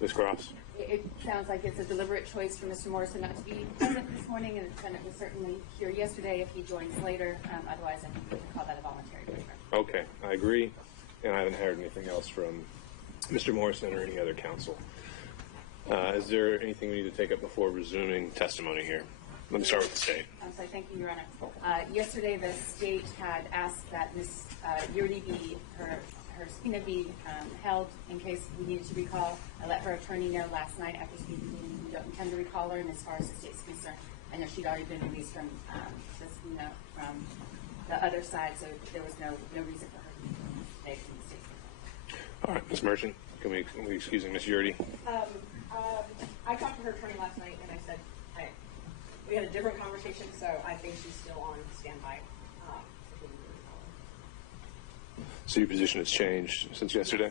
Ms. Cross? It sounds like it's a deliberate choice for Mr. Morrison not to be present this morning, and the defendant was certainly here yesterday if he joins later. Otherwise, I think we can call that a voluntary waiver. Okay, I agree, and I haven't heard anything else from Mr. Morrison or any other counsel. Is there anything we need to take up before resuming testimony here? Let me start with the state. I'm sorry, thank you, Your Honor. Yesterday, the state had asked that Ms. Yurdi be, her subpoena be held in case we needed to recall. I let her attorney know last night after speaking to me we don't intend to recall her, and as far as the state's concerned, I know she'd already been released from the subpoena from the other side, so there was no reason for her to be taken from the state's concerned. All right, Ms. Merchant, can we excuse Ms. Yurdi? I talked to her attorney last night, and I said, we had a different conversation, so I think she's still on standby. So your position has changed since yesterday?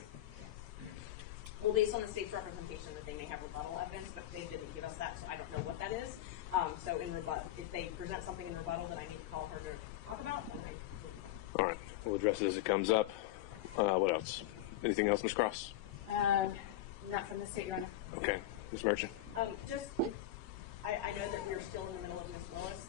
Well, based on the state's representation that they may have rebuttal evidence, but they didn't give us that, so I don't know what that is. So in rebuttal, if they present something in rebuttal that I need to call her to talk about, then All right, we'll address it as it comes up. What else? Anything else, Ms. Cross? Not from the state, Your Honor. Okay, Ms. Merchant? I know that we're still in the middle of Ms. Willis,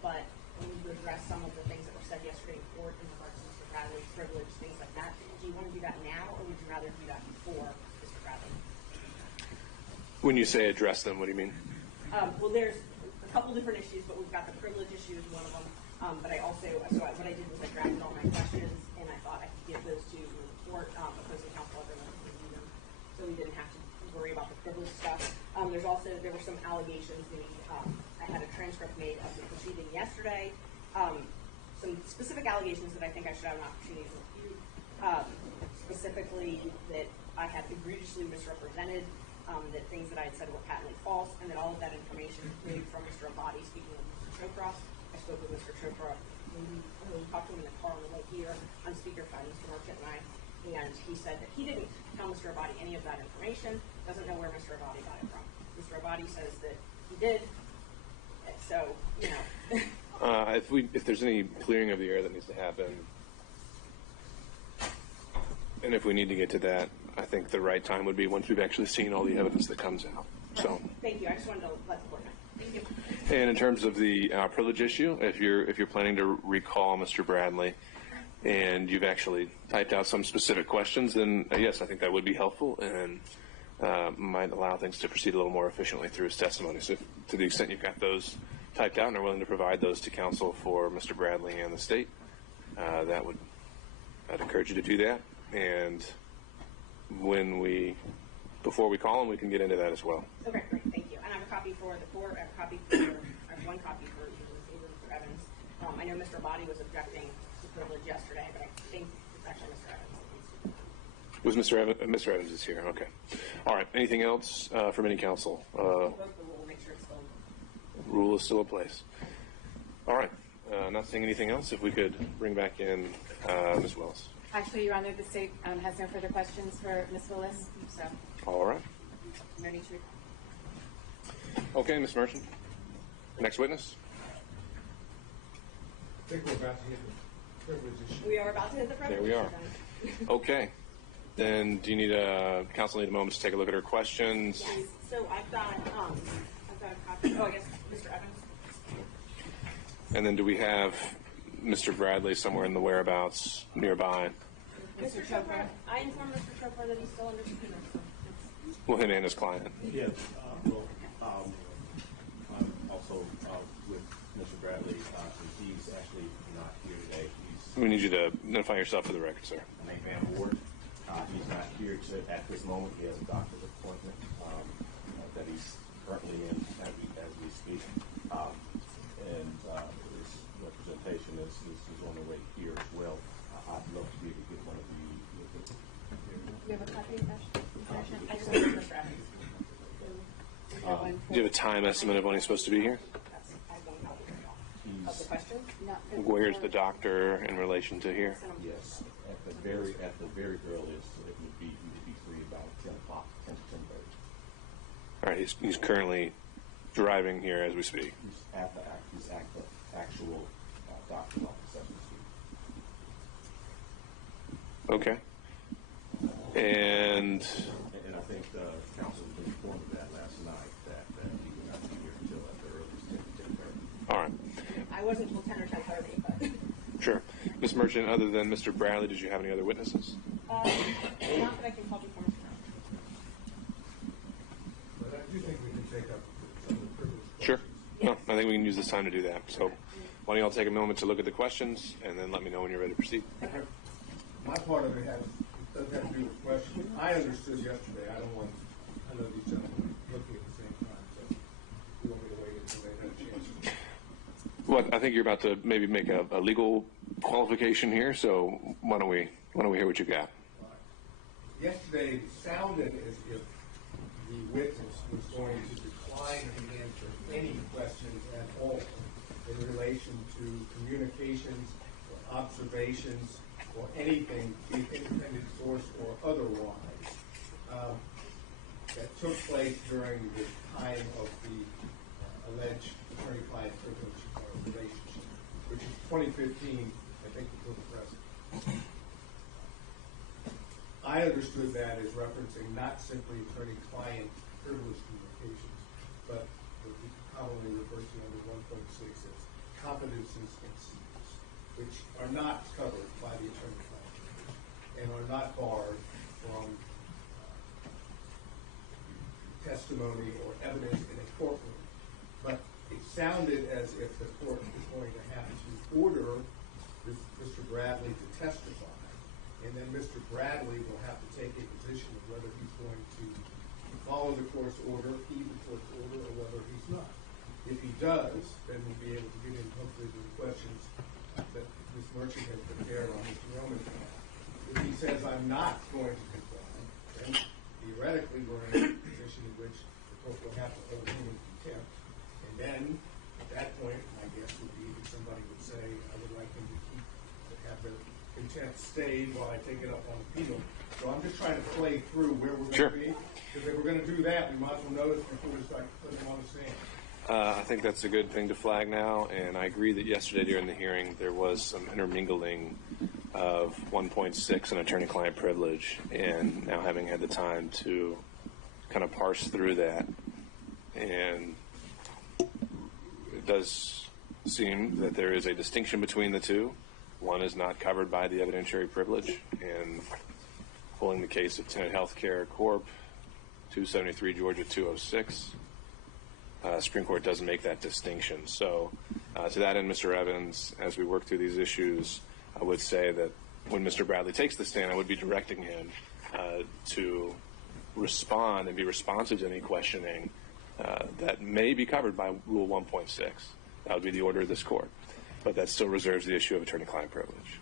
but we need to address some of the things that were said yesterday in court in regards to Mr. Bradley's privilege, things like that. Do you want to do that now, or would you rather do that before Mr. Bradley? When you say address them, what do you mean? Well, there's a couple different issues, but we've got the privilege issue as one of them. But I also, what I did was I drafted all my questions, and I thought I could give those to the court, opposing counsel, everyone could review them, so we didn't have to worry about the privilege stuff. There were some allegations. I had a transcript made of the proceeding yesterday. Some specific allegations that I think I should have an opportunity to review. Specifically, that I had egregiously misrepresented, that things that I had said were patently false, and that all of that information came from Mr. Abadi speaking with Mr. Chopra. I spoke with Mr. Chopra. We talked to him in the car on the way here on speakerphone, Mr. Merchant and I. And he said that he didn't tell Mr. Abadi any of that information, doesn't know where Mr. Abadi got it from. Mr. Abadi says that he did, so, you know. If there's any clearing of the air that needs to happen, and if we need to get to that, I think the right time would be once we've actually seen all the evidence that comes out. So. Thank you. I just wanted to let the court know. Thank you. And in terms of the privilege issue, if you're planning to recall Mr. Bradley, and you've actually typed out some specific questions, then yes, I think that would be helpful and might allow things to proceed a little more efficiently through his testimony. So to the extent you've got those typed out and are willing to provide those to counsel for Mr. Bradley and the state, I'd encourage you to do that. And before we call him, we can get into that as well. Okay, great, thank you. And I have a copy for the court, I have one copy for Mr. Evans. I know Mr. Abadi was objecting to privilege yesterday, but I think it's actually Mr. Evans that needs to do that. Was Mr. Evans? Mr. Evans is here. Okay. All right. Anything else from any counsel? We'll make sure it's still. Rule is still in place. All right. Not saying anything else. If we could bring back in Ms. Willis. Actually, Your Honor, the state has no further questions for Ms. Willis. So. All right. No need to. Okay, Ms. Merchant. Next witness. I think we're about to hit the privilege issue. We are about to hit the privilege issue. There we are. Okay. Then do you need counsel need a moment to take a look at her questions? Yes. So I've got a copy. Oh, I guess Mr. Evans. And then do we have Mr. Bradley somewhere in the whereabouts nearby? Mr. Chopra. I informed Mr. Chopra that he's still under subpoena. Well, him and his client. Yes. I'm also with Mr. Bradley. He's actually not here today. We need you to identify yourself for the record, sir. My name is Ward. He's not here at this moment. He has a doctor's appointment that he's currently in as we speak. And his representation is on the way here as well. I'd love to be able to get one of you with it. Do you have a copy of that? I just want Mr. Evans. Do you have a time estimate of when he's supposed to be here? I have one copy of the question. Where's the doctor in relation to here? Yes, at the very earliest, it would be free about 10 o'clock, 10 to 10:30. All right, he's currently driving here as we speak. He's at the actual doctor's office as we speak. Okay. And I think the counsel Ms. Merchant, other than Mr. Bradley, did you have any other witnesses? Not that I can call before Mr. But I do think we can take up some of the privilege Sure. questions. No, I think we can use this time to do that. So why don't you all take a moment to look at the questions, and then let me know when you're ready to proceed. My part of it doesn't have to do with questions. I understood yesterday. I know these gentlemen looking at the same time, so you want me to wait until they have a chance. Well, I think you're about to maybe make a legal qualification here, so why don't we hear what you got? Yesterday, it sounded as if the witness was going to decline to answer any questions at all in relation to communications or observations or anything, be it independent source or otherwise, that took place during the time of the alleged attorney-client privilege relationship, which is 2015, I think, until the present. I understood that as referencing not simply attorney-client privilege communications, but what we commonly refer to under 1.6 as confidences and secrets, which are not covered by the attorney-client privilege and are not barred from testimony or evidence in a courtroom. But it sounded as if the court was going to have to order Mr. Bradley to testify, and then Mr. Bradley will have to take a position of whether he's going to follow the court's order, heed the court's order, or whether he's not. If he does, then we'll be able to get in hopefully to the questions that Ms. Merchant has prepared on Mr. Roman's behalf. If he says, I'm not going to comply, then theoretically we're in a position in which the court will have to hold him in contempt. And then, at that point, my guess would be that somebody would say, I would like him to have the contempt stayed while I take it up on appeal. So I'm just trying to play through where we're going to be. Because if we're going to do that, we might as well notice before we start putting them on the stand. I think that's a good thing to flag now, and I agree that yesterday during the hearing there was some intermingling of 1.6 and attorney-client privilege, and now having had the time to kind of parse through that, and it does seem that there is a distinction between the two. One is not covered by the evidentiary privilege, and pulling the case of Tenet Healthcare Corp., 273 Georgia 206, Supreme Court doesn't make that distinction. So to that end, Mr. Evans, as we work through these issues, I would say that when Mr. Bradley takes the stand, I would be directing him to respond and be responsive to any questioning that may be covered by Rule 1.6. That would be the order of this court. But that still reserves the issue of attorney-client privilege.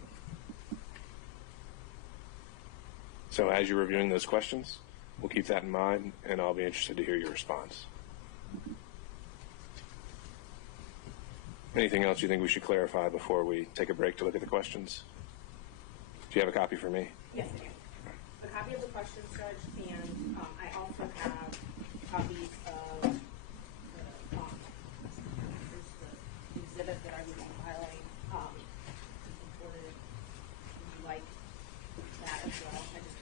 So as you're reviewing those questions, we'll keep that in mind, and I'll be interested to hear your response. Anything else you think we should clarify before we take a break to look at the questions? Do you have a copy for me? Yes, I do. A copy of the questions, Judge, and I also have copies of the exhibit that I was compiling. Would you like that as well? I just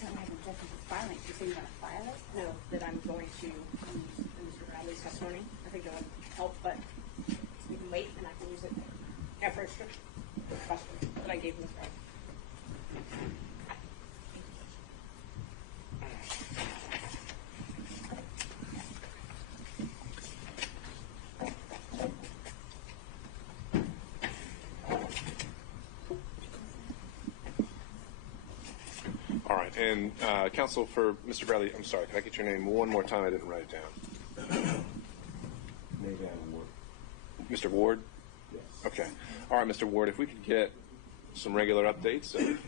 So I have objections to filing. You say you're going to file it? know that I'm going to use Mr. Bradley's testimony. I think it would help, but we can wait and I can use it after it's the question that I gave Ms. Bradley. All right. And counsel for Mr. Bradley, I'm sorry, can I get your name one more time? I didn't write it down. Maybe I would. Mr. Ward? Yes. Okay. All right, Mr. Ward, if we could get some regular updates of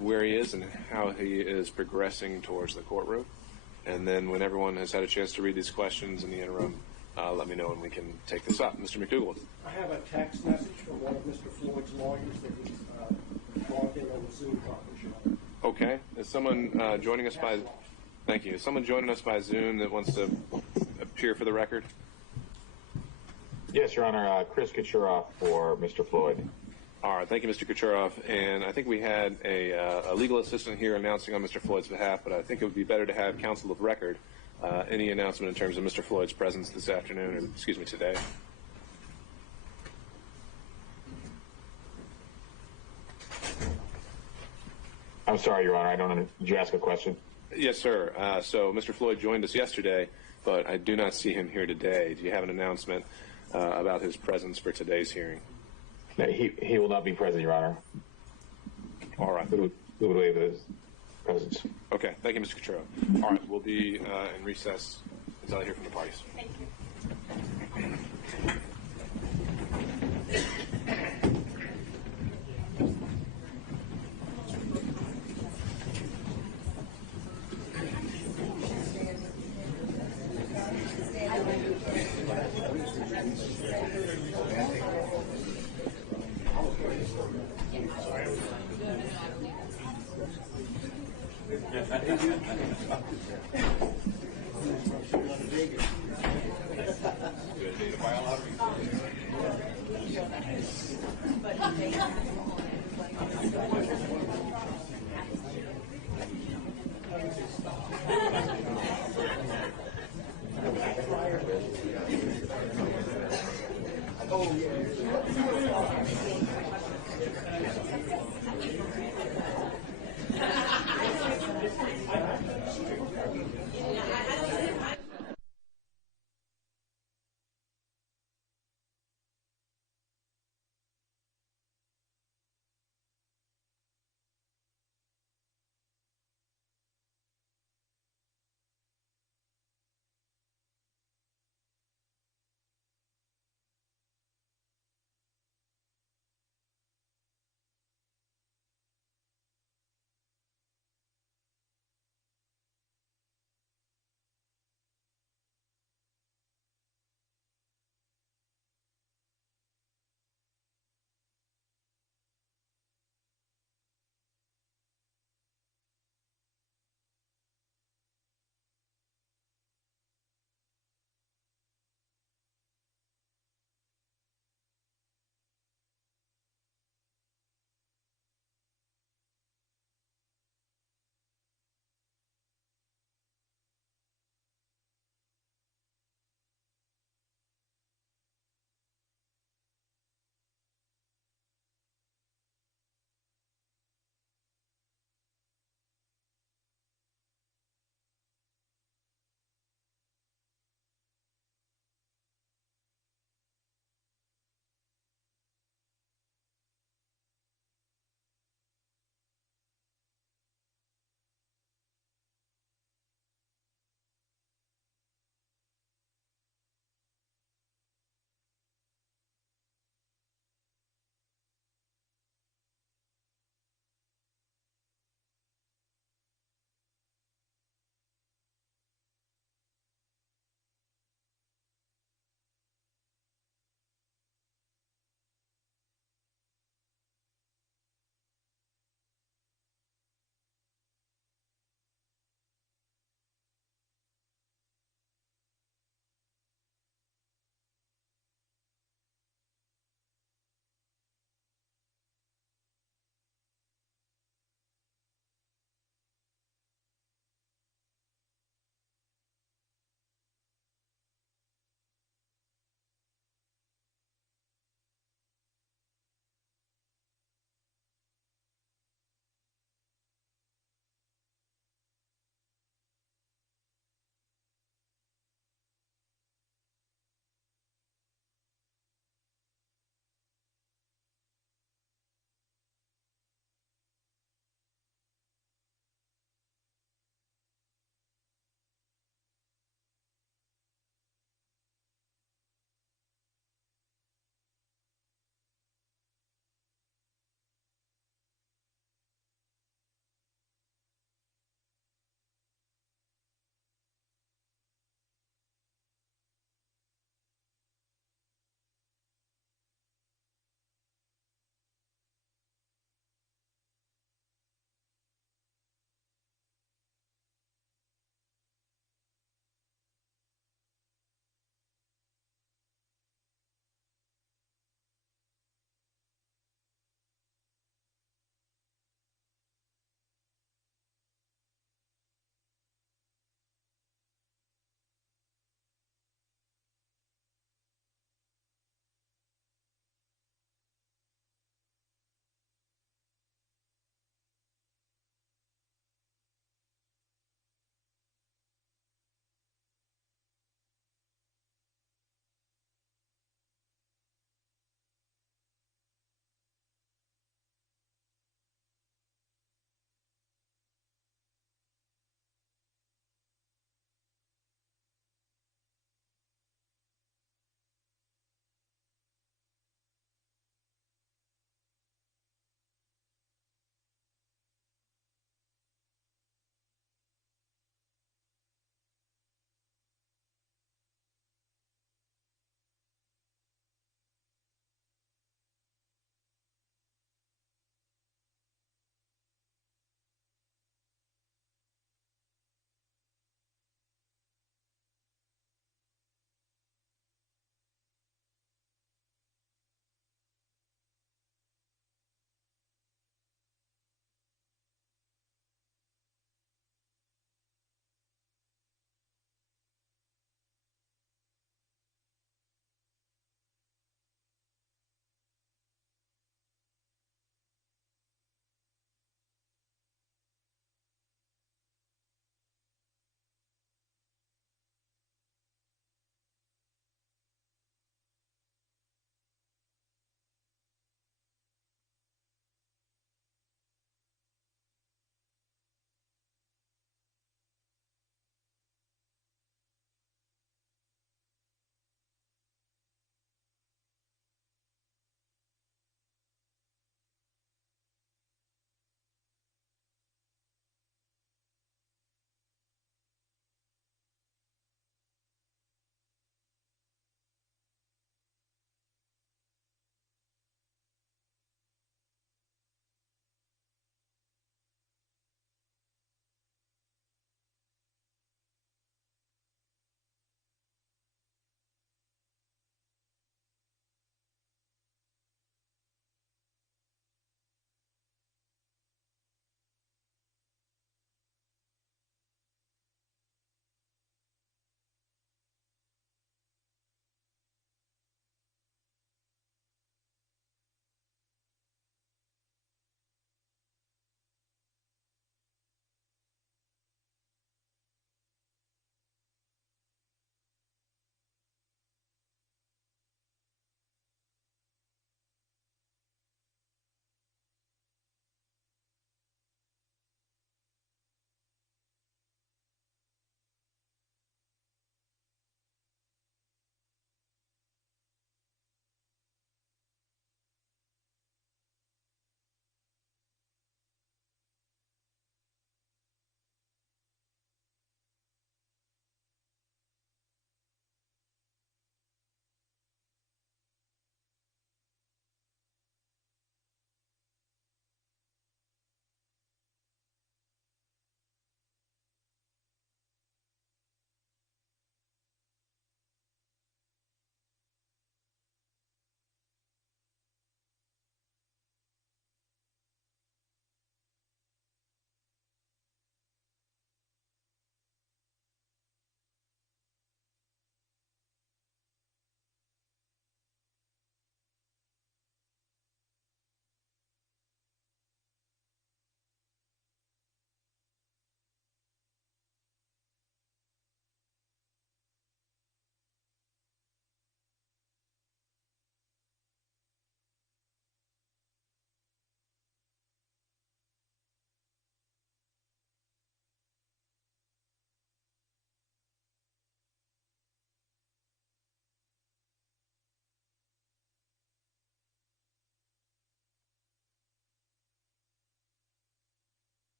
where he is and how he is progressing towards the courtroom. And then when everyone has had a chance to read these questions in the interim, let me know and we can take this up. Mr. McDougall. I have a text message from one of Mr. Floyd's lawyers that he's logged in on the Zoom conference. Okay. Is someone joining us by... Thank you. Is someone joining us by Zoom that wants to appear for the record? Yes, Your Honor. Chris Kachuroff for Mr. Floyd. All right. Thank you, Mr. Kachuroff. And I think we had a legal assistant here announcing on Mr. Floyd's behalf, but I think it would be better to have counsel of record any announcement in terms of Mr. Floyd's presence this afternoon, or excuse me, today. I'm sorry, Your Honor. I don't. Did you ask a question? Yes, sir. So Mr. Floyd joined us yesterday, but I do not see him here today. Do you have an announcement about his presence for today's hearing? No, he will not be present, Your Honor. All right. We would waive his presence. Okay. Thank you, Mr. Cottrell. All right. We'll be in recess until I hear from the parties. Thank you.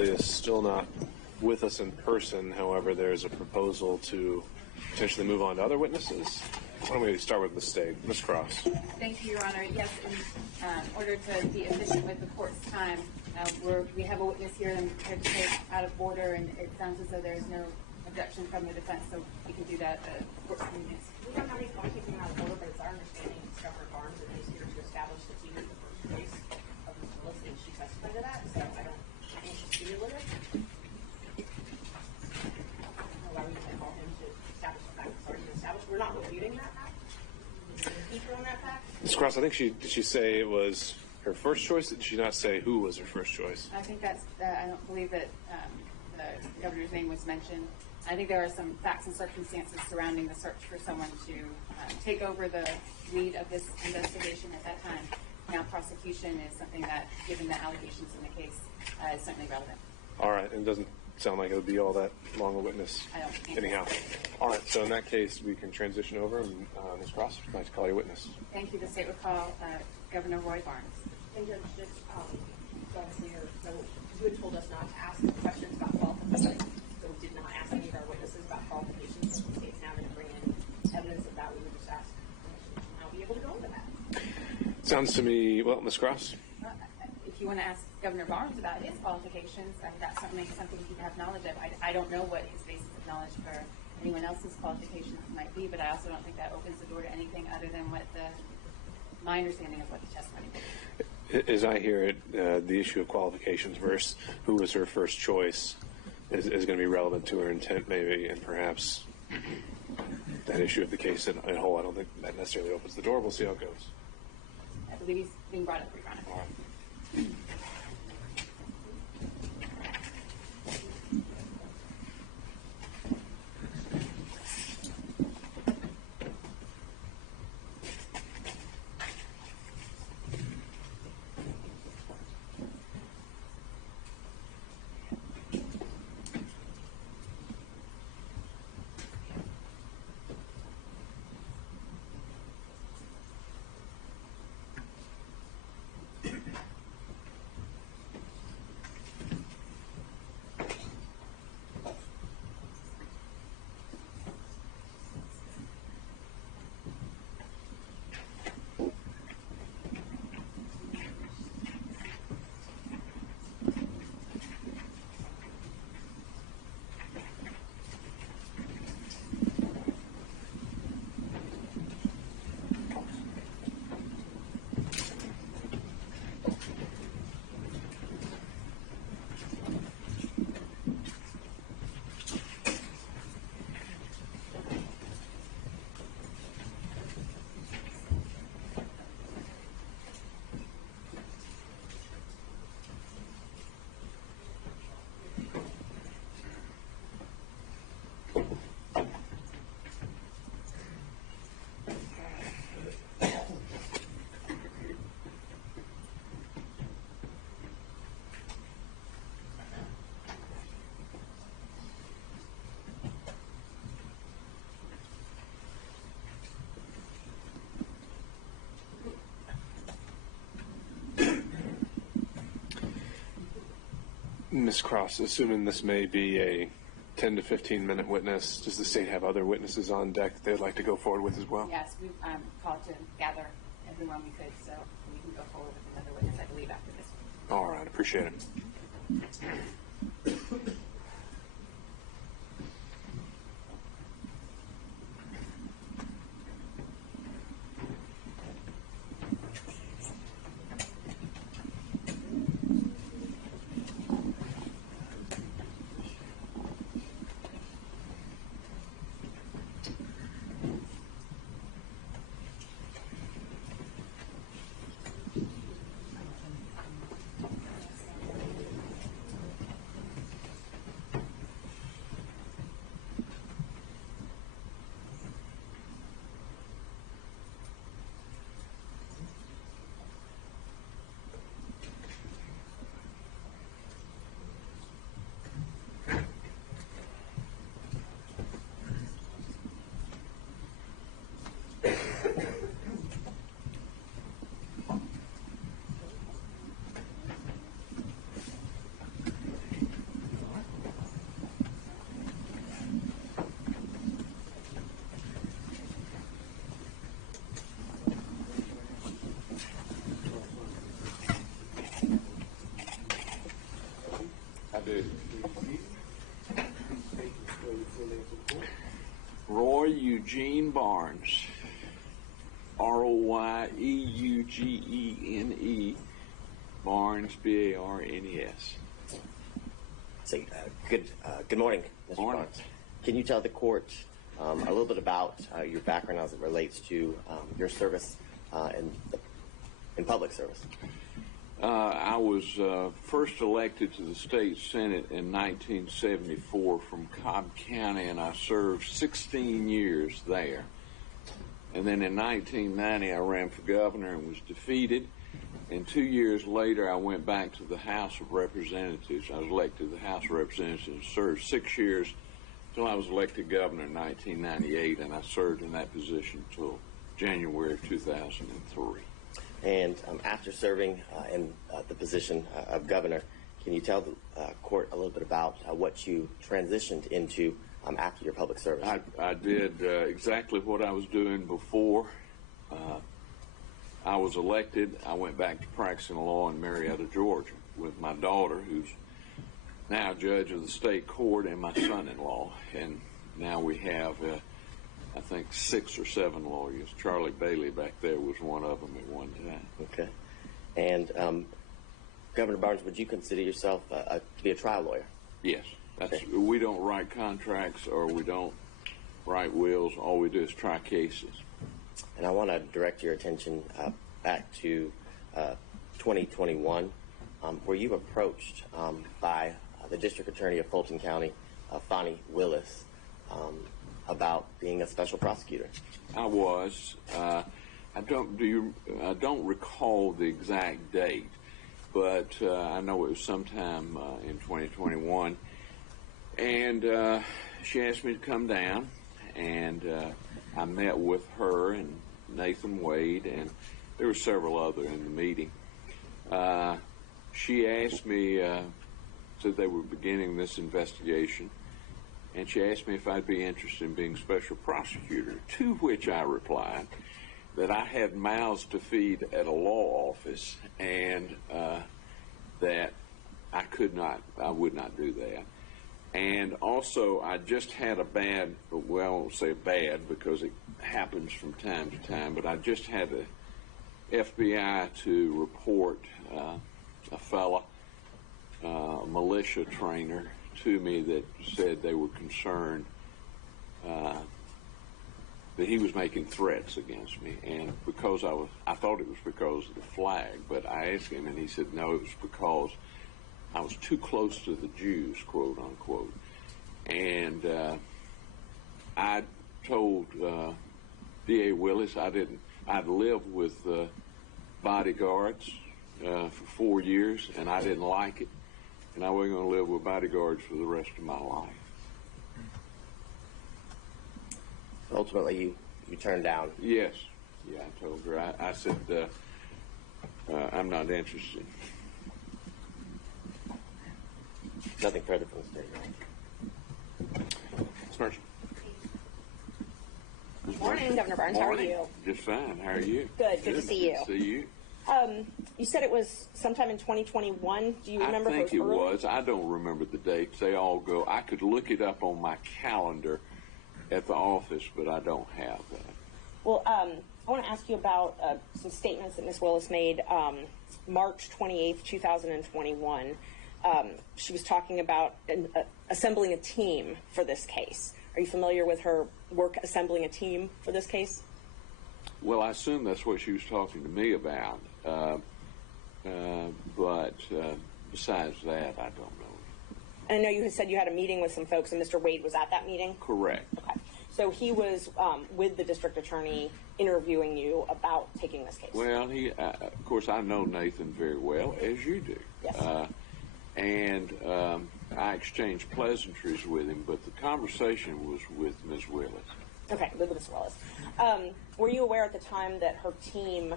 is still not with us in person. However, there's a proposal to potentially move on to other witnesses. Why don't we start with the state? Ms. Cross. Thank you, Your Honor. Yes, in order to be efficient with the court's time, we have a witness here and prepared to take out of order, and it sounds as though there is no objection from the defense, so we can do that at the court's convenience. We don't have any point taking out of order, but it's our understanding it's Governor Barnes that is here to establish that he is the first choice of Ms. Willis, and she testified to that, so I don't think she's deal with it. I don't know why we can't call him to establish the fact it's already been established. We're not refuting that fact. Deeper on that fact. Ms. Cross, I think did she say it was her first choice? Did she not say who was her first choice? I think that's, I don't believe that the governor's name was mentioned. I think there are some facts and circumstances surrounding the search for someone to take over the lead of this investigation at that time. Now, prosecution is something that, given the allegations in the case, is certainly relevant. All right, and it doesn't sound like it would be all that long a witness. I don't think Anyhow. All right, so in that case, we can transition over. And Ms. Cross, would you like to call your witness? Thank you. The state would call Governor Roy Barnes. And Judge, just so clear, so you had told us not to ask questions about qualifications, so we did not ask any of our witnesses about qualifications. So the state's now going to bring in evidence of that. We would just ask permission to now be able to go into that. Sounds to me, well, Ms. Cross? If you want to ask Governor Barnes about his qualifications, that's certainly something he'd have knowledge of. I don't know what his basis of knowledge for anyone else's qualifications might be, but I also don't think that opens the door to anything other than what my understanding of what the testimony was. As I hear it, the issue of qualifications versus who was her first choice is going to be relevant to her intent, maybe, and perhaps that issue of the case in whole. I don't think that necessarily opens the door. We'll see how it goes. I believe he's being brought up, Your Honor. All right. Ms. Cross, assuming this may be a 10 to 15 minute witness, does the state have other witnesses on deck that they'd like to go forward with as well? Yes, we've called to gather everyone we could, so we can go forward with another witness, I believe, after this one. All right, appreciate it. Barnes, Royeugene, Barnes, Barnes. So, good morning, Mr. Morning. Barnes. Can you tell the court a little bit about your background as it relates to your service in public service? I was first elected to the state senate in 1974 from Cobb County, and I served 16 years there. And then in 1990, I ran for governor and was defeated. And 2 years later, I went back to the House of Representatives. I was elected to the House of Representatives and served 6 years until I was elected governor in 1998, and I served in that position until January of 2003. And after serving in the position of governor, can you tell the court a little bit about what you transitioned into after your public service? I did exactly what I was doing before I was elected. I went back to practicing law in Marietta, Georgia, with my daughter, who's now judge of the state court, and my son-in-law. And now we have I think 6 or 7 lawyers. Charlie Bailey back there was one of them at one time. Okay. And Governor Barnes, would you consider yourself to be a trial lawyer? Yes. Okay. We don't write contracts or we don't write wills. All we do is try cases. And I want to direct your attention back to 2021, where you approached by the district attorney of Fulton County, Fani Willis, about being a special prosecutor. I was. I don't recall the exact date, but I know it was sometime in 2021. And she asked me to come down, and I met with her and Nathan Wade, and there were several other in the meeting. She asked me, said they were beginning this investigation, and she asked me if I'd be interested in being special prosecutor, to which I replied that I had mouths to feed at a law office, and that I would not do that. And also, I just had a bad, well, I won't say bad because it happens from time to time, but I just had the FBI to report a fella, militia trainer, to me that said they were concerned that he was making threats against me, and because I thought it was because of the flag, but I asked him, and he said no, it was because I was too close to the Jews, quote unquote. And I told D.A. Willis I'd lived with bodyguards for 4 years, and I didn't like it, and I wasn't going to live with bodyguards for the rest of my life. Ultimately, you turned down. Yes. Yeah, I told her. I said, I'm not interested. Nothing further from the state. Smirch. Morning, Governor Barnes. How are you? Just fine. How are you? Good. Good to see you. Good to see you. You said it was sometime in 2021. Do you remember? I think it early? was. I don't remember the dates. They all go. I could look it up on my calendar at the office, but I don't have that. Well, I want to ask you about some statements that Ms. Willis made March 28th, 2021. She was talking about assembling a team for this case. Are you familiar with her work assembling a team for this case? Well, I assume that's what she was talking to me about. But besides that, I don't know. I know you had said you had a meeting with some folks, and Mr. Wade was at that meeting? Correct. Okay. So he was with the district attorney interviewing you about taking this case? Well, of course, I know Nathan very well, as you do. Yes. And I exchanged pleasantries with him, but the conversation was with Ms. Willis. Okay, with Ms. Willis. Were you aware at the time that her team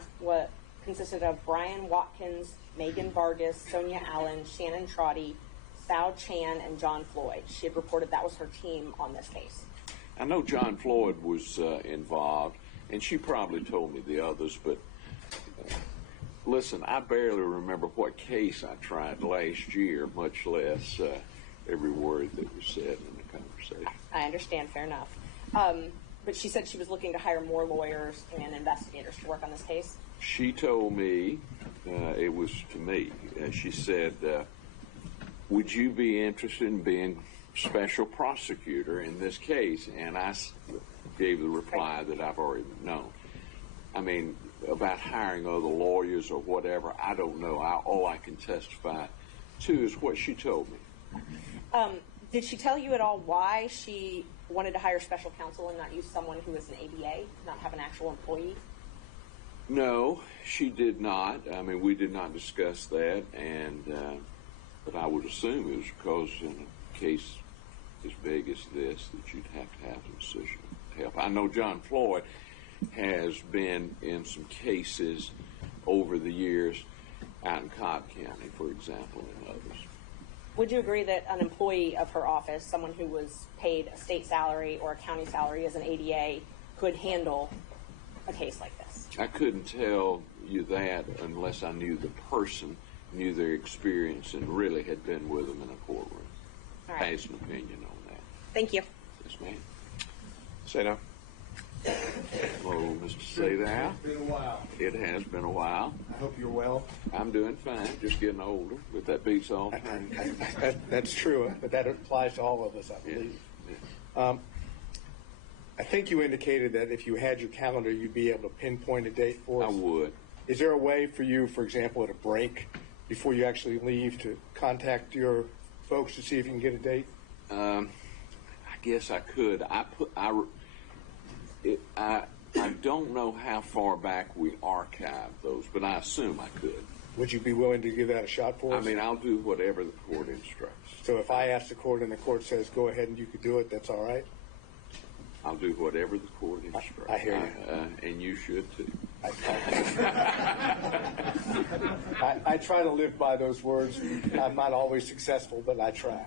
consisted of Brian Watkins, Megan Vargas, Sonia Allen, Shannon Trotty, Sal Chan, and John Floyd? She had reported that was her team on this case. I know John Floyd was involved, and she probably told me the others, but listen, I barely remember what case I tried last year, much less every word that was said in the conversation. I understand, fair enough. But she said she was looking to hire more lawyers and investigators to work on this case. She told me, it was to me, she said, would you be interested in being special prosecutor in this case? And I gave the reply that I've already known. I mean, about hiring other lawyers or whatever, I don't know. All I can testify to is what she told me. Did she tell you at all why she wanted to hire special counsel and not use someone who is an ABA, not have an actual employee? No, she did not. I mean, we did not discuss that, and but I would assume it was because in a case as big as this that you'd have to have some decision help. I know John Floyd has been in some cases over the years out in Cobb County, for example, and others. Would you agree that an employee of her office, someone who was paid a state salary or a county salary as an ADA, could handle a case like this? I couldn't tell you that unless I knew the person, knew their experience, and really had been with them in a courtroom. All right. Has an opinion on that. Thank you. Yes, ma'am. Say no. Hello, Mr. Sadow. It's been a while. It has been a while. I hope you're well. I'm doing fine, just getting older, but that beats all time. That's true, but that applies to all of us, I believe. Yeah. I think you indicated that if you had your calendar, you'd be able to pinpoint a date for us. I would. Is there a way for you, for example, at a break before you actually leave, to contact your folks to see if you can get a date? I guess I could. I don't know how far back we archived those, but I assume I could. Would you be willing to give that a shot for us? I mean, I'll do whatever the court instructs. So if I ask the court and the court says go ahead and you could do it, that's all right? I'll do whatever the court instructs. I hear you. And you should too. I try to live by those words. I'm not always successful, but I try.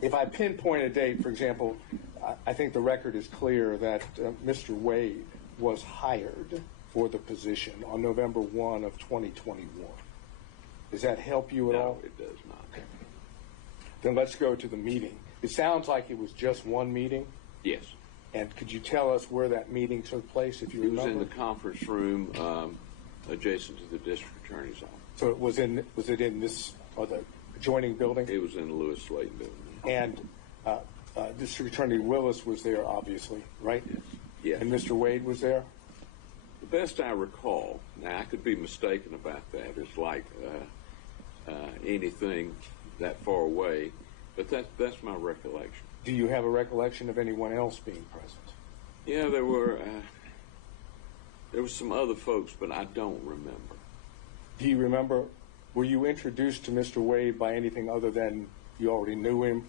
If I pinpoint a date, for example, I think the record is clear that Mr. Wade was hired for the position on November 1 of 2021. Does that help you at all? No, it does not. Then let's go to the meeting. It sounds like it was just one meeting. Yes. And could you tell us where that meeting took place, if you It was remember? in the conference room adjacent to the district attorney's office. So was it in this, or the adjoining building? It was in the Lewis Slayton building. And District Attorney Willis was there, obviously, right? Yes. Yes. And Mr. Wade was there? The best I recall, now I could be mistaken about that, it's like anything that far away, but that's my recollection. Do you have a recollection of anyone else being present? Yeah, there was some other folks, but I don't remember. Do you remember, were you introduced to Mr. Wade by anything other than you already knew him?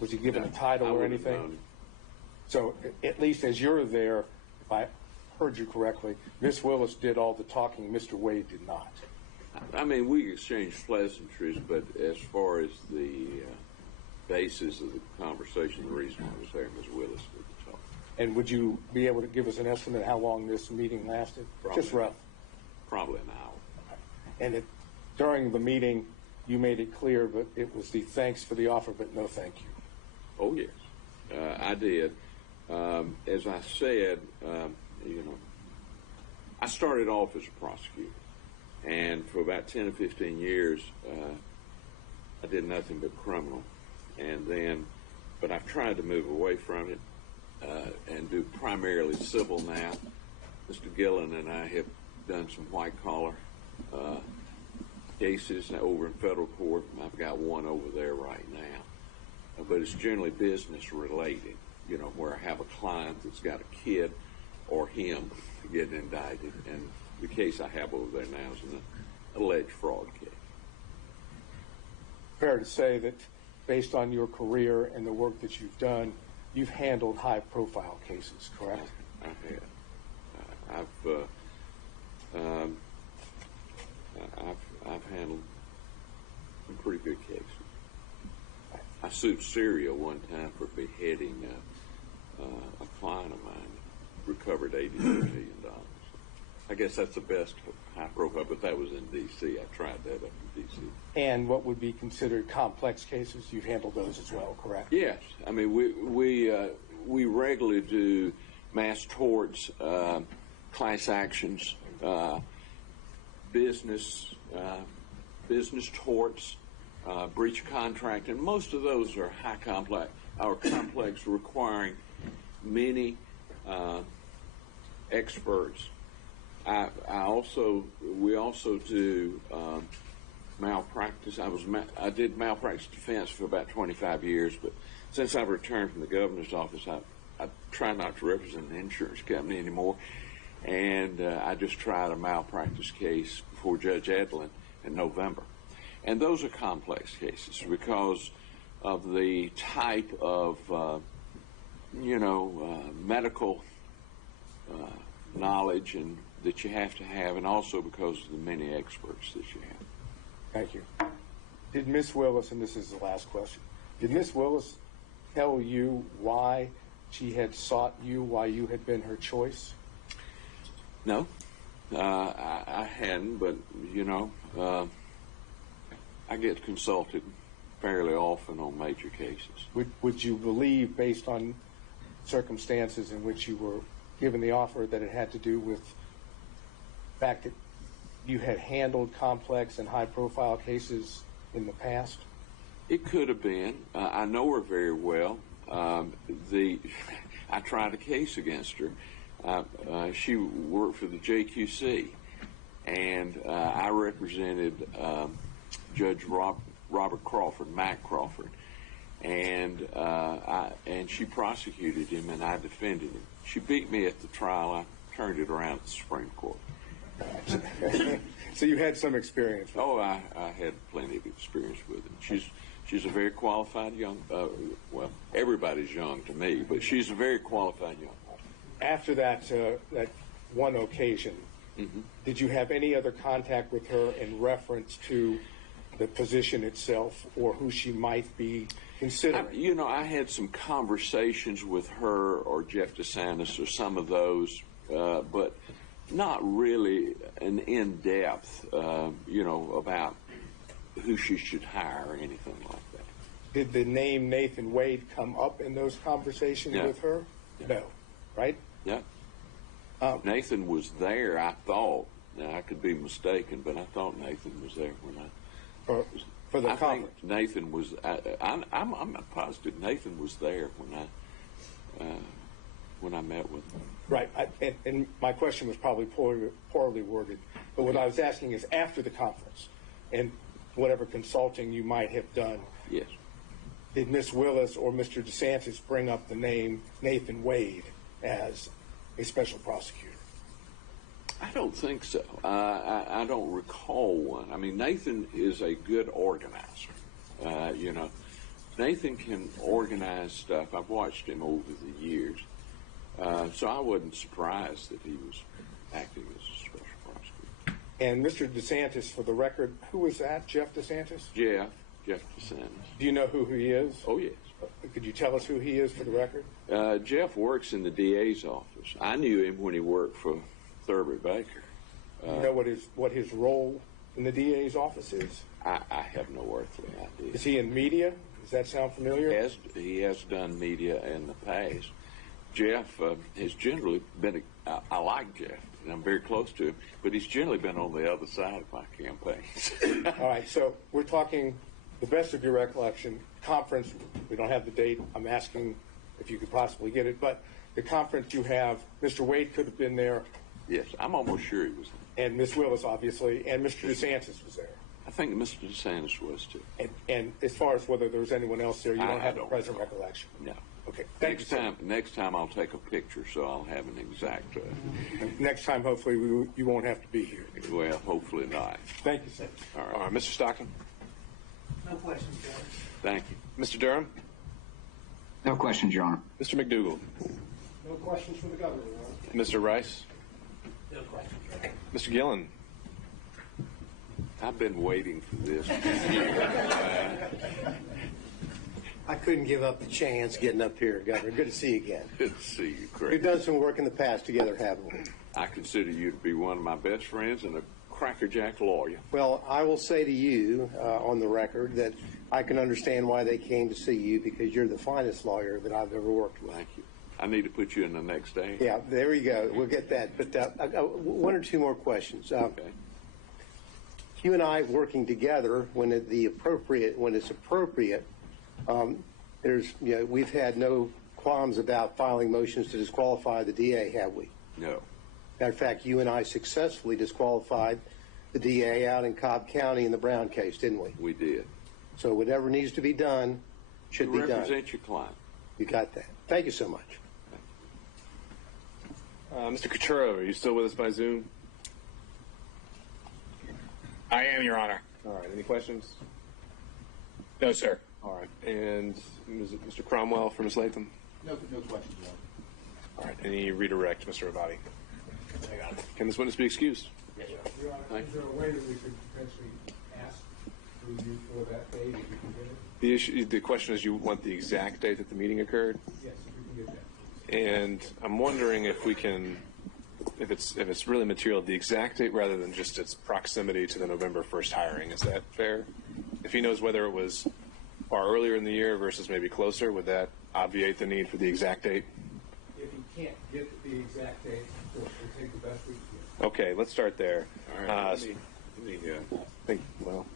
Was he given a title or anything? So at least as you're there, if I heard you correctly, Ms. Willis did all the talking, Mr. Wade did not. I mean, we exchanged pleasantries, but as far as the basis of the conversation, the reason I was there, Ms. Willis did the talk. And would you be able to give us an estimate of how long this meeting lasted? Just rough. Probably an hour. And during the meeting, you made it clear, but it was the thanks for the offer, but no thank you. Oh, yes. I did. As I said, I started off as a prosecutor. And for about 10 or 15 years, I did nothing but criminal. And then, but I've tried to move away from it and do primarily civil now. Mr. Gillen and I have done some white-collar cases over in federal court. I've got one over there right now. But it's generally business-related, where I have a client that's got a kid or him getting indicted. And the case I have over there now is an alleged fraud case. Fair to say that based on your career and the work that you've done, you've handled high-profile cases, correct? I have. I've handled some pretty good cases. I sued Syria one time for beheading a client of mine, recovered $82 million. I guess that's the best high profile, but that was in D.C. I tried that up in D.C. And what would be considered complex cases, you've handled those as well, correct? Yes. I mean, we we regularly do mass torts, class actions, business torts, breach of contract, and most of those are complex, requiring many experts. We also do malpractice. I did malpractice defense for about 25 years, but since I've returned from the governor's office, I try not to represent an insurance company anymore, and I just tried a malpractice case before Judge Edlin in November. And those are complex cases because of the type of, medical knowledge and that you have to have, and also because of the many experts that you have. Thank you. Did Ms. Willis, and this is the last question, did Ms. Willis tell you why she had sought you, why you had been her choice? No, I hadn't, but, I get consulted fairly often on major cases. Would you believe, based on circumstances in which you were given the offer, that it had to do with the fact that you had handled complex and high-profile cases in the past? It could have been. I know her very well. I tried a case against her. She worked for the JQC, and I represented Judge Robert Crawford, Mac Crawford, and she prosecuted him, and I defended him. She beat me at the trial. I turned it around at the Supreme Court. So you had some experience with her. I had plenty of experience with her. She's a very qualified young, well, everybody's young to me, but she's a very qualified young woman. After that one occasion, did you have any other contact with her in reference to the position itself or who she might be considering? I had some conversations with her or Jeff DeSantis or some of those, but not really an in-depth, about who she should hire or anything like that. Did the name Nathan Wade come up in those conversations with her? No. Right? Yeah. Nathan was there, I thought. Now, I could be mistaken, but I thought Nathan was there when for the conference. Think Nathan was. I'm not positive Nathan was there when I met with him. Right, and my question was probably poorly worded, but what I was asking is after the conference and whatever consulting you might have done. Yes. Did Ms. Willis or Mr. DeSantis bring up the name Nathan Wade as a special prosecutor? I don't think so. I don't recall one. I mean, Nathan is a good organizer. Nathan can organize stuff. I've watched him over the years. So I wasn't surprised that he was acting as a special prosecutor. And Mr. DeSantis, for the record, who was that? Jeff DeSantis? Jeff DeSantis. Do you know who he is? Oh, yes. Could you tell us who he is for the record? Jeff works in the DA's office. I knew him when he worked for Thurber Baker. Do you know what his role in the DA's office is? I have no earthly idea. Is he in media? Does that sound familiar? He has done media in the past. Jeff has generally been, I like Jeff, and I'm very close to him, but he's generally been on the other side of my campaigns. All right, so we're talking, the best of your recollection, conference, we don't have the date, I'm asking if you could possibly get it, but the conference you have, Mr. Wade could have been there. Yes, I'm almost sure he was there. And Ms. Willis, obviously, and Mr. DeSantis was there. I think Mr. DeSantis was, too. And as far as whether there was anyone else there, you don't have a present recollection? No. Okay. Next time I'll take a picture, so I'll have an exact. Next time, hopefully, you won't have to be here. Well, hopefully not. Thank you, sir. All right. Mr. Stockton? No questions, Judge. Thank you. Mr. Durham? No questions, Your Honor. Mr. McDougall? No questions for the governor, Your Honor. Mr. Rice? No questions, Your Honor. Mr. Gillen? I've been waiting for this. I couldn't give up the chance getting up here, Governor. Good to see you again. Good to see you, Craig. We've done some work in the past together, haven't we? I consider you to be one of my best friends and a crackerjack lawyer. Well, I will say to you on the record that I can understand why they came to see you because you're the finest lawyer that I've ever worked with. Thank you. I need to put you in the next day. Yeah, there you go. We'll get that. But I got one or two more questions. Okay. You and I working together when it's appropriate. We've had no qualms about filing motions to disqualify the DA, have we? No. Matter of fact, you and I successfully disqualified the DA out in Cobb County in the Brown case, didn't we? We did. So whatever needs to be done should be done. Represent your client. You got that. Thank you so much. Mr. Coturo, are you still with us by Zoom? I am, Your Honor. All right. Any questions? No, sir. All right. And Mr. Cromwell for Ms. Latham? No questions, Your All right. Any redirect, Mr. Abadi? I got it. Can this witness be excused? Yes, sir. Your Honor, is there a way that we could potentially ask through you for that date if you can get it? The question is, you want the exact date that the meeting occurred? Yes, if we can get that. And I'm wondering if we can, if it's really material, the exact date rather than just its proximity to the November 1st hiring. Is that fair? If he knows whether it was far earlier in the year versus maybe closer, would that obviate the need for the exact date? If he can't get the exact date, of course, we'll take the best we can. Okay, let's start there. All right. I think, well,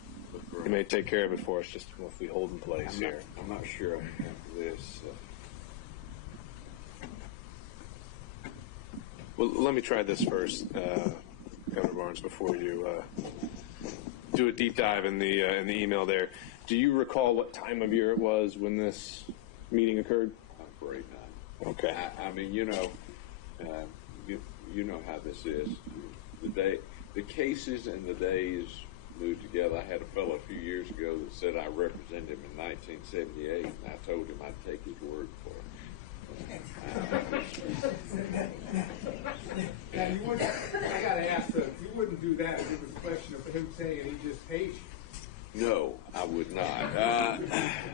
you may take care of it for us just if we hold in place here. I'm not sure I have this. Well, let me try this first, Governor Barnes, before you do a deep dive in the email there. Do you recall what time of year it was when this meeting occurred? I'm afraid not. Okay. I mean, you know how this is. The cases and the days move together. I had a fellow a few years ago that said I represented him in 1978, and I told him I'd take his word for it. Now, I got to ask, you wouldn't do that if it was a question of him saying he just hates you. No, I would not.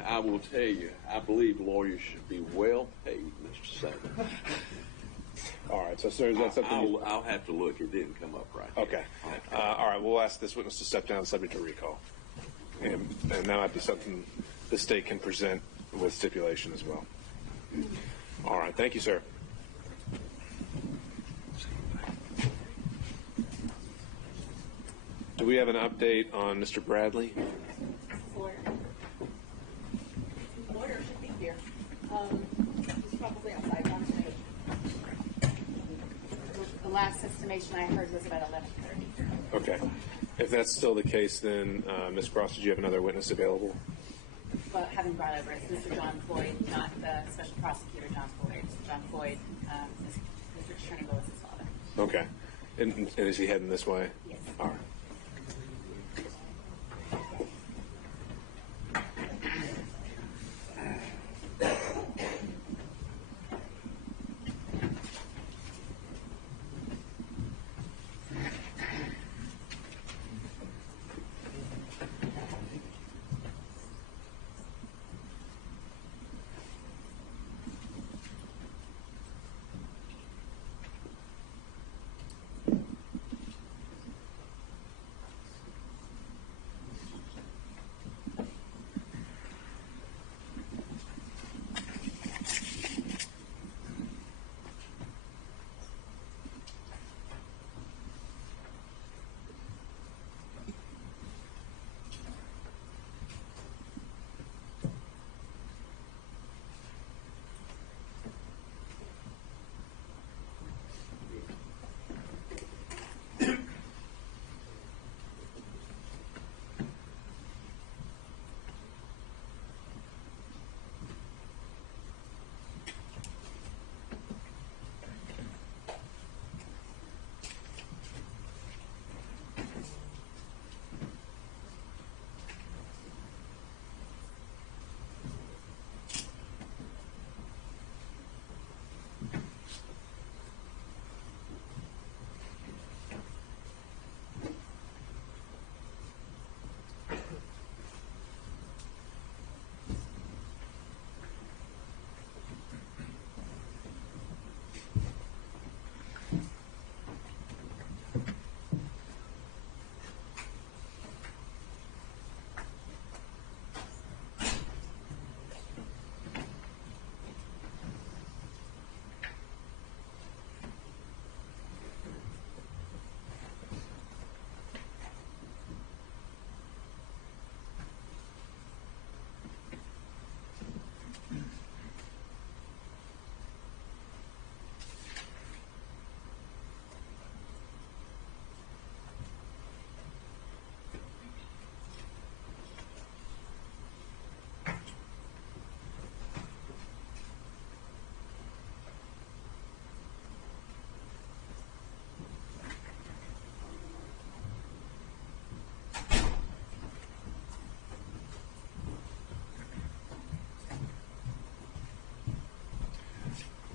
I will tell you, I believe lawyers should be well paid, Mr. Senator. All right, so sir, is that something I'll have to look. It didn't come up right. Okay. All right, we'll ask this witness to step down subject to recall. And that might be something the state can present with stipulation as well. All right, thank you, sir. Do we have an update on Mr. Bradley? Lawyer should be here. He's probably outside. The last estimation I heard was about 11:30. Okay. If that's still the case, then Ms. Cross, did you have another witness available? Well, having brought over, it's Mr. John Floyd, not the special prosecutor, John Floyd. John Floyd, Mr. Attorney Willis' father. Okay. And is he heading this way? Yes. All right.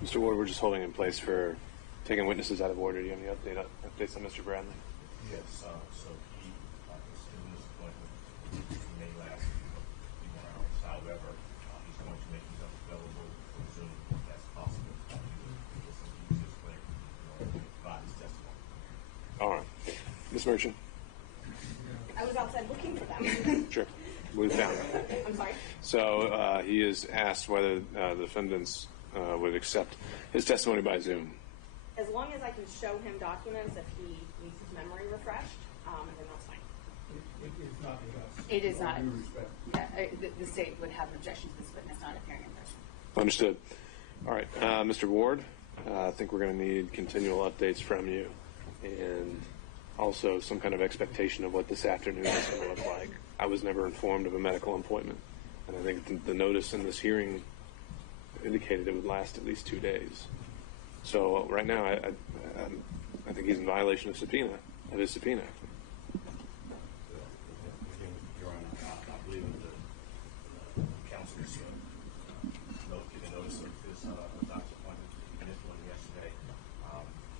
Mr. Ward, we're just holding in place for taking witnesses out of order. Do you have any updates on Mr. Bradley? Yes, so he in this appointment may last a few more hours. However, he's going to make himself available for Zoom if that's possible. He will use his clear to provide his testimony. All right. Ms. Merchant? I was outside looking for them. Sure. We found it. I'm sorry? So he has asked whether the defendants would accept his testimony by Zoom. As long as I can show him documents if he needs his memory refreshed, then that's fine. It's not with us. It is not. With due respect. Yeah, the state would have an objection to this witness not appearing in person. Understood. All right. Mr. Ward, I think we're going to need continual updates from you and also some kind of expectation of what this afternoon is going to look like. I was never informed of a medical appointment, and I think the notice in this hearing indicated it would last at least 2 days. So right now, I think he's in violation of his subpoena. Again, Your Honor, I believe the counselor's giving notice of his doctor's appointment. And this one yesterday,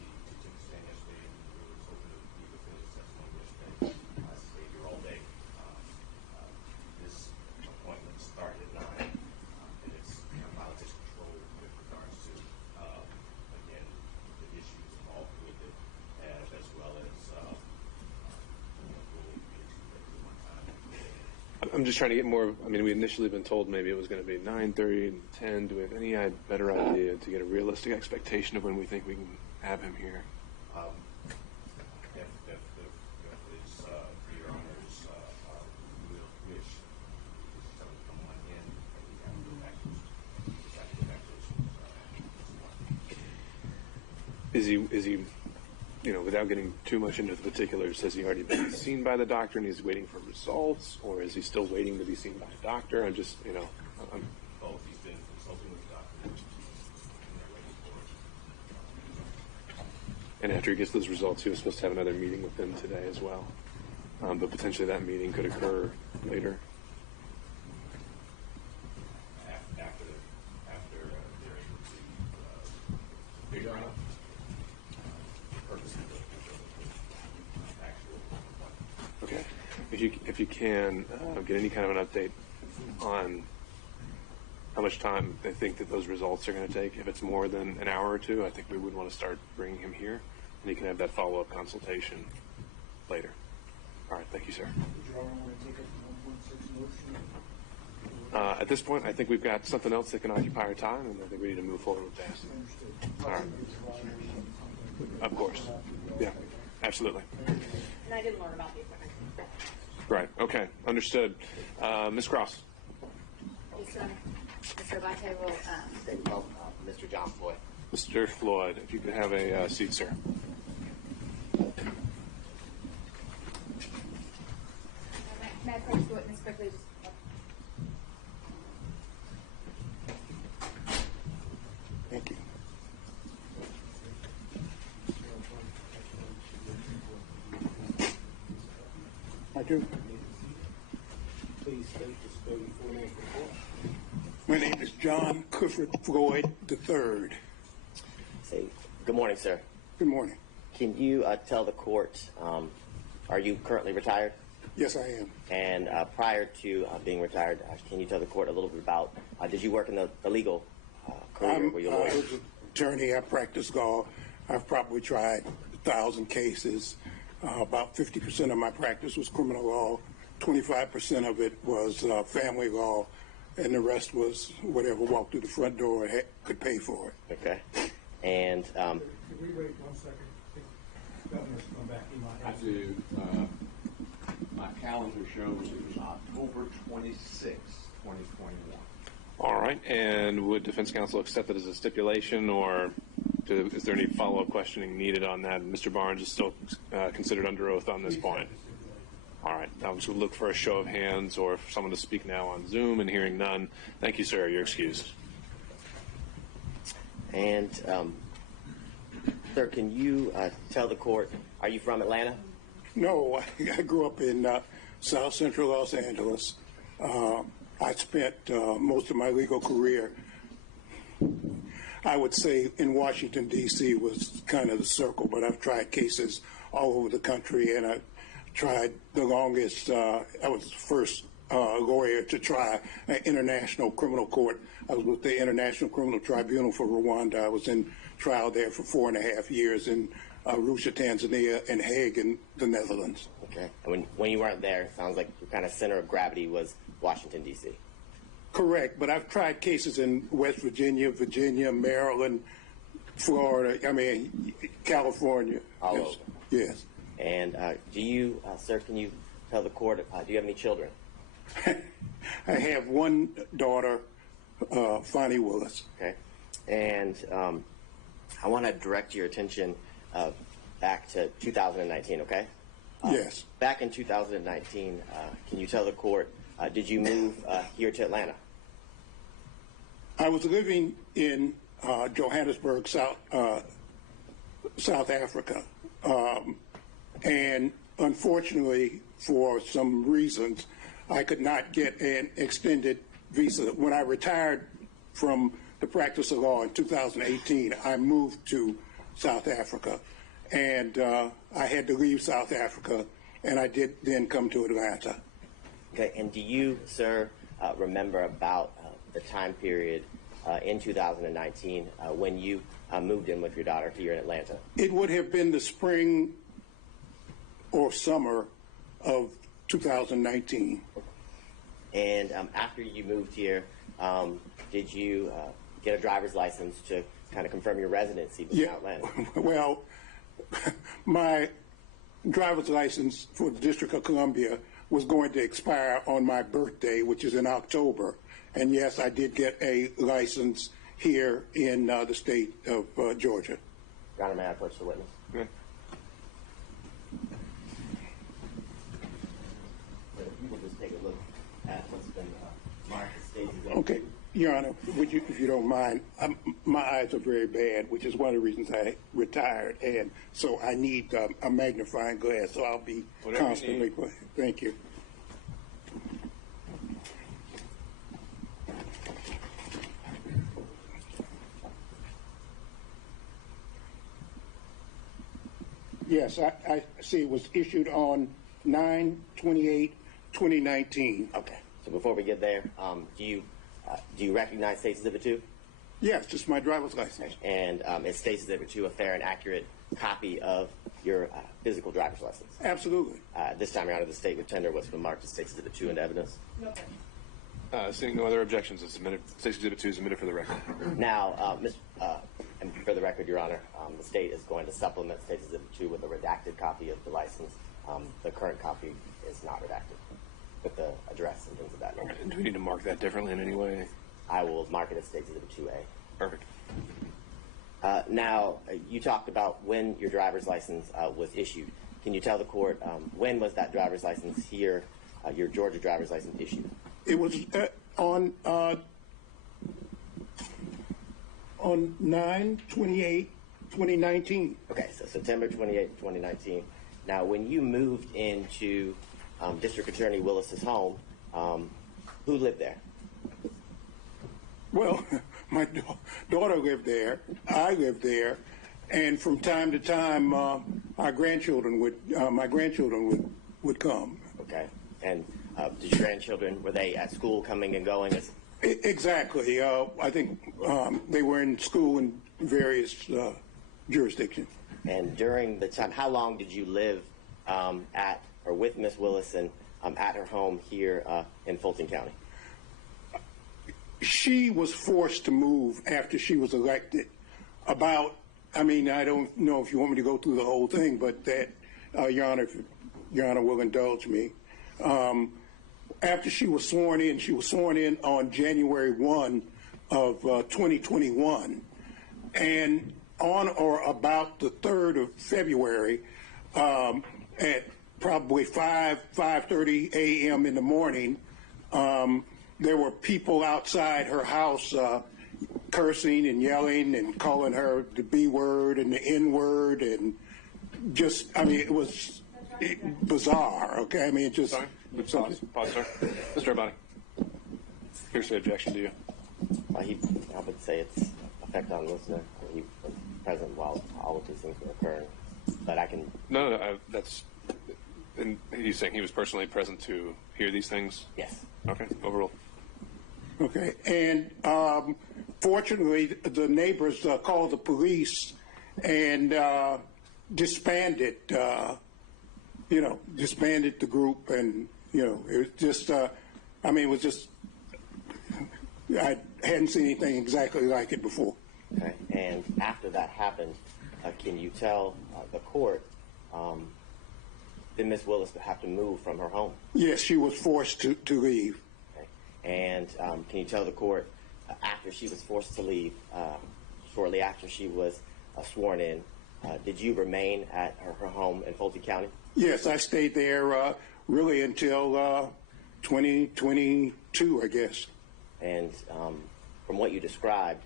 he took a stand yesterday and we was hoping to be within his testimony yesterday. I stayed here all day. This appointment started at 9, and it's out of his control with regards to, again, the issues involved with it, as well as I'm just trying to get more. I mean, we initially been told maybe it was going to be 9:30 and 10. Do we have any better idea to get a realistic expectation of when we think we can have him here? If it's Your Honor's will wish to come on in, and we have to go back to Is he, without getting too much into the particulars, has he already been seen by the doctor and he's waiting for results, or is he still waiting to be seen by a doctor? I'm just, both. He's been consulting with the doctor, and they're waiting for it. And after he gets those results, he was supposed to have another meeting with them today as well. But potentially that meeting could occur later. After they're able to figure out the purpose of the actual appointment. Okay. If you can get any kind of an update on how much time they think that those results are going to take. If it's more than an hour or two, I think we would want to start bringing him here, and he can have that follow-up consultation later. All right. Thank you, sir. At this point, I think we've got something else that can occupy our time, and I think we need to move forward with that. All right. Of course. Yeah, absolutely. And I didn't learn about the appointment. Right. Okay. Understood. Ms. Cross. Yes, Your Honor. Mr. Abate will, Mr. John Floyd. Mr. Floyd, if you could have a seat, sir. may I approach the witness quickly? Thank you. I do. Please state the spelling for me. My name is John Clifford Floyd III. Say, good morning, sir. Good morning. Can you tell the court, are you currently retired? Yes, I am. And prior to being retired, can you tell the court a little bit about, did you work in the legal career? Were you a lawyer? I was an attorney. I practiced law. I've probably tried 1,000 cases. About 50% of my practice was criminal law. 25% of it was family law. And the rest was whatever walked through the front door could pay for it. Okay. And Could we wait 1 second? The governor's come back. He might I have do. My calendar shows it was October 26, 2021. All right. And would defense counsel accept it as a stipulation, or is there any follow-up questioning needed on that? Mr. Barnes is still considered under oath on this point. All right. I would look for a show of hands or for someone to speak now on Zoom, and hearing none. Thank you, sir. You're excused. And, sir, can you tell the court, are you from Atlanta? No, I grew up in South Central Los Angeles. I spent most of my legal career. I would say in Washington, D.C. was kind of the circle, but I've tried cases all over the country, and I tried the longest. I was the first lawyer to try an international criminal court. I was with the International Criminal Tribunal for Rwanda. I was in trial there for 4.5 years in Arusha, Tanzania, and Hague in the Netherlands. Okay. And when you weren't there, it sounds like your kind of center of gravity was Washington, D.C. Correct, but I've tried cases in West Virginia, Maryland, Florida, California. All yes. over. Yes. And do you, sir, can you tell the court, do you have any children? I have one daughter, Fani Willis. Okay. And I want to direct your attention back to 2019, okay? Yes. Back in 2019, can you tell the court, did you move here to Atlanta? I was living in Johannesburg, South Africa. And unfortunately, for some reasons, I could not get an extended visa. When I retired from the practice of law in 2018, I moved to South Africa. And I had to leave South Africa, and I did then come to Atlanta. Okay, and do you, sir, remember about the time period in 2019 when you moved in with your daughter here in Atlanta? It would have been the spring or summer of 2019. And after you moved here, did you get a driver's license to kind of confirm your residency in Atlanta? Well, my driver's license for the District of Columbia was going to expire on my birthday, which is in October. And yes, I did get a license here in the state of Georgia. Your Honor, may I approach the witness? Okay. If you will just take a look at what's been marked as stages. Okay, Your Honor, would you, if you don't mind, my eyes are very bad, which is one of the reasons I retired, and so I need a magnifying glass, so I'll be Whatever constantly. Thank you. Yes, I see it was issued on 9/28/2019. Okay. So before we get there, do you recognize State's Exhibit 2? Yes, just my driver's license. And is State's Exhibit 2 a fair and accurate copy of your physical driver's license? Absolutely. This time, Your Honor, the State would tender what's been marked as State's Exhibit 2 into evidence. Seeing no other objections, it's submitted. State's Exhibit 2 is submitted for the record. Now, and for the record, Your Honor, the State is going to supplement State's Exhibit 2 with a redacted copy of the license. The current copy is not redacted with the address and things of that nature. Do we need to mark that differently in any way? I will mark it as State's Exhibit 2A. Perfect. Now, you talked about when your driver's license was issued. Can you tell the court when was that driver's license here, your Georgia driver's license issued? It was on 9/28/2019. Okay, so September 28, 2019. Now, when you moved into District Attorney Willis's home, who lived there? Well, my daughter lived there. I lived there, and from time to time, my grandchildren would come. Okay, and did your grandchildren, were they at school coming and going? Exactly. I think they were in school in various jurisdictions. And during the time, how long did you live at or with Miss Willis and at her home here in Fulton County? She was forced to move after she was elected. I don't know if you want me to go through the whole thing, but that, Your Honor, if Your Honor will indulge me. After she was sworn in on January 1 of 2021. And on or about the 3rd of February, at probably 5:30 a.m. in the morning, there were people outside her house cursing and yelling and calling her the B word and the N word, and it was bizarre. Okay, it just. Sorry. Pause, sir. Mr. Arbani. Here's the objection to you. I would say it's a effect on the listener. He was present while all of these things were occurring. But I can... No, that's... And he's saying he was personally present to hear these things? Yes. Okay, overruled. Okay, and fortunately, the neighbors called the police and disbanded, disbanded the group, and it was just, it was just, I hadn't seen anything exactly like it before. Okay, and after that happened, can you tell the court did Ms. Willis have to move from her home? Yes, she was forced to leave. Okay. And can you tell the court after she was forced to leave, shortly after she was sworn in, did you remain at her home in Fulton County? Yes, I stayed there really until 2022, I guess. And from what you described,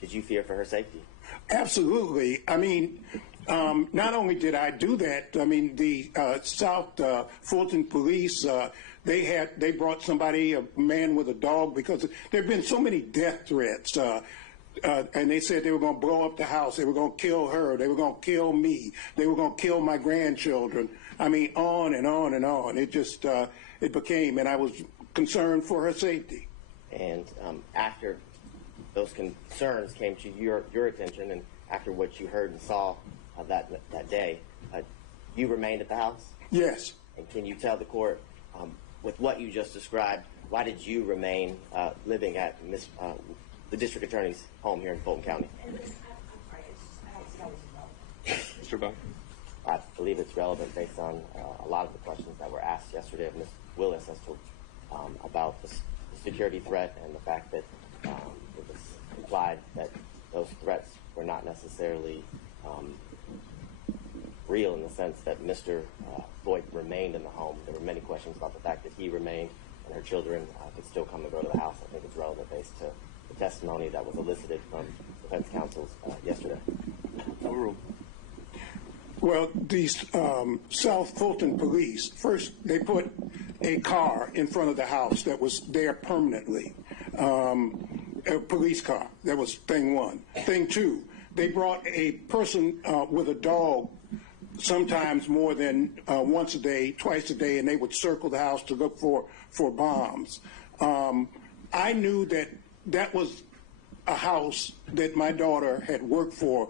did you fear for her safety? Absolutely. I mean, not only did I do that, I mean, the South Fulton police, they brought somebody, a man with a dog, because there have been so many death threats. And they said they were going to blow up the house. They were going to kill her. They were going to kill me. They were going to kill my grandchildren. I mean, on and on and on. It just, it became, and I was concerned for her safety. And after those concerns came to your attention, and after what you heard and saw that day, you remained at the house? Yes. And can you tell the court, with what you just described, why did you remain living at the district attorney's home here in Fulton County? Mr. Bell? I believe it's relevant based on a lot of the questions that were asked yesterday of Ms. Willis as to about the security threat and the fact that it was implied that those threats were not necessarily real in the sense that Mr. Boyd remained in the home. There were many questions about the fact that he remained and her children could still come and go to the house. I think it's relevant based to the testimony that was elicited from defense counsels yesterday. Overruled. Well, these South Fulton police, first they put a car in front of the house that was there permanently, a police car. That was thing one. Thing two, they brought a person with a dog sometimes more than once a day, twice a day, and they would circle the house to look for bombs. I knew that was a house that my daughter had worked for.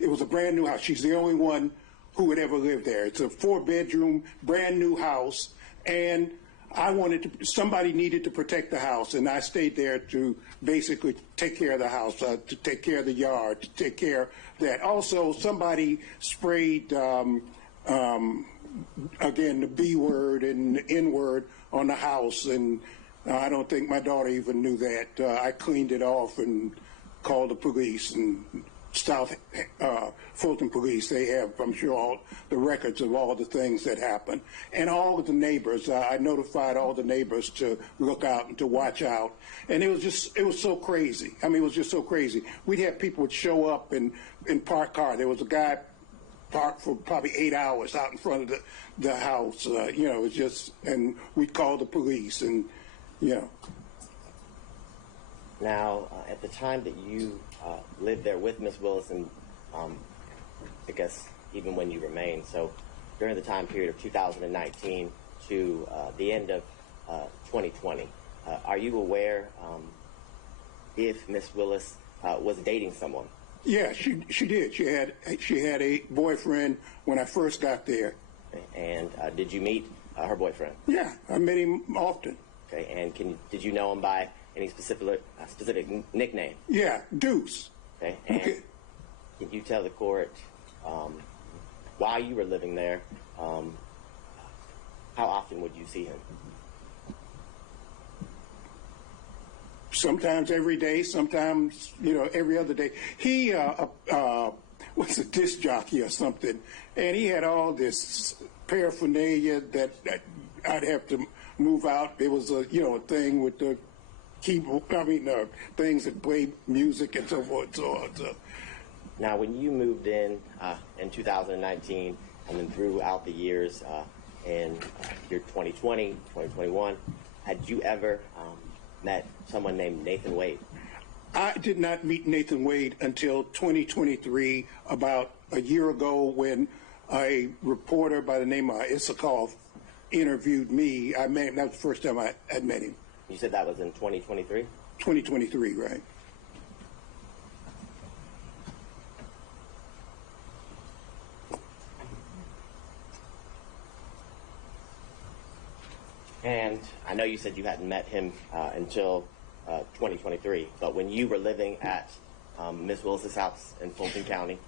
It was a brand new house. She's the only one who would ever live there. It's a 4-bedroom, brand new house, and somebody needed to protect the house, and I stayed there to basically take care of the house, to take care of the yard, to take care of that. Also, somebody sprayed, again, the B word and the N word on the house, and I don't think my daughter even knew that. I cleaned it off and called the police, and South Fulton police, they have, I'm sure, all the records of all the things that happened. And all of the neighbors, I notified all the neighbors to look out and to watch out. And it was so crazy. I mean, it was just so crazy. We'd have people would show up and park car. There was a guy parked for probably 8 hours out in front of the house. It was just, and we'd call the police and, Now, at the time that you lived there with Ms. Willis, and I guess even when you remained, so during the time period of 2019 to the end of 2020, are you aware if Ms. Willis was dating someone? Yeah, she did. She had a boyfriend when I first got there. Okay. And did you meet her boyfriend? Yeah, I met him often. Okay, and did you know him by any specific nickname? Yeah, Deuce. Okay, and can you tell the court while you were living there, how often would you see him? Sometimes every day, sometimes, every other day. He was a disc jockey or something, and he had all this paraphernalia that I'd have to move out. There was a thing with the keyboard, things that play music and so forth and so on. So. Now, when you moved in 2019 and then throughout the years in year 2020, 2021, had you ever met someone named Nathan Wade? I did not meet Nathan Wade until 2023, about a year ago, when a reporter by the name of Issakoff interviewed me. I met him. That was the first time I had met him. You said that was in 2023? 2023, right. And I know you said you hadn't met him until 2023, but when you were living at Ms. Willis's house in Fulton County,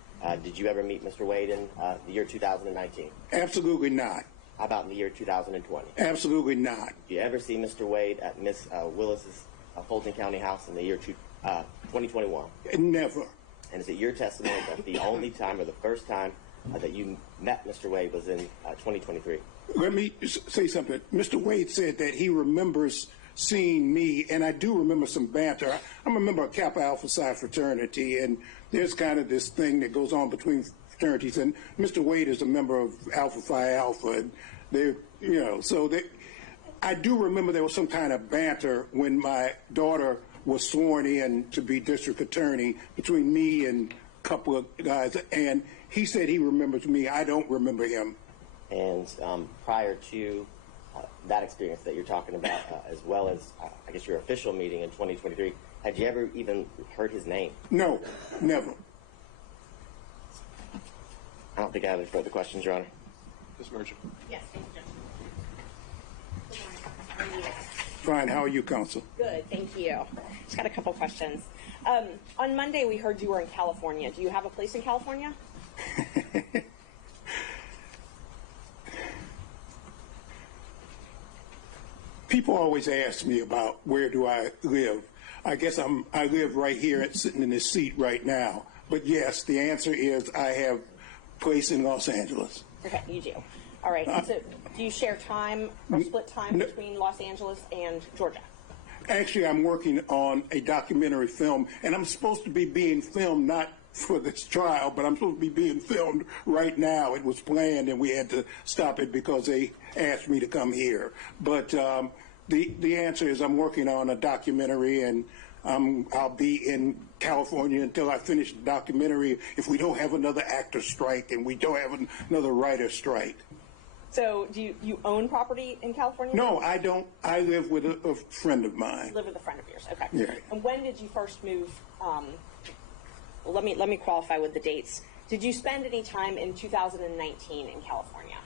did you ever meet Mr. Wade in the year 2019? Absolutely not. How about in the year 2020? Absolutely not. Did you ever see Mr. Wade at Ms. Willis's Fulton County house in the year 2021? Never. And is it your testimony that the only time or the first time that you met Mr. Wade was in 2023? Let me say something. Mr. Wade said that he remembers seeing me, and I do remember some banter. I'm a member of Kappa Alpha Psi fraternity, and there's kind of this thing that goes on between fraternities, and Mr. Wade is a member of Alpha Phi Alpha, and they're, I do remember there was some kind of banter when my daughter was sworn in to be district attorney between me and a couple of guys, and he said he remembers me. I don't remember him. And prior to that experience that you're talking about, as well as, I guess, your official meeting in 2023, had you ever even heard his name? No, never. I don't think I have any further questions, Your Honor. Ms. Merchant. Yes, thank you, Judge. Fine. How are you, counsel? Good, thank you. Just got a couple questions. On Monday, we heard you were in California. Do you have a place in California? People always ask me about where do I live. I guess I live right here, sitting in this seat right now. But yes, the answer is I have a place in Los Angeles. Okay, you do. All right. So do you share time or split time between Los Angeles and Georgia? Actually, I'm working on a documentary film, and I'm supposed to be being filmed not for this trial, but I'm supposed to be being filmed right now. It was planned, and we had to stop it because they asked me to come here. But the answer is I'm working on a documentary, and I'll be in California until I finish the documentary if we don't have another actor strike and we don't have another writer strike. So do you own property in California? No, I don't. I live with a friend of mine. You live with a friend of yours. Okay. Yeah. And when did you first move? Let me qualify with the dates. Did you spend any time in 2019 in California?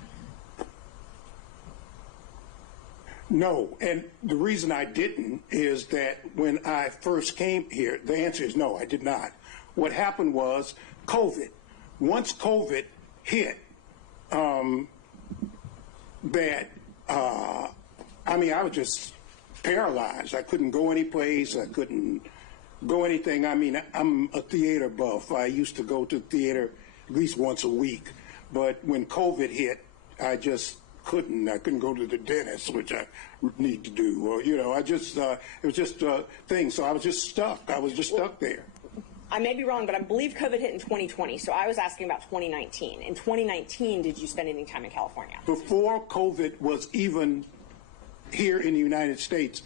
No, and the reason I didn't is that when I first came here, the answer is no, I did not. What happened was COVID. Once COVID hit, I was just paralyzed. I couldn't go any place. I couldn't go anything. I mean, I'm a theater buff. I used to go to theater at least once a week. But when COVID hit, I just couldn't. I couldn't go to the dentist, which I need to do. Or, it was just a thing. So I was just stuck. I was just stuck there. I may be wrong, but I believe COVID hit in 2020. So I was asking about 2019. In 2019, did you spend any time in California? Before COVID was even here in the United States,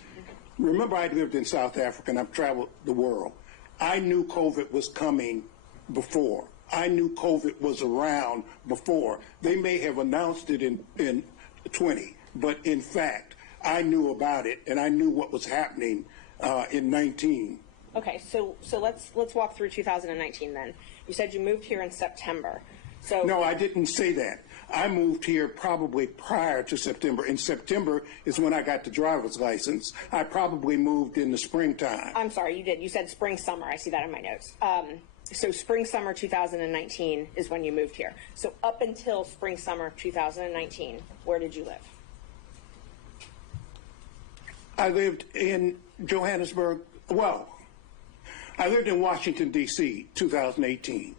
remember I lived in South Africa and I've traveled the world. I knew COVID was coming before. I knew COVID was around before. They may have announced it in 20, but in fact, I knew about it and I knew what was happening in 19. Okay, so let's walk through 2019 then. You said you moved here in September. So no, I didn't say that. I moved here probably prior to September. In September is when I got the driver's license. I probably moved in the springtime. I'm sorry, you did. You said spring, summer. I see that in my notes. So spring, summer 2019 is when you moved here. So up until spring, summer 2019, where did you live? I lived in Johannesburg. Well, I lived in Washington, D.C., 2018.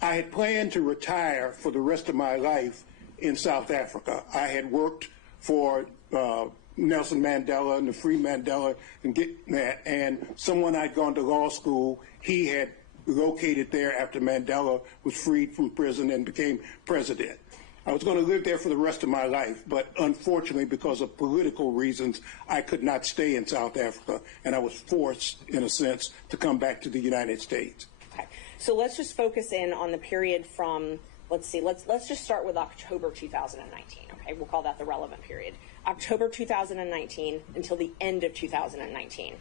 I had planned to retire for the rest of my life in South Africa. I had worked for Nelson Mandela and the Free Mandela and getting that. And someone I'd gone to law school, he had located there after Mandela was freed from prison and became president. I was going to live there for the rest of my life, but unfortunately, because of political reasons, I could not stay in South Africa, and I was forced, in a sense, to come back to the United States. Okay. So let's just focus in on the period from, let's just start with October 2019, okay? We'll call that the relevant period. October 2019 until the end of 2019.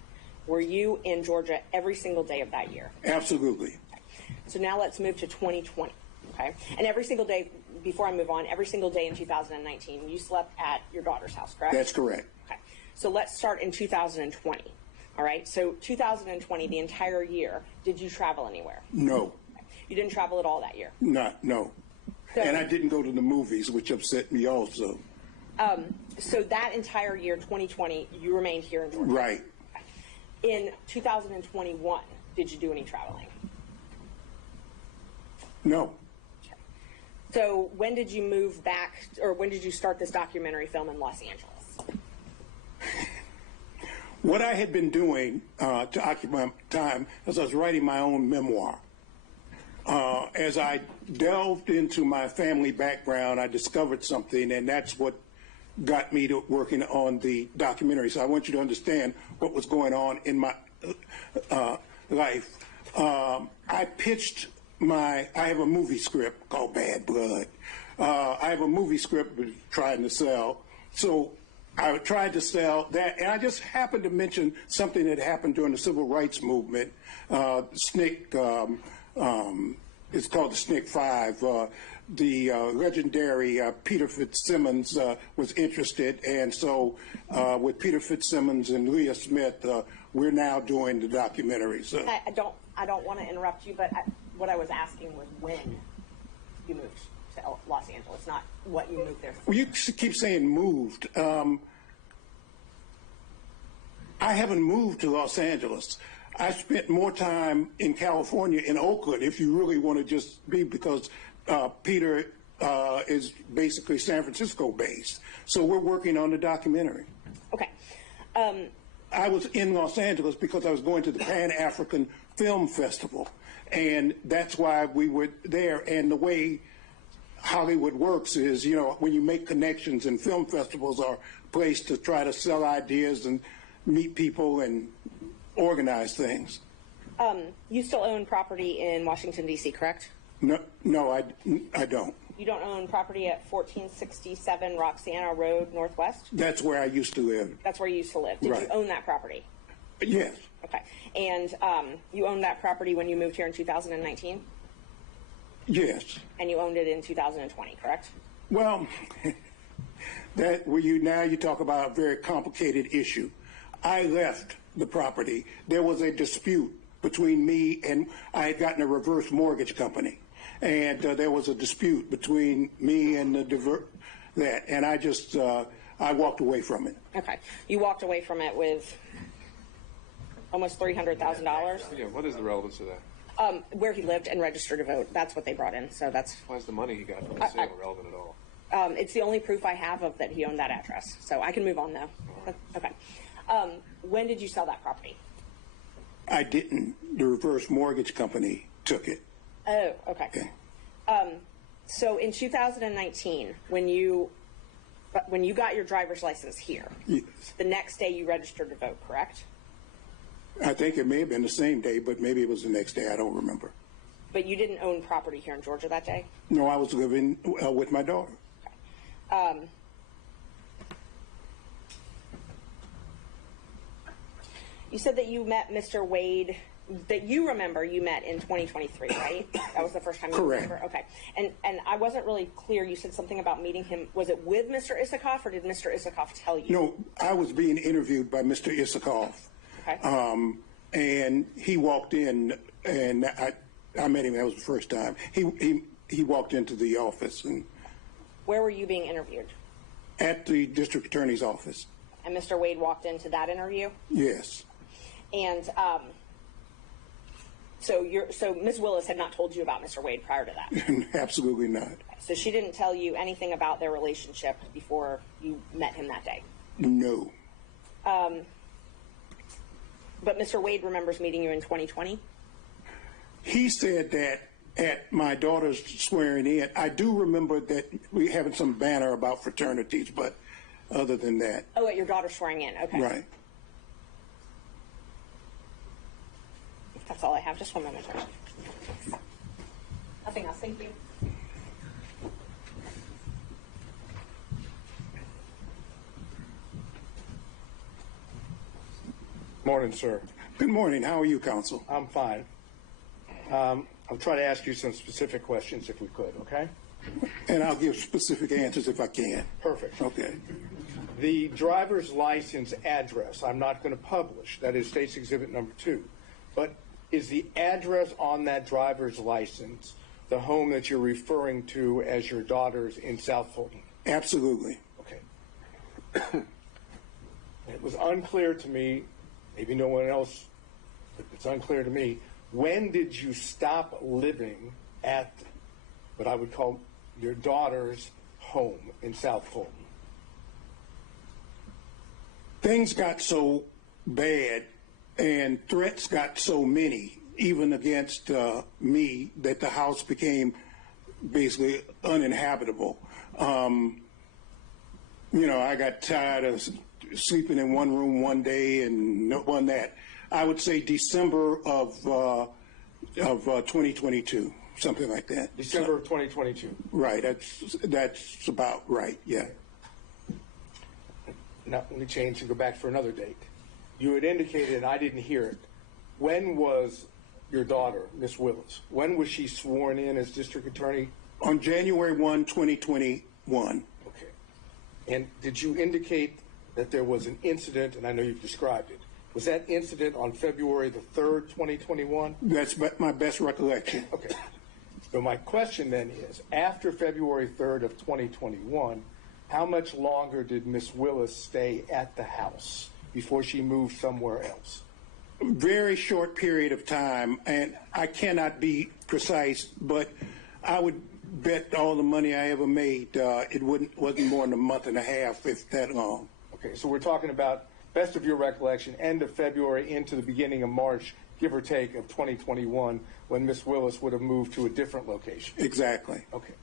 Were you in Georgia every single day of that year? Absolutely. Okay. So now let's move to 2020, okay? And every single day, before I move on, every single day in 2019, you slept at your daughter's house, correct? That's correct. Okay. So let's start in 2020, all right? So 2020, the entire year, did you travel anywhere? No. Okay. You didn't travel at all that year? No. So, and I didn't go to the movies, which upset me also. So that entire year, 2020, you remained here in Georgia? Right. Okay. In 2021, did you do any traveling? No. So when did you move back, or when did you start this documentary film in Los Angeles? What I had been doing to occupy time as I was writing my own memoir. As I delved into my family background, I discovered something, and that's what got me to working on the documentary. So I want you to understand what was going on in my life. I pitched I have a movie script called Bad Blood. I have a movie script trying to sell. So I tried to sell that, and I just happened to mention something that happened during the civil rights movement. SNCC, it's called the SNCC 5. The legendary Peter Fitzsimmons was interested, and so with Peter Fitzsimmons and Leah Smith, we're now doing the documentary. So I don't want to interrupt you, but what I was asking was when you moved to Los Angeles, not what you moved there for. Well, you keep saying moved. I haven't moved to Los Angeles. I spent more time in California, in Oakland, if you really want to just be, because Peter is basically San Francisco based. So we're working on the documentary. Okay. I was in Los Angeles because I was going to the Pan-African Film Festival, and that's why we were there. And the way Hollywood works is, you know, when you make connections, and film festivals are a place to try to sell ideas and meet people and organize things. You still own property in Washington, D.C., correct? No, I don't. You don't own property at 1467 Roxana Road Northwest? That's where I used to live. That's where you used to live. Did Right. you own that property? Yes. Okay. And you owned that property when you moved here in 2019? Yes. And you owned it in 2020, correct? Well, now you talk about a very complicated issue. I left the property. There was a dispute between me, and I had gotten a reverse mortgage company, and there was a dispute between me and and I just I walked away from it. Okay. You walked away from it with almost $300,000? Yeah, what is the relevance of that? Where he lived and registered to vote. That's what they brought in. So that's. Why is the money he got from the sale relevant at all? It's the only proof I have of that he owned that address. So I can move on though. Right. Okay. When did you sell that property? I didn't. The reverse mortgage company took it. Oh, okay. So in 2019, when you got your driver's license here, Yes. the next day you registered to vote, correct? I think it may have been the same day, but maybe it was the next day. I don't remember. But you didn't own property here in Georgia that day? No, I was living with my daughter. Okay. You said that you met Mr. Wade, that you remember you met in 2023, right? That was the first time you Correct. remember? Okay. And I wasn't really clear. You said something about meeting him. Was it with Mr. Isikoff, or did Mr. Isikoff tell you? No, I was being interviewed by Mr. Isikoff. Okay. And he walked in, and I met him. That was the first time. He walked into the office. And where were you being interviewed? At the district attorney's office. And Mr. Wade walked into that interview? Yes. And so Ms. Willis had not told you about Mr. Wade prior to that? Absolutely not. So she didn't tell you anything about their relationship before you met him that day? No. But Mr. Wade remembers meeting you in 2020? He said that at my daughter's swearing in. I do remember that we having some banner about fraternities, but other than that. Oh, at your daughter swearing in. Okay. Right. That's all I have. Just one moment. Nothing else. Thank you. Morning, sir. Good morning. How are you, counsel? I'm fine. I'll try to ask you some specific questions if we could, okay? And I'll give specific answers if I can. Perfect. Okay. The driver's license address, I'm not going to publish. That is State's Exhibit number 2. But is the address on that driver's license the home that you're referring to as your daughter's in South Fulton? Absolutely. Okay. It was unclear to me, maybe no one else, but it's unclear to me, when did you stop living at what I would call your daughter's home in South Fulton? Things got so bad and threats got so many, even against me, that the house became basically uninhabitable. I got tired of sleeping in one room one day and one that. I would say December of 2022, something like that. December of 2022. Right. That's about right. Yeah. Now, let me change and go back for another date. You had indicated, and I didn't hear it, when was your daughter, Miss Willis, when was she sworn in as district attorney? On January 1, 2021. Okay. And did you indicate that there was an incident, and I know you've described it, was that incident on February the 3rd, 2021? That's my best recollection. Okay. So my question then is, after February 3rd of 2021, how much longer did Miss Willis stay at the house before she moved somewhere else? Very short period of time, and I cannot be precise, but I would bet all the money I ever made, it wasn't more than a month and a half, if that long. Okay, so we're talking about, best of your recollection, end of February into the beginning of March, give or take, of 2021, when Miss Willis would have moved to a different location. Exactly. Okay.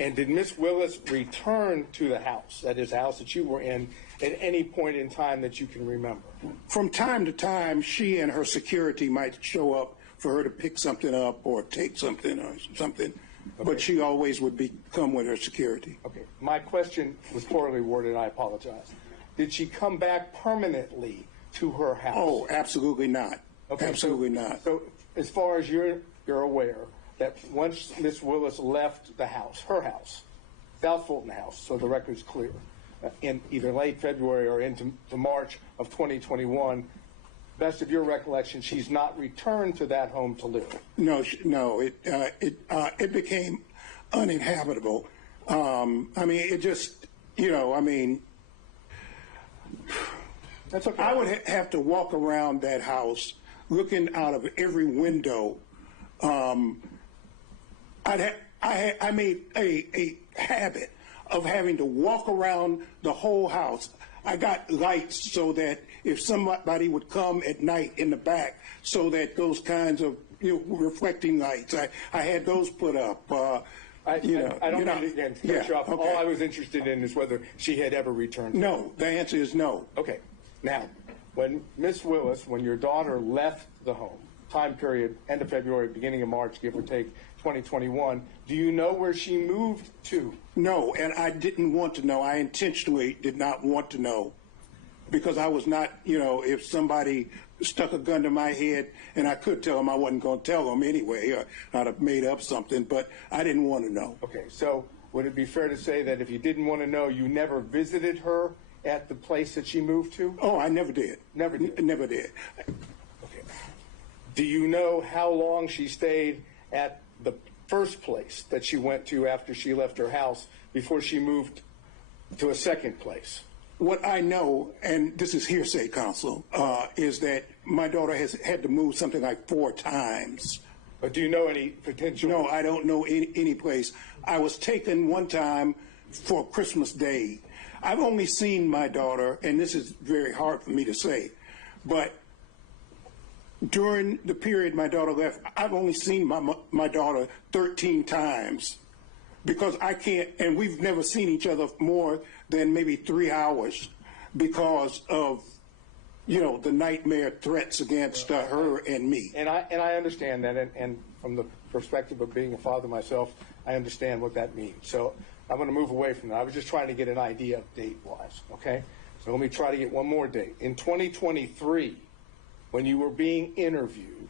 And did Miss Willis return to the house, that is, the house that you were in, at any point in time that you can remember? From time to time, she and her security might show up for her to pick something up or take something or something, okay. But she always would come with her security. Okay. My question was poorly worded. I apologize. Did she come back permanently to her house? Oh, absolutely not. Okay, absolutely not. So as far as you're aware, that once Miss Willis left the house, her house, South Fulton House, so the record's clear, in either late February or into March of 2021, best of your recollection, she's not returned to that home to live. No, it became uninhabitable. It just, that's okay. I would have to walk around that house looking out of every window. I made a habit of having to walk around the whole house. I got lights so that if somebody would come at night in the back, so that those kinds of reflecting lights, I had those put up. I don't mean to cut you off. Okay. All I was interested in is whether she had ever returned. No, the answer is no. Okay. Now, when Miss Willis, when your daughter left the home, time period, end of February, beginning of March, give or take, 2021, do you know where she moved to? No, and I didn't want to know. I intentionally did not want to know, because I was not, if somebody stuck a gun to my head, and I could tell them, I wasn't going to tell them anyway, or I'd have made up something, but I didn't want to know. Okay, so would it be fair to say that if you didn't want to know, you never visited her at the place that she moved to? Oh, I never did. Never did? Never did. Okay. Do you know how long she stayed at the first place that she went to after she left her house before she moved to a second place? What I know, and this is hearsay, counsel, is that my daughter has had to move something like 4 times. But do you know any potential? No, I don't know any place. I was taken one time for Christmas Day. I've only seen my daughter, and this is very hard for me to say, but during the period my daughter left, I've only seen my daughter 13 times because I can't, and we've never seen each other more than maybe 3 hours because of, you know, the nightmare threats against her and me. And I understand that, and from the perspective of being a father myself, I understand what that means. So I'm going to move away from that. I was just trying to get an idea of date-wise, okay? So let me try to get one more date. In 2023, when you were being interviewed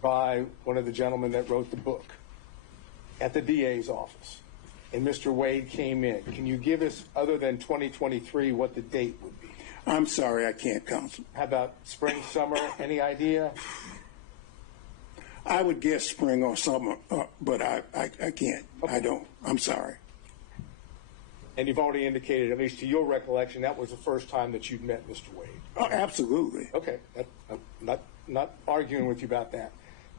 by one of the gentlemen that wrote the book at the DA's office, and Mr. Wade came in, can you give us, other than 2023, what the date would be? I'm sorry, I can't, Counsel. How about spring, summer, any idea? I would guess spring or summer, but I can't. Okay. I don't. I'm sorry. And you've already indicated, at least to your recollection, that was the first time that you'd met Mr. Wade. Oh, absolutely. Okay. I'm not arguing with you about that.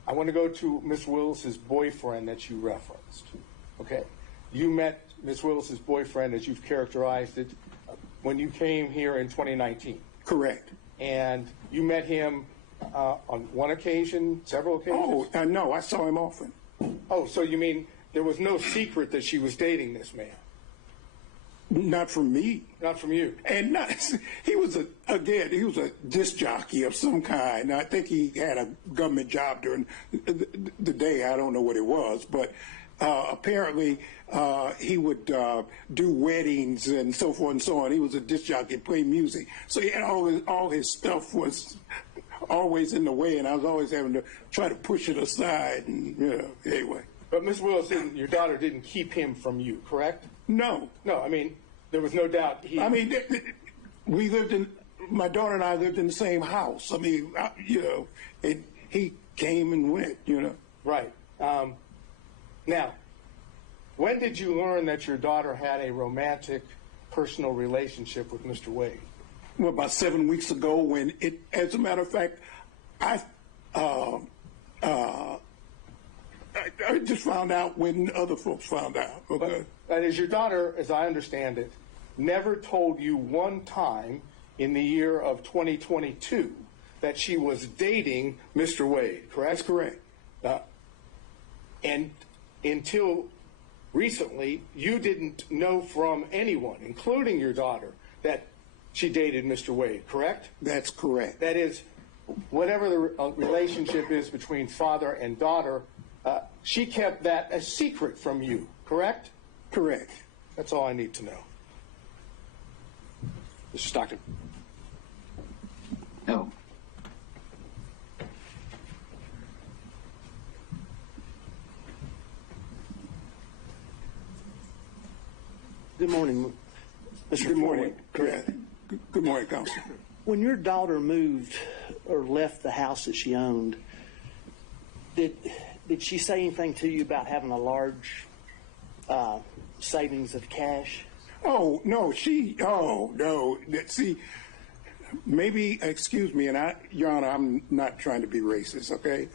I want to go to Ms. Willis's boyfriend that you referenced. Okay. You met Ms. Willis's boyfriend, as you've characterized it, when you came here in 2019. Correct. And you met him on one occasion, several occasions? Oh, no, I saw him often. Oh, so you mean there was no secret that she was dating this man? Not from me. Not from you. And he was a disc jockey of some kind. I think he had a government job during the day. I don't know what it was, but apparently he would do weddings and so forth and so on. He was a disc jockey, play music. So he had all his stuff was always in the way, and I was always having to try to push it aside. And, you know, anyway. But Ms. Willis, your daughter didn't keep him from you, correct? No. No, I mean, there was no doubt he... I mean, we lived in, my daughter and I lived in the same house. I mean, you know, he came and went, you know. Right. Now, when did you learn that your daughter had a romantic, personal relationship with Mr. Wade? Well, about 7 weeks ago, when it, as a matter of fact, I just found out when other folks found out. Okay. But as your daughter, as I understand it, never told you one time in the year of 2022 that she was dating Mr. Wade, correct? That's correct. And until recently, you didn't know from anyone, including your daughter, that she dated Mr. Wade, correct? That's correct. That is, whatever the relationship is between father and daughter, she kept that a secret from you, correct? Correct. That's all I need to know. Mr. Stockton. No. Good morning, Mr. Good morning. Correct. Good morning, Counsel. When your daughter moved or left the house that she owned, did she say anything to you about having a large savings of cash? Oh, no, no. See, maybe, excuse me, and Your Honor, I'm not trying to be racist, okay?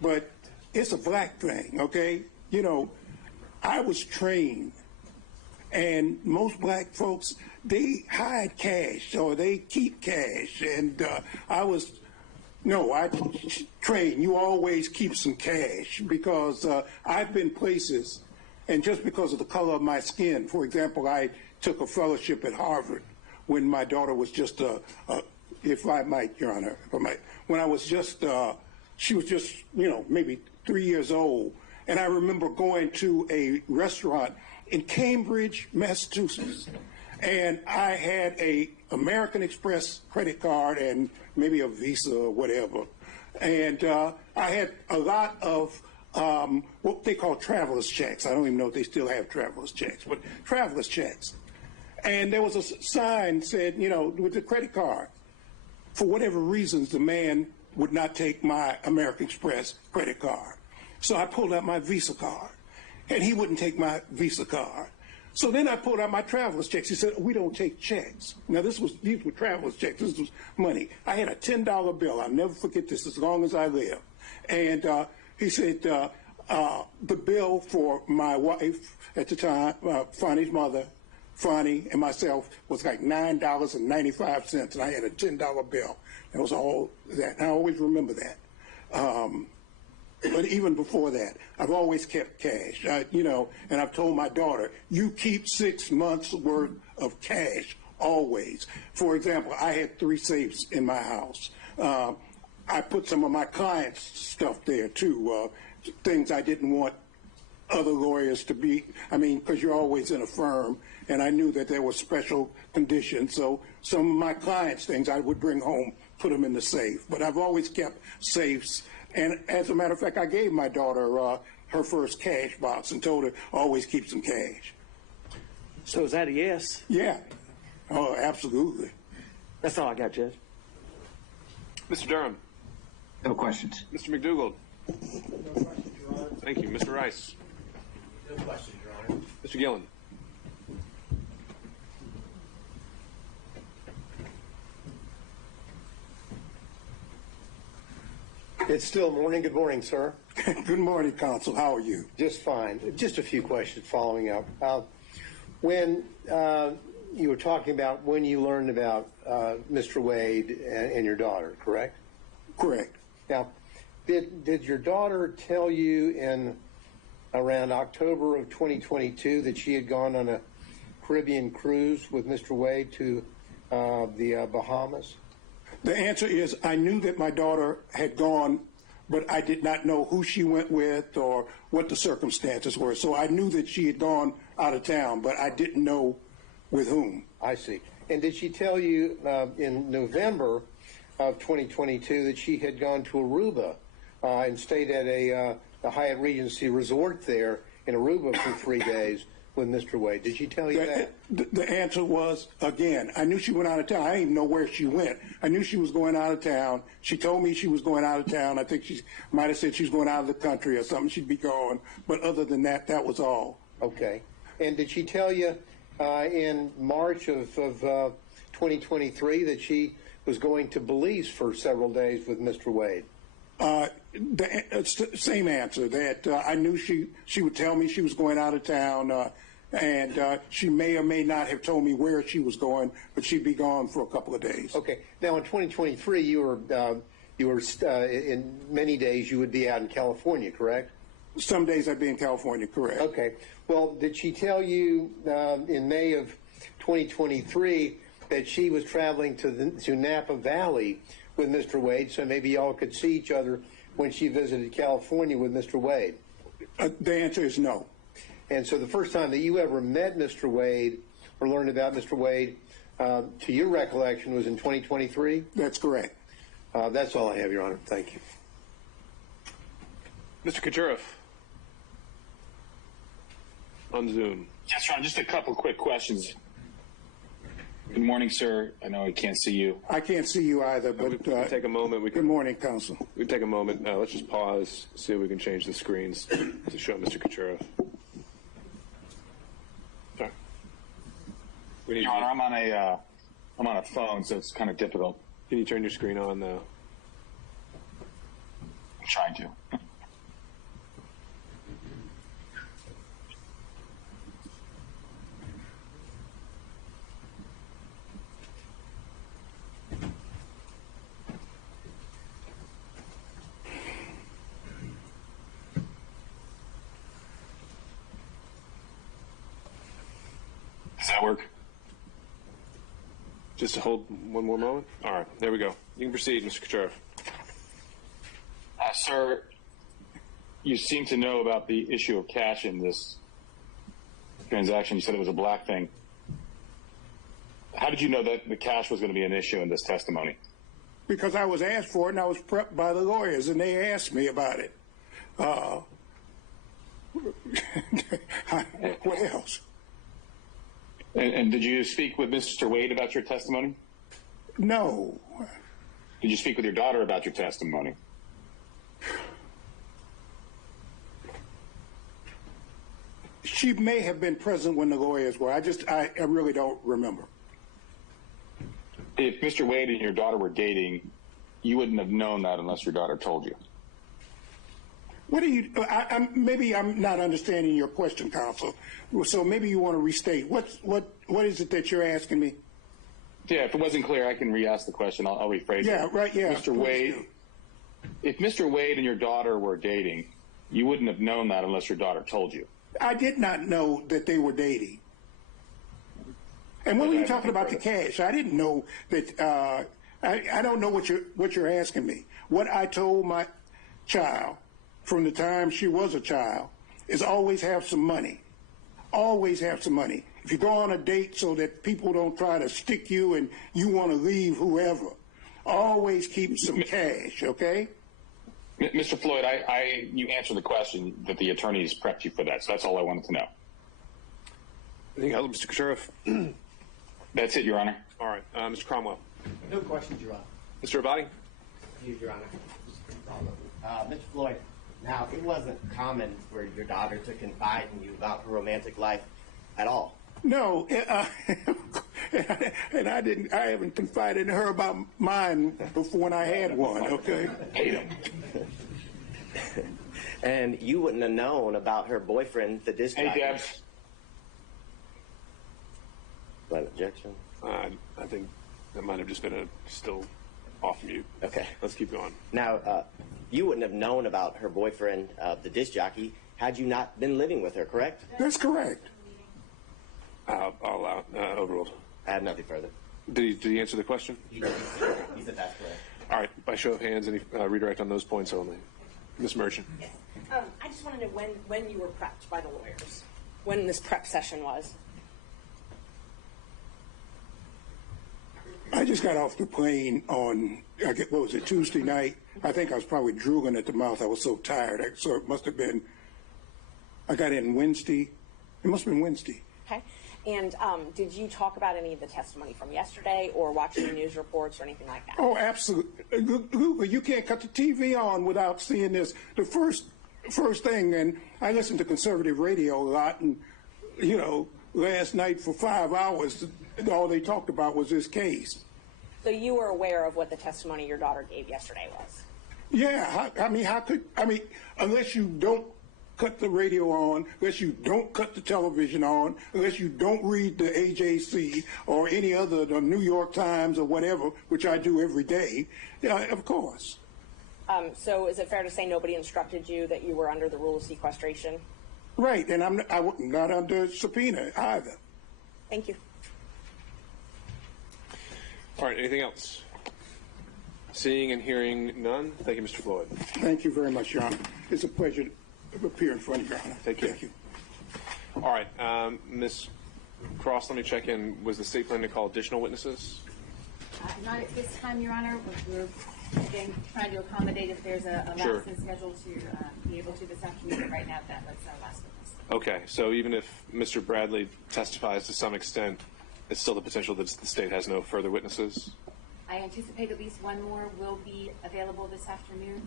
But it's a black thing, okay? You know, I was trained, and most black folks, they hide cash or they keep cash, and I trained, you always keep some cash, because I've been places, and just because of the color of my skin, for example, I took a fellowship at Harvard when my daughter was just, if I might, Your Honor, if I might, when I was just, she was just, you know, maybe 3 years old, and I remember going to a restaurant in Cambridge, Massachusetts, and I had a American Express credit card and maybe a Visa or whatever, and I had a lot of what they call traveler's checks. I don't even know if they still have traveler's checks, but traveler's checks. And there was a sign said, you know, with the credit card. For whatever reasons, the man would not take my American Express credit card. So I pulled out my Visa card, and he wouldn't take my Visa card. So then I pulled out my traveler's checks. He said, we don't take checks. Now, these were traveler's checks. This was money. I had a $10 bill. I'll never forget this as long as I live. And he said, the bill for my wife at the time, Fani's mother, Fani, and myself was like $9.95, and I had a $10 bill. That was all that. I always remember that. But even before that, I've always kept cash, and I've told my daughter, you keep 6 months worth of cash always. For example, I had 3 safes in my house. I put some of my clients' stuff there too, things I didn't want other lawyers to be, because you're always in a firm, and I knew that there were special conditions, so some of my clients' things I would bring home, put them in the safe. But I've always kept safes, and as a matter of fact, I gave my daughter her first cash box and told her always keep some cash. So is that a yes? Yeah. Oh, absolutely. That's all I got, Judge. Mr. Durham. No questions. Mr. McDougald. No questions, Your Honor. Thank you. Mr. Rice. No questions, Your Honor. Mr. Gillen. It's still morning. Good morning, sir. Good morning, counsel. How are you? Just fine. Just a few questions following up. When you were talking about when you learned about Mr. Wade and your daughter, correct? Correct. Now, did your daughter tell you in around October of 2022 that she had gone on a Caribbean cruise with Mr. Wade to the Bahamas? The answer is I knew that my daughter had gone, but I did not know who she went with or what the circumstances were. So I knew that she had gone out of town, but I didn't know with whom. I see. And did she tell you in November of 2022 that she had gone to Aruba and stayed at the Hyatt Regency Resort there in Aruba for 3 days with Mr. Wade? Did she tell you that? The answer was, again, I knew she went out of town. I didn't even know where she went. I knew she was going out of town. She told me she was going out of town. I think she might have said she was going out of the country or something. She'd be gone. But other than that, that was all. Okay. And did she tell you in March of 2023 that she was going to Belize for several days with Mr. Wade? Same answer, that I knew she would tell me she was going out of town, and she may or may not have told me where she was going, but she'd be gone for a couple of days. Okay. Now, in 2023, you were in many days you would be out in California, correct? Some days I'd be in California, correct. Okay. Well, did she tell you in May of 2023 that she was traveling to Napa Valley with Mr. Wade, so maybe y'all could see each other when she visited California with Mr. Wade? The answer is no. And so the first time that you ever met Mr. Wade or learned about Mr. Wade, to your recollection, was in 2023? That's correct. That's all I have, Your Honor. Thank you. Mr. Kucherov. On Zoom. Yes, Ron, just a couple quick questions. Good morning, sir. I know I can't see you. I can't see you either, but we can take a moment. Good morning, counsel. We can take a moment. Let's just pause, see if we can change the screens to show Mr. Kucherov. Sorry. Your Honor, I'm on a phone, so it's kind of difficult. Can you turn your screen on, though? I'm trying to. Does that work? Just to hold one more moment? All right, there we go. You can proceed, Mr. Kucherov. Sir, you seem to know about the issue of cash in this transaction. You said it was a black thing. How did you know that the cash was going to be an issue in this testimony? Because I was asked for it, and I was prepped by the lawyers, and they asked me about it. What else? And did you speak with Mr. Wade about your testimony? No. Did you speak with your daughter about your testimony? She may have been present when the lawyers were. I really don't remember. If Mr. Wade and your daughter were dating, you wouldn't have known that unless your daughter told you. What do you? Maybe I'm not understanding your question, counsel. So maybe you want to restate. What is it that you're asking me? Yeah, if it wasn't clear, I can re-ask the question. I'll rephrase it. Yeah, right. Yeah, Mr. Wade. if Mr. Wade and your daughter were dating, you wouldn't have known that unless your daughter told you. I did not know that they were dating. And when were you talking about the cash? I didn't know that. I don't know what you're asking me. What I told my child from the time she was a child is always have some money. Always have some money. If you go on a date so that people don't try to stick you and you want to leave whoever, always keep some cash, okay? Mr. Floyd, you answered the question that the attorneys prepped you for that, so that's all I wanted to know. Anything else, Mr. Sheriff? That's it, Your Honor. All right. Mr. Cromwell. No questions, Your Honor. Mr. Abadi? Yes, Your Honor. Mr. Floyd, now, it wasn't common for your daughter to confide in you about her romantic life at all. No, and I haven't confided in her about mine before when I had one, okay? Hate him. And you wouldn't have known about her boyfriend, the disc jockey. Hey, Debs. An objection? I think that might have just been still off mute. Okay. Let's keep going. Now, you wouldn't have known about her boyfriend, the disc jockey, had you not been living with her, correct? That's correct. I'll allow overruled. I have nothing further. Did he answer the question? He said that's correct. All right. By show of hands, any redirect on those points only. Ms. Merchant. Yes. I just want to know when you were prepped by the lawyers, when this prep session was. I just got off the plane on, what was it, Tuesday night? I think I was probably drooling at the mouth. I was so tired. So it must have been, I got in Wednesday. It must have been Wednesday. Okay. And did you talk about any of the testimony from yesterday or watch any news reports or anything like that? Oh, absolutely. You can't cut the TV on without seeing this. The first thing, and I listen to conservative radio a lot, and, you know, last night for 5 hours, all they talked about was this case. So you were aware of what the testimony your daughter gave yesterday was? Yeah, unless you don't cut the radio on, unless you don't cut the television on, unless you don't read the AJC or any other, the New York Times or whatever, which I do every day, of course. So is it fair to say nobody instructed you that you were under the rule of sequestration? Right, and I'm not under subpoena either. Thank you. All right, anything else? Seeing and hearing none, thank you, Mr. Floyd. Thank you very much, Your Honor. It's a pleasure to appear in front of Your Honor. Thank you. All right, Ms. Cross, let me check in. Was the state planning to call additional witnesses? Not at this time, Your Honor. We're again trying to accommodate if there's a lapse in schedule to be able to this afternoon, but right now that's our last witness. Okay, so even if Mr. Bradley testifies to some extent, it's still the potential that the state has no further witnesses? I anticipate at least one more will be available this afternoon,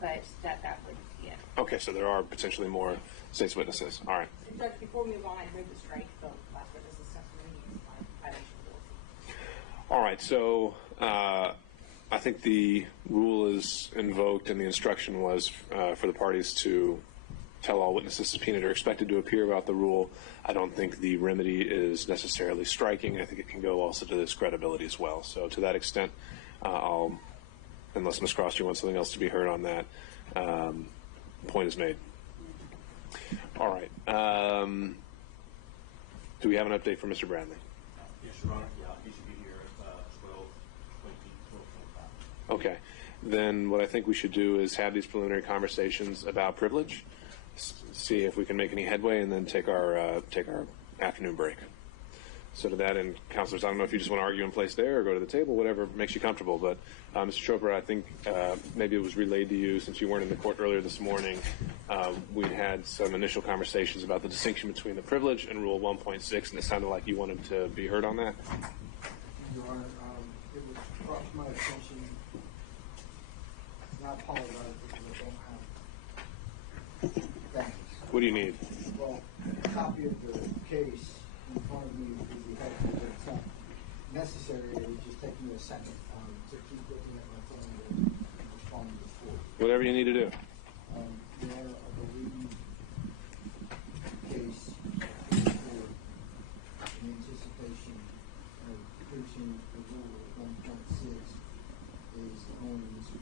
but that would be it. Okay, so there are potentially more state's witnesses. All right. Judge, before we move on, I move to strike the last witness's testimony. All right, so I think the rule is invoked and the instruction was for the parties to tell all witnesses subpoenaed or expected to appear about the rule. I don't think the remedy is necessarily striking. I think it can go also to this credibility as well. So to that extent, unless Ms. Cross, you want something else to be heard on that, point is made. All right. Do we have an update from Mr. Bradley? Yes, Your Honor. Yeah, he should be here at 12:25. Okay. Then what I think we should do is have these preliminary conversations about privilege, see if we can make any headway, and then take our afternoon break. So to that end, counselors, I don't know if you just want to argue in place there or go to the table, whatever makes you comfortable. But Mr. Chopra, I think maybe it was relayed to you since you weren't in the court earlier this morning. We had some initial conversations about the distinction between the privilege and Rule 1.6, and it sounded like you wanted to be heard on that. Your Honor, it was brought to my attention, and I apologize because I don't have things. What do you need? Well, a copy of the case in front of me would be helpful, but it's not necessary. It would just take me a second to keep looking at my phone and respond to the court. Whatever you need to do. Your Honor, I believe the case for in anticipation of preaching the rule of 1.6 is on Mr.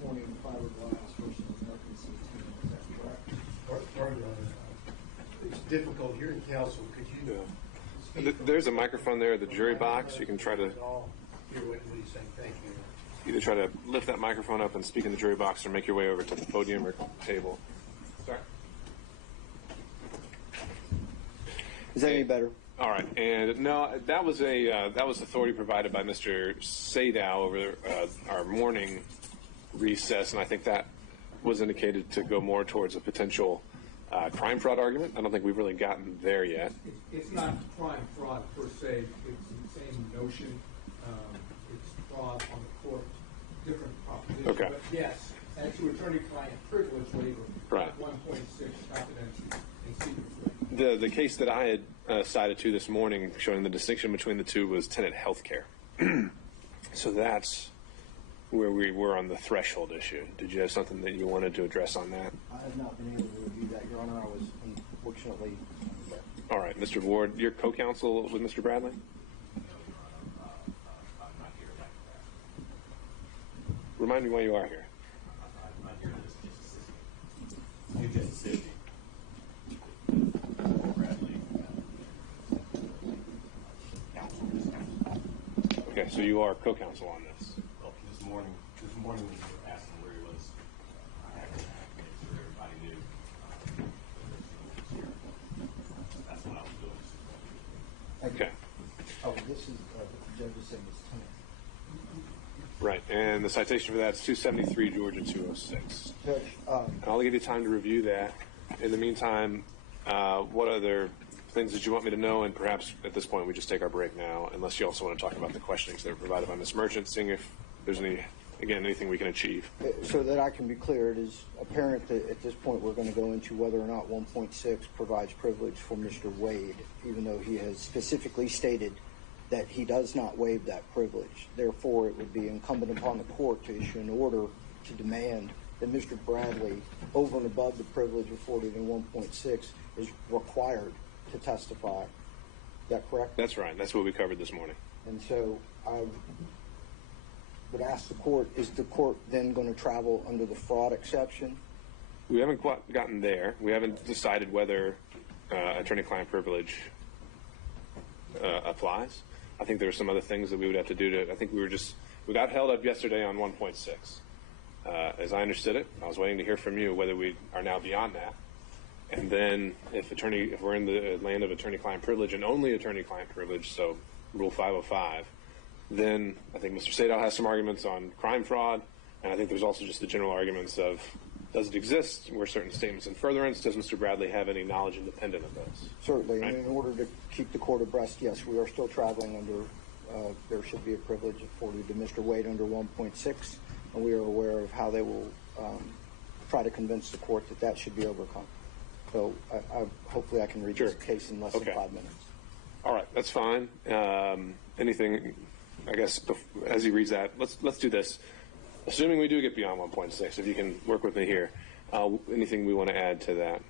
Corning Counsel, could you There's a microphone there at the jury box. You can try to hear what he's saying? Thank you. either try to lift that microphone up and speak in the jury box or make your way over to the podium or table. Sorry. Is that any better? All right, and no, that was authority provided by Mr. Sadow over our morning recess, and I think that was indicated to go more towards a potential crime fraud argument. I don't think we've really gotten there yet. It's not crime fraud per se. It's the same notion. It's fraud on the court, different proposition. Okay. But yes, as to attorney-client privilege waiver, Right. 1.6 confidential and secret. The case that I had cited to this morning, showing the distinction between the two, was tenant health care. So that's where we were on the threshold issue. Did you have something that you wanted to address on that? I have not been able to review that, Your Honor. I was unfortunately unaware. All right, Mr. Ward, you're co-counsel with Mr. Bradley? Remind me why you are here. I'm here to just assist Okay, so you are co-counsel on this. Well, this morning we were asking where he was. I had to make sure everybody knew that he was here. That's what I was doing. Okay. Oh, this is, the judge is saying it's 10. Right, and the citation for that is 273 Georgia 206. Judge, I'll give you time to review that. In the meantime, what other things did you want me to know? And perhaps at this point we just take our break now, unless you also want to talk about the questionings that were provided by Ms. Merchant, seeing if there's anything we can achieve. So that I can be clear, it is apparent that at this point we're going to go into whether or not 1.6 provides privilege for Mr. Wade, even though he has specifically stated that he does not waive that privilege. Therefore, it would be incumbent upon the court to issue an order to demand that Mr. Bradley, over and above the privilege afforded in 1.6, is required to testify. Is that correct? That's right. That's what we covered this morning. And so I would ask the court, is the court then going to travel under the fraud exception? We haven't quite gotten there. We haven't decided whether attorney-client privilege applies. I think there are some other things that we would have to do to, I think we got held up yesterday on 1.6. As I understood it, I was waiting to hear from you whether we are now beyond that. And then if we're in the land of attorney-client privilege and only attorney-client privilege, so Rule 505, then I think Mr. Sadow has some arguments on crime fraud, and I think there's also just the general arguments of, does it exist? Were certain statements in furtherance? Does Mr. Bradley have any knowledge independent of those? Certainly. Right? And in order to keep the court abreast, yes, we are still traveling under, there should be a privilege afforded to Mr. Wade under 1.6, and we are aware of how they will try to convince the court that that should be overcome. So hopefully I can reach this case in less than 5 minutes. All right, that's fine. Anything, I guess, as he reads that, let's do this. Assuming we do get beyond 1.6, if you can work with me here, anything we want to add to that?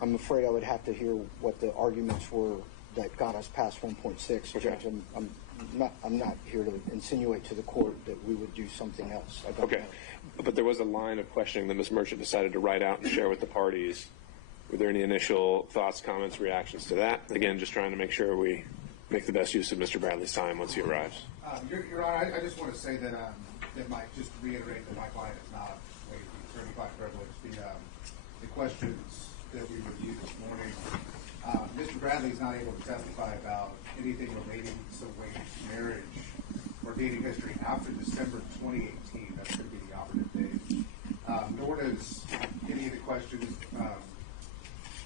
I'm afraid I would have to hear what the arguments were that got us past 1.6. Okay. Judge, I'm not here to insinuate to the court that we would do something else. I don't Okay. know. But there was a line of questioning that Ms. Merchant decided to write out and share with the parties. Were there any initial thoughts, comments, reactions to that? Again, just trying to make sure we make the best use of Mr. Bradley's time once he arrives. Your Honor, I just want to say that just to reiterate that my client is not waived the attorney-client privilege. The questions that we reviewed this morning, Mr. Bradley is not able to testify about anything relating to Wade's marriage or dating history after December 2018. That's going to be the operative date. Nor does any of the questions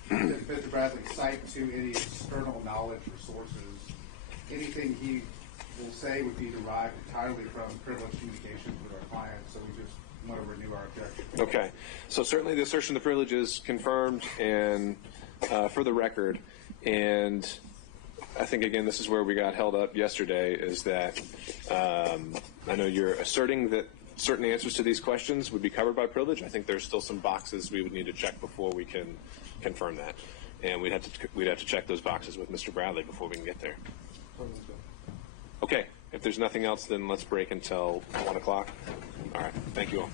does Mr. Bradley cite to any external knowledge or sources. Anything he will say would be derived entirely from privileged communications with our clients, so we just want to renew our objection. Okay. So certainly the assertion of privilege is confirmed and for the record. And I think, again, this is where we got held up yesterday, is that I know you're asserting that certain answers to these questions would be covered by privilege. I think there's still some boxes we would need to check before we can confirm that. And we'd have to check those boxes with Mr. Bradley before we can get there. Okay. If there's nothing else, then let's break until 1 o'clock. All right. Thank you all.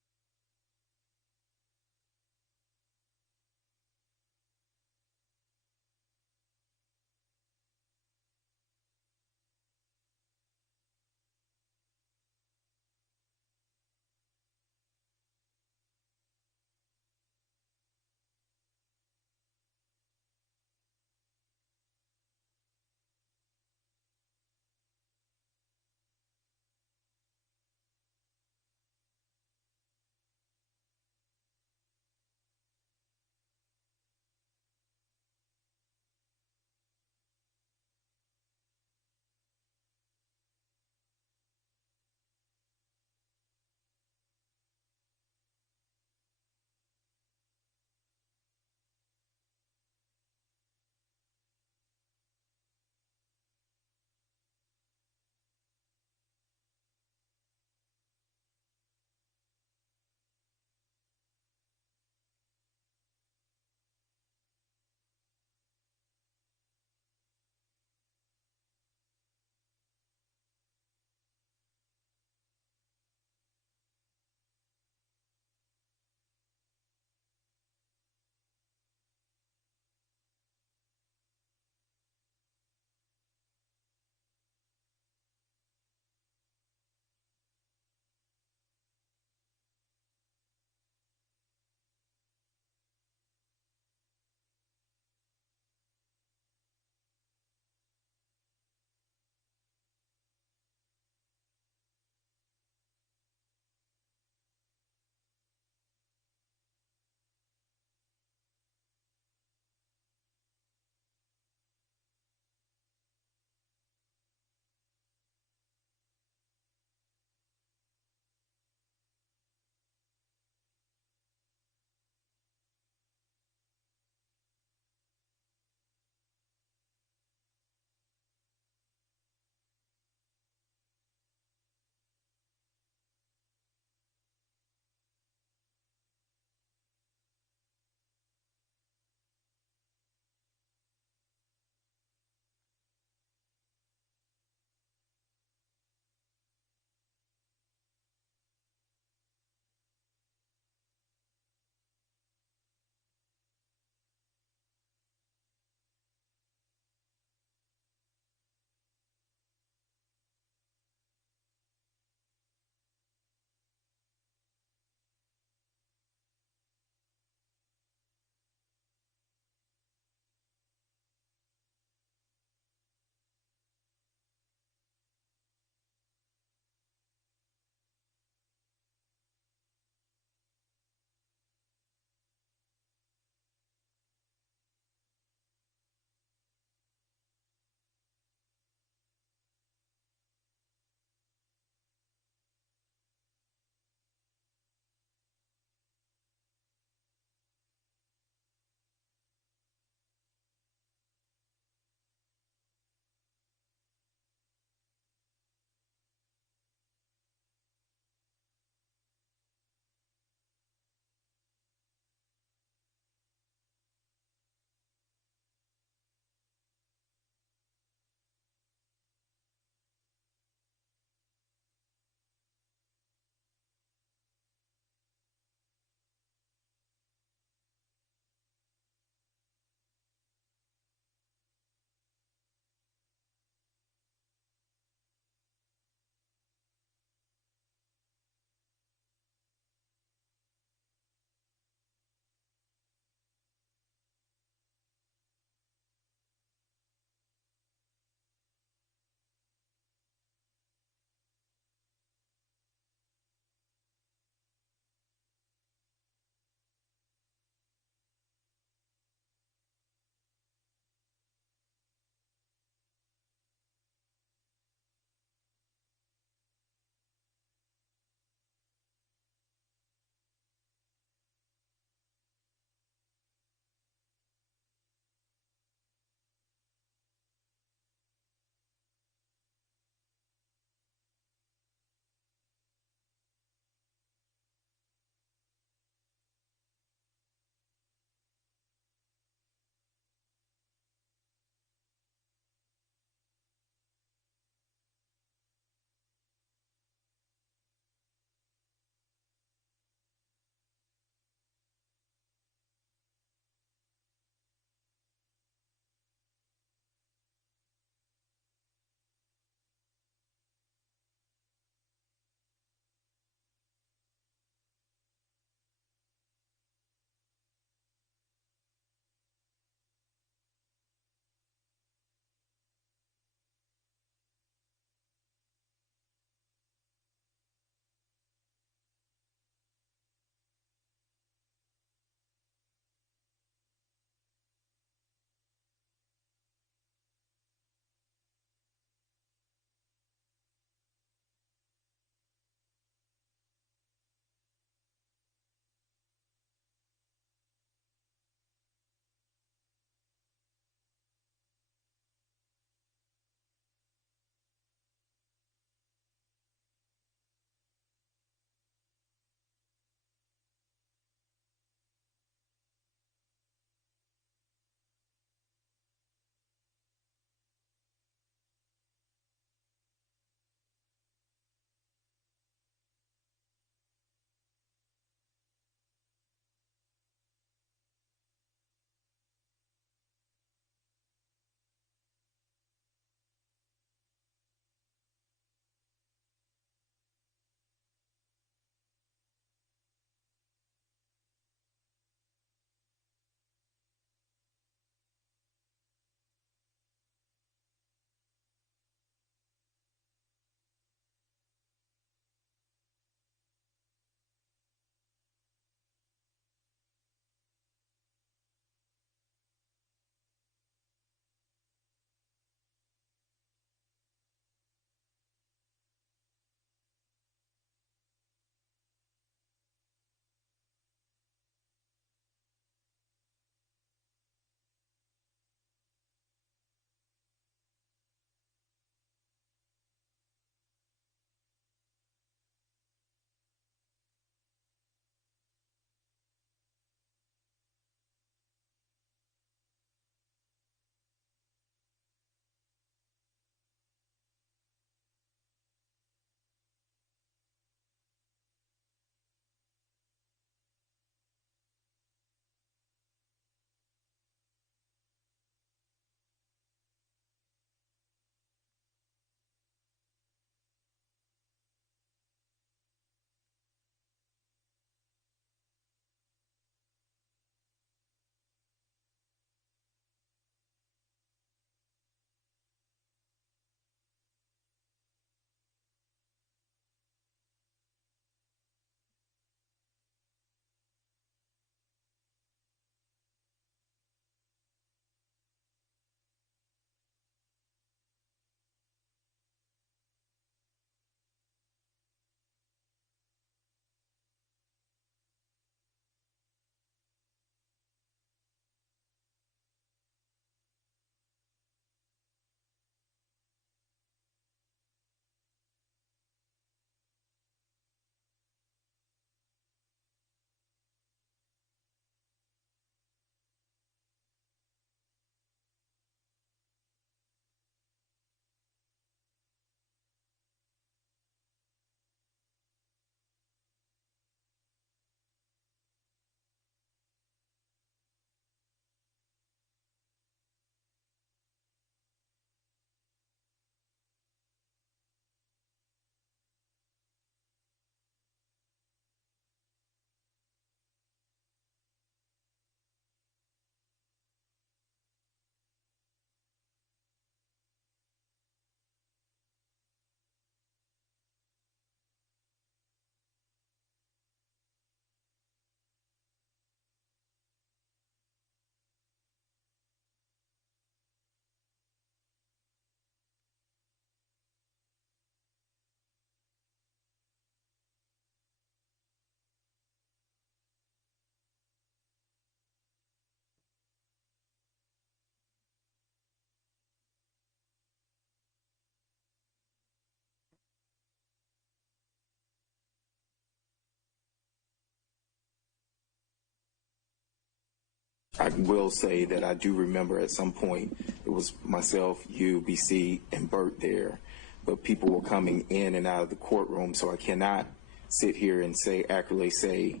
I will say that I do remember at some point it was myself, you, BC, and Bert there, but people were coming in and out of the courtroom, so I cannot sit here and accurately say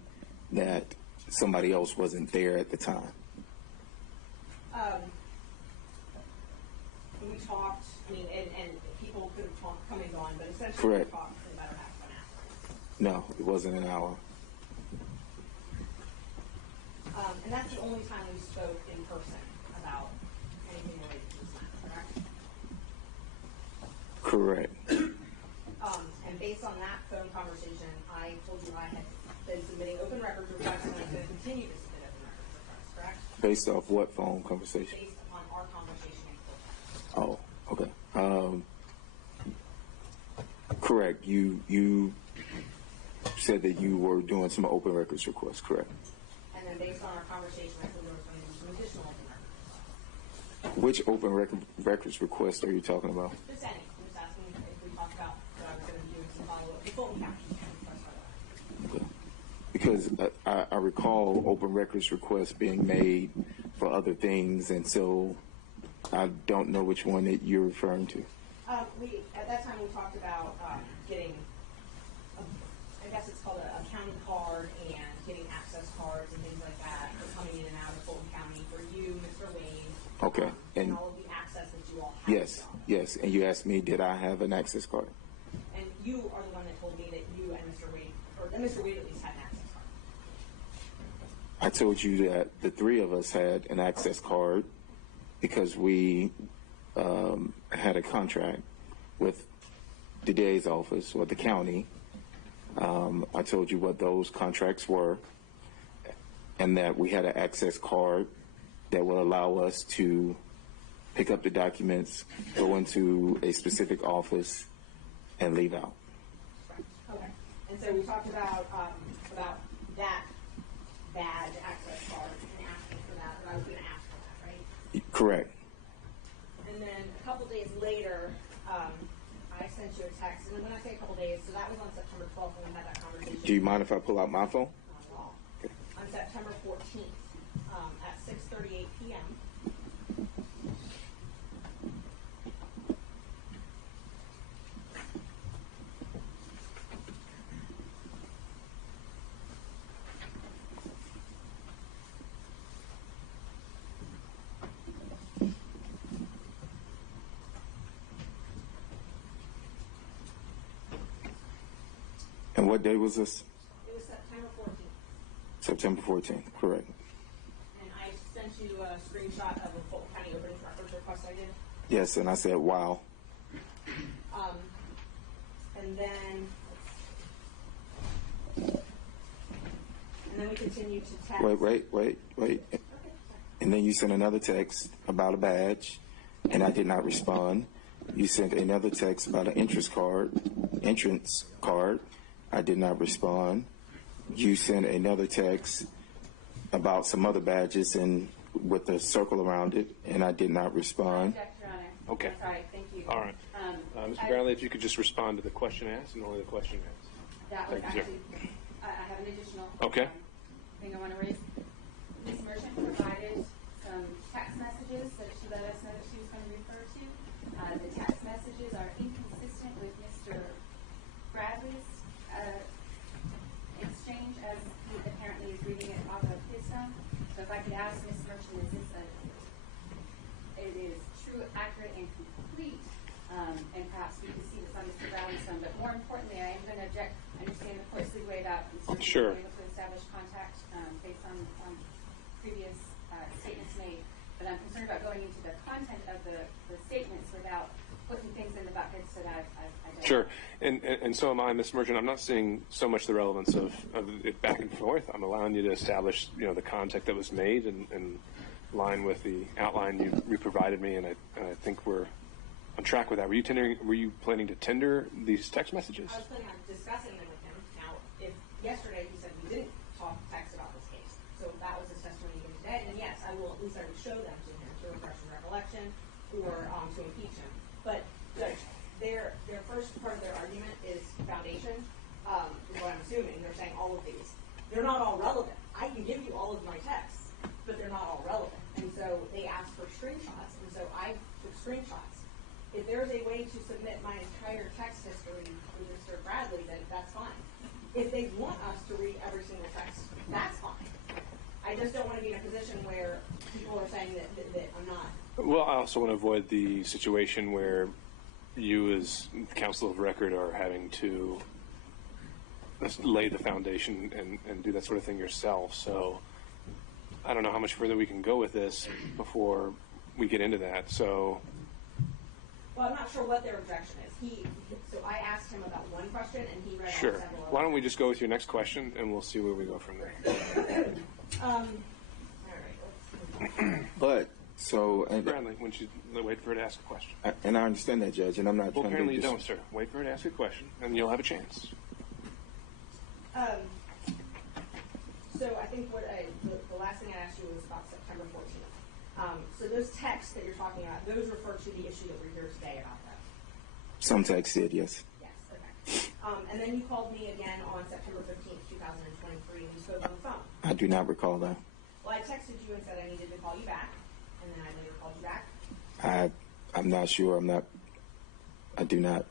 that somebody else wasn't there at the time. We talked, I mean, and people could have come and gone, but essentially Correct. we talked for about half an hour. No, it wasn't an hour. And that's the only time we spoke in person about anything related to this matter, correct? Correct. And based on that phone conversation, I told you I had been submitting open records requests and I'm going to continue to submit open records requests, correct? Based off what phone conversation? Based upon our conversation in court. Oh, okay. Correct. You said that you were doing some open records requests, correct? And then based on our conversation, I said there was going to be some additional open records requests. Which open records request are you talking about? Just any. I'm just asking if we talked about that I was going to be doing some follow-up with Fulton County. Okay. Because I recall open records requests being made for other things, and so I don't know which one that you're referring to. At that time, we talked about getting, I guess it's called a county card and getting access cards and things like that for coming in and out of Fulton County for you, Mr. Wayne. Okay. And all of the access that you all have. Yes. And you asked me, did I have an access card? And you are the one that told me that you and Mr. Wade, or that Mr. Wade at least had an access card. I told you that the three of us had an access card because we had a contract with the DA's office or the county. I told you what those contracts were and that we had an access card that will allow us to pick up the documents, go into a specific office, and leave out. Okay. And so we talked about that badge access card and asking for that, but I was going to ask for that, right? Correct. And then a couple days later, I sent you a text. And when I say a couple days, so that was on September 12th when we had that conversation. Do you mind if I pull out my phone? Not at all. Okay. On September 14th at 6:38 p.m. And what day was this? It was September 14th. September 14th, correct. And I sent you a screenshot of a Fulton County open records request I did. Yes, and I said, wow. And then we continued to text. Wait. And then you sent another text about a badge, and I did not respond. You sent another text about an entrance card. I did not respond. You sent another text about some other badges and with a circle around it, and I did not respond. Your Honor. Okay. Sorry, thank you. All right. Mr. Bradley, if you could just respond to the question asked and only the question asked. That was Thank you, sir. actually, I have an additional thing I want to raise. Ms. Merchant provided some text messages that she let us know that she was going to refer to. The text messages are inconsistent with Mr. Bradley's exchange as he apparently is reading it off of his phone. So if I could ask Ms. Merchant, it is true, accurate, and complete, and perhaps we can see this on Mr. Bradley's phone. But more importantly, I am going to object. I understand the court's leeway about Sure. being able to establish contact based on previous statements made. But I'm concerned about going into the content of the statements without putting things in the buckets that I don't. Sure. And so am I, Ms. Merchant. I'm not seeing so much the relevance of it back and forth. I'm allowing you to establish, the contact that was made and line with the outline you provided me, and I think we're on track with that. Were you planning to tender these text messages? I was planning on discussing them with him. Now, if yesterday he said we didn't text about this case, so that was his testimony again today, then yes, I will show them to him to refresh his recollection or to impeach him. But their first part of their argument is foundation, is what I'm assuming. They're saying all of these. They're not all relevant. I can give you all of my texts, but they're not all relevant. if they want us to read every single text, that's fine. I just don't want to be in a position where people are saying that I'm not. Well, I also want to avoid the situation where you as counsel of record are having to lay the foundation and do that sort of thing yourself. So I don't know how much further we can go with this before we get into that. So, well, I'm not sure what their objection is. So I asked him about one question, and he read out sure. several. Why don't we just go with your next question, and we'll see where we go from there. All right. But so Bradley, when you wait for her to ask a question. And I understand that, Judge, and I'm not Well, trying apparently to you don't, sir. Wait for her to ask a question, and you'll have a chance. So I think the last thing I asked you was about September 14th. So those texts that you're talking about, those refer to the issue that we're here today about that. Some text did, yes. Yes, okay. And then you called me again on September 15th, 2023, and you spoke on the phone. I do not recall that. Well, I texted you and said I needed to call you back, and then I later called you back. I'm not sure. I do not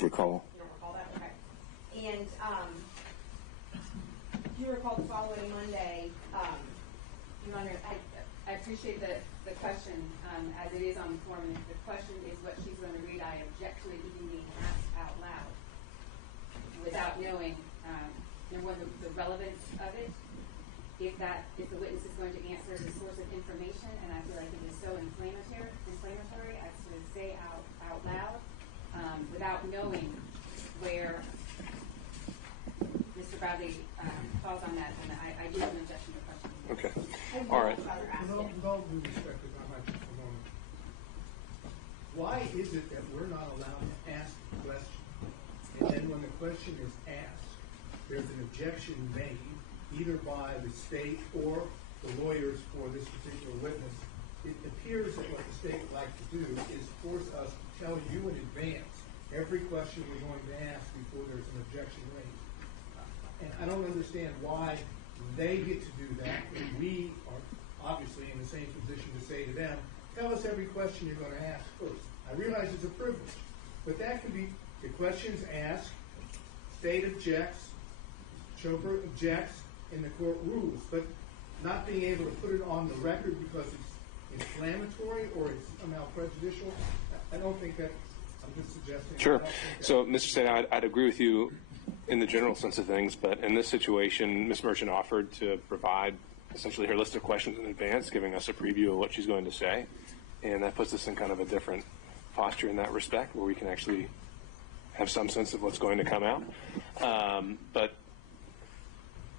recall. You don't recall that? Okay. And you recall the following Monday. Your Honor, I appreciate the question as it is on the form. And if the question is what she's going to read, I object to it even being asked out loud without knowing, number one, the relevance of it. If the witness is going to answer the source of information, and I feel like it is so inflammatory as to say out loud without knowing where Mr. Bradley falls on that, and I do have an objection to the question. Okay. All right. With all due respect, if I might just a moment, why is it that we're not allowed to ask the question, and then when the question is asked, there's an objection made either by the state or the lawyers for this particular witness? It appears that what the state would like to do is force us to tell you in advance every question we're going to ask before there's an objection raised. And I don't understand why they get to do that when we are obviously in the same position to say to them, tell us every question you're going to ask first. I realize it's a privilege, but that could be the questions asked, state objects, chauffeur objects, in the court rules, but not being able to put it on the record because it's inflammatory or it's somehow prejudicial, I don't think that, I'm just suggesting. Sure. So, Mr. State, I'd agree with you in the general sense of things, but in this situation, Ms. Merchant offered to provide essentially her list of questions in advance, giving us a preview of what she's going to say, and that puts us in kind of a different posture in that respect, where we can actually have some sense of what's going to come out. But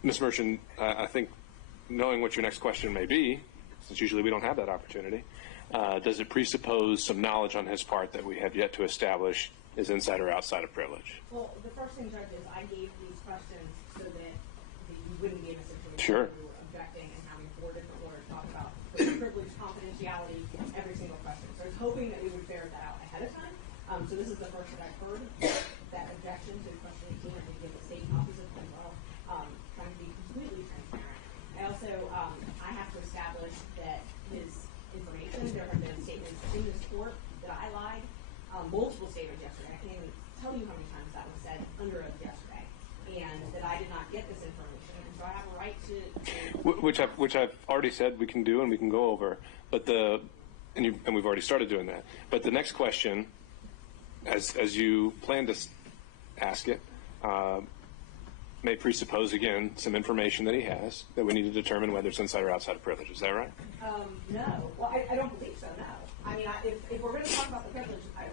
Ms. Merchant, I think knowing what your next question may be, since usually we don't have that opportunity, does it presuppose some knowledge on his part that we have yet to establish is inside or outside of privilege? Well, the first thing, Judge, is I gave these questions so that you wouldn't be in a situation Sure. where you were objecting and having 4 different lawyers talk about privilege, confidentiality, every single question. So I was hoping that we would ferret that out ahead of time. So this is the first that I've heard that objection to question 18. I did give the state copies of them as well, trying to be completely transparent. I also, I have to establish that his information, there have been statements in this court that I lied, multiple statements yesterday. I can't even tell you how many times that was said under oath yesterday, and that I did not get this information, and so I have a right to Which I've already said we can do and we can go over, but and we've already started doing that. But the next question, as you plan to ask it, may presuppose again some information that he has that we need to determine whether it's inside or outside of privilege. Is that right? No. Well, I don't believe so, no. I mean, if we're going to talk about the privilege, I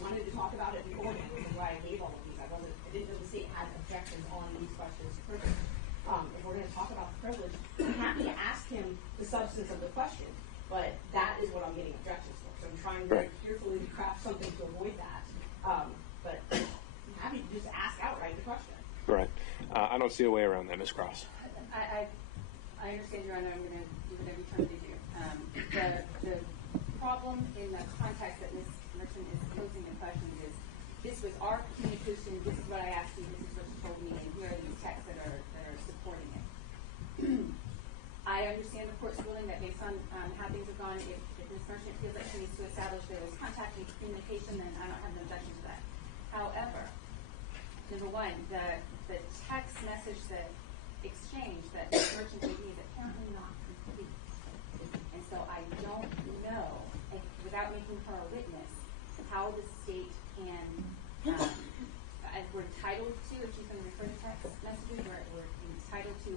wanted to talk about it beforehand, which is why I gave all of these. I didn't know the state had objections on these questions to privilege. If we're going to talk about the privilege, I'm happy to ask him the substance of the question, but that is what I'm getting objections for. So I'm trying to carefully craft something to avoid that. But I'm happy to just ask outright the question. Right. I don't see a way around that, Ms. Cross. I understand, Your Honor. I'm going to do whatever you tell me to do. The problem in the context that Ms. Merchant is posing the question is, this was our communication, this is what I asked you, this is what you told me, and here are these texts that are supporting it. I understand the court's ruling that based on how things have gone, if Ms. Merchant feels like she needs to establish there was contact and communication, then I don't have an objection to that. However, number one, the text message, the exchange that the merchant gave me is apparently not complete. And so I don't know, if, without making her a witness, how the state can, we're entitled to, if she's going to refer to text messages, we're entitled to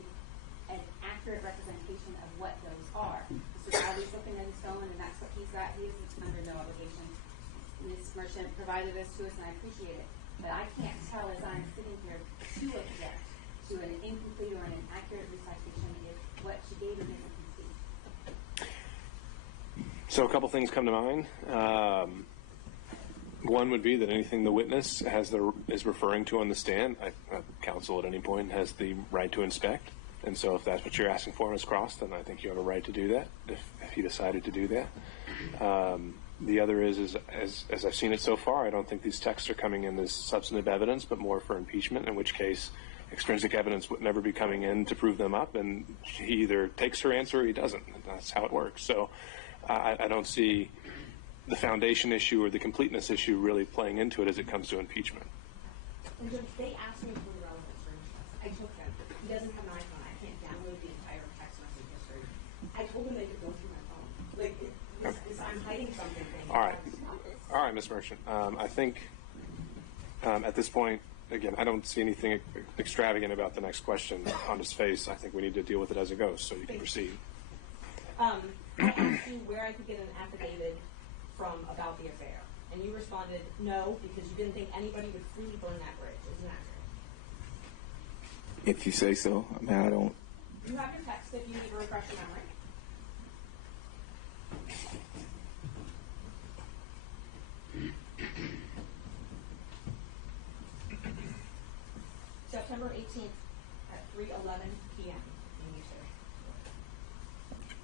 an accurate representation of what those are. Mr. Bradley's looking at his phone, and that's what he's got. He is under no obligation. This merchant provided this to us, and I appreciate it. But I can't tell as I'm sitting here to object to an incomplete or an inaccurate recitation if what she gave me isn't complete. So a couple things come to mind. One would be that anything the witness is referring to on the stand, counsel at any point has the right to inspect. And so if that's what you're asking for, Ms. Cross, then I think you have a right to do that if he decided to do that. The other is as I've seen it so far, I don't think these texts are coming in as substantive evidence, but more for impeachment, in which case extrinsic evidence would never be coming in to prove them up, and he either takes her answer or he doesn't. That's how it works. So I don't see the foundation issue or the completeness issue really playing into it as it comes to impeachment. And Judge, they asked me for the relevant screenshots. I took them. He doesn't have an iPhone. I can't download the entire text message history. I told him they could go through my phone. Like, I'm hiding something. All right, Ms. Merchant. I think at this point, again, I don't see anything extravagant about the next question on his face. I think we need to deal with it as it goes, so you can proceed. I asked you where I could get an affidavit from about the affair, and you responded no, because you didn't think anybody would freely burn that bridge. Isn't that correct? If you say so. I mean, I don't. You have your text if you need to refresh your memory. September 18th at 3:11 p.m. in Houston.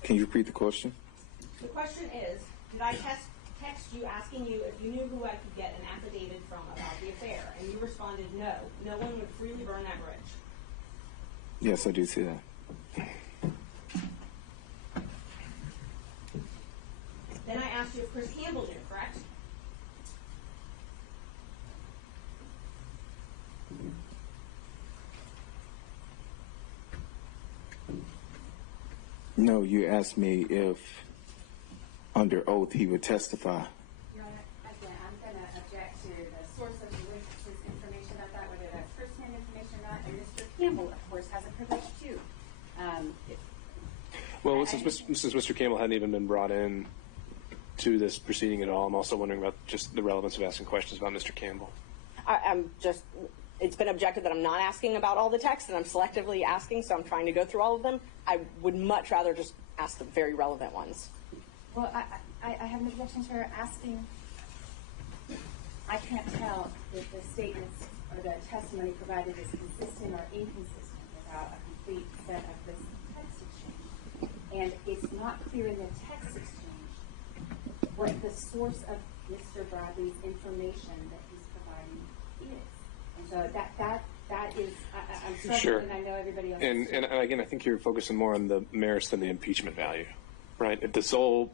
Can you repeat the question? The question is, did I text you asking you if you knew who I could get an affidavit from about the affair? And you responded no. No one would freely burn that bridge. Yes, I do see that. Then I asked you if Chris Campbell knew, correct? No, you asked me if under oath he would testify. Your Honor, again, I'm going to object to the source of the witness's information about that, whether that's first-hand information or not. And Mr. Campbell, of course, has a privilege too. Well, since Mr. Campbell hadn't even been brought in to this proceeding at all, I'm also wondering about just the relevance of asking questions about Mr. Campbell. It's been objected that I'm not asking about all the texts, and I'm selectively asking, so I'm trying to go through all of them. I would much rather just ask the very relevant ones. Well, I have an objection to her asking. I can't tell if the statements or the testimony provided is consistent or inconsistent without a complete set of this text exchange. And it's not clear in the text exchange what the source of Mr. Bradley's information that he's providing is. And so that is, I'm struggling, Sure. and I know everybody else And again, I think you're focusing more on the merits than the impeachment value, right? If the sole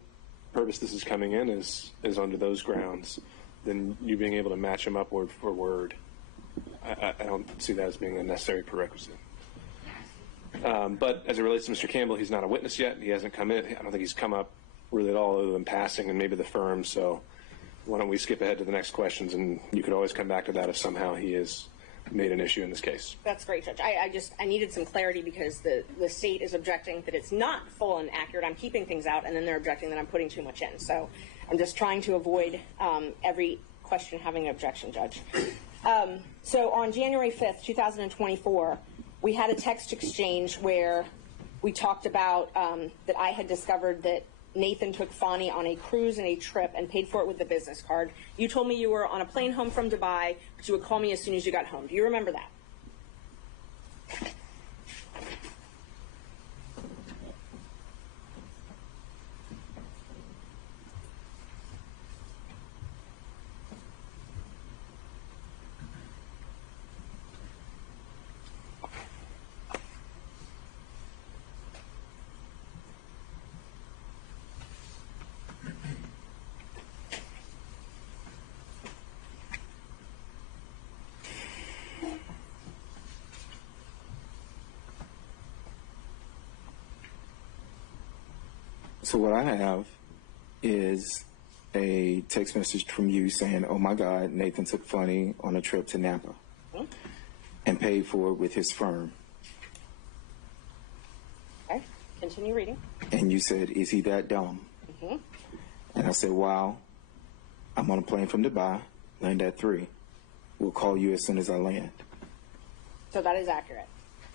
purpose this is coming in is under those grounds, then you being able to match them up word for word, I don't see that as being a necessary prerequisite. But as it relates to Mr. Campbell, he's not a witness yet. He hasn't come in. I don't think he's come up really at all other than passing and maybe the firm. So why don't we skip ahead to the next questions, and you could always come back to that if somehow he is made an issue in this case. That's great, Judge. I needed some clarity because the state is objecting that it's not full and accurate. I'm keeping things out, and then they're objecting that I'm putting too much in. So I'm just trying to avoid every question having an objection, Judge. So on January 5th, 2024, we had a text exchange where we talked about that I had discovered that Nathan took Fani on a cruise and a trip and paid for it with the business card. You told me you were on a plane home from Dubai, but you would call me as soon as you got home. Do you remember that? So what I have is a text message from you saying, "Oh my God, Nathan took Fani on a trip to Napa and paid for it with his firm." Okay, continue reading. And you said, "Is he that dumb?" Mm-hmm. And I said, "Wow, I'm on a plane from Dubai, land at 3. We'll call you as soon as I land." So that is accurate.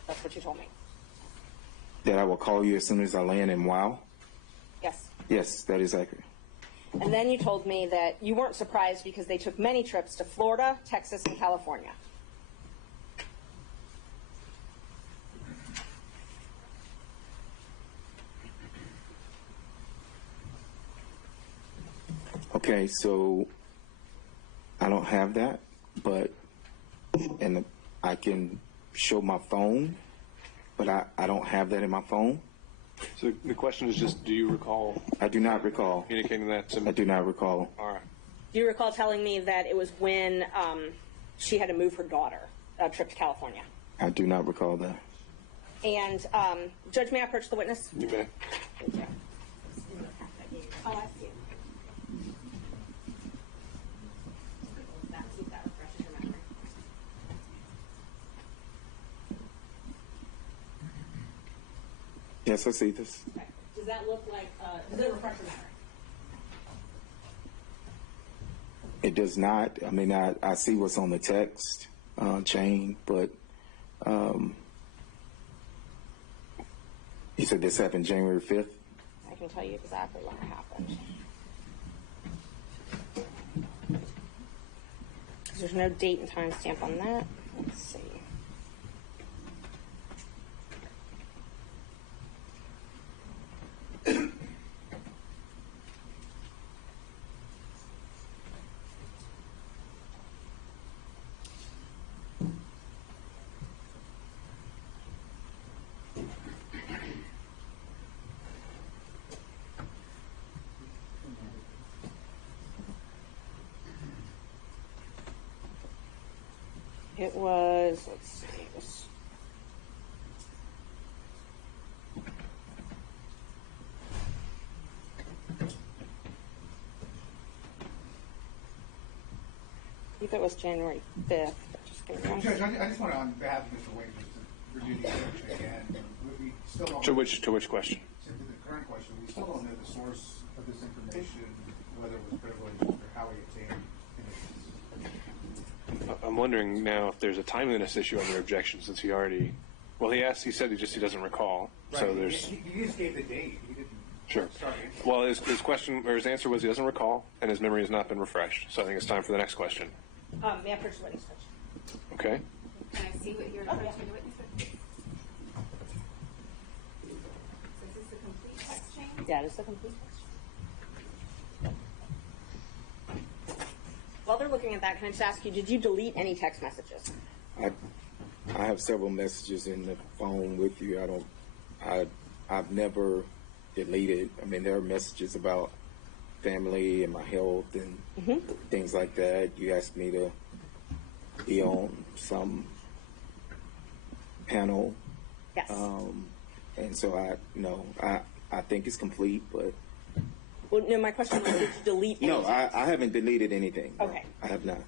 That's what you told me. That I will call you as soon as I land in Wow? Yes. Yes, that is accurate. And then you told me that you weren't surprised because they took many trips to Florida, Texas, and California. Okay, so I don't have that, but, and I can show my phone, but I don't have that in my phone. So the question is just, do you recall? I do not recall. Communicating that to me? I do not recall. All right. Do you recall telling me that it was when she had to move her daughter, a trip to California? I do not recall that. And Judge, may I approach the witness? You may. Thank you. Oh, I see. Yes, I see this. Okay. Does that look like, does it refresh your memory? It does not. I mean, I see what's on the text chain, but you said this happened January 5th? I can tell you exactly when it happened. There's no date and time stamp on that. Let's see. It was, let's see, it was I think it was January 5th. Just give me one Judge, second. I just want to, on behalf of Mr. Wade, just to review the question again. We still don't. To which question? To the current question, we still don't know the source of this information, whether it was privileged or how he obtained it. I'm wondering now if there's a timeliness issue on your objection, since he already, well, he said he doesn't recall. Right. So there's. He just gave the date. He didn't. Sure. Well, his question or his answer was he doesn't recall, and his memory has not been refreshed. So I think it's time for the next question. May I approach the witness, Judge? Okay. Can I see what you're approaching the witness with? So is this the complete text chain? Yeah, it is the complete text. While they're looking at that, can I just ask you, did you delete any text messages? I have several messages in the phone with you. I've never deleted. I mean, there are messages about family and my health and things like that. You asked me to be on some panel. Yes. And so I think it's complete, but. Well, no, my question was, did you delete any No, text? I haven't deleted anything. No, Okay. I have not.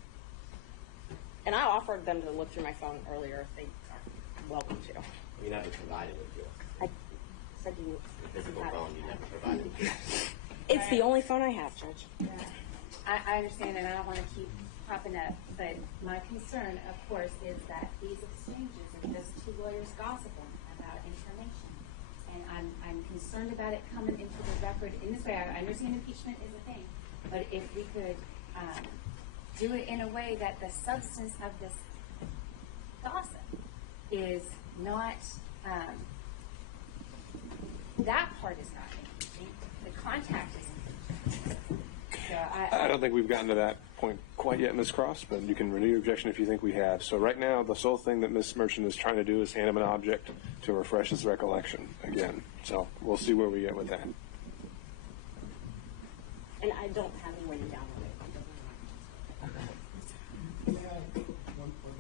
And I offered them to look through my phone earlier if they are welcome to. You never provided it to us. I said you Physical have it. phone, you never provided it to us. It's the only phone I have, Judge. Yeah. I understand, and I don't want to keep popping up, but my concern, of course, is that these exchanges are just two lawyers gossiping about information. And I'm concerned about it coming into the record in this way. I understand impeachment is a thing, but if we could do it in a way that the substance of this gossip is not, that part is not impeaching, the contact is impeaching. So I don't think we've gotten to that point quite yet, Ms. Cross, but you can renew your objection if you think we have. So right now, the sole thing that Ms. Merchant is trying to do is hand him an object to refresh his recollection again. So we'll see where we get with that. And I don't have any way to download it.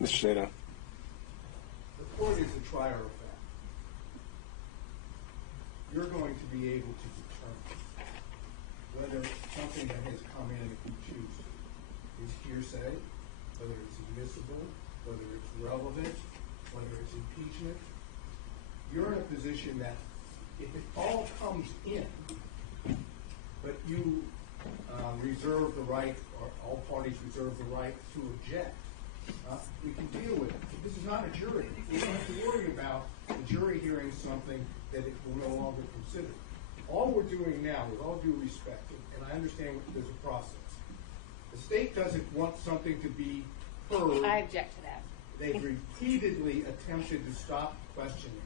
Mr. Seda. The court is a trier of fact. You're going to be able to determine whether something that has come in, if you choose, is hearsay, whether it's admissible, whether it's relevant, whether it's impeachment. You're in a position that if it all comes in, but you reserve the right, or all parties reserve the right to object, we can deal with it. This is not a jury. We don't have to worry about the jury hearing something that it will no longer consider. All we're doing now, with all due respect, and I understand there's a process, the state doesn't want something to be heard. I object to that. They've repeatedly attempted to stop questioning.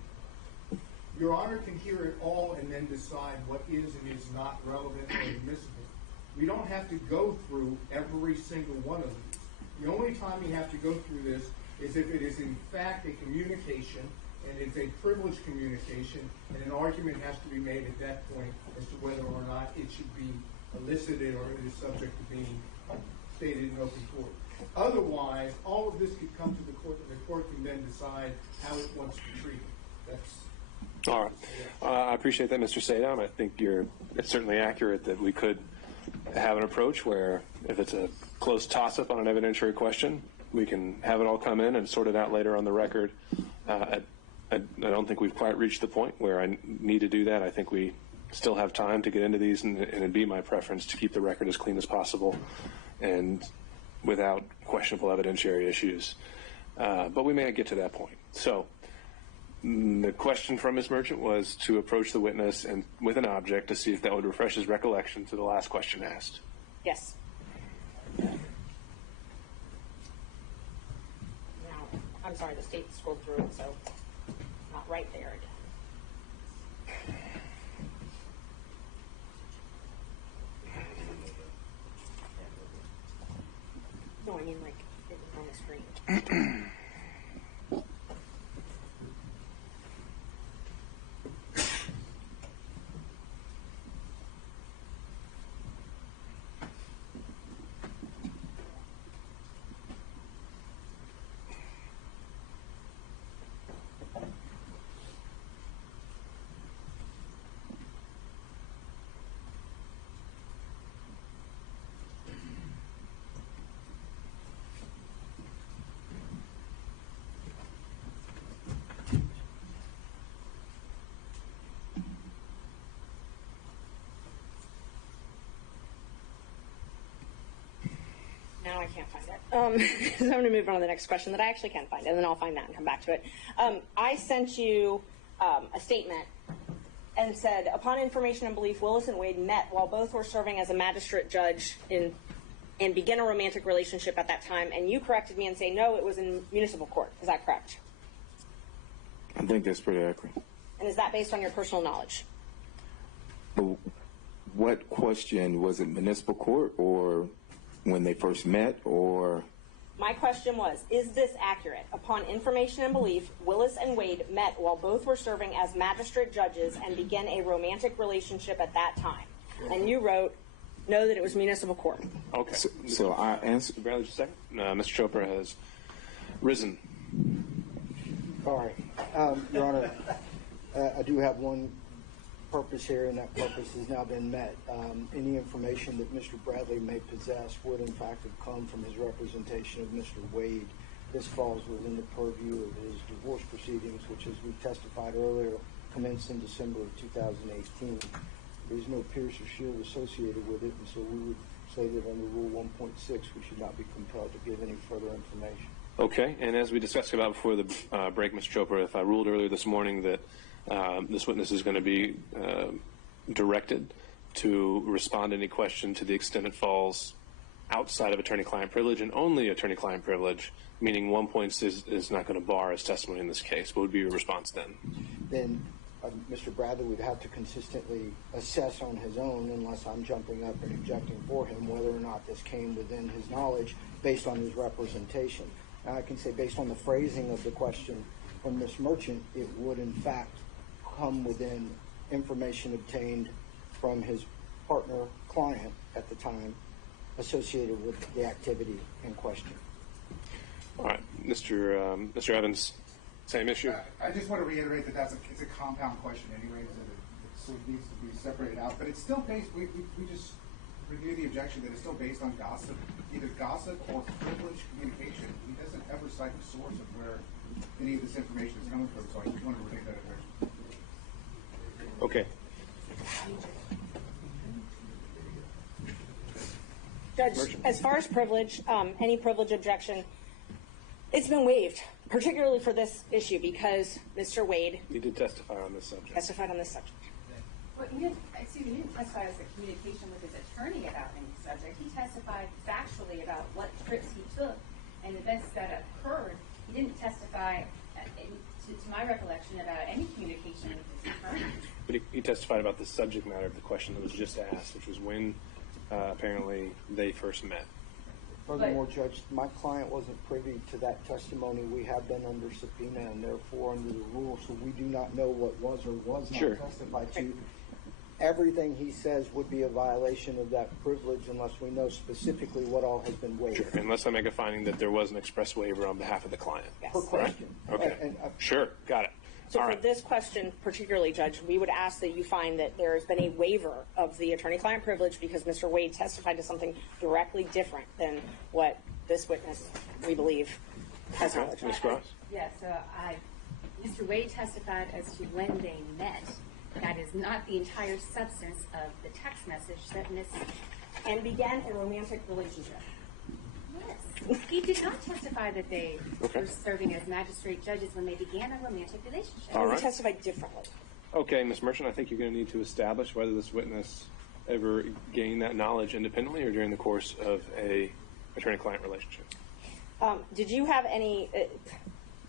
Your Honor can hear it all and then decide what is and is not relevant or admissible. We don't have to go through every single one of these. The only time you have to go through this is if it is in fact a communication, and it's a privileged communication, and an argument has to be made at that point as to whether or not it should be elicited or it is subject to being stated in open court. Otherwise, all of this could come to the court, and the court can then decide how it wants to treat it. That's all right. I appreciate that, Mr. Sadam. I think it's certainly accurate that we could have an approach where if it's a close toss-up on an evidentiary question, we can have it all come in and sort it out later on the record. I don't think we've quite reached the point where I need to do that. I think we still have time to get into these, and it'd be my preference to keep the record as clean as possible and without questionable evidentiary issues. But we may get to that point. So the question from Ms. Merchant was to approach the witness and with an object to see if that would refresh his recollection to the last question asked. Yes. Now, I'm sorry, the state scrolled through it, so not right there again. No, I mean like it was on the screen. Now I can't find it. So I'm going to move on to the next question that I actually can find, and then I'll find that and come back to it. I sent you a statement and said, upon information and belief, Willis and Wade met while both were serving as a magistrate judge and began a romantic relationship at that time, and you corrected me and say, no, it was in municipal court. Is that correct? I think that's pretty accurate. And is that based on your personal knowledge? What question? Was it municipal court or when they first met, or? My question was, is this accurate? Upon information and belief, Willis and Wade met while both were serving as magistrate judges and began a romantic relationship at that time. And you wrote, no, that it was municipal court. Okay. So I answered. Bradley, just a second. Mr. Chopra has risen. All right. Your Honor, I do have one purpose here, and that purpose has now been met. Any information that Mr. Bradley may possess would in fact have come from his representation of Mr. Wade. This falls within the purview of his divorce proceedings, which, as we testified earlier, commenced in December of 2018. There's no pierce or shield associated with it, and so we would say that under Rule 1.6 we should not be compelled to give any further information. Okay, and as we discussed about before the break, Mr. Chopra, if I ruled earlier this morning that this witness is going to be directed to respond to any question to the extent it falls outside of attorney-client privilege and only attorney-client privilege, meaning 1.6 is not going to bar his testimony in this case. What would be your response then? Then Mr. Bradley would have to consistently assess on his own, unless I'm jumping up and objecting for him, whether or not this came within his knowledge based on his representation. Now, I can say based on the phrasing of the question from Ms. Merchant, it would in fact come within information obtained from his partner client at the time associated with the activity in question. All right, Mr. Evans, same issue. I just want to reiterate that it's a compound question anyway. It's so it needs to be separated out. But it's still based, we just review the objection that it's still based on gossip, either gossip or privileged communication. He doesn't ever cite the source of where any of this information is coming from, so I just wanted to take that objection. Okay. Judge, as far as privilege, any privilege objection, it's been waived, particularly for this issue because Mr. Wade You did testify on this subject. testified on this subject. Well, he didn't testify as a communication with his attorney about any subject. He testified factually about what trips he took and events that occurred. He didn't testify, to my recollection, about any communication with his attorney. But he testified about the subject matter of the question that was just asked, which was when apparently they first met. Furthermore, Judge, my client wasn't privy to that testimony. We have been under subpoena and therefore under the rules, so we do not know what was or was not testified to. Everything he says would be a violation of that privilege unless we know specifically what all has been waived. Sure. Unless I make a finding that there was an express waiver on behalf of the client. Yes. Per question. Right? Okay. Sure. Got it. So All for right. this question particularly, Judge, we would ask that you find that there has been a waiver of the attorney-client privilege because Mr. Wade testified to something directly different than what this witness, we believe, has knowledge of. Ms. Cross? Yeah, so Mr. Wade testified as to when they met. That is not the entire substance of the text message that Ms. And began a romantic relationship. Yes. He did not testify that they Okay. were serving as magistrate judges when they began a romantic relationship. All He right. testified differently. Okay, Ms. Merchant, I think you're going to need to establish whether this witness ever gained that knowledge independently or during the course of a attorney-client relationship. Did you have any,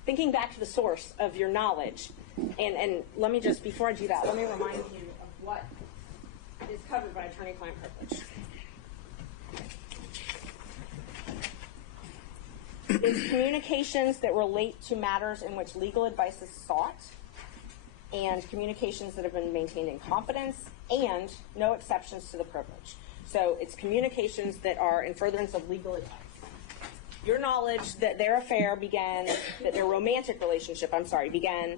thinking back to the source of your knowledge, and let me just, before I do that, let me remind you of what is covered by attorney-client privilege. It's communications that relate to matters in which legal advice is sought, and communications that have been maintained in confidence, and no exceptions to the privilege. So it's communications that are in furtherance of legal advice. Your knowledge that their affair began, that their romantic relationship, began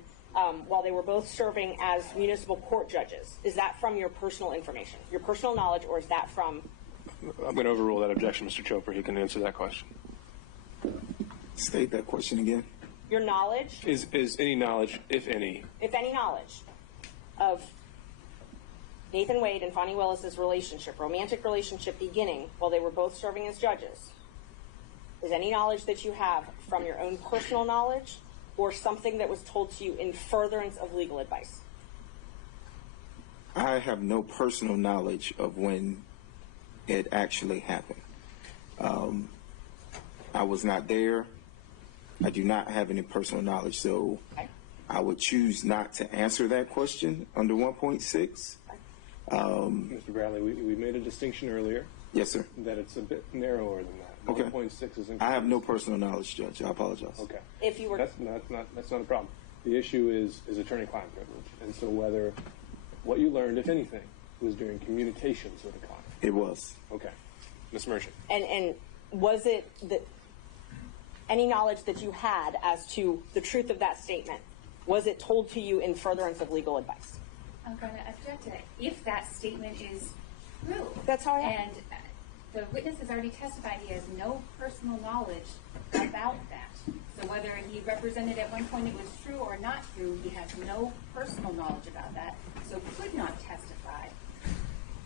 while they were both serving as municipal court judges. Is that from your personal information, your personal knowledge, or is that from? I'm going to overrule that objection, Mr. Chopra. He can answer that question. State that question again. Your knowledge? Is any knowledge, if any, Knowledge of Nathan Wade and Fani Willis's relationship, romantic relationship beginning while they were both serving as judges, is any knowledge that you have from your own personal knowledge or something that was told to you in furtherance of legal advice? I have no personal knowledge of when it actually happened. I was not there. I do not have any personal knowledge, so I would choose not to answer that question under 1.6. Mr. Bradley, we made a distinction earlier. Yes, sir. That it's a bit narrower than that. Okay. 1.6 is I have no personal knowledge, Judge. I apologize. Okay. If you were, That's not a problem. The issue is attorney-client privilege, and so whether what you learned, if anything, was during communications with a client. It was. Okay, Ms. Merchant. and was it that any knowledge that you had as to the truth of that statement, was it told to you in furtherance of legal advice? I'm going to object to that. If that statement is true. That's how I am. And the witness has already testified he has no personal knowledge about that. So whether he represented at one point it was true or not true, he has no personal knowledge about that, so could not testify.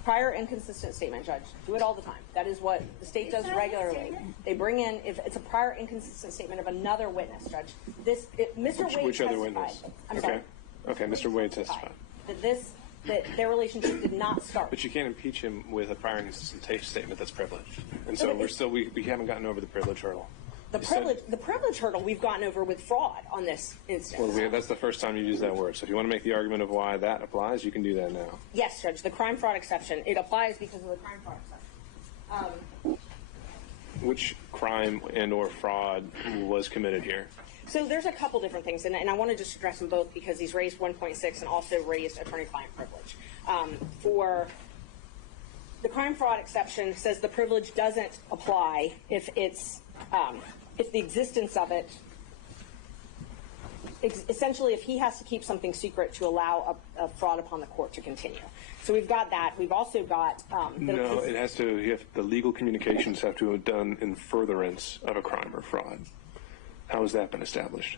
Prior inconsistent statement, Judge. Do it all the time. That is what the state does regularly. They bring in, if it's a prior inconsistent statement of another witness, Judge. Mr. Wade Which other testified. witness? I'm Okay. sorry. Okay, Mr. Wade testified. That their relationship did not start. But you can't impeach him with a prior inconsistent statement that's privileged. And so we haven't gotten over the privilege hurdle. The privilege hurdle we've gotten over with fraud on this instance. Well, that's the first time you use that word. So if you want to make the argument of why that applies, you can do that now. Yes, Judge. The crime fraud exception. It applies because of the crime fraud exception. Which crime and or fraud was committed here? So there's a couple different things, and I want to just address them both because he's raised 1.6 and also raised attorney-client privilege. For the crime fraud exception says the privilege doesn't apply if the existence of it essentially if he has to keep something secret to allow a fraud upon the court to continue. So we've got that. We've also got no, it has to. The legal communications have to have done in furtherance of a crime or fraud. How has that been established?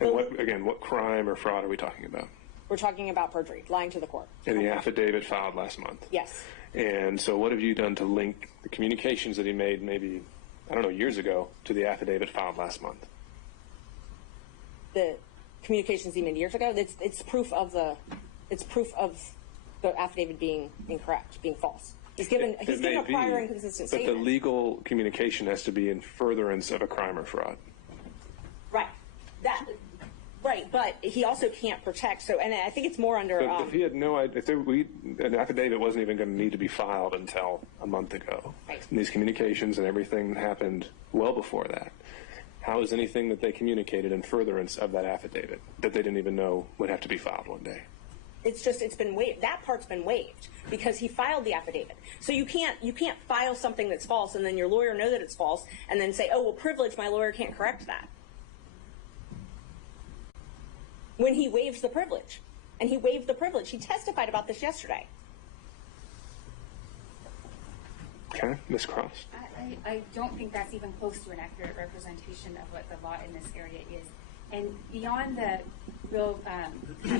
And what crime or fraud are we talking about? We're talking about perjury, lying to the court. In the affidavit filed last month. Yes. And so what have you done to link the communications that he made maybe, I don't know, years ago to the affidavit filed last month? The communications he made years ago, it's proof of the affidavit being incorrect, being false. He's given a prior inconsistent statement. But the legal communication has to be in furtherance of a crime or fraud. Right. Right, but he also can't protect. So, and I think it's more under. If he had no idea, an affidavit wasn't even going to need to be filed until a month ago. Right. And these communications and everything happened well before that. How is anything that they communicated in furtherance of that affidavit that they didn't even know would have to be filed one day? It's been waived. That part's been waived because he filed the affidavit. So you can't file something that's false and then your lawyer know that it's false and then say, oh, well, privilege, my lawyer can't correct that. When he waives the privilege. And he waived the privilege. He testified about this yesterday. Okay, Ms. Cross. I don't think that's even close to an accurate representation of what the law in this area is. And beyond the real kind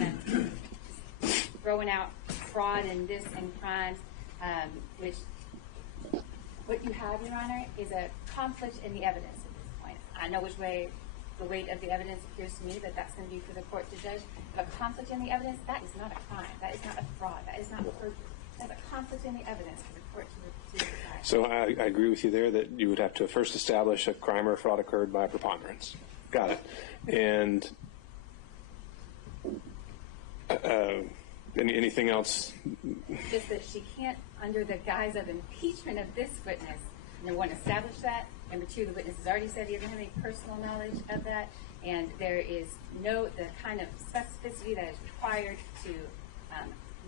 of throwing out fraud and this and crimes, which what you have, Your Honor, is a conflict in the evidence at this point. I know which way the weight of the evidence appears to me that that's going to be for the court to judge. But a conflict in the evidence, that is not a crime. That is not a fraud. That is not perjury. That's a conflict in the evidence for the court to decide. So I agree with you there that you would have to first establish a crime or fraud occurred by preponderance. Got it. And anything else? Just that she can't, under the guise of impeachment of this witness, number one, establish that. Number two, the witness has already said he doesn't have any personal knowledge of that. And there is the kind of specificity that is required to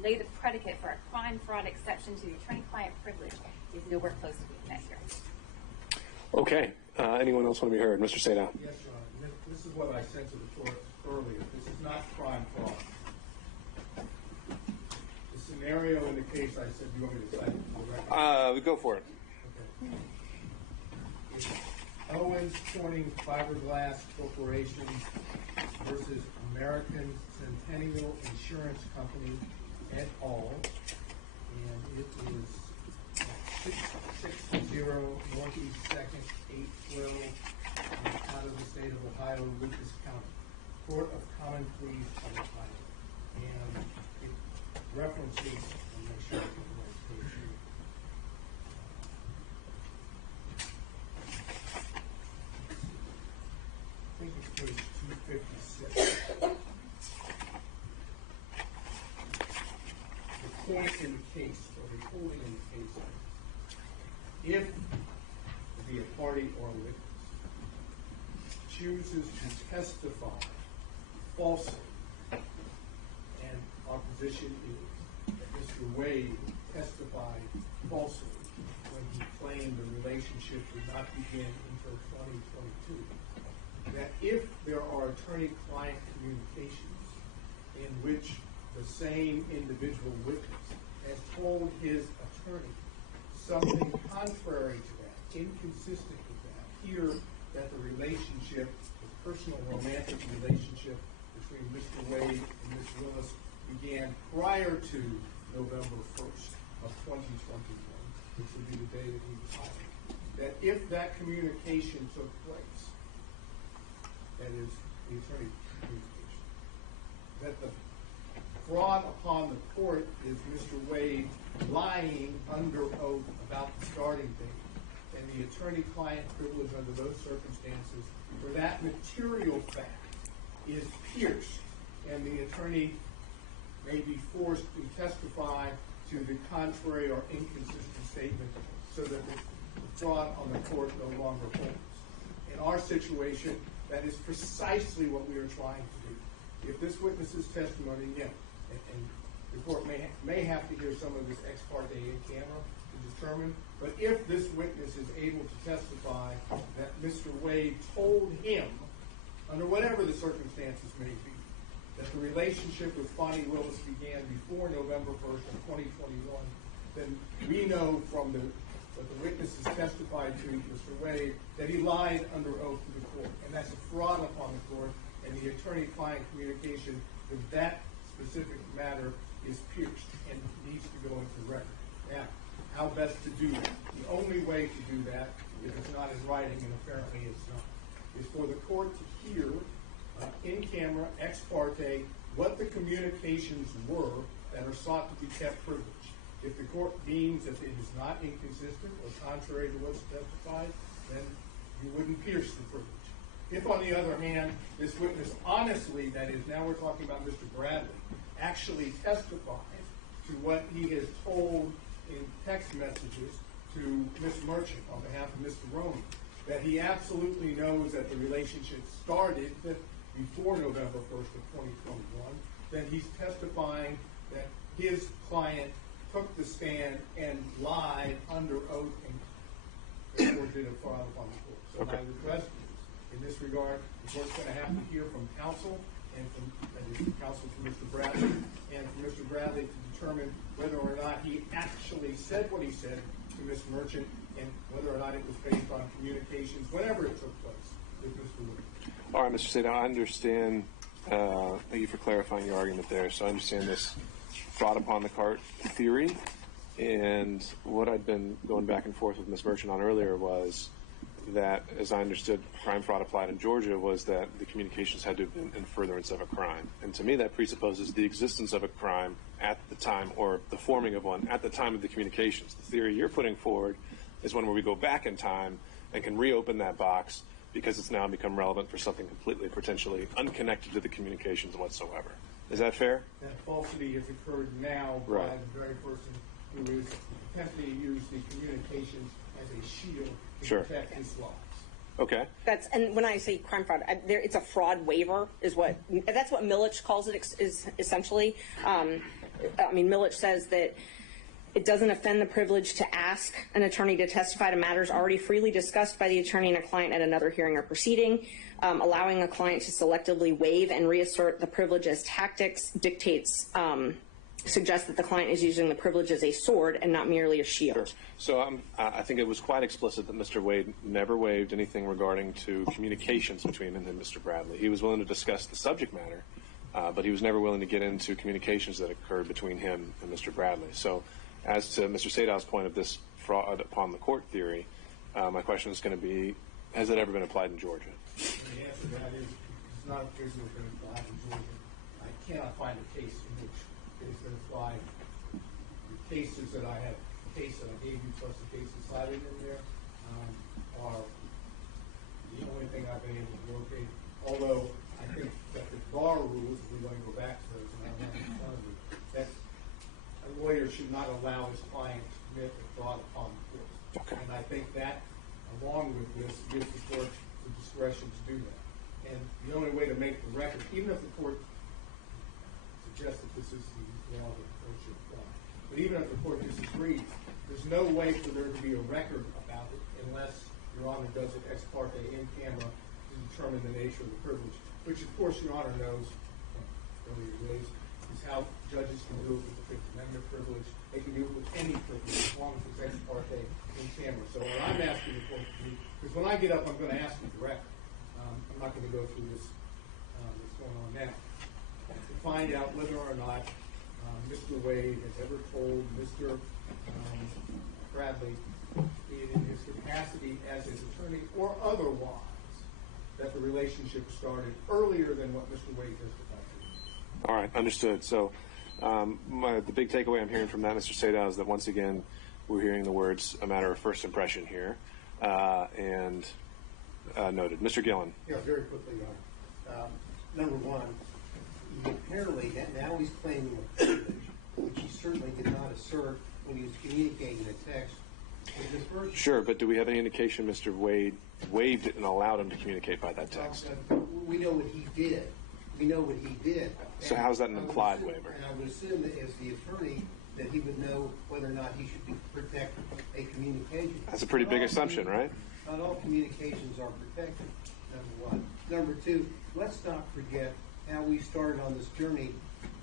lay the predicate for a crime fraud exception to the attorney-client privilege is nowhere close to being met here. Okay. Anyone else want to be heard? Mr. Sadow. Yes, Your Honor. This is what I said to the court earlier. This is not crime fraud. The scenario in the case I said, do you want me to cite it for the record? Go for it. Okay. It's Owens Corning Fiberglass Corporation versus American Centennial Insurance Company et al. And it is 660 Northeast 2nd, 812, out of the state of Ohio, Lucas County. Court of Common Pleas of Ohio. And it references, I'll make sure I get the right page here. I think it's page 256. The point in the case, or the holding in the case, if the party or witness chooses to testify falsely, and our position is that Mr. Wade testified falsely when he claimed the relationship did not begin until 2022, that if there are attorney-client communications in which the same individual witness has told his attorney something contrary to that, inconsistent with that, here that the relationship, the personal romantic relationship between Mr. Wade and Ms. Willis began prior to November 1st of 2021, which would be the day that he was hired, that if that communication took place, that is the attorney communication, that the fraud upon the court is Mr. Wade lying under oath about the starting date, and the attorney-client privilege under those circumstances, where that material fact is pierced, and the attorney may be forced to testify to the contrary or inconsistent statement so that the fraud on the court no longer holds. In our situation, that is precisely what we are trying to do. If this witness's testimony, again, and the court may have to hear some of this ex parte in camera to determine, but if this witness is able to testify that Mr. Wade told him under whatever the circumstances may be, that the relationship with Fani Willis began before November 1st of 2021, then we know from what the witnesses testified to, Mr. Wade, that he lied under oath to the court, and that's a fraud upon the court, and the attorney-client communication with that specific matter is pierced and needs to go into the record. Now, how best to do that? The only way to do that, if it's not in writing, and apparently it's not, is for the court to hear in camera, ex parte, what the communications were that are sought to be kept privileged. If the court deems that it is not inconsistent or contrary to what's testified, then you wouldn't pierce the privilege. If, on the other hand, this witness honestly, that is, now we're talking about Mr. Bradley, actually testifies to what he has told in text messages to Ms. Merchant on behalf of Mr. Roney, that he absolutely knows that the relationship started before November 1st of 2021, then he's testifying that his client took the stand and lied under oath and therefore did a fraud upon the court. So my request is, in this regard, the court's going to have to hear from counsel, and from counsel to Mr. Bradley, and from Mr. Bradley to determine whether or not he actually said what he said to Ms. Merchant, and whether or not it was based on communications, whenever it took place with Mr. Wood. All right, Mr. Sada, I understand. Thank you for clarifying your argument there. So I understand this fraud upon the cart theory, and what I'd been going back and forth with Ms. Merchant on earlier was that, as I understood, crime fraud applied in Georgia was that the communications had to have been in furtherance of a crime. And to me, that presupposes the existence of a crime at the time, or the forming of one at the time of the communications. The theory you're putting forward is one where we go back in time and can reopen that box because it's now become relevant for something completely, potentially unconnected to the communications whatsoever. Is that fair? That falsity has occurred now by the very person who is attempting to use the communications as a shield to protect his lives. Okay. And when I say crime fraud, it's a fraud waiver. That's what Millich calls it. Is essentially. Millich says that it doesn't offend the privilege to ask an attorney to testify to matters already freely discussed by the attorney and a client at another hearing or proceeding. Allowing a client to selectively waive and reassert the privilege as tactics suggests that the client is using the privilege as a sword and not merely a shield. So I think it was quite explicit that Mr. Wade never waived anything regarding to communications between him and Mr. Bradley. He was willing to discuss the subject matter, but he was never willing to get into communications that occurred between him and Mr. Bradley. So as to Mr. Sadow's point of this fraud upon the court theory, my question is going to be, has it ever been applied in Georgia? The answer to that is it's not a case that has been applied in Georgia. I cannot find a case in which it has been applied. The cases that I have, the case that I gave you plus the cases cited in there are the only thing I've been able to locate. Although I think that the bar rules, if we're going to go back to those, and I'm not in front of you, that a lawyer should not allow his client to commit a fraud upon the court. Okay. And I think that, along with this, gives the court the discretion to do that. And the only way to make the record, even if the court suggests that this is the law that the court should apply, but even if the court disagrees, there's no way for there to be a record about it unless Your Honor does it ex parte in camera to determine the nature of the privilege, which of course Your Honor knows from earlier days is how judges can do it with the Fifth Amendment privilege. They can do it with any privilege as long as it's ex parte in camera. So what I'm asking the court to do, because when I get up, I'm going to ask you the record. I'm not going to go through this that's going on now. To find out whether or not Mr. Wade has ever told Mr. Bradley in his capacity as his attorney or otherwise that the relationship started earlier than what Mr. Wade testified to. All right, understood. So the big takeaway I'm hearing from that, Mr. Sadow, is that once again we're hearing the words "a matter of first impression" here, and noted. Mr. Gillen. Yeah, very quickly, Your Honor. Number one, apparently now he's claiming a privilege, which he certainly did not assert when he was communicating a text. Sure, but do we have any indication Mr. Wade waived it and allowed him to communicate by that text? We know what he did. We know what he did. So how is that an implied waiver? And I would assume that as the attorney that he would know whether or not he should protect a communication. That's a pretty big assumption, right? Not all communications are protected, number one. number two, let's not forget how we started on this journey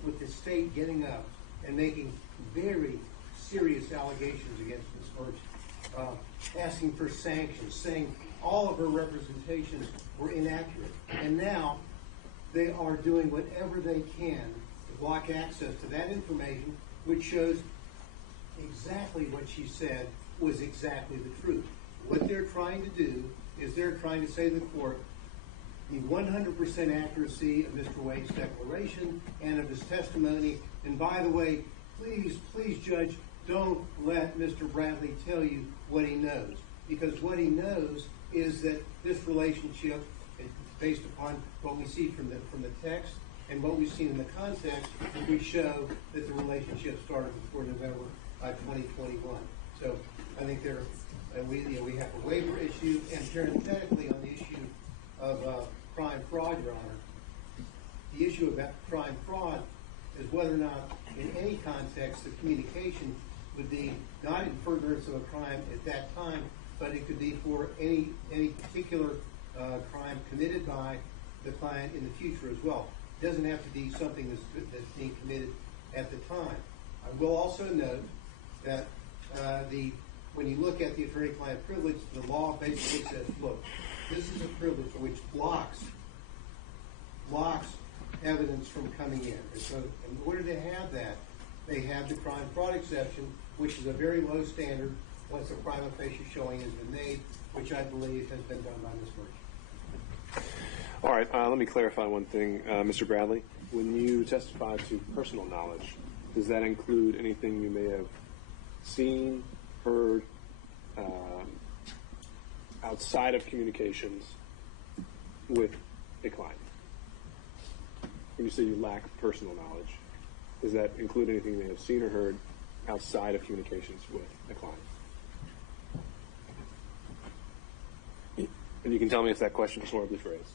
with the state getting up and making very serious allegations against Ms. Merchant, asking for sanctions, saying all of her representations were inaccurate. And now they are doing whatever they can to block access to that information, which shows exactly what she said was exactly the truth. What they're trying to do is they're trying to say to the court, the 100% accuracy of Mr. Wade's declaration and of his testimony. And by the way, please, Judge, don't let Mr. Bradley tell you what he knows. Because what he knows is that this relationship, based upon what we see from the text and what we've seen in the context, we show that the relationship started before November 2021. So I think we have a waiver issue, and parenthetically on the issue of crime fraud, Your Honor, the issue about crime fraud is whether or not in any context the communication would be not in furtherance of a crime at that time, but it could be for any particular crime committed by the client in the future as well. It doesn't have to be something that's being committed at the time. I will also note that when you look at the attorney-client privilege, the law basically says, look, this is a privilege which blocks evidence from coming in. And so in order to have that, they have the crime fraud exception, which is a very low standard once a prima facie showing has been made, which I believe has been done by Ms. Merchant. All right, let me clarify one thing, Mr. Bradley. When you testify to personal knowledge, does that include anything you may have seen, heard, outside of communications with a client? When you say you lack personal knowledge, does that include anything you may have seen or heard outside of communications with a client? And you can tell me if that question is horribly phrased.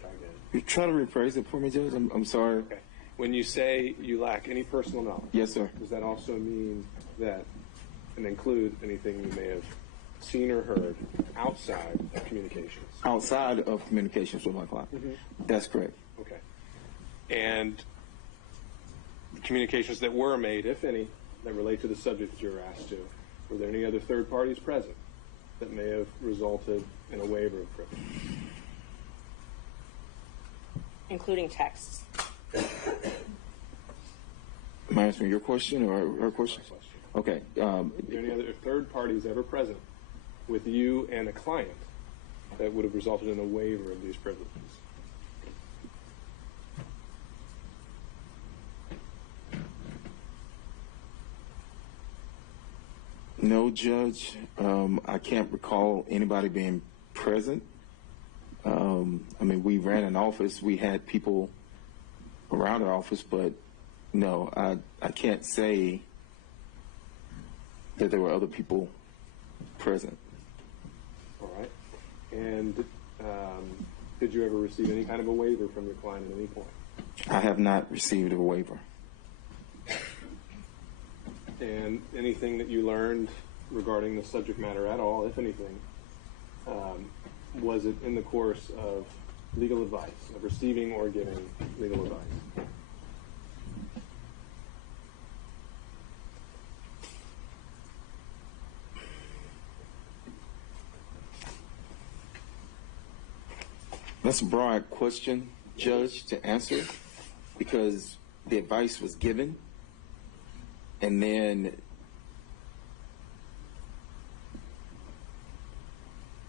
Try again. Try to rephrase it for me, Judge. I'm sorry. Okay. When you say you lack any personal knowledge, yes, sir. Does that also mean that and include anything you may have seen or heard outside of communications? Outside of communications with my client. Mm-hmm. That's correct. Okay. And the communications that were made, if any, that relate to the subject that you were asked to, were there any other third parties present that may have resulted in a waiver of privilege? Including texts. Am I answering your question or her question? Okay. Are there any other third parties ever present with you and a client that would have resulted in a waiver of these privileges? No, Judge. I can't recall anybody being present. I mean, we ran an office. We had people around our office, but no, I can't say that there were other people present. All right. And did you ever receive any kind of a waiver from your client at any point? I have not received a waiver. And anything that you learned regarding the subject matter at all, if anything, was it in the course of legal advice, of receiving or giving legal advice? That's a broad question, Judge, to answer, because the advice was given, and then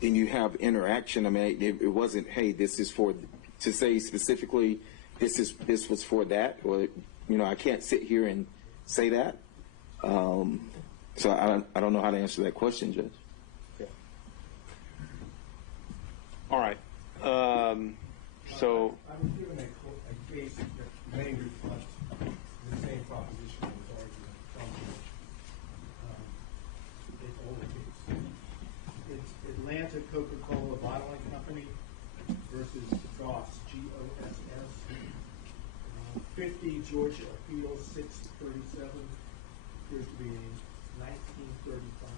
you have interaction. I mean, it wasn't, hey, this is for, to say specifically, this was for that, or, you know, I can't sit here and say that. So I don't know how to answer that question, Judge. Okay. All right. So I was given a case that may reflect the same proposition that was argued from the older case. It's Atlanta Coca-Cola Bottling Company versus Goss, G-O-S-S, 50 Georgia Appeal 637, appears to be a 1935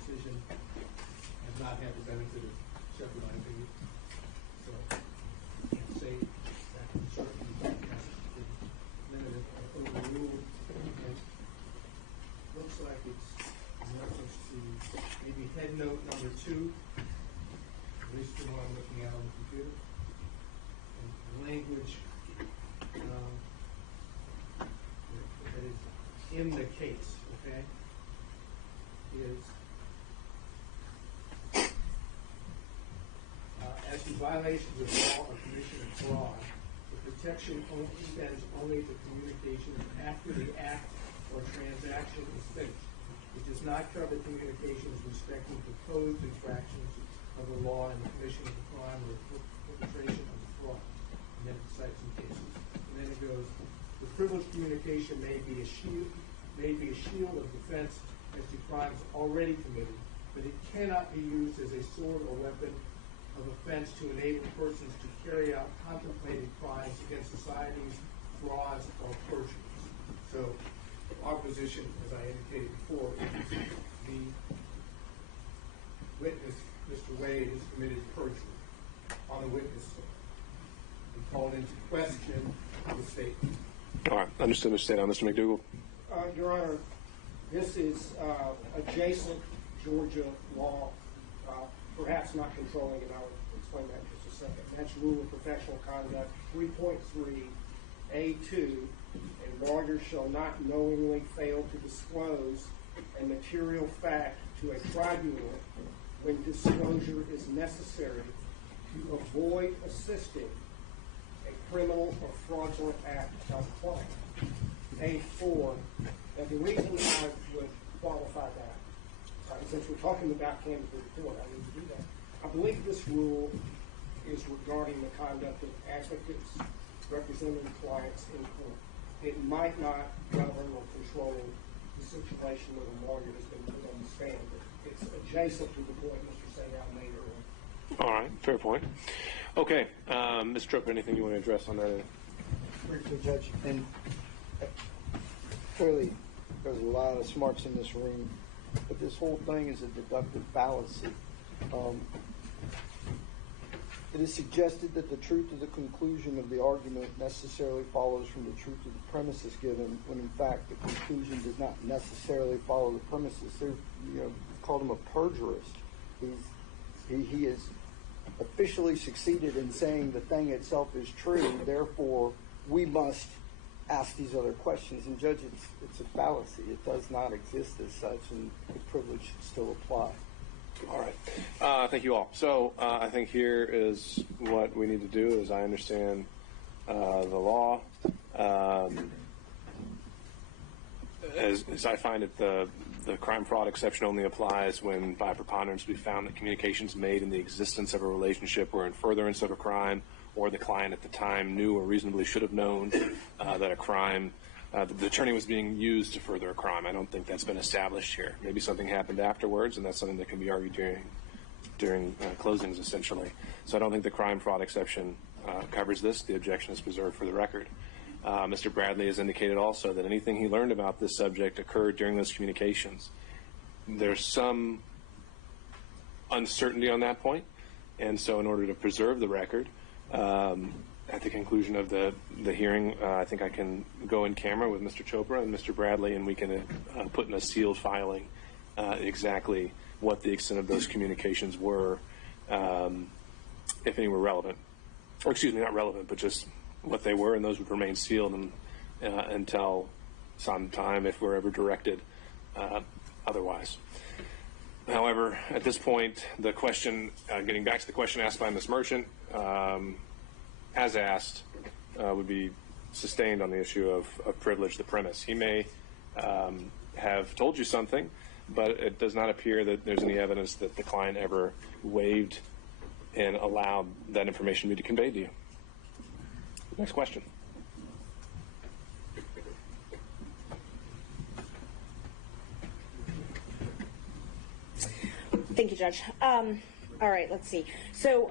decision, has not had the benefit of Shepherd IP. So 2, at least the one I'm looking at on the computer. And the language that is in the case, okay, is as to violations of law or commission of fraud, the protection extends only to communications after the act or transaction is finished. It does not cover communications respecting proposed infractions of the law and the commission of the crime or perpetration of the fraud. And then it cites some cases. And then it goes, the privileged communication may be a shield of defense as to crimes already committed, but it cannot be used as a sword or weapon of offense to enable persons to carry out contemplated crimes against societies, frauds, or perjuries. So our position, as I indicated before, is the witness, Mr. Wade, has committed perjury on the witness stand. We called into question the statement. All right, understood, Mr. State. Mr. McDougall. Your Honor, this is adjacent Georgia law, perhaps not controlling, and I'll explain that in just a second. That's Rule of Professional Conduct 3.3A2, and lawyers shall not knowingly fail to disclose a material fact to a tribunal when disclosure is necessary to avoid assisting a criminal or fraudulent act of client. A4, and the reason I would qualify that, since we're talking about candidate report, I need to do that. I believe this rule is regarding the conduct of advocates representing clients in court. It might not govern or control the situation where the lawyer has been put on the stand, but it's adjacent to the point Mr. Sayow made earlier. All right, fair point. Okay, Ms. Trooper, anything you want to address on that? Briefly, Judge, and clearly there's a lot of smarts in this room, but this whole thing is a deductive fallacy. It is suggested that the truth of the conclusion of the argument necessarily follows from the truth of the premises given, when in fact the conclusion does not necessarily follow the premises. They're, called him a perjurist. He has officially succeeded in saying the thing itself is true, therefore we must ask these other questions. And Judge, it's a fallacy. It does not exist as such, and the privilege should still apply. All right. Thank you all. So I think here is what we need to do, as I understand the law. As I find it, the crime fraud exception only applies when by preponderance we found that communications made in the existence of a relationship or in furtherance of a crime, or the client at the time knew or reasonably should have known that a crime, the attorney was being used to further a crime. I don't think that's been established here. Maybe something happened afterwards, and that's something that can be argued during closings, essentially. So I don't think the crime fraud exception covers this. The objection is preserved for the record. Mr. Bradley has indicated also that anything he learned about this subject occurred during those communications. There's some uncertainty on that point, and so in order to preserve the record, at the conclusion of the hearing, I think I can go in camera with Mr. Chopra and Mr. Bradley, and we can put in a sealed filing exactly what the extent of those communications were, if any were relevant. Or excuse me, not relevant, but just what they were, and those would remain sealed until some time if we're ever directed otherwise. However, at this point, the question, getting back to the question asked by Ms. Merchant, as asked, would be sustained on the issue of privilege, the premise. He may have told you something, but it does not appear that there's any evidence that the client ever waived and allowed that information to be conveyed to you. Next question. Thank you, Judge. All right, let's see. So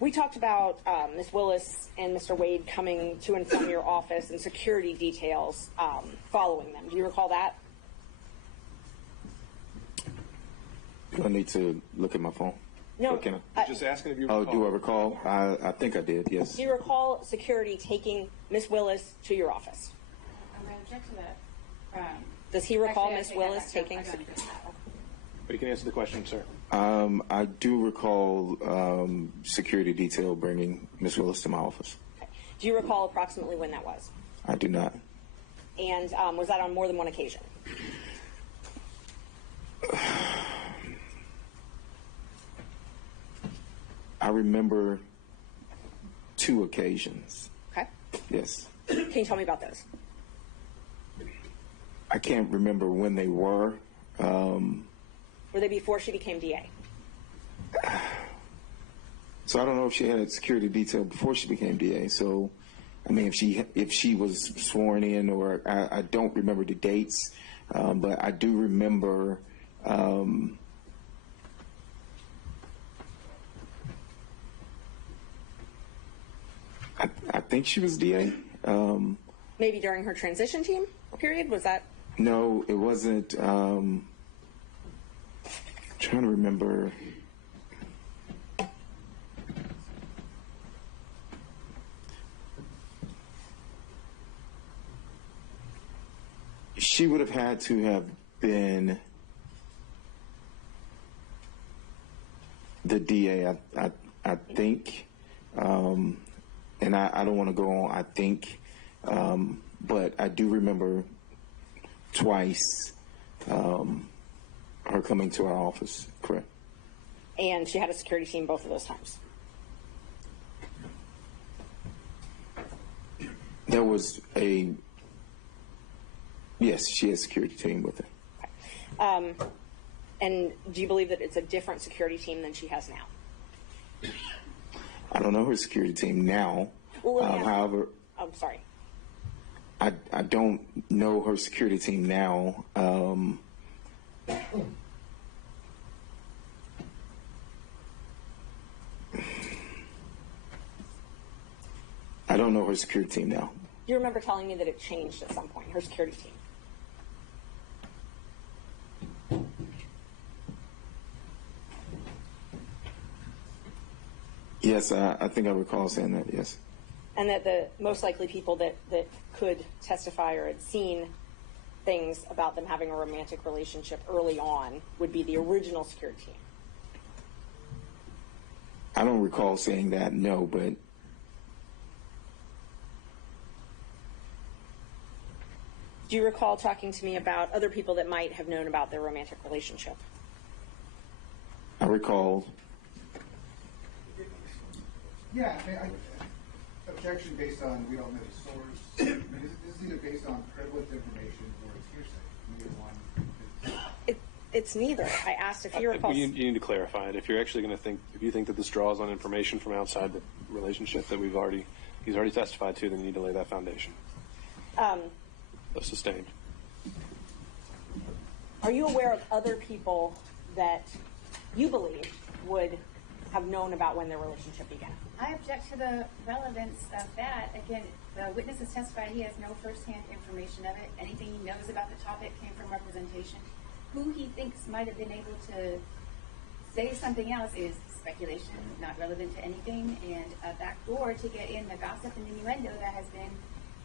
we talked about Ms. Willis and Mr. Wade coming to and from your office and security details following them. Do you recall that? Do I need to look at my phone? No. Just asking if you recall. Oh, do I recall? I think I did, yes. Do you recall security taking Ms. Willis to your office? I'm going to object to that. Does he recall Actually, Ms. Willis taking? Or you can answer the question, sir. I do recall security detail bringing Ms. Willis to my office. Do you recall approximately when that was? I do not. And was that on more than one occasion? I remember 2 occasions. Okay. Yes. Can you tell me about those? I can't remember when they were. Were they before she became DA? So I don't know if she had security detail before she became DA. So, I mean, if she was sworn in, or I don't remember the dates, but I do remember. I think she was DA. Maybe during her transition team period? Was that? No, it wasn't. Trying to remember. She would have had to have been the DA, I think. And I don't want to go on, I think. But I do remember twice her coming to our office, correct? And she had a security team both of those times? There was yes, she had a security team with her. Okay. And do you believe that it's a different security team than she has now? I don't know her security team now. Well, however, I'm sorry. I don't know her security team now. I don't know her security team now. Do you remember telling me that it changed at some point, her security team? Yes, I think I recall saying that, yes. And that the most likely people that could testify or had seen things about them having a romantic relationship early on would be the original security team? I don't recall saying that, no, but do you recall talking to me about other people that might have known about their romantic relationship? I recall. Yeah, objection based on we don't know the source. I mean, this is either based on privileged information or it's hearsay. Neither one. It's neither. I asked if you recall. You need to clarify it. If you're actually going to if you think that this draws on information from outside the relationship that he's already testified to, then you need to lay that foundation. Sustained. Are you aware of other people that you believe would have known about when their relationship began? I object to the relevance of that. Again, the witness has testified he has no firsthand information of it. Anything he knows about the topic came from representation. Who he thinks might have been able to say something else is speculation, not relevant to anything, and a backdoor to get in the gossip and innuendo that has been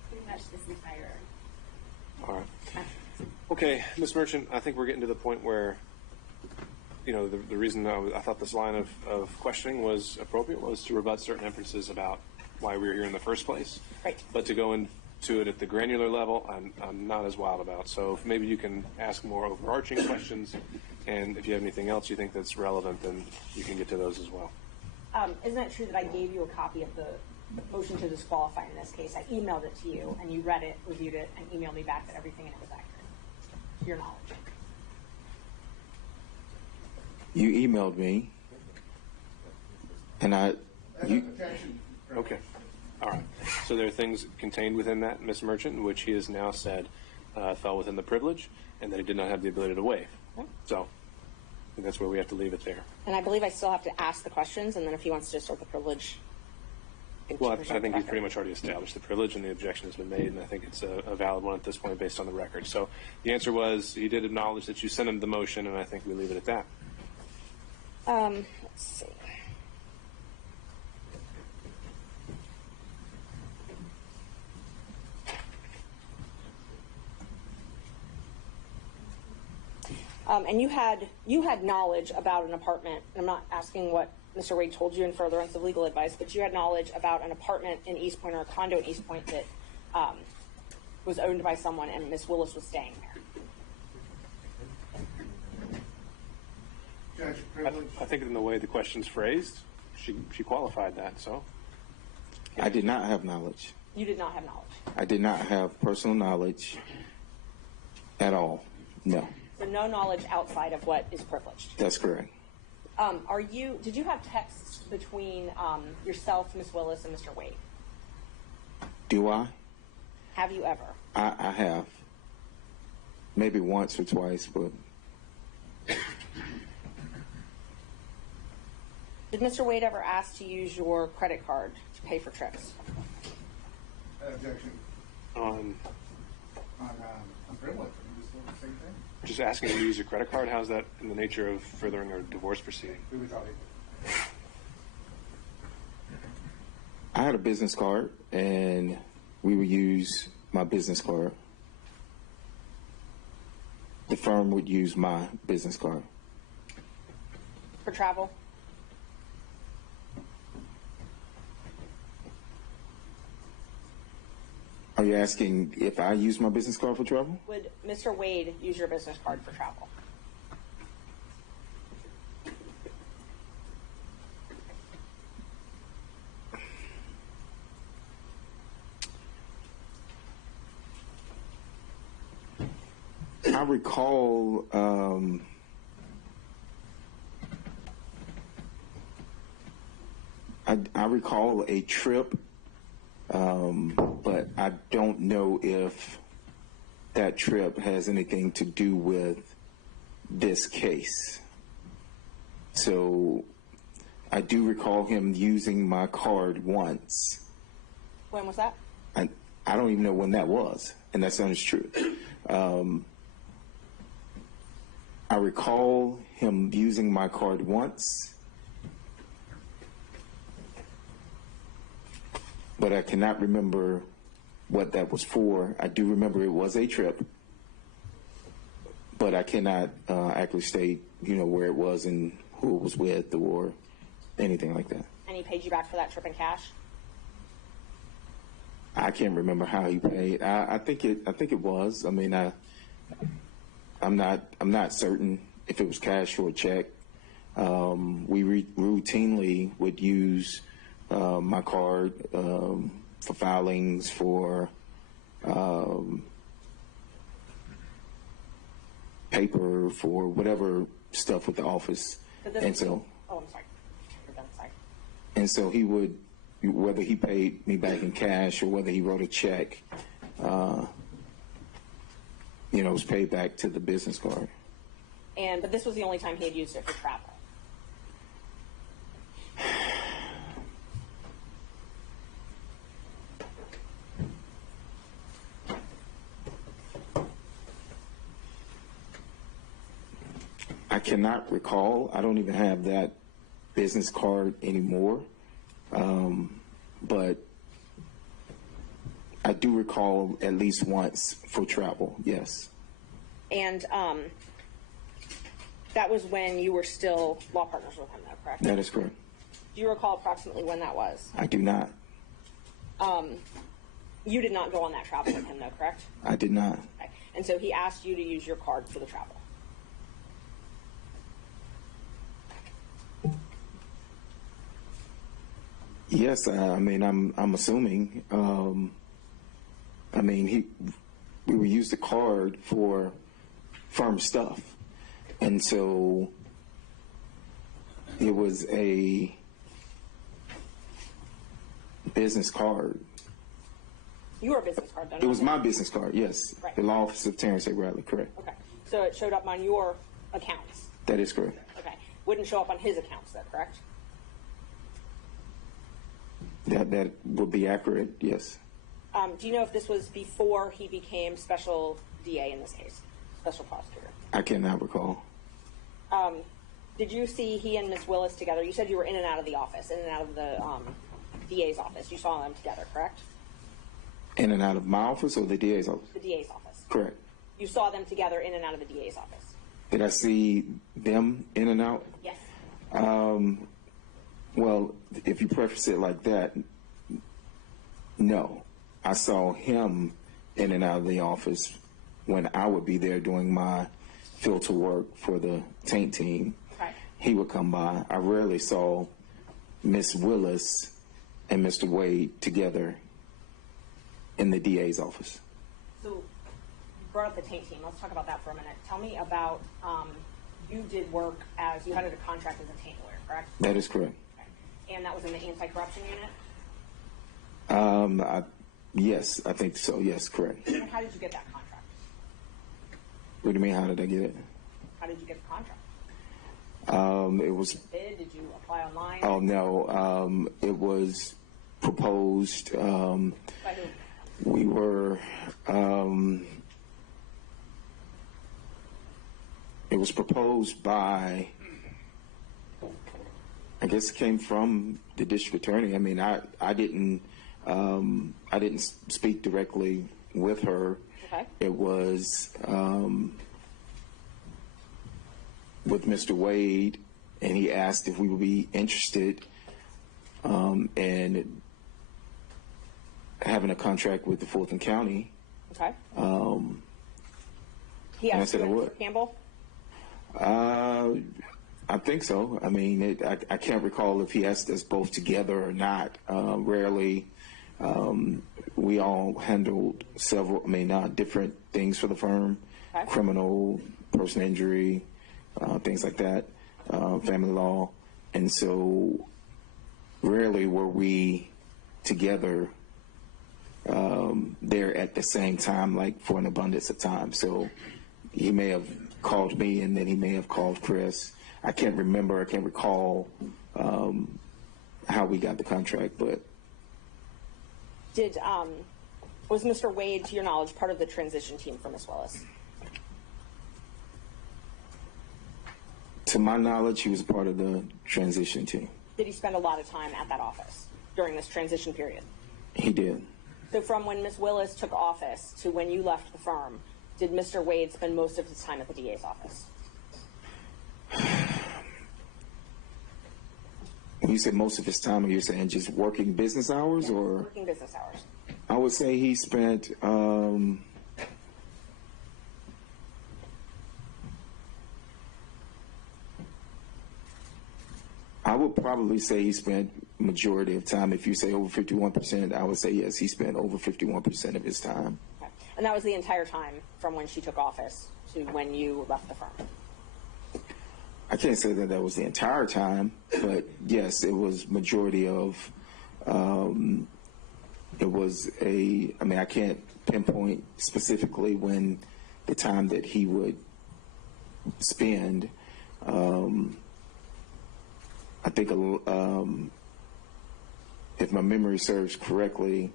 pretty much this entire. All right. Okay, Ms. Merchant, I think we're getting to the point where, you know, the reason I thought this line of questioning was appropriate was to rebut certain inferences about why we were here in the first place. Right. But to go into it at the granular level, I'm not as wild about. So if maybe you can ask more overarching questions, and if you have anything else you think that's relevant, then you can get to those as well. Isn't it true that I gave you a copy of the motion to disqualify in this case? I emailed it to you, and you read it, reviewed it, and emailed me back that everything in it was accurate, to your knowledge. You emailed me, and Okay. All right. So there are things contained within that, Ms. Merchant, which he has now said fell within the privilege, and that he did not have the ability to waive. Okay. So I think that's where we have to leave it there. And I believe I still have to ask the questions, and then if he wants to start the privilege. Well, I think he's pretty much already established the privilege, and the objection has been made, and I think it's a valid one at this point based on the record. So the answer was he did acknowledge that you sent him the motion, and I think we leave it at that. Let's see. And you had knowledge about an apartment. I'm not asking what Mr. Wade told you in furtherance of legal advice, but you had knowledge about an apartment in East Point or a condo in East Point that was owned by someone, and Ms. Willis was staying there. Judge, privilege. I think in the way the question's phrased, she qualified that, so. I did not have knowledge. You did not have knowledge. I did not have personal knowledge at all. No. So no knowledge outside of what is privileged. That's correct. Did you have texts between yourself, Ms. Willis, and Mr. Wade? Do I? Have you ever? I have. Maybe once or twice, but. Did Mr. Wade ever ask to use your credit card to pay for trips? Objection. On privilege. Just doing the same thing. just asking you to use your credit card, how's that in the nature of furthering a divorce proceeding? I had a business card, and we would use my business card. The firm would use my business card. For travel? Are you asking if I use my business card for travel? Would Mr. Wade use your business card for travel? I recall I recall a trip, but I don't know if that trip has anything to do with this case. So I do recall him using my card once. When was that? I don't even know when that was, and that sounds true. I recall him using my card once, but I cannot remember what that was for. I do remember it was a trip, but I cannot actually state, where it was and who it was with or anything like that. And he paid you back for that trip in cash? I can't remember how he paid. I think it was. I mean, I'm not certain if it was cash or a check. We routinely would use my card for filings, for paper, for whatever stuff with the office. And so, I'm sorry. And so he would, whether he paid me back in cash or whether he wrote a check, it was paid back to the business card. But this was the only time he had used it for travel. I cannot recall. I don't even have that business card anymore. But I do recall at least once for travel, yes. And that was when you were still law partners with him, though, correct? That is correct. Do you recall approximately when that was? I do not. You did not go on that travel with him, though, correct? I did not. Okay. And so he asked you to use your card for the travel. Yes, I'm assuming. We would use the card for firm stuff, and so it was a business card. Your business card, though. It was my business card, yes. Right. The law office of Terrence A. Bradley, correct. Okay. So it showed up on your accounts. That is correct. Okay. Wouldn't show up on his accounts, though, correct? That would be accurate, yes. Do you know if this was before he became special DA in this case, special prosecutor? I cannot recall. Did you see he and Ms. Willis together? You said you were in and out of the office, in and out of the DA's office. You saw them together, correct? In and out of my office or the DA's office? The DA's office. Correct. You saw them together in and out of the DA's office. Did I see them in and out? Yes. Well, if you preface it like that, no. I saw him in and out of the office when I would be there doing my filter work for the taint team. Okay. He would come by. I rarely saw Miss Willis and Mr. Wade together in the DA's office. So, you brought up the taint team. Let's talk about that for a minute. Tell me about, you did work as, you had a contract as a taint lawyer, correct? That is correct. Okay. And that was in the anti-corruption unit? Yes, I think so. Yes, correct. And how did you get that contract? What do you mean, how did I get it? How did you get the contract? It was. Did you apply online? Oh, no. It was proposed. By who? We were. It was proposed by. I guess it came from the district attorney. I mean, I didn't speak directly with her. Okay. It was with Mr. Wade, and he asked if we would be interested in having a contract with the Fulton County. Okay. He and I asked said you I and would. Mr. Campbell? I think so. I mean, I can't recall if he asked us both together or not. Rarely. We all handled several, different things for the firm, Okay. criminal, personal injury, things like that, family law. And so rarely were we together there at the same time, like for an abundance of time. So he may have called me and then he may have called Chris. I can't recall how we got the contract, but Was Mr. Wade, to your knowledge, part of the transition team for Ms. Willis? to my knowledge, he was part of the transition team. Did he spend a lot of time at that office during this transition period? He did. So from when Ms. Willis took office to when you left the firm, did Mr. Wade spend most of his time at the DA's office? When you said most of his time, are you saying just working business hours, Yes, or? working business hours. I would say he spent, I would probably say he spent majority of time. If you say over 51%, I would say yes, he spent over 51% of his time. Okay. And that was the entire time from when she took office to when you left the firm? I can't say that that was the entire time, but yes, it was majority of, it was a, I mean, I can't pinpoint specifically when the time that he would spend. I think if my memory serves correctly,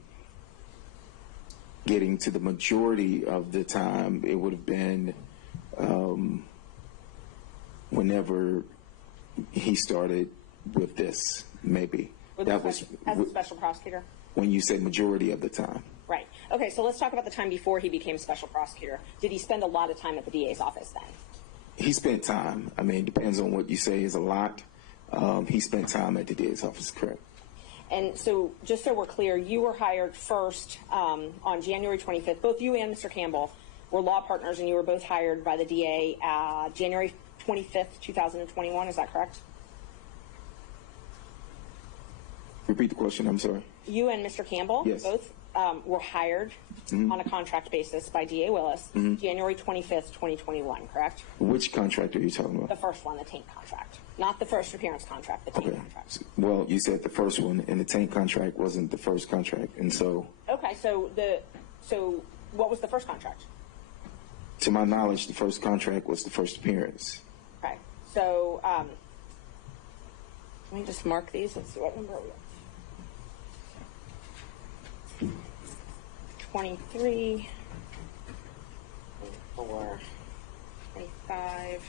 getting to the majority of the time, it would have been whenever he started with this, maybe. That was as a special prosecutor? When you say majority of the time. Right. Okay, so let's talk about the time before he became special prosecutor. Did he spend a lot of time at the DA's office then? He spent time. I mean, it depends on what you say is a lot. He spent time at the DA's office, correct. And so, just so we're clear, you were hired first on January 25th. Both you and Mr. Campbell were law partners, and you were both hired by the DA January 25th, 2021. Is that correct? Repeat the question, I'm sorry. You and Mr. Campbell, yes, both were hired on a contract basis by DA Willis January 25th, 2021, correct? Which contract are you talking about? The first one, the taint contract. Not the first appearance contract, the taint contract. Well, you said the first one, and the taint contract wasn't the first contract, and so... Okay, so what was the first contract? To my knowledge, the first contract was the first appearance. Okay, so let me just mark these and see what number we are. 23, 24, 25.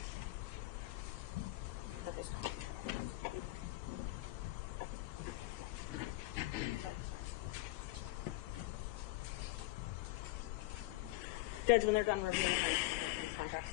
Judge, when they're done reviewing the contracts.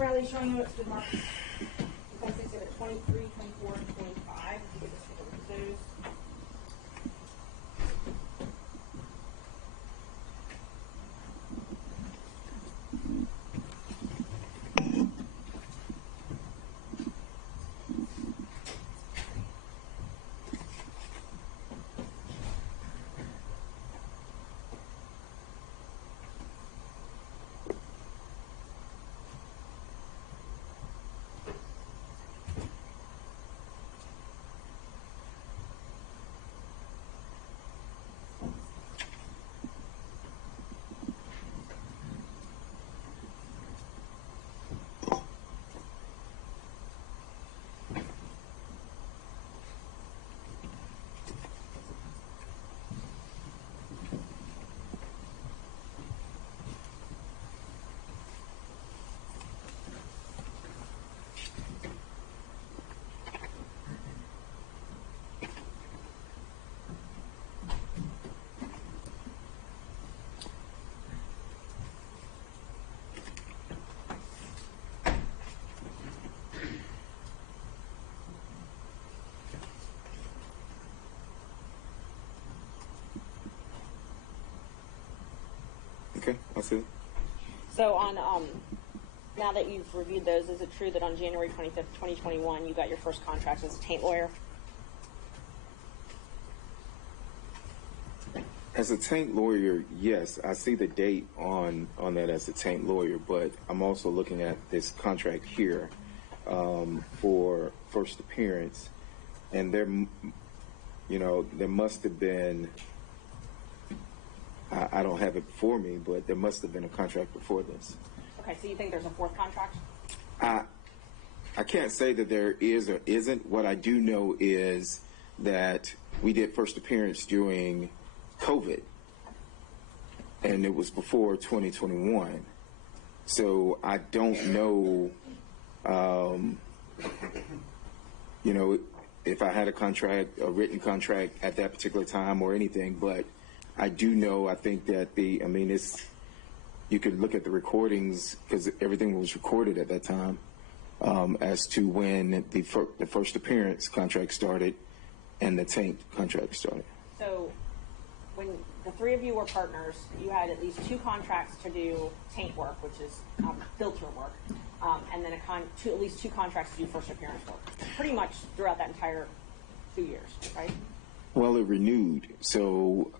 Bradley, showing you the marks. Defense Exhibit 23, 24, and 25. If you could just take a look at those. Okay, I'll see it. So on, now that you've reviewed those, is it true that on January 25th, 2021, you got your first contract as a taint lawyer? As a taint lawyer, yes, I see the date on that as a taint lawyer, but I'm also looking at this contract here for first appearance, and there must have been, I don't have it before me, but there must have been a contract before this. Okay, so you think there's a fourth contract? I can't say that there is or isn't. What I do know is that we did first appearance during COVID, and it was before 2021. So I don't know, if I had a written contract at that particular time or anything, but I do know, I think that you could look at the recordings because everything was recorded at that time as to when the first appearance contract started and the taint contract started. So when the three of you were partners, you had at least two contracts to do taint work, which is filter work, and then at least two contracts to do first appearance work, pretty much throughout that entire 2 years, right? Well, it renewed. So,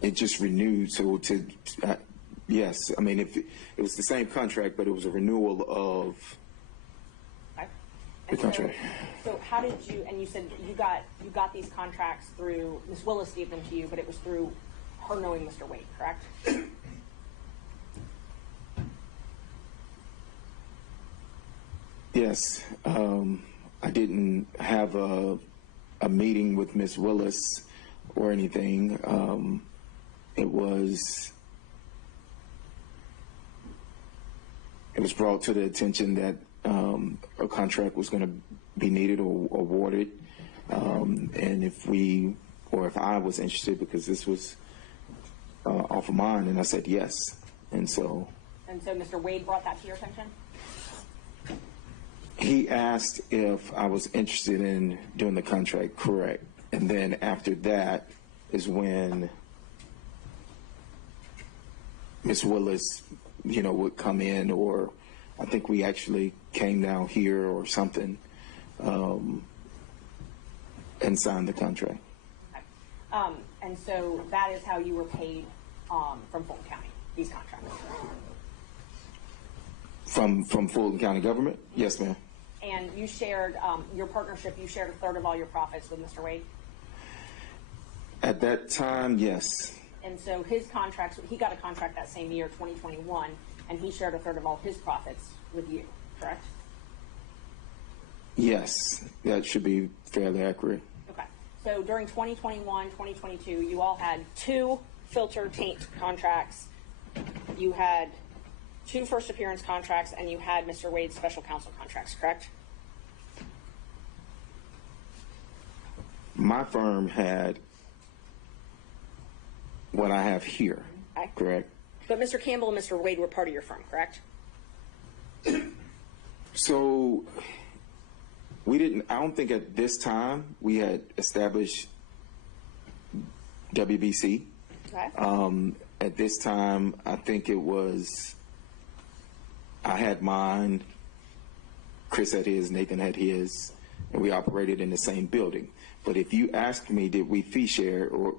it just renewed. So yes, if it was the same contract, but it was a renewal of the contract. So how did you, and you said you got these contracts through, Ms. Willis gave them to you, but it was through her knowing Mr. Wade, correct? Yes. I didn't have a meeting with Ms. Willis or anything. It was brought to the attention that a contract was going to be needed or awarded, and if I was interested, because this was off of mine, and I said yes, and so Mr. Wade brought that to your attention? He asked if I was interested in doing the contract, correct, and then after that is when Ms. Willis, would come in, or I think we actually came down here or something, and signed the contract. Okay. And so that is how you were paid from Fulton County, these contracts? From Fulton County government? Yes, ma'am. And you shared, your partnership, you shared a third of all your profits with Mr. Wade? At that time, yes. And so his contracts, he got a contract that same year, 2021, and he shared a third of all his profits with you, correct? Yes, that should be fairly accurate. Okay. So during 2021, 2022, you all had two filter taint contracts. You had two first appearance contracts, and you had Mr. Wade's special counsel contracts, correct? My firm had what I have here, correct? But Mr. Campbell and Mr. Wade were part of your firm, correct? So we didn't, I don't think at this time we had established WBC. Okay. At this time, I think it was, I had mine, Chris had his, Nathan had his, and we operated in the same building. But if you ask me, did we fee share, or,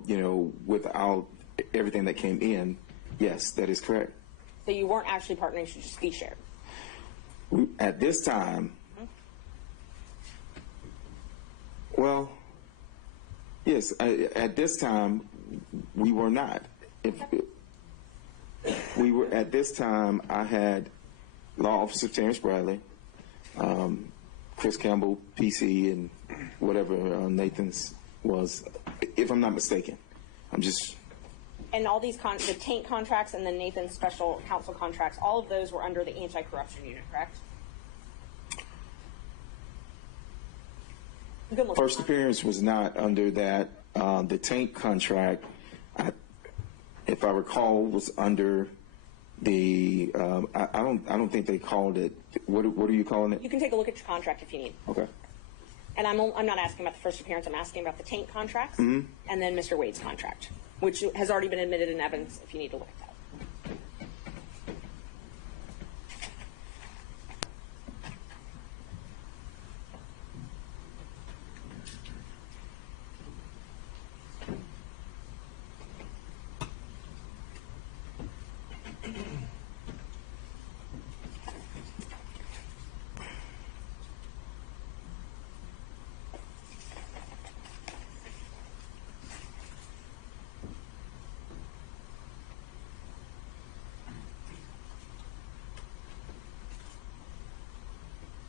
without everything that came in, yes, that is correct. So you weren't actually partnering, you just fee shared? At this time, well, yes, at this time, we were not. We were, at this time, I had Law Officer Terrence Bradley, Chris Campbell, PC, and whatever Nathan's was, if I'm not mistaken. I'm just... And all these, the taint contracts and the Nathan's special counsel contracts, all of those were under the anti-corruption unit, correct? First appearance was not under that. The taint contract, if I recall, was under the. I don't think they called it. What are you calling it? You can take a look at your contract if you need. Okay. And I'm not asking about the first appearance. I'm asking about the taint contracts Mm-hmm. and then Mr. Wade's contract, which has already been admitted in evidence. If you need to look at that.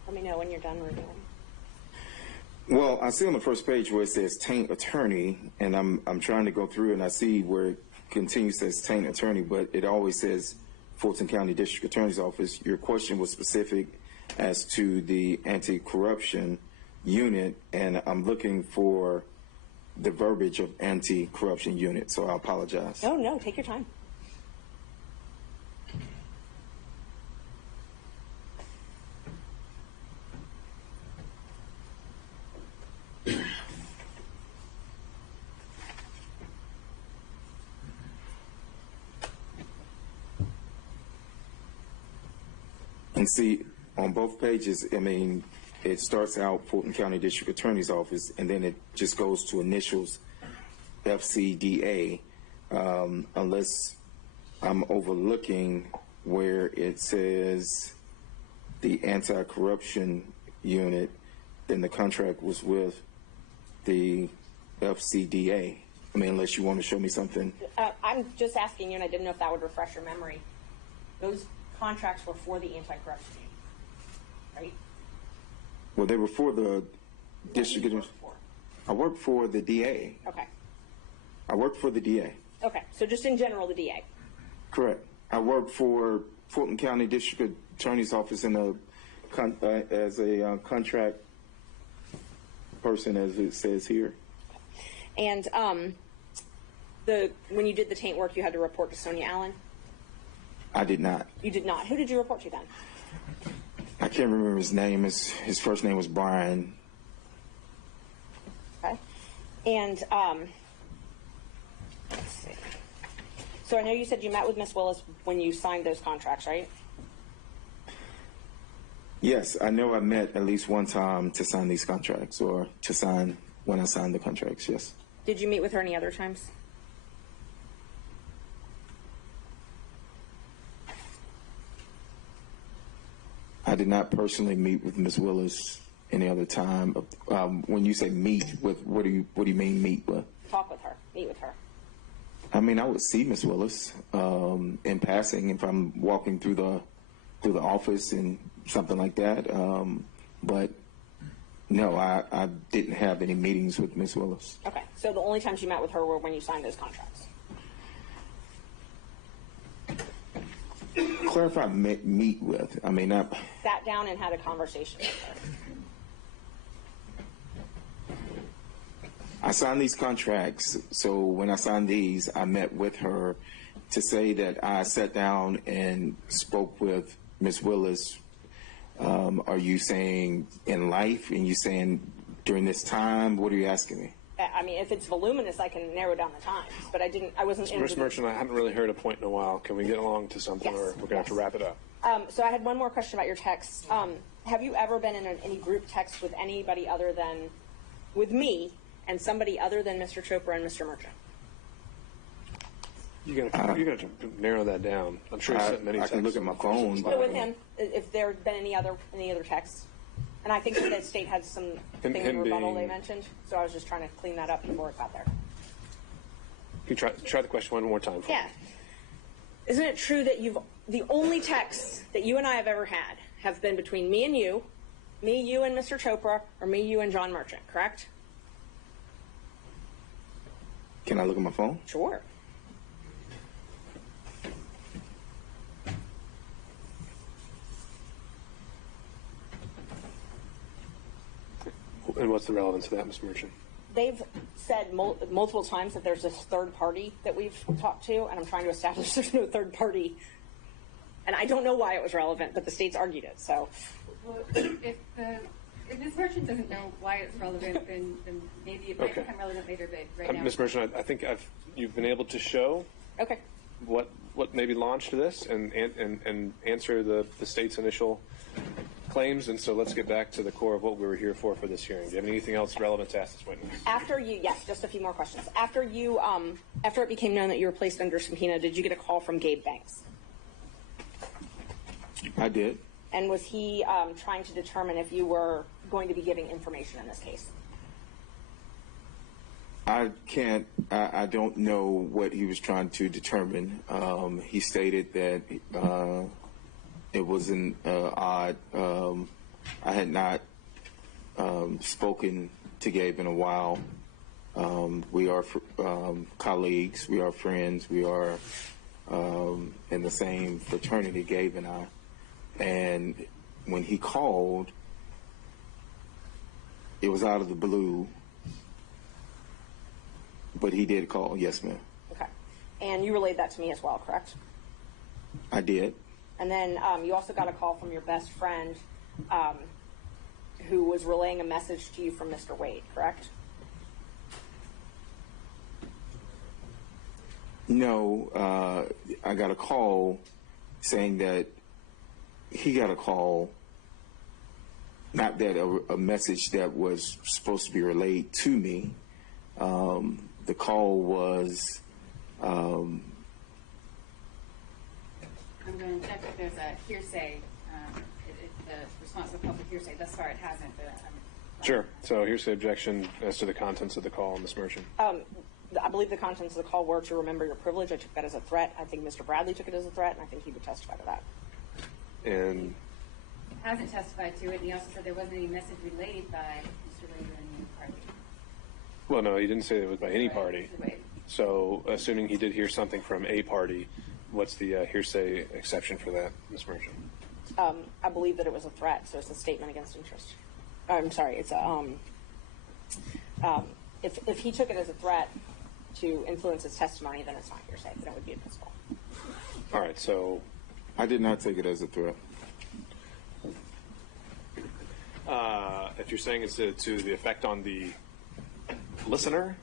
Let me know when you're done reviewing. Well, I see on the first page where it says taint attorney, and I'm trying to go through and I see where it continues says taint attorney, but it always says Fulton County District Attorney's Office. Your question was specific as to the anti-corruption unit, and I'm looking for the verbiage of anti-corruption unit, so I apologize. No, take your time. And see, on both pages, I mean, it starts out Fulton County District Attorney's Office, and then it just goes to initials FCDA, unless I'm overlooking where it says the anti-corruption unit, then the contract was with the FCDA. I mean, unless you want to show me something. I'm just asking you, and I didn't know if that would refresh your memory. Those contracts were for the anti-corruption unit, right? Well, they were for the district. I worked for the DA. Okay. I worked for the DA. Okay, so just in general, the DA. Correct. I worked for Fulton County District Attorney's Office in as a contract person, as it says here. And when you did the taint work, you had to report to Sonia Allen? I did not. You did not. Who did you report to then? I can't remember his name. His first name was Brian. Okay. And let's see. So I know you said you met with Ms. Willis when you signed those contracts, right? Yes, I know I met at least one time to sign these contracts, or to sign when I signed the contracts, yes. Did you meet with her any other times? I did not personally meet with Ms. Willis any other time. When you say meet with, what do you mean meet with? Talk with her, meet with her. I mean, I would see Ms. Willis in passing if I'm walking through the office and something like that. But no, I didn't have any meetings with Ms. Willis. Okay, so the only times you met with her were when you signed those contracts. Clarify meet with. I mean, Sat down and had a conversation with her. I signed these contracts, so when I signed these, I met with her to say that I sat down and spoke with Ms. Willis, are you saying in life, and you saying during this time? What are you asking me? I mean, if it's voluminous, I can narrow down the times, but I wasn't. Ms. Merchant, I haven't really heard a point in a while. Can we get along to something, or we're going to have to wrap it up? So I had one more question about your text. Have you ever been in any group text with anybody other than, with me, and somebody other than Mr. Chopra and Mr. Merchant? You're gonna narrow that down. I'm sure you sent many texts. I can look at my phone. But with him, if there had been any other texts, and I think that the state had some thing in rebuttal they mentioned, so I was just trying to clean that up before it got there. Can you try the question one more time? Yeah. Isn't it true that the only texts that you and I have ever had have been between me, you, and Mr. Chopra, or me, you, and John Merchant, correct? Can I look at my phone? Sure. And what's the relevance of that, Ms. Merchant? They've said multiple times that there's this third party that we've talked to, and I'm trying to establish there's no third party. And I don't know why it was relevant, but the state's argued it, so. Well, if Ms. Merchant doesn't know why it's relevant, then maybe it might become relevant later, but right now. Ms. Merchant, I think you've been able to show what maybe launched this and answer the state's initial claims, and so let's get back to the core of what we were here for this hearing. Do you have anything else relevant to ask this witness? Yes, just a few more questions. After it became known that you were placed under subpoena, did you get a call from Gabe Banks? I did. And was he trying to determine if you were going to be giving information in this case? I don't know what he was trying to determine. He stated that it was an odd. I had not spoken to Gabe in a while. We are colleagues. We are friends. We are in the same fraternity, Gabe and I. And when he called, it was out of the blue. But he did call, yes, ma'am. Okay. And you relayed that to me as well, correct? I did. And then you also got a call from your best friend who was relaying a message to you from Mr. Wade, correct? No, I got a call saying that he got a call, not that a message that was supposed to be relayed to me. The call was. I'm going to check if there's a hearsay, the response to public hearsay. Thus far, it hasn't. But Sure. So hearsay objection as to the contents of the call, Ms. Merchant. I believe the contents of the call were to remember your privilege. I took that as a threat. I think Mr. Bradley took it as a threat, and I think he would testify to that. And hasn't testified to it, and he also said there wasn't any message relayed by Mr. Wade or any party. Well, no, he didn't say it was by any party. So, assuming he did hear something from a party, what's the hearsay exception for that, Ms. Merchant? I believe that it was a threat, so it's a statement against interest. I'm sorry, it's a if he took it as a threat to influence his testimony, then it's not hearsay, then it would be admissible. All right, so I did not take it as a threat. If you're saying it's to the effect on the listener,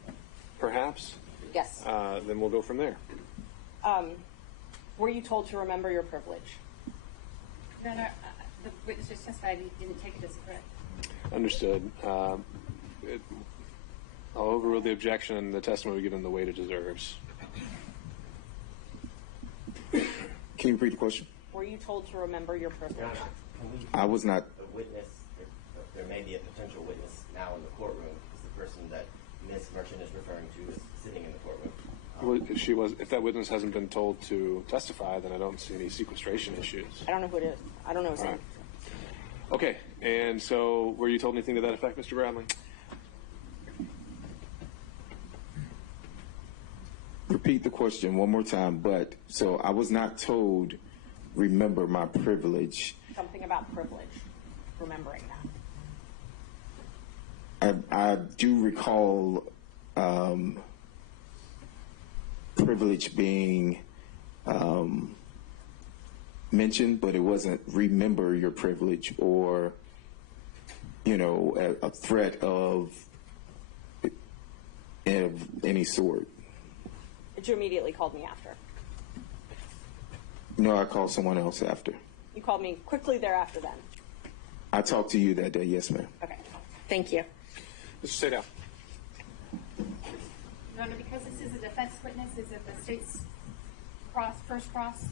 perhaps? Yes. Then we'll go from there. Were you told to remember your privilege? No, the witness just testified he didn't take it as a threat. Understood. I'll overrule the objection and the testimony given the weight it deserves. Can you repeat the question? Were you told to remember your privilege? I was not. The witness, there may be a potential witness now in the courtroom because the person that Ms. Merchant is referring to is sitting in the courtroom. Well, if that witness hasn't been told to testify, then I don't see any sequestration issues. I don't know who it is. I don't know his name. Okay, and so were you told anything to that effect, Mr. Bradley? Repeat the question one more time, but so I was not told, remember my privilege. Something about privilege, remembering that. I do recall privilege being mentioned, but it wasn't remember your privilege or, a threat of any sort. But you immediately called me after. No, I called someone else after. You called me quickly thereafter then. I talked to you that day, yes, ma'am. Okay. Thank you. Mr. Sit down. Your Honor, because this is a defense witness, is it the state's first cross?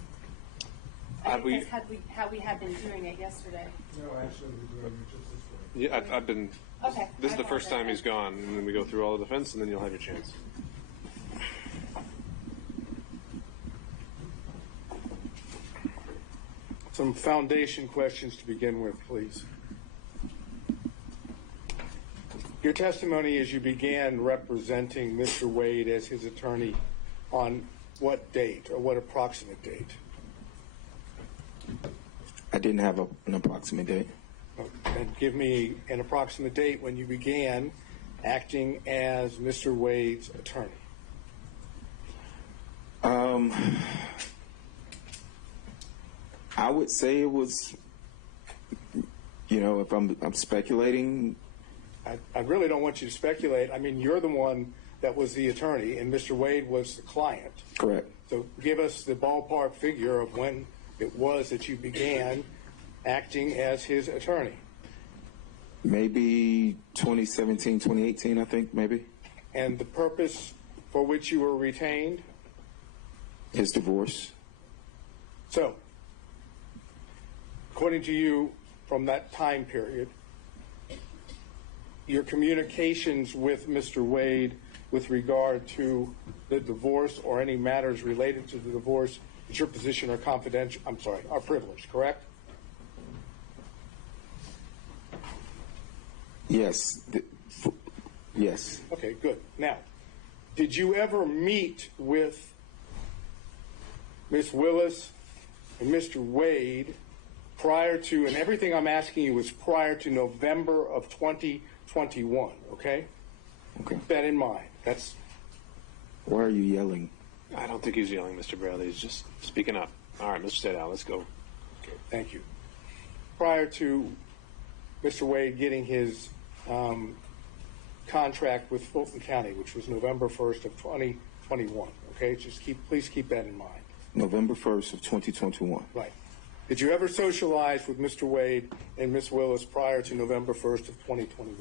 I think that's how we had been doing it yesterday. No, actually, we're doing it just this way. Yeah, I've been. Okay. This is the first time he's gone, and then we go through all the defense, and then you'll have your chance. Some foundation questions to begin with, please. Your testimony as you began representing Mr. Wade as his attorney on what date or what approximate date? I didn't have an approximate date. And give me an approximate date when you began acting as Mr. Wade's attorney. I would say it was, if I'm speculating. I really don't want you to speculate. I mean, you're the one that was the attorney, and Mr. Wade was the client. Correct. So give us the ballpark figure of when it was that you began acting as his attorney. Maybe 2017, 2018, I think, maybe. And the purpose for which you were retained? His divorce. So, according to you, from that time period, your communications with Mr. Wade with regard to the divorce or any matters related to the divorce, is your position are confidential, are privileged, correct? Yes. Yes. Okay, good. Now, did you ever meet with Ms. Willis and Mr. Wade prior to, and everything I'm asking you is prior to November of 2021, okay? Okay. Keep that in mind. Why are you yelling? I don't think he's yelling, Mr. Bradley. He's just speaking up. All right, Mr. Sedal, let's go. Okay, thank you. Prior to Mr. Wade getting his contract with Fulton County, which was November 1st of 2021, okay? Please keep that in mind. November 1st of 2021. Right. Did you ever socialize with Mr. Wade and Ms. Willis prior to November 1st of 2021?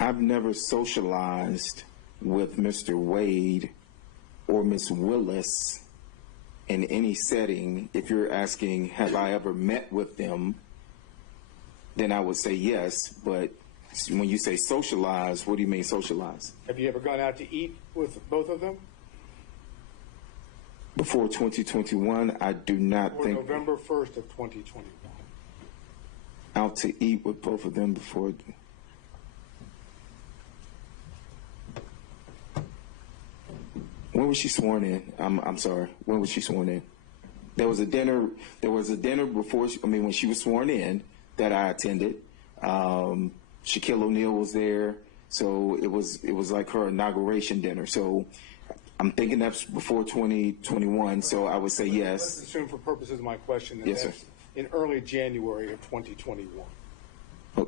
I've never socialized with Mr. Wade or Ms. Willis in any setting. If you're asking, have I ever met with them, then I would say yes. But when you say socialize, what do you mean socialize? Have you ever gone out to eat with both of them? Before 2021, I do not Or think. November 1st of 2021. Out to eat with both of them before. When was she sworn in? I'm sorry. When was she sworn in? There was a dinner before. When she was sworn in that I attended. Shaquille O'Neal was there, so it was like her inauguration dinner. So I'm thinking that's before 2021. So I would say yes. Let's assume for purposes of my question that Yes, that's sir. in early January of 2021.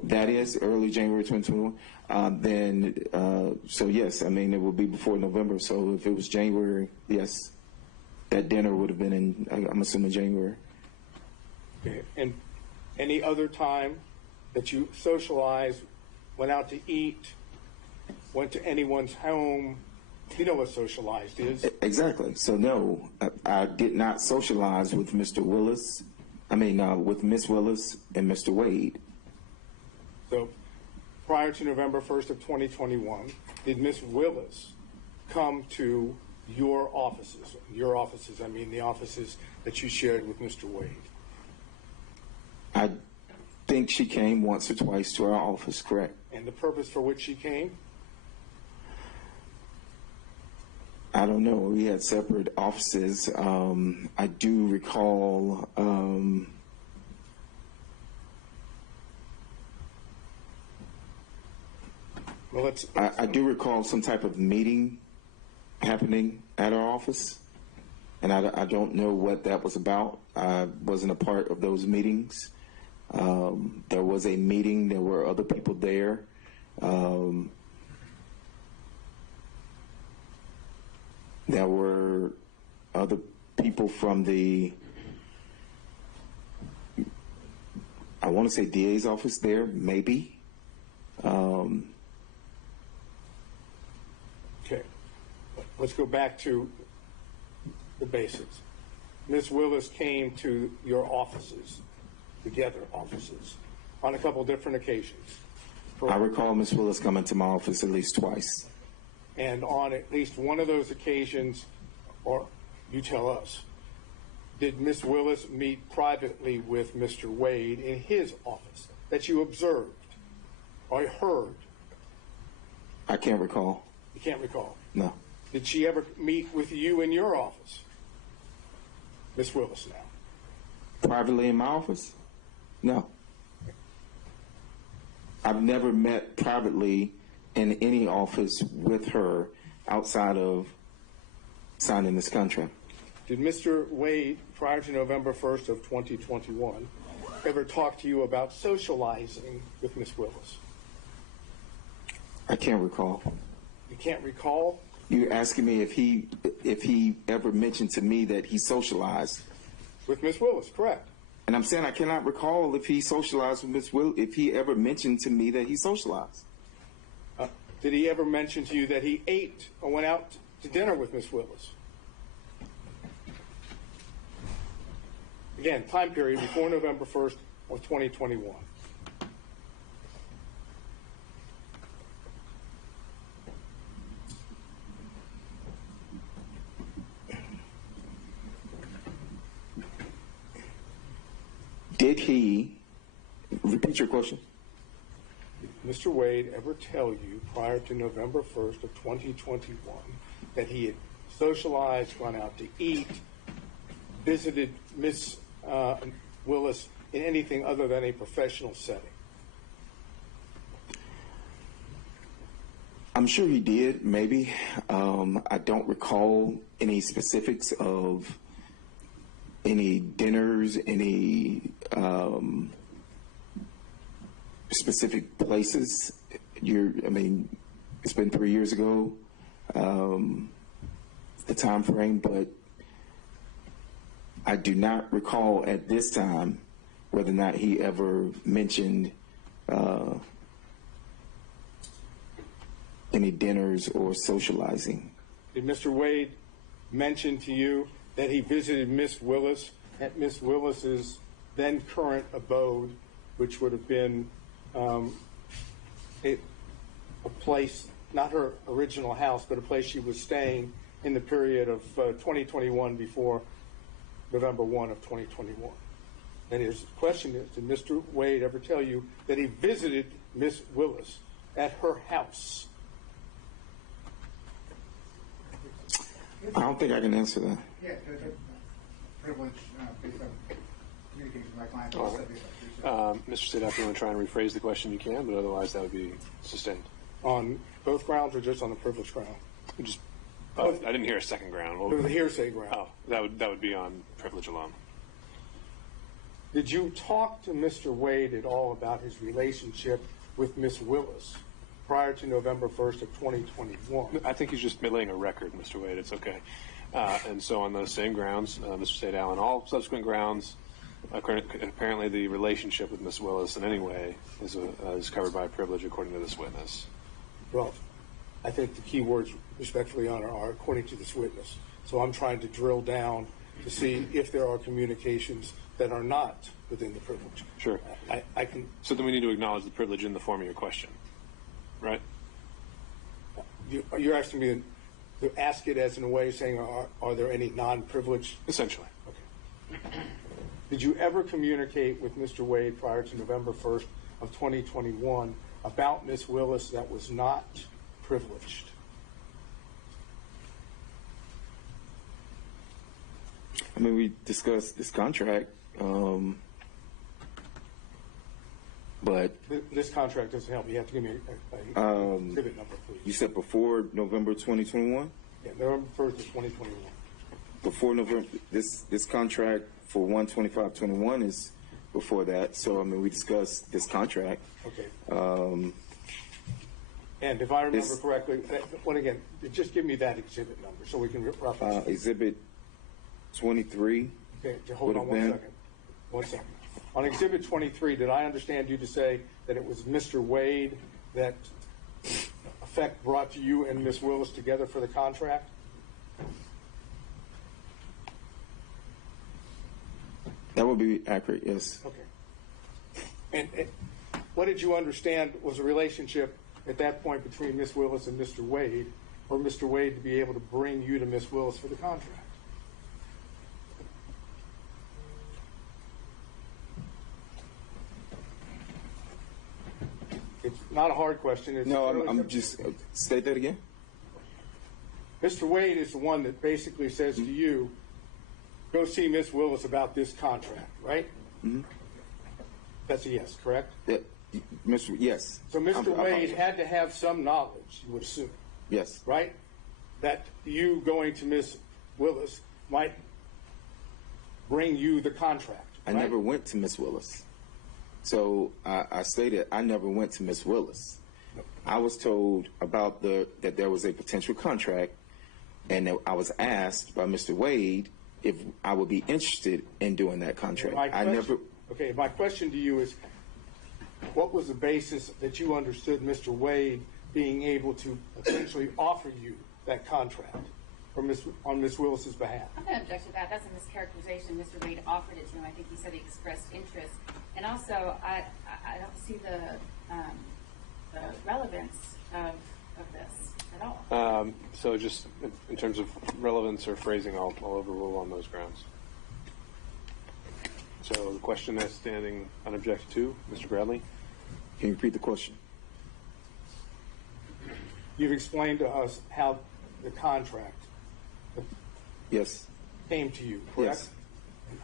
That is early January 2021. So yes, it will be before November. So if it was January, yes, that dinner would have been in, I'm assuming, January. Okay. And any other time that you socialized, went out to eat, went to anyone's home, you know what socialized is? Exactly. So no, I did not socialize with Mr. Willis. With Miss Willis and Mr. Wade. So prior to November 1st of 2021, did Miss Willis come to your offices? Your offices, the offices that you shared with Mr. Wade. I think she came once or twice to our office, correct? And the purpose for which she came? I don't know. We had separate offices. I do recall Well, I do recall some type of meeting happening at our office, and I don't know what that was about. I wasn't a part of those meetings. There was a meeting. There were other people there. There were other people from the, I want to say DA's office there, maybe. Okay, let's go back to the basics. Ms. Willis came to your offices, together offices, on a couple different occasions. I recall Ms. Willis coming to my office at least twice. And on at least one of those occasions, or you tell us, did Ms. Willis meet privately with Mr. Wade in his office that you observed or heard? I can't recall. You can't recall? No. Did she ever meet with you in your office? Ms. Willis now. Privately in my office? No. I've never met privately in any office with her outside of signing this contract. Did Mr. Wade, prior to November 1st of 2021, ever talk to you about socializing with Ms. Willis? I can't recall. You can't recall? You're asking me if he ever mentioned to me that he socialized with Ms. Willis, correct? And I'm saying I cannot recall if he socialized with Ms. Willis, if he ever mentioned to me that he socialized. Did he ever mention to you that he ate or went out to dinner with Ms. Willis? Again, time period before November 1st of 2021. Did he, repeat your question? Did Mr. Wade ever tell you prior to November 1st of 2021 that he had socialized, gone out to eat, visited Ms. Willis in anything other than a professional setting? I'm sure he did, maybe. I don't recall any specifics of any dinners, any specific places. It's been 3 years ago, the time frame, but I do not recall at this time whether or not he ever mentioned any dinners or socializing. Did Mr. Wade mention to you that he visited Ms. Willis at Ms. Willis's then current abode, which would have been a place, not her original house, but a place she was staying in the period of 2021 before November 1 of 2021? And his question is, did Mr. Wade ever tell you that he visited Ms. Willis at her house? I don't think I can answer that. Yeah, privilege based on communicating with my client. All right. Mr. State, if you want to try and rephrase the question, you can, but otherwise that would be sustained. On both grounds or just on the privilege ground? I didn't hear a second ground. It was a hearsay ground. Oh, that would be on privilege alone. Did you talk to Mr. Wade at all about his relationship with Ms. Willis prior to November 1st of 2021? I think he's just laying a record, Mr. Wade. It's okay. And so on those same grounds, Mr. State, on all subsequent grounds, apparently the relationship with Ms. Willis in any way is covered by privilege according to this witness. Well, I think the key words, respectfully, Your Honor, are according to this witness. So I'm trying to drill down to see if there are communications that are not within the privilege. Sure. I can. So then we need to acknowledge the privilege in the form of your question, right? You're asking me to ask it as in a way saying, are there any non-privileged? Essentially. Okay. Did you ever communicate with Mr. Wade prior to November 1st of 2021 about Ms. Willis that was not privileged? We discussed this contract. But This contract doesn't help. You have to give me a exhibit number, please. you said before November 2021? Yeah, November 1st of 2021. Before November, this contract for 1/25/21 is before that. So I mean, we discussed this contract. Okay. And if I remember correctly, again, just give me that exhibit number so we can reference it. Exhibit 23. Okay, hold on 1 second. 1 second. On Exhibit 23, did I understand you to say that it was Mr. Wade that effect brought you and Ms. Willis together for the contract? That would be accurate, yes. Okay. And what did you understand was a relationship at that point between Ms. Willis and Mr. Wade, or Mr. Wade to be able to bring you to Ms. Willis for the contract? It's not a hard question. No, I'm just, state that again. Mr. Wade is the one that basically says to you, go see Ms. Willis about this contract, right? Mm-hmm. That's a yes, correct? Yeah, yes. So Mr. Wade had to have some knowledge, you would assume. Yes. Right? That you going to Ms. Willis might bring you the contract. I never went to Ms. Willis. So I stated I never went to Ms. Willis. I was told about that there was a potential contract, and that I was asked by Mr. Wade if I would be interested in doing that contract. Okay, my question to you is, what was the basis that you understood Mr. Wade being able to essentially offer you that contract on Ms. Willis's behalf? I'm going to object to that. That's a mischaracterization. Mr. Wade offered it to him. I think he said he expressed interest. And also, I don't see the relevance of this at all. So just in terms of relevance or phrasing, I'll overrule on those grounds. So the question is standing unobjected to. Mr. Bradley? Can you repeat the question? You've explained to us how the contract Yes. came to you, correct?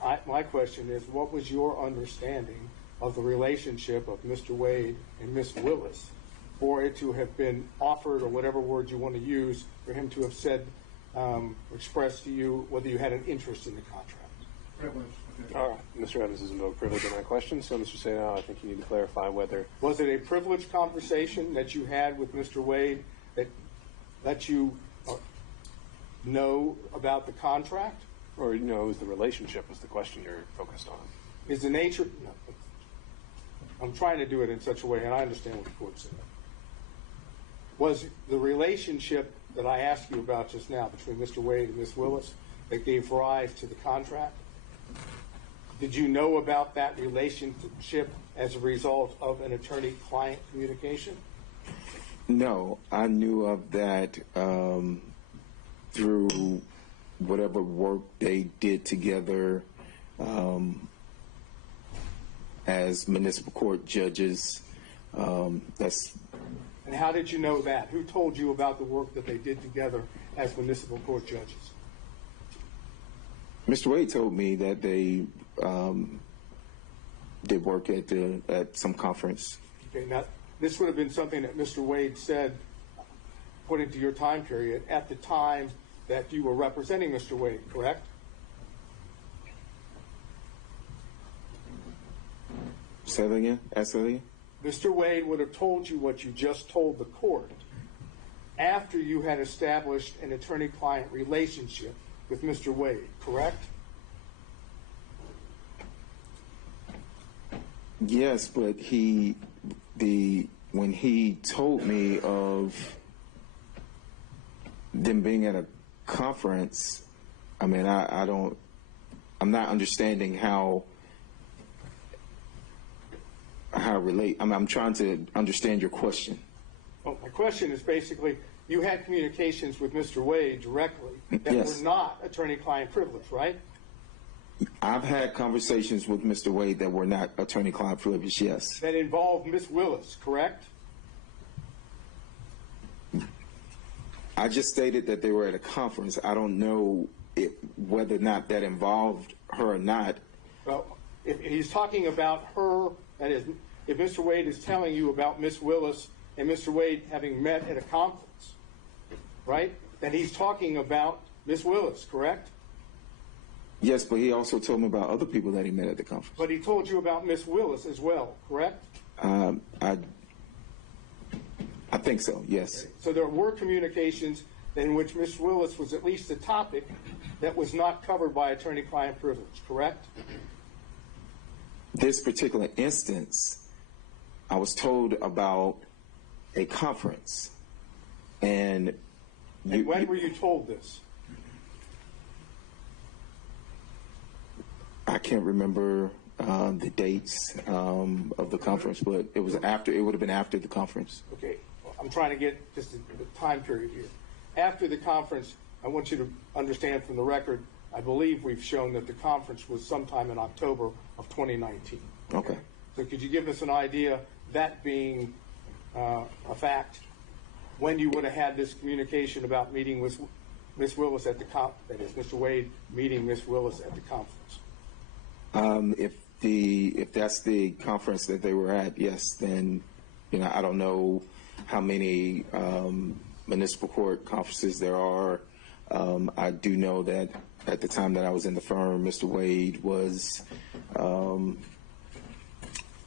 Yes. My question is, what was your understanding of the relationship of Mr. Wade and Ms. Willis for it to have been offered, or whatever word you want to use, for him to have said, expressed to you whether you had an interest in the contract? Privilege. All right. Mr. Evans is invoked privilege on that question. So, Mr. Sadao, I think you need to clarify whether... Was it a privileged conversation that you had with Mr. Wade that let you know about the contract? Or, it was the relationship was the question you're focused on. Is the nature... No, I'm trying to do it in such a way, and I understand what the court said. Was the relationship that I asked you about just now between Mr. Wade and Ms. Willis that gave rise to the contract? Did you know about that relationship as a result of an attorney-client communication? No, I knew of that through whatever work they did together as municipal court judges. And how did you know that? Who told you about the work that they did together as municipal court judges? Mr. Wade told me that they did work at some conference. Okay, now this would have been something that Mr. Wade said, according to your time period, at the time that you were representing Mr. Wade, correct? Say that again? Ask that again? Mr. Wade would have told you what you just told the court after you had established an attorney-client relationship with Mr. Wade, correct? Yes, but when he told me of them being at a conference, I mean, I'm not understanding how relate. I'm trying to understand your question. Well, my question is basically, you had communications with Mr. Wade directly that Yes. were not attorney-client privilege, right? I've had conversations with Mr. Wade that were not attorney-client privilege, yes. That involved Ms. Willis, correct? I just stated that they were at a conference. I don't know whether or not that involved her or not. Well, if he's talking about her, that is, if Mr. Wade is telling you about Ms. Willis and Mr. Wade having met at a conference, right? Then he's talking about Ms. Willis, correct? Yes, but he also told me about other people that he met at the conference. But he told you about Ms. Willis as well, correct? I think so, yes. So there were communications in which Ms. Willis was at least a topic that was not covered by attorney-client privilege, correct? This particular instance, I was told about a conference, and when were you told this? I can't remember the dates of the conference, but it was after. It would have been after the conference. Okay, I'm trying to get just the time period here. After the conference, I want you to understand from the record, I believe we've shown that the conference was sometime in October of 2019. Okay. So could you give us an idea, that being a fact, when you would have had this communication about meeting with Ms. Willis at the that is, Mr. Wade meeting Ms. Willis at the conference? If that's the conference that they were at, yes, then I don't know how many municipal court conferences there are. I do know that at the time that I was in the firm, Mr. Wade was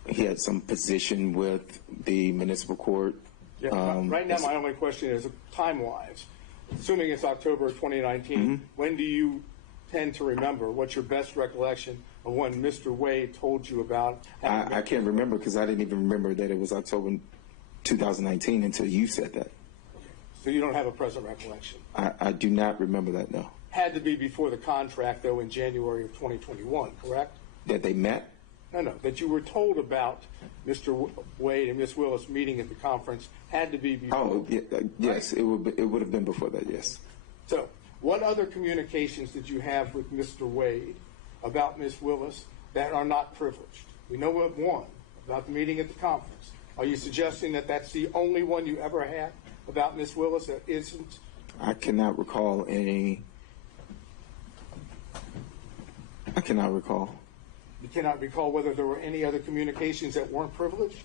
he had some position with the municipal court. Yeah, right now, my only question is time-wise. Assuming it's October of 2019, when do you tend to remember? What's your best recollection of when Mr. Wade told you about? I can't remember because I didn't even remember that it was October 2019 until you said that. So you don't have a present recollection? I do not remember that, no. Had to be before the contract, though, in January of 2021, correct? That they met? No, that you were told about Mr. Wade and Ms. Willis meeting at the conference had to be before. Oh, yes, it would have been before that, yes. So what other communications did you have with Mr. Wade about Ms. Willis that are not privileged? We know of one, about the meeting at the conference. Are you suggesting that that's the only one you ever had about Ms. Willis that isn't? I cannot recall any. I cannot recall. You cannot recall whether there were any other communications that weren't privileged?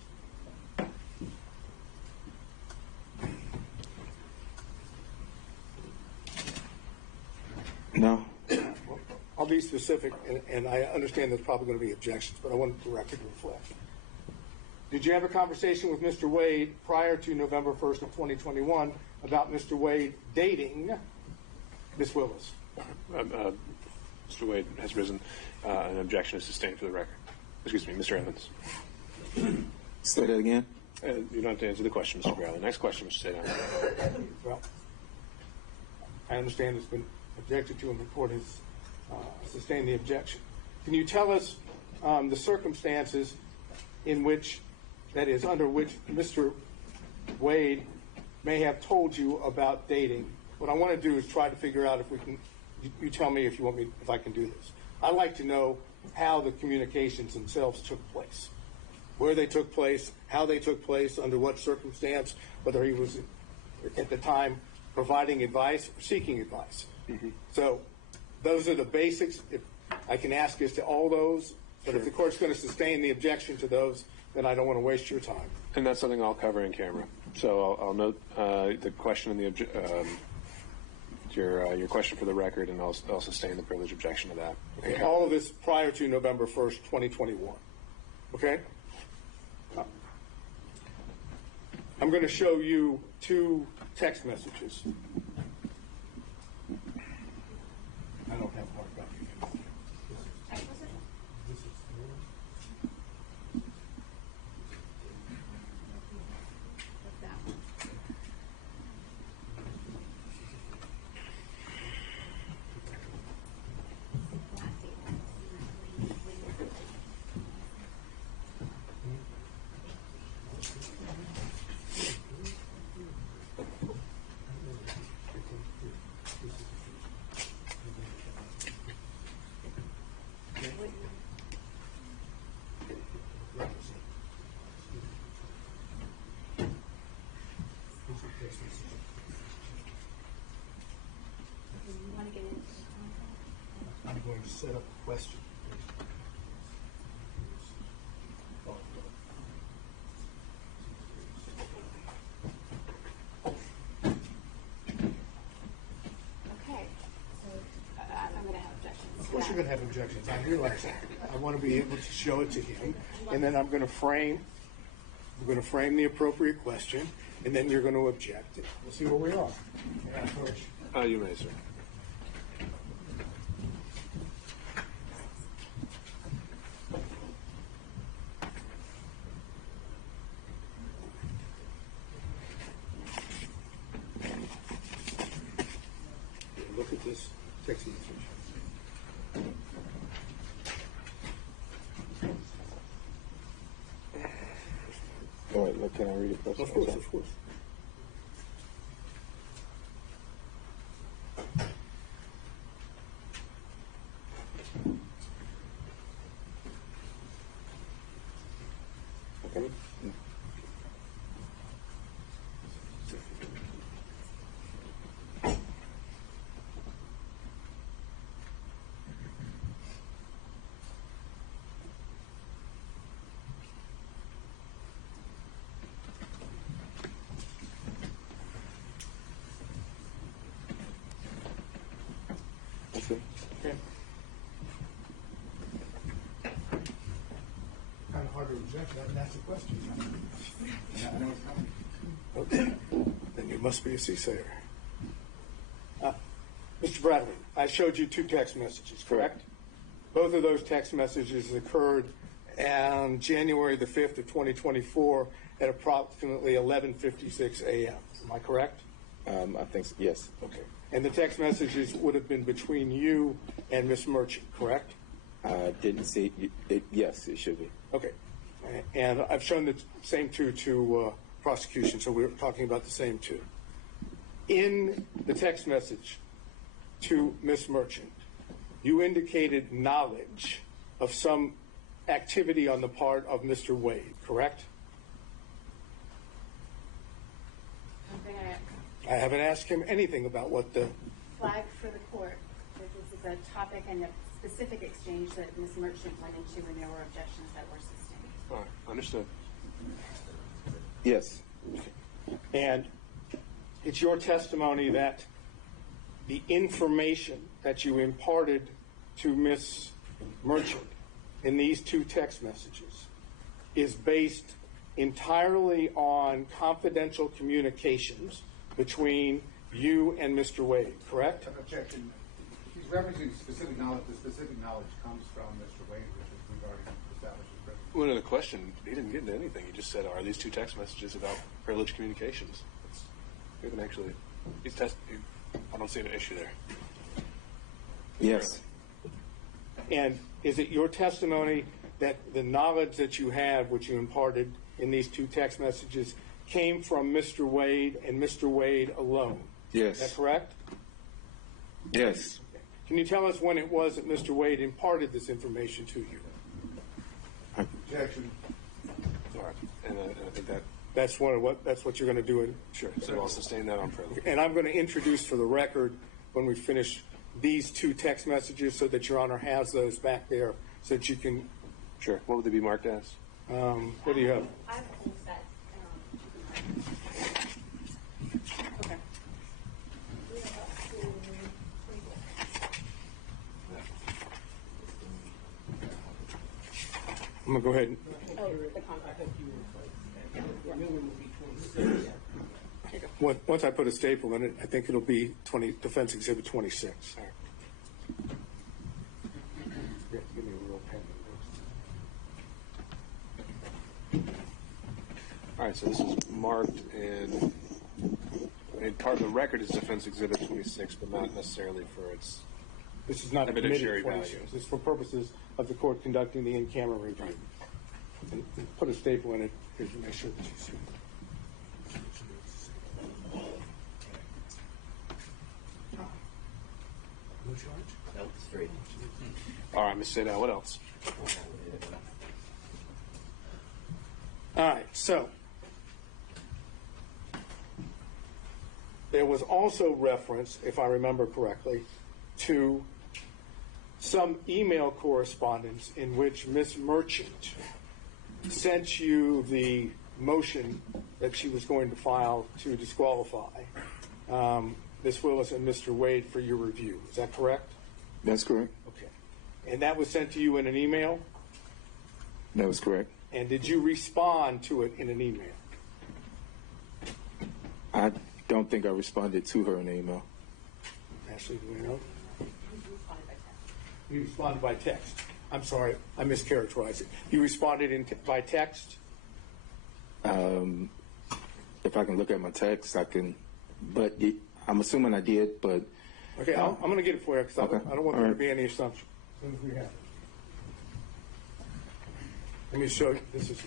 No. I'll be specific, and I understand there's probably going to be objections, but I want the record to reflect. Did you have a conversation with Mr. Wade prior to November 1st of 2021 about Mr. Wade dating Ms. Willis? Mr. Wade has risen. An objection is sustained for the record. Excuse me, Mr. Evans. Say that again? You don't have to answer the question, Mr. Bradley. Next question, Mr. Sadon. Well, I understand it's been objected to and the court has sustained the objection. Can you tell us the circumstances in which, that is, under which Mr. Wade may have told you about dating? What I want to do is try to figure out if we can, you tell me if you want me, if I can do this. I'd like to know how the communications themselves took place, where they took place, how they took place, under what circumstance, whether he was at the time providing advice or seeking advice. So those are the basics. If I can ask as to all those, but if the court's going to sustain the objection to those, then I don't want to waste your time. And that's something I'll cover in camera. So I'll note the question and your question for the record, and I'll sustain the privilege objection to that. Okay. All of this prior to November 1st, 2021. Okay? I'm going to show you two text messages. I don't have hard copy. I'm going to set up a question. you're going to have objections. I realize that. I want to be able to show it to him, and then I'm going to frame the appropriate question, and then you're going to object. We'll see where we are. You may, sir. Look at this text message. All right, look, can I read it first? Of course, of course. Okay. Okay. Kind of hard to reject that, and that's a question. I know it's coming. Okay. Then you must be a CSAyer. Mr. Bradley, I showed you 2 text messages, correct? Both of those text messages occurred on January the 5th of 2024 at approximately 11:56 a.m. Am I correct? I think so, yes. Okay. And the text messages would have been between you and Miss Merchant, correct? I didn't see it. Yes, it should be. Okay. And I've shown the same 2 to prosecution, so we're talking about the same 2. In the text message to Miss Merchant, you indicated knowledge of some activity on the part of Mr. Wade, correct? I haven't asked him anything about what the Flag for the court that this is a topic and a specific exchange that Ms. Merchant went into when there were objections that were sustained. All right, understood. Yes. And it's your testimony that the information that you imparted to Ms. Merchant in these 2 text messages is based entirely on confidential communications between you and Mr. Wade, correct? Objection. He's referencing specific knowledge. The specific knowledge comes from Mr. Wade, which is regarding established privilege. Well, no, the question, he didn't get into anything. He just said, are these 2 text messages about privileged communications? We haven't actually, I don't see an issue there. Yes. And is it your testimony that the knowledge that you have, which you imparted in these 2 text messages, came from Mr. Wade and Mr. Wade alone? Yes. Is that correct? Yes. Can you tell us when it was that Mr. Wade imparted this information to you? Objection. All right, and I think that's what you're going to do. Sure. So I'll sustain that on privilege. And I'm going to introduce for the record when we finish these 2 text messages, so that Your Honor has those back there, so that you can. Sure. What would they be marked as? What do you have? I have a whole set. Okay. I'm going to go ahead and. The contract. Once I put a staple in it, I think it'll be Defense Exhibit 26. Give me a real pen. All right, so this is marked in, part of the record is Defense Exhibit 26, but not necessarily for its This is not evidentiary admitted value. questions. This is for purposes of the court conducting the in-camera review. And put a staple in it here to make sure that you see it. No charge? Nope, straight. All right, Ms. Seda, what else? All right, so there was also reference, if I remember correctly, to some email correspondence in which Ms. Merchant sent you the motion that she was going to file to disqualify Ms. Willis and Mr. Wade for your review. Is that correct? That's correct. Okay. And that was sent to you in an email? That was correct. And did you respond to it in an email? I don't think I responded to her in an email. Ashley, do we know? You responded by text. I'm sorry, I mischaracterized it. You responded by text? If I can look at my text, I can, but I'm assuming I did, but. Okay, I'm going to get it for you because Okay. I don't want there to be any assumption. As soon as we have it. Let me show you. This is.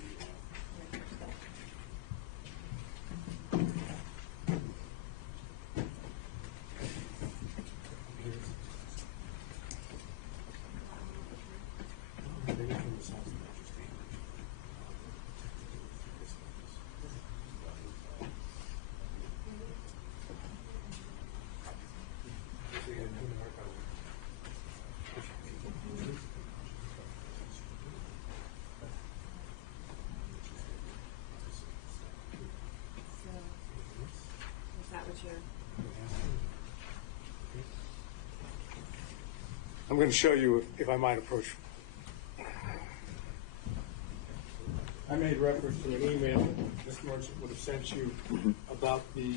I'm going to show you if I might approach. I made reference to an email that Ms. Merchant would have sent you about the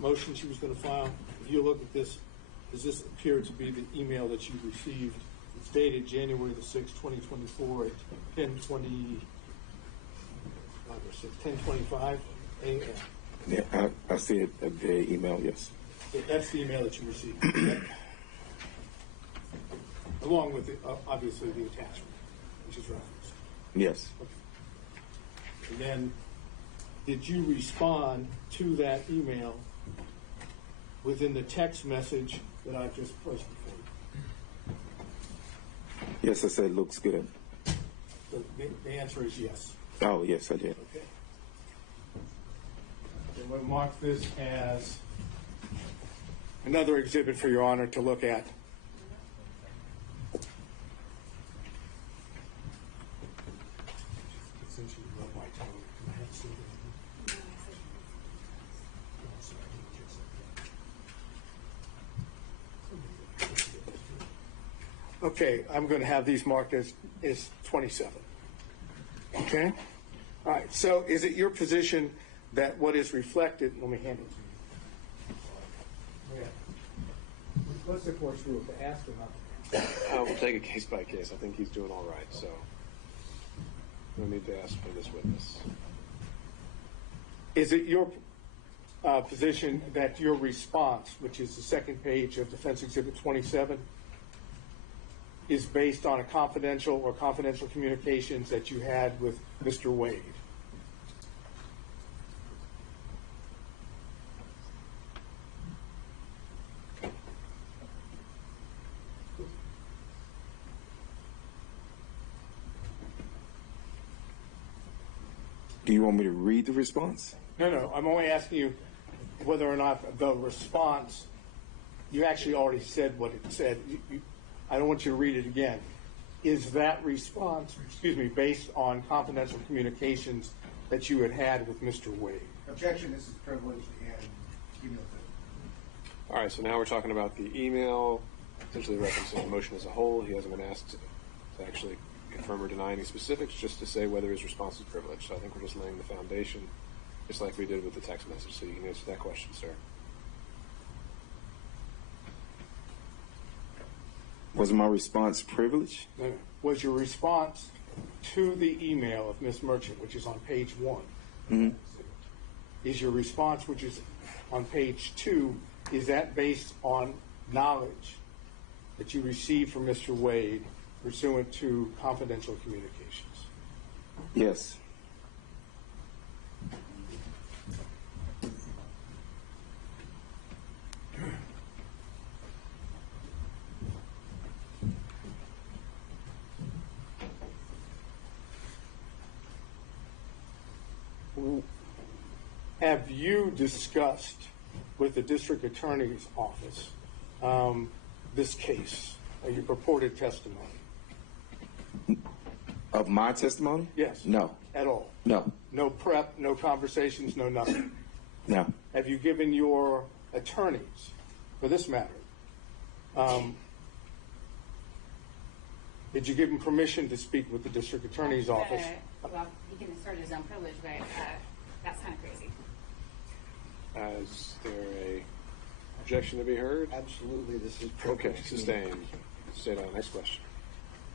motion she was going to file. If you look at this, does this appear to be the email that you received? It's dated January the 6th, 2024 at 10:25 a.m. Yeah, I see it at the email, yes. That's the email that you received. Along with, obviously, the attachment, which is referenced. Yes. Okay. And then, did you respond to that email within the text message that I just placed before you? Yes, I said looks good. So the answer is yes. Oh, yes, I did. Okay. And we'll mark this as another exhibit for Your Honor to look at. Okay, I'm going to have these marked as 27. Okay? All right, so is it your position that what is reflected, let me hand it to you. Let's of course do it to ask him not. We'll take it case by case. I think he's doing all right, so no need to ask for this witness. Is it your position that your response, which is the second page of Defense Exhibit 27, is based on a confidential or confidential communications that you had with Mr. Wade? Do you want me to read the response? No, I'm only asking you whether or not the response, you actually already said what it said. I don't want you to read it again. Is that response, based on confidential communications that you had with Mr. Wade? Objection, this is privileged and cumulative. All right, so now we're talking about the email, essentially referencing the motion as a whole. He hasn't been asked to actually confirm or deny any specifics, just to say whether his response is privileged. So I think we're just laying the foundation, just like we did with the text message. So you can answer that question, sir. Was my response privileged? No. Was your response to the email of Ms. Merchant, which is on page 1, Mm-hmm. is your response, which is on page 2, is that based on knowledge that you received from Mr. Wade pursuant to confidential communications? Yes. Have you discussed with the district attorney's office this case, your purported testimony? Of my testimony? Yes. No. At all? No. No prep, no conversations, no nothing? No. Have you given your attorneys, for this matter, Did you give him permission to speak with the district attorney's office? Well, he can assert his own privilege, but that's kind of crazy. Is there a objection to be heard? Absolutely, this is Okay, sustained. Stay on. Next question.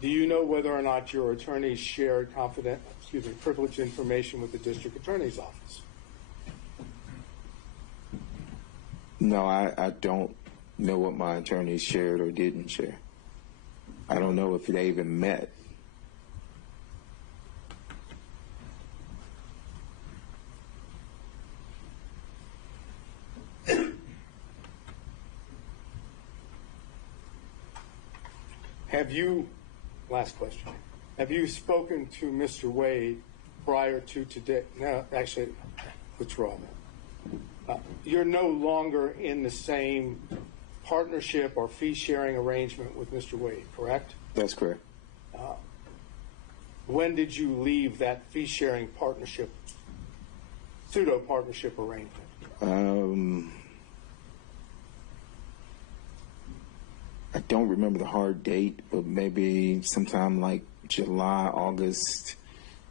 Do you know whether or not your attorneys shared privileged information with the district attorney's office? No, I don't know what my attorneys shared or didn't share. I don't know if they even met. Last question. Have you spoken to Mr. Wade prior to today? No, actually, withdraw that. You're no longer in the same partnership or fee-sharing arrangement with Mr. Wade, correct? That's correct. When did you leave that fee-sharing partnership, pseudo-partnership arrangement? I don't remember the hard date, but maybe sometime like July, August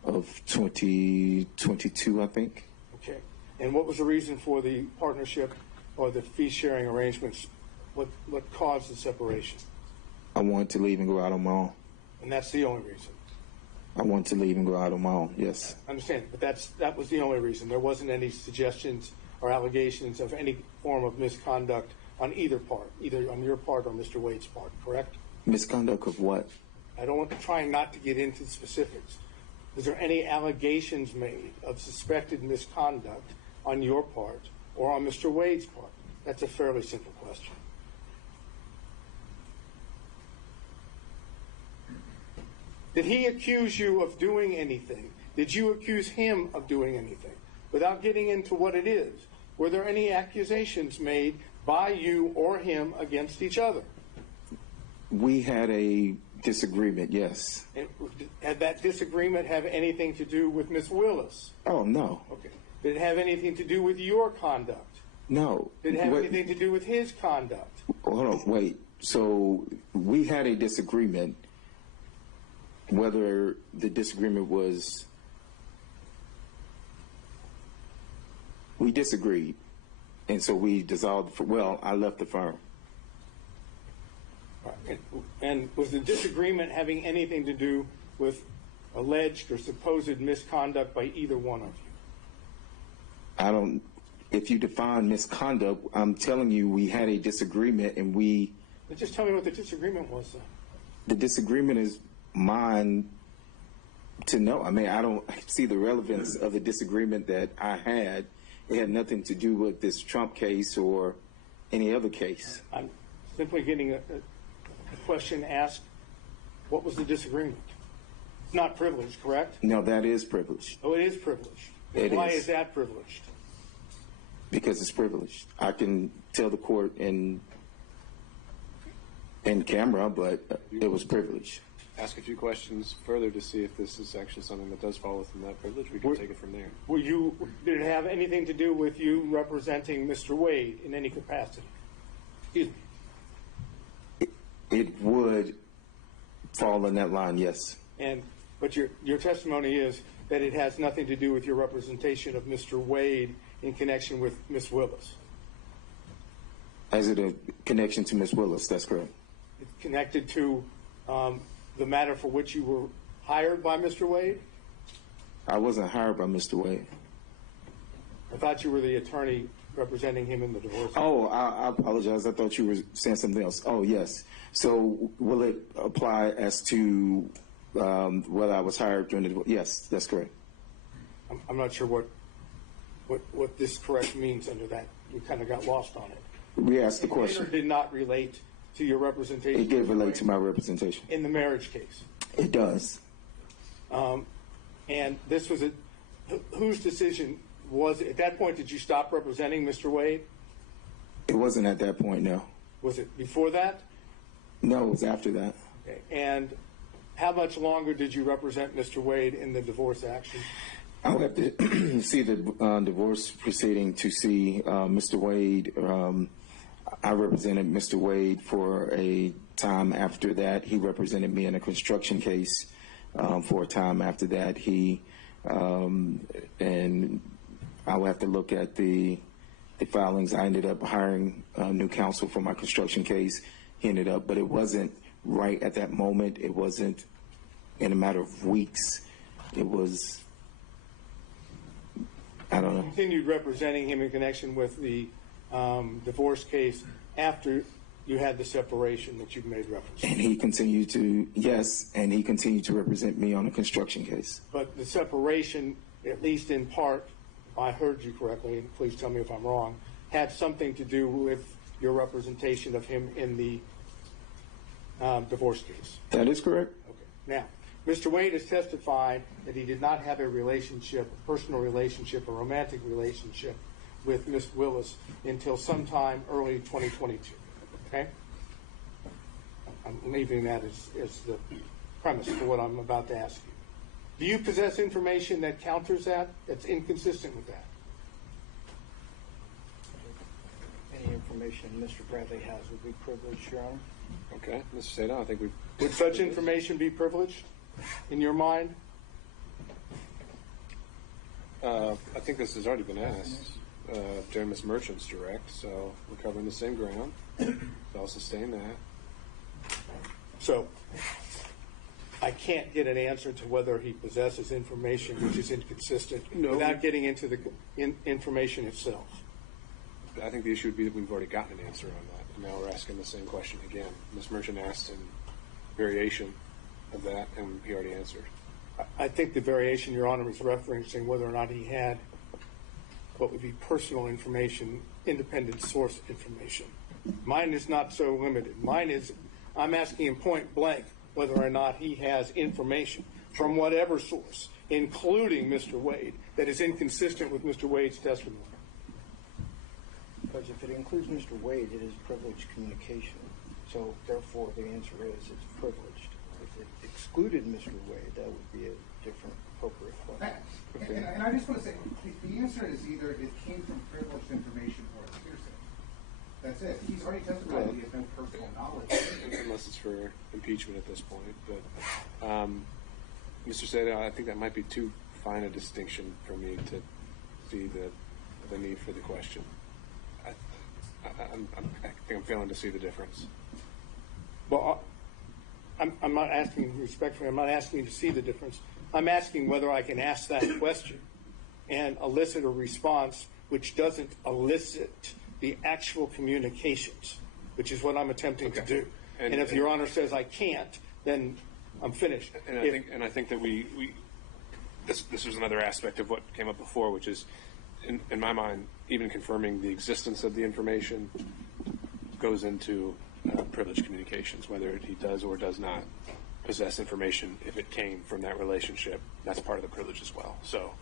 of 2022, I think. Okay. And what was the reason for the partnership or the fee-sharing arrangements? What caused the separation? I wanted to leave and go out on my own. And that's the only reason? I wanted to leave and go out on my own, yes. I understand, but that was the only reason. There wasn't any suggestions or allegations of any form of misconduct on either part, either on your part or Mr. Wade's part, correct? Misconduct of what? Trying not to get into specifics. Was there any allegations made of suspected misconduct on your part or on Mr. Wade's part? That's a fairly simple question. Did he accuse you of doing anything? Did you accuse him of doing anything? Without getting into what it is, were there any accusations made by you or him against each other? We had a disagreement, yes. And had that disagreement have anything to do with Ms. Willis? Oh, no. Okay. Did it have anything to do with your conduct? No. Did it have anything to do with his conduct? Hold on, wait. So we had a disagreement. Whether the disagreement was, we disagreed. And so we dissolved, I left the firm. And was the disagreement having anything to do with alleged or supposed misconduct by either one of you? If you define misconduct, I'm telling you we had a disagreement and we... Just tell me what the disagreement was then. The disagreement is mine to know. I mean, I don't see the relevance of the disagreement that I had. It had nothing to do with this Trump case or any other case. I'm simply getting a question asked, what was the disagreement? It's not privileged, correct? No, that is privileged. Oh, it is privileged. Why is that privileged? Because it's privileged. I can tell the court in camera, but it was privileged. Ask a few questions further to see if this is actually something that does fall within that privilege. We can take it from there. Did it have anything to do with you representing Mr. Wade in any capacity? Excuse me. It would fall in that line, yes. But your testimony is that it has nothing to do with your representation of Mr. Wade in connection with Ms. Willis. As it a connection to Ms. Willis, that's correct. It's connected to the matter for which you were hired by Mr. Wade? I wasn't hired by Mr. Wade. I thought you were the attorney representing him in the divorce. Oh, I apologize. I thought you were saying something else. Oh, yes. So will it apply as to whether I was hired during the divorce? Yes, that's correct. I'm not sure what this correct means under that. You kind of got lost on it. We asked the question. It did not relate to your representation. It did relate to my representation. In the marriage case. It does. And this was whose decision was it? At that point, did you stop representing Mr. Wade? It wasn't at that point, no. Was it before that? No, it was after that. Okay. And how much longer did you represent Mr. Wade in the divorce action? I would have to see the divorce proceeding to see Mr. Wade. I represented Mr. Wade for a time after that. He represented me in a construction case for a time after that. And I will have to look at the filings. I ended up hiring new counsel for my construction case. He ended up, but it wasn't right at that moment. It wasn't in a matter of weeks. It was, I don't know. Continued representing him in connection with the divorce case after you had the separation that you've made reference to. And he continued to, yes, and he continued to represent me on a construction case. But the separation, at least in part, if I heard you correctly, and please tell me if I'm wrong, had something to do with your representation of him in the divorce case. That is correct. Okay. Now, Mr. Wade has testified that he did not have a relationship, a personal relationship, a romantic relationship with Ms. Willis until sometime early 2022. Okay? I'm leaving that as the premise for what I'm about to ask you. Do you possess information that counters that, that's inconsistent with that? Any information Mr. Bradley has would be privileged, Your Honor. Okay, Mr. Sato, I think we would such information be privileged in your mind? I think this has already been asked during Ms. Merchant's direct, so we're covering the same ground. So I'll sustain that. So I can't get an answer to whether he possesses information which is inconsistent without getting into the information itself. I think the issue would be that we've already gotten an answer on that, and now we're asking the same question again. Ms. Merchant asked in variation of that, and he already answered. I think the variation, Your Honor, is referencing whether or not he had what would be personal information, independent source information. Mine is not so limited. Mine is, I'm asking him point blank whether or not he has information from whatever source, including Mr. Wade, that is inconsistent with Mr. Wade's testimony. Because if it includes Mr. Wade, it is privileged communication. So therefore, the answer is it's privileged. If it excluded Mr. Wade, that would be a different appropriate question. And I just want to say, the answer is either it came from privileged information or it's hearsay. That's it. He's already testified that he has no personal knowledge. Unless it's for impeachment at this point. But Mr. Sato, I think that might be too fine a distinction for me to see the need for the question. I think I'm failing to see the difference. Well, I'm not asking respectfully, I'm not asking you to see the difference. I'm asking whether I can ask that question and elicit a response which doesn't elicit the actual communications, which is what I'm attempting to do. And if Your Honor says I can't, then I'm finished. And I think that this was another aspect of what came up before, which is, in my mind, even confirming the existence of the information goes into privileged communications, whether he does or does not possess information. If it came from that relationship, that's part of the privilege as well. So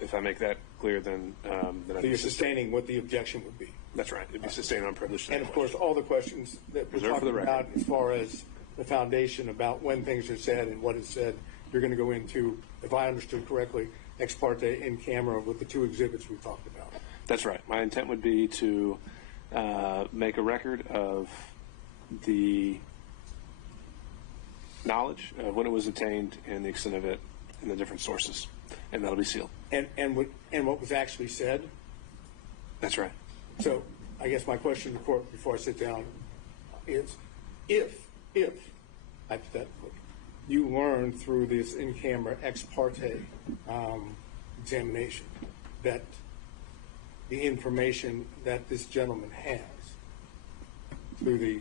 if I make that clear, then so you're sustaining what the objection would be. That's right. It'd be sustained on privilege. And of course, all the questions that we're talking about as far as the foundation about when things are said and what is said, you're going to go into, if I understood correctly, ex parte in camera with the two exhibits we talked about. That's right. My intent would be to make a record of the knowledge of when it was obtained and the extent of it and the different sources, and that'll be sealed. And what was actually said? That's right. So I guess my question to the court before I sit down is, if hypothetically, you learn through this in-camera ex parte examination that the information that this gentleman has through the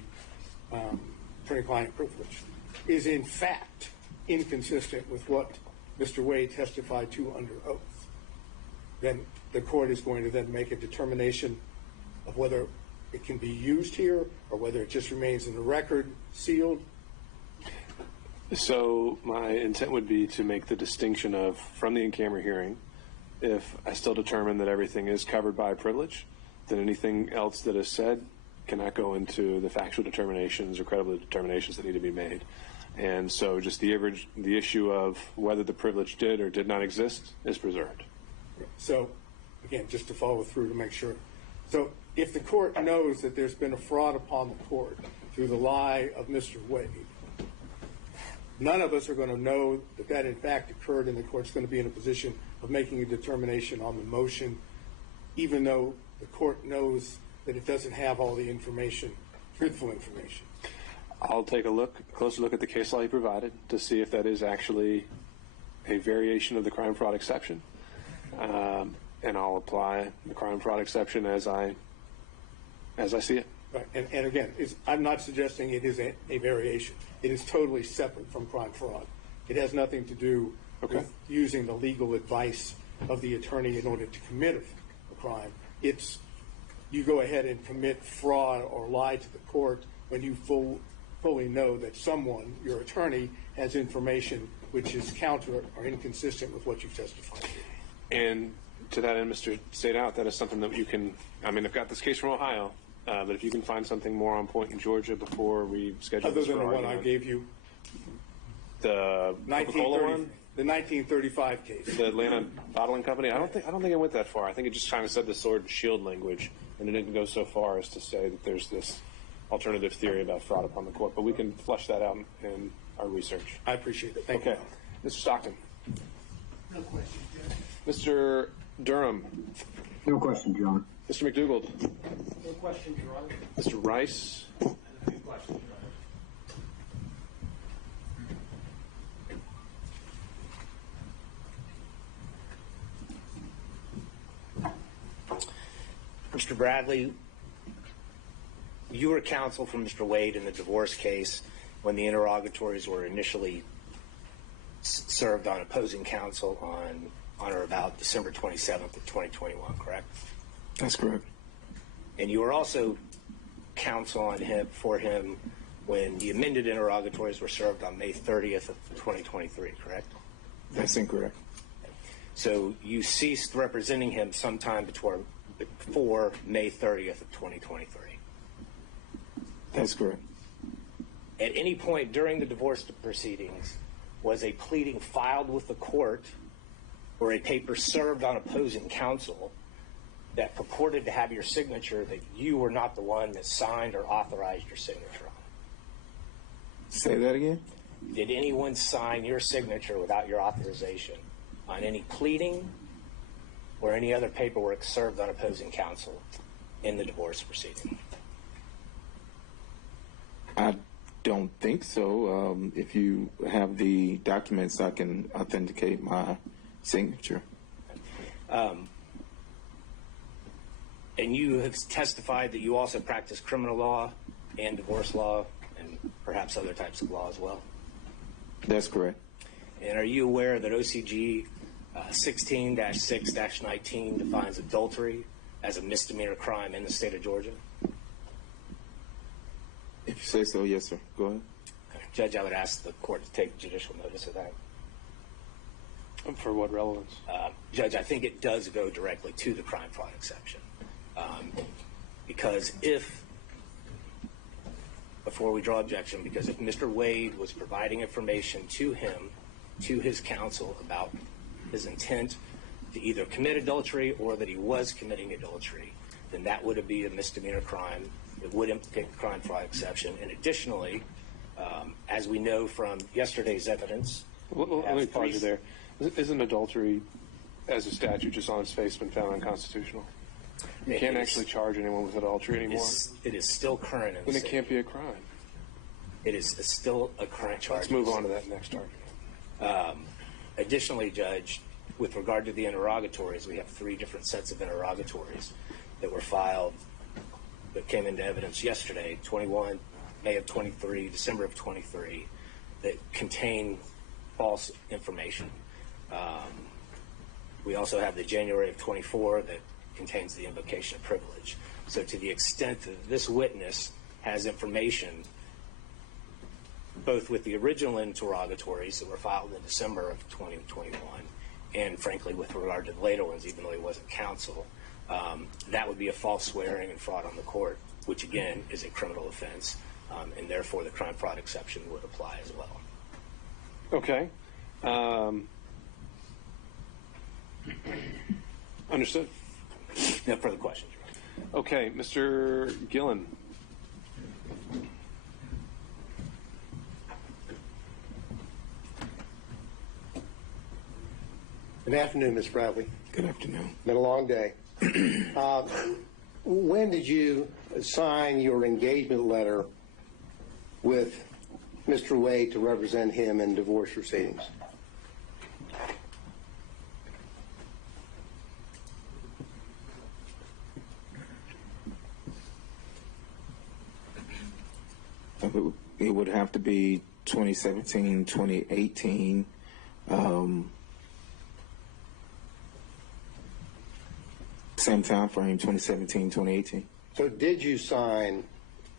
attorney-client privilege is in fact inconsistent with what Mr. Wade testified to under oath, then the court is going to then make a determination of whether it can be used here or whether it just remains in the record sealed. So my intent would be to make the distinction of, from the in-camera hearing, if I still determine that everything is covered by privilege, then anything else that is said cannot go into the factual determinations or credible determinations that need to be made. And so just the issue of whether the privilege did or did not exist is preserved. So, again, just to follow through to make sure. So if the court knows that there's been a fraud upon the court through the lie of Mr. Wade, none of us are going to know that that in fact occurred, and the court's going to be in a position of making a determination on the motion, even though the court knows that it doesn't have all the information, truthful information. I'll take a closer look at the case law you provided to see if that is actually a variation of the crime fraud exception, and I'll apply the crime fraud exception as I see it. Right. And again, I'm not suggesting it is a variation. It is totally separate from crime fraud. It has nothing to do with using the legal advice of the attorney in order to commit a crime. It's you go ahead and commit fraud or lie to the court when you fully know that someone, your attorney, has information which is counter or inconsistent with what you've testified to. And to that end, Mr. Stateout, that is something that you can, I mean, I've got this case from Ohio, but if you can find something more on point in Georgia before we schedule Other this than for the one argument. I gave you, The Coca-Cola one? the 1935 case. The Atlanta Bottling Company? I don't think it went that far. I think it just kind of said the sword and shield language, and it didn't go so far as to say that there's this alternative theory about fraud upon the court. But we can flesh that out in our research. I appreciate it. Thank you. Okay. Mr. Stockton. No question, Judge. Mr. Durham. No question, John. Mr. McDougald. No question, Your Honor. Mr. Rice. And a few questions, Your Honor. Mr. Bradley, you were counsel for Mr. Wade in the divorce case when the interrogatories were initially served on opposing counsel on or about December 27th of 2021, correct? That's correct. And you were also counsel for him when the amended interrogatories were served on May 30th of 2023, correct? That's incorrect. So you ceased representing him sometime before May 30th of 2023. That's correct. At any point during the divorce proceedings, was a pleading filed with the court or a paper served on opposing counsel that purported to have your signature that you were not the one that signed or authorized your signature on? Say that again? Did anyone sign your signature without your authorization on any pleading or any other paperwork served on opposing counsel in the divorce proceeding? I don't think so. If you have the documents, I can authenticate my signature. And you have testified that you also practice criminal law and divorce law and perhaps other types of law as well? That's correct. And are you aware that OCG 16-6-19 defines adultery as a misdemeanor crime in the state of Georgia? If you say so, yes, sir. Go ahead. Judge, I would ask the court to take judicial notice of that. For what relevance? Judge, I think it does go directly to the crime fraud exception. Because if Mr. Wade was providing information to his counsel about his intent to either commit adultery or that he was committing adultery, then that would be a misdemeanor crime. It would implicate the crime fraud exception. And additionally, as we know from yesterday's evidence... Let me pause you there. Isn't adultery, as a statute, just on its face, been found unconstitutional? You can't actually charge anyone with adultery anymore? It is still current. Then it can't be a crime. It is still a current charge. Let's move on to that next argument. Additionally, Judge, with regard to the interrogatories, we have 3 different sets of interrogatories that were filed that came into evidence yesterday, 21, May of 23, December of 23, that contain false information. We also have the January of 24 that contains the invocation of privilege. So to the extent that this witness has information, both with the original interrogatories that were filed in December of 2021, and frankly with regard to the later ones, even though he wasn't counsel, that would be a false swearing and fraud on the court, which again is a criminal offense, and therefore the crime fraud exception would apply as well. Okay. Understood. No further questions. Okay, Mr. Gillen. Good afternoon, Ms. Bradley. Good afternoon. Been a long day. When did you sign your engagement letter with Mr. Wade to represent him in divorce proceedings? It would have to be 2017, 2018. Same time frame, 2017, 2018. So did you sign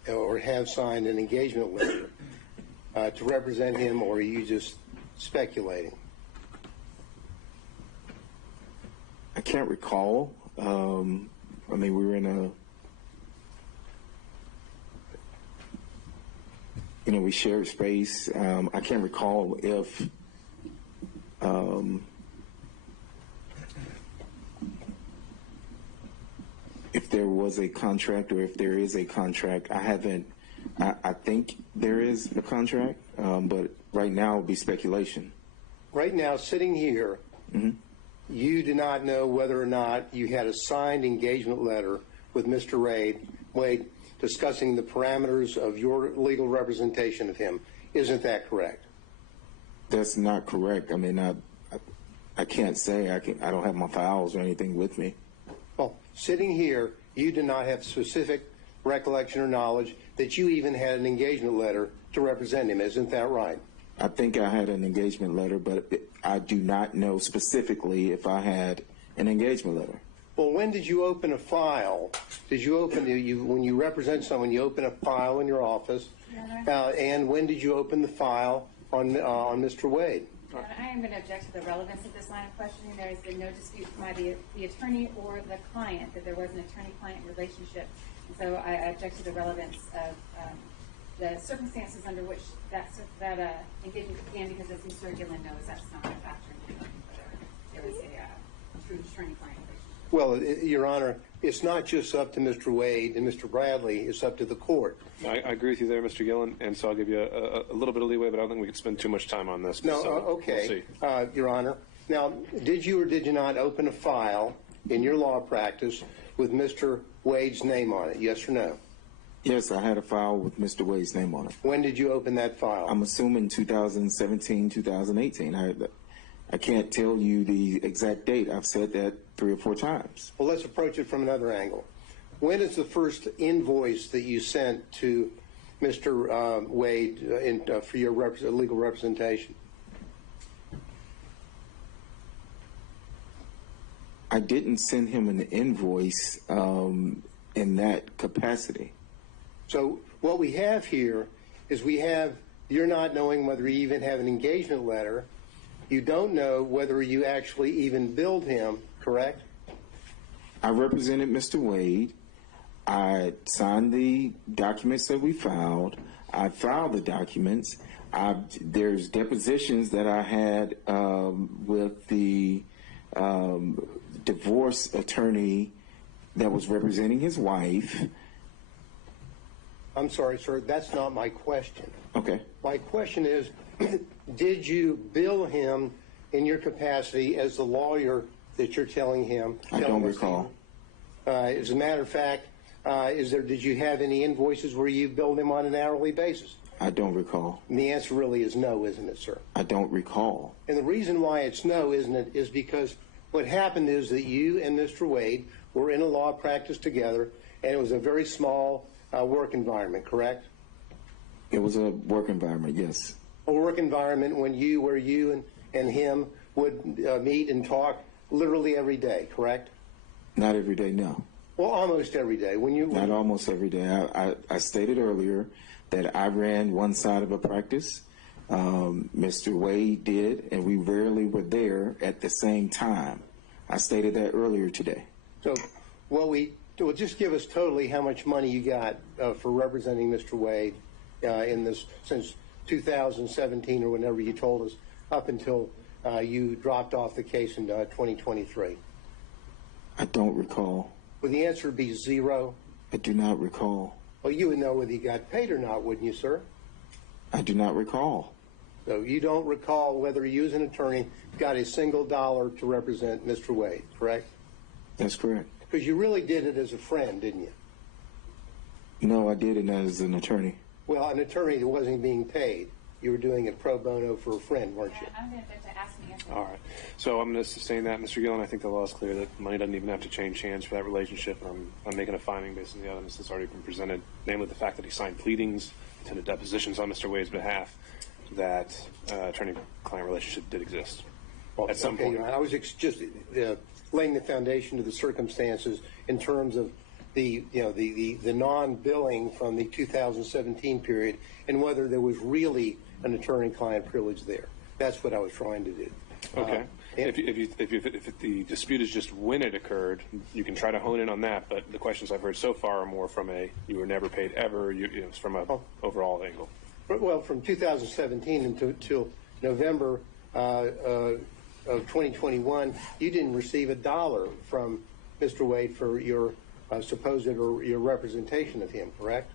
or have signed an engagement letter to represent him, or are you just speculating? I can't recall. I mean, we were in a, we shared space. I can't recall if there was a contract or if there is a contract. I think there is a contract, but right now it would be speculation. Right now, sitting here, you do not know whether or not you had a signed engagement letter with Mr. Wade discussing the parameters of your legal representation of him. Isn't that correct? That's not correct. I mean, I can't say. I don't have my files or anything with me. Well, sitting here, you do not have specific recollection or knowledge that you even had an engagement letter to represent him. Isn't that right? I think I had an engagement letter, but I do not know specifically if I had an engagement letter. Well, when did you open a file? Did you open when you represent someone? You open a file in your office, and when did you open the file on Mr. Wade? I am going to object to the relevance of this line of questioning. There has been no dispute by the attorney or the client that there was an attorney-client relationship. And so I object to the relevance of the circumstances under which that engagement began, because as Mr. Gillen knows, that's not a factor in whether there was a true attorney-client relationship. Well, Your Honor, it's not just up to Mr. Wade and Mr. Bradley. It's up to the court. I agree with you there, Mr. Gillen, and so I'll give you a little bit of leeway, but I don't think we can spend too much time on this. No, so okay, we'll see. Your Honor. Now, did you or did you not open a file in your law practice with Mr. Wade's name on it, yes or no? Yes, I had a file with Mr. Wade's name on it. When did you open that file? I'm assuming 2017, 2018. I can't tell you the exact date. I've said that 3 or 4 times. Well, let's approach it from another angle. When is the first invoice that you sent to Mr. Wade for your legal representation? I didn't send him an invoice in that capacity. So what we have here is you're not knowing whether you even have an engagement letter. You don't know whether you actually even billed him, correct? I represented Mr. Wade. I signed the documents that we filed. I filed the documents. There's depositions that I had with the divorce attorney that was representing his wife. I'm sorry, sir, that's not my question. Okay. My question is, did you bill him in your capacity as the lawyer that you're telling him? I don't recall. As a matter of fact, did you have any invoices where you billed him on an hourly basis? I don't recall. And the answer really is no, isn't it, sir? I don't recall. And the reason why it's no, isn't it, is because what happened is that you and Mr. Wade were in a law practice together, and it was a very small work environment, correct? It was a work environment, yes. A work environment where you and him would meet and talk literally every day, correct? Not every day, no. Well, almost every day. Not almost every day. I stated earlier that I ran one side of a practice. Mr. Wade did, and we rarely were there at the same time. I stated that earlier today. So, just give us totally how much money you got for representing Mr. Wade in this since 2017 or whenever you told us, up until you dropped off the case in 2023. I don't recall. Would the answer be zero? I do not recall. Well, you would know whether he got paid or not, wouldn't you, sir? I do not recall. So you don't recall whether you as an attorney got a single dollar to represent Mr. Wade, correct? That's correct. Because you really did it as a friend, didn't you? No, I did it as an attorney. Well, an attorney that wasn't being paid. You were doing it pro bono for a friend, weren't you? I'm going to ask me. All right. So I'm going to sustain that, Mr. Gillen. I think the law is clear that money doesn't even have to change hands for that relationship. I'm making a finding based on the evidence that's already been presented, namely the fact that he signed pleadings, attended depositions on Mr. Wade's behalf, that attorney-client relationship did exist at some point. I was just laying the foundation to the circumstances in terms of the non-billing from the 2017 period and whether there was really an attorney-client privilege there. That's what I was trying to do. Okay. If the dispute is just when it occurred, you can try to hone in on that. But the questions I've heard so far are more from a you were never paid ever. It's from a overall angle. Well, from 2017 until November of 2021, you didn't receive a dollar from Mr. Wade for your supposed or your representation of him, correct?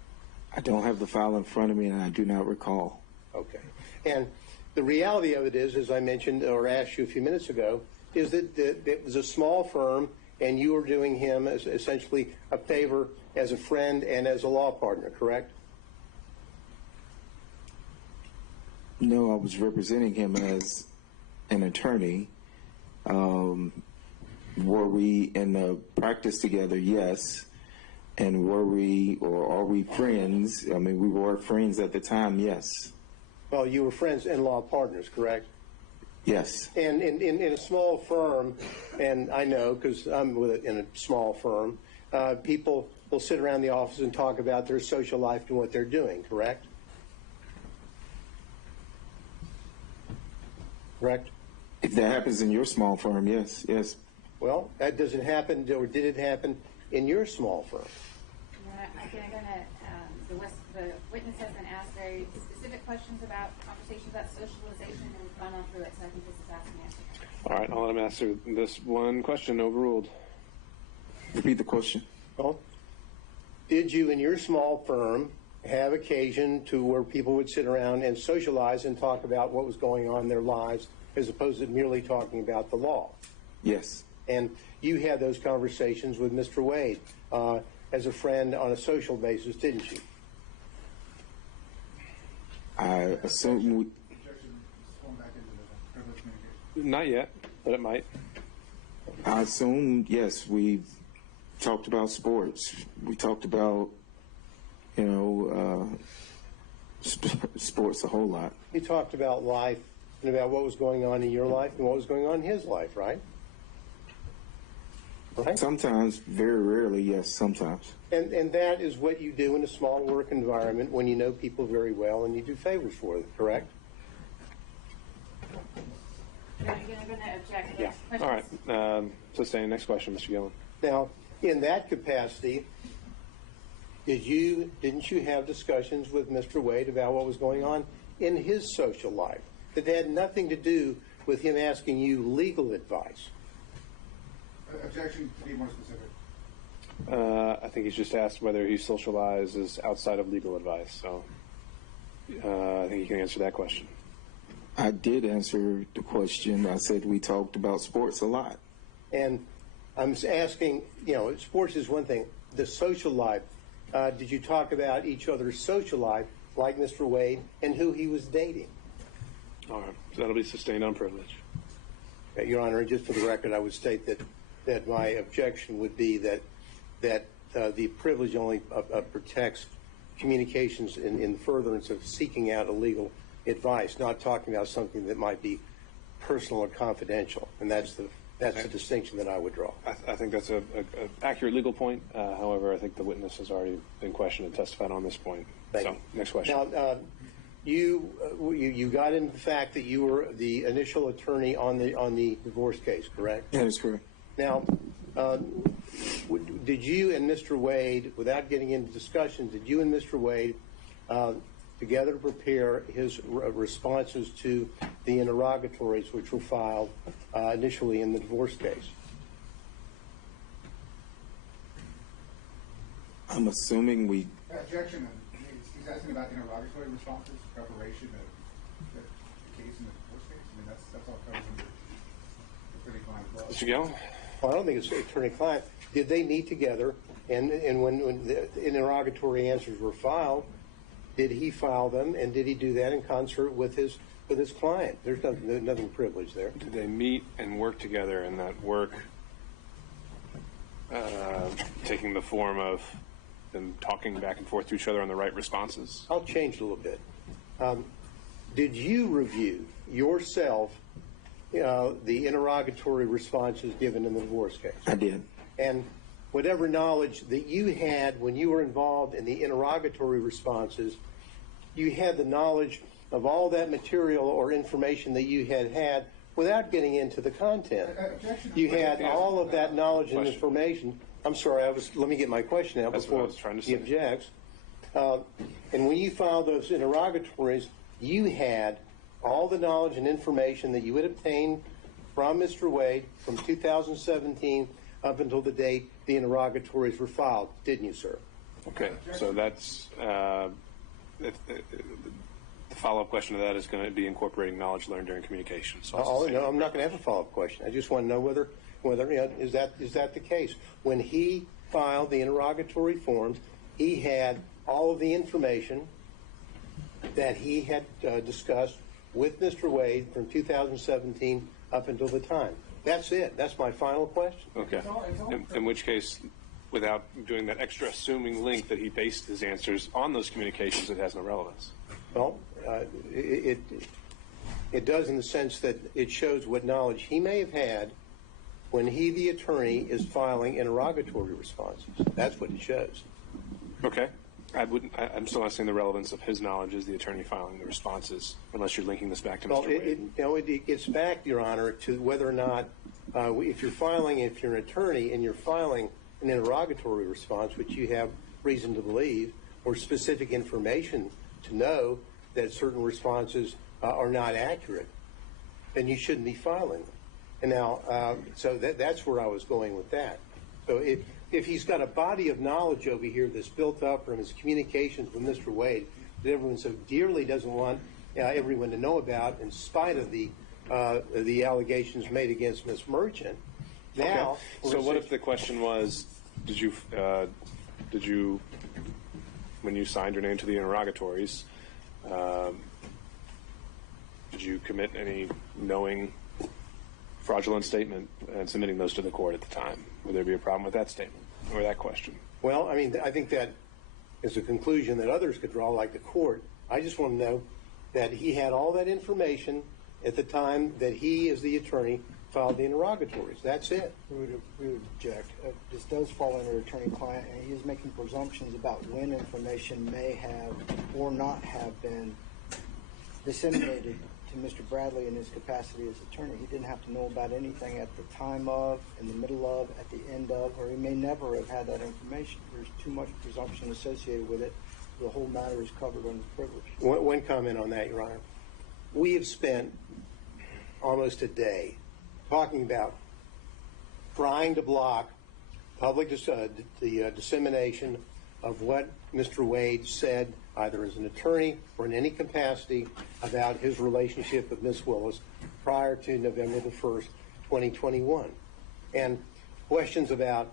I don't have the file in front of me, and I do not recall. Okay. And the reality of it is, as I mentioned or asked you a few minutes ago, is that it was a small firm, and you were doing him as essentially a favor as a friend and as a law partner, correct? No, I was representing him as an attorney. Were we in the practice together? Yes. And were we or are we friends? I mean, we were friends at the time, yes. Well, you were friends and law partners, correct? Yes. And in a small firm, and I know because I'm in a small firm, people will sit around the office and talk about their social life and what they're doing, correct? Correct? If that happens in your small firm, yes, yes. Well, that doesn't happen, or did it happen in your small firm? The witness has been asked very specific questions about conversations about socialization, and we've gone on through it, so I think this is asking answer. All right, I'll let him answer this one question. Overruled. Repeat the question. Well, did you in your small firm have occasion to where people would sit around and socialize and talk about what was going on in their lives as opposed to merely talking about the law? Yes. And you had those conversations with Mr. Wade as a friend on a social basis, didn't you? I assume not yet, but it might. I assume, yes, we talked about sports. We talked about, sports a whole lot. You talked about life and about what was going on in your life and what was going on in his life, right? Right? Sometimes, very rarely, yes, sometimes. And that is what you do in a small work environment when you know people very well and you do favors for them, correct? You're going to object. Yeah. All right. Sustain. Next question, Mr. Gillen. Now, in that capacity, didn't you have discussions with Mr. Wade about what was going on in his social life that had nothing to do with him asking you legal advice? Objection, to be more specific. I think he's just asked whether he socializes outside of legal advice. So I think you can answer that question. I did answer the question. I said we talked about sports a lot. And I'm asking, sports is one thing. The social life, did you talk about each other's social life, like Mr. Wade, and who he was dating? All right. So that'll be sustained on privilege. Your Honor, just for the record, I would state that my objection would be that the privilege only protects communications in furtherance of seeking out illegal advice, not talking about something that might be personal or confidential, and that's the distinction that I would draw. I think that's an accurate legal point. However, I think the witness has already been questioned and testified on this point. Thank you. Next question. Now, you got into the fact that you were the initial attorney on the divorce case, correct? That is correct. Now, did you and Mr. Wade, without getting into discussion, did you and Mr. Wade together prepare his responses to the interrogatories which were filed initially in the divorce case? I'm assuming we. Objection. He's asking about interrogatory responses, preparation of the case in the divorce case. I mean, that's all covered under attorney-client clause. Mr. Gill? Well, I don't think it's attorney-client. Did they meet together? And when the interrogatory answers were filed, did he file them, and did he do that in concert with his client? There's nothing privileged there. Did they meet and work together, and that work taking the form of them talking back and forth to each other on the right responses? I'll change it a little bit. Did you review yourself the interrogatory responses given in the divorce case? I did. And whatever knowledge that you had when you were involved in the interrogatory responses, you had the knowledge of all that material or information that you had without getting into the content. You had all of that knowledge and information. I'm sorry, let me get my question out before he objects. And when you filed those interrogatories, you had all the knowledge and information that you had obtained from Mr. Wade from 2017 up until the date the interrogatories were filed, didn't you, sir? Okay, so that's the follow-up question to that is going to be incorporating knowledge learned during communication. So No, I'm not going to have a follow-up question. I just want to know whether is that the case? When he filed the interrogatory forms, he had all of the information that he had discussed with Mr. Wade from 2017 up until the time. That's it. That's my final question. Okay. In which case, without doing that extra assuming link that he based his answers on those communications, it has no relevance. Well, it does in the sense that it shows what knowledge he may have had when he, the attorney, is filing interrogatory responses. That's what it shows. Okay. I'm still not seeing the relevance of his knowledge as the attorney filing the responses, unless you're linking this back to Mr. Wade. It gets back, Your Honor, to whether or not, if you're an attorney and you're filing an interrogatory response, which you have reason to believe, or specific information to know that certain responses are not accurate, then you shouldn't be filing them. And now, so that's where I was going with that. So if he's got a body of knowledge over here that's built up from his communications with Mr. Wade that everyone so dearly doesn't want everyone to know about, in spite of the allegations made against Ms. Merchant, now. Okay. So what if the question was, did you, when you signed your name to the interrogatories, did you commit any knowing fraudulent statement and submitting those to the court at the time? Would there be a problem with that statement or that question? Well, I mean, I think that is a conclusion that others could draw, like the court. I just want to know that he had all that information at the time that he, as the attorney, filed the interrogatories. That's it. We would object. This does fall under attorney-client, and he is making presumptions about when information may have or not have been disseminated to Mr. Bradley in his capacity as attorney. He didn't have to know about anything at the time of, in the middle of, at the end of, or he may never have had that information. There's too much presumption associated with it. The whole matter is covered under privilege. One comment on that, Your Honor. We have spent almost a day talking about trying to block public the dissemination of what Mr. Wade said, either as an attorney or in any capacity, about his relationship with Ms. Willis prior to November the 1st, 2021. And questions about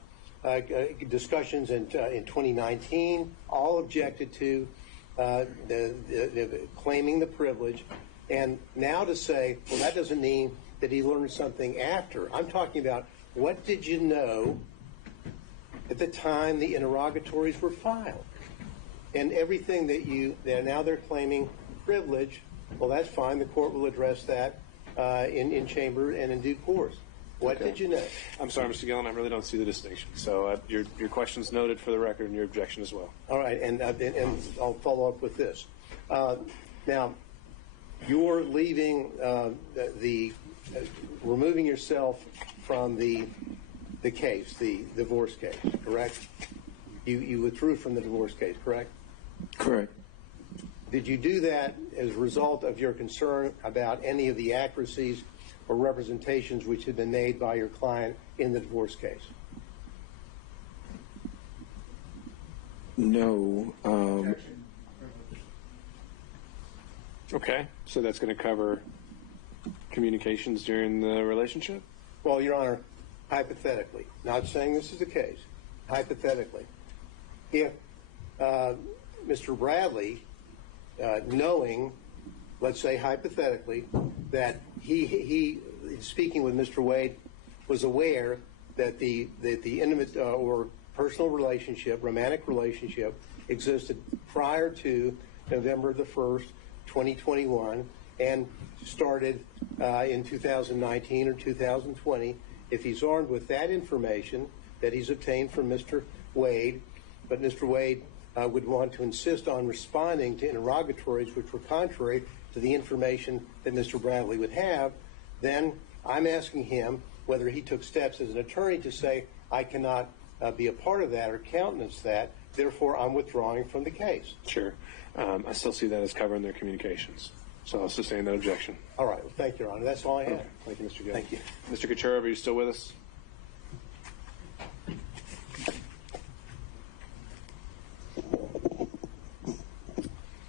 discussions in 2019, all objected to, claiming the privilege. And now to say, well, that doesn't mean that he learned something after. I'm talking about, what did you know at the time the interrogatories were filed? And everything that now they're claiming privilege, well, that's fine. The court will address that in chamber and in due course. What did you know? I'm sorry, Mr. Gillen, I really don't see the distinction. So your question's noted for the record, and your objection as well. All right, and I'll follow up with this. Now, you're leaving removing yourself from the case, the divorce case, correct? You withdrew from the divorce case, correct? Correct. Did you do that as a result of your concern about any of the accuracies or representations which had been made by your client in the divorce case? No. Okay, so that's going to cover communications during the relationship? Well, Your Honor, hypothetically, not saying this is the case, hypothetically, if Mr. Bradley, knowing, let's say hypothetically, that he speaking with Mr. Wade, was aware that the intimate or personal relationship, romantic relationship, existed prior to November the 1st, 2021, and started in 2019 or 2020, if he's armed with that information that he's obtained from Mr. Wade, but Mr. Wade would want to insist on responding to interrogatories which were contrary to the information that Mr. Bradley would have, then I'm asking him whether he took steps as an attorney to say, I cannot be a part of that or countenance that, therefore I'm withdrawing from the case. Sure. I still see that as covering their communications. So I'll sustain that objection. All right. Well, thank you, Your Honor. That's all I have. Thank you, Mr. Gill. Thank you. Mr. Kucherov, are you still with us?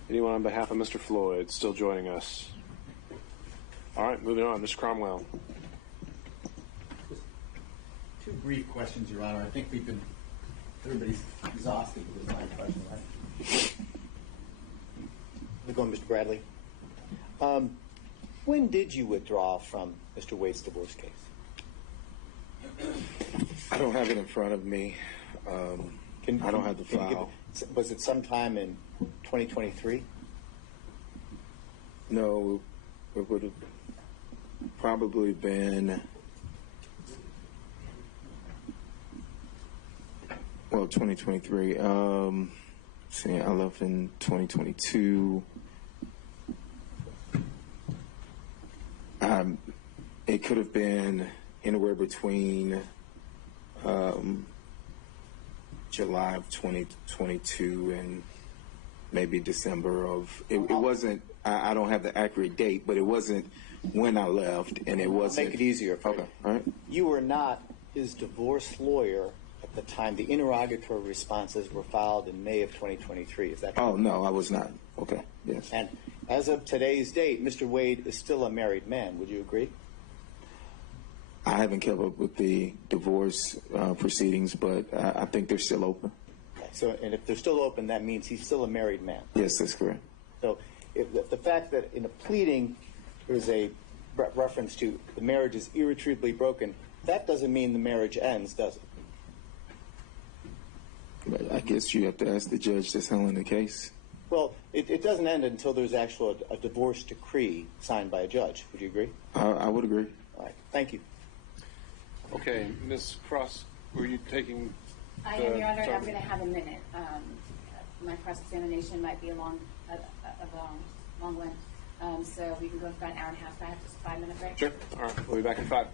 Anyone on behalf of Mr. Floyd still joining us? All right, moving on. Mr. Cromwell. Two brief questions, Your Honor. I think everybody's exhausted with my question, right? We're going, Mr. Bradley. When did you withdraw from Mr. Wade's divorce case? I don't have it in front of me. I don't have the file. Was it sometime in 2023? No, it would have probably been, 2023. See, I left in 2022. It could have been anywhere between July of 2022 and maybe December of. It wasn't. I don't have the accurate date, but it wasn't when I left, and it wasn't. Make it easier. Okay. All right. You were not his divorce lawyer at the time the interrogatory responses were filed in May of 2023. Is that true? Oh, no, I was not. Okay. Yes. And as of today's date, Mr. Wade is still a married man. Would you agree? I haven't kept up with the divorce proceedings, but I think they're still open. So, and if they're still open, that means he's still a married man. Yes, that's correct. So, if the fact that in a pleading there's a reference to the marriage is irretrievably broken, that doesn't mean the marriage ends, does it? But I guess you have to ask the judge that's handling the case. Well, it doesn't end until there's actually a divorce decree signed by a judge. Would you agree? I would agree. All right. Thank you. Okay, Ms. Cross, were you taking? I am, Your Honor. I'm going to have a minute. My cross-examination might be a long one. So we can go for an hour and a half. I have just a 5-minute break. Sure. All right. We'll be back in 5.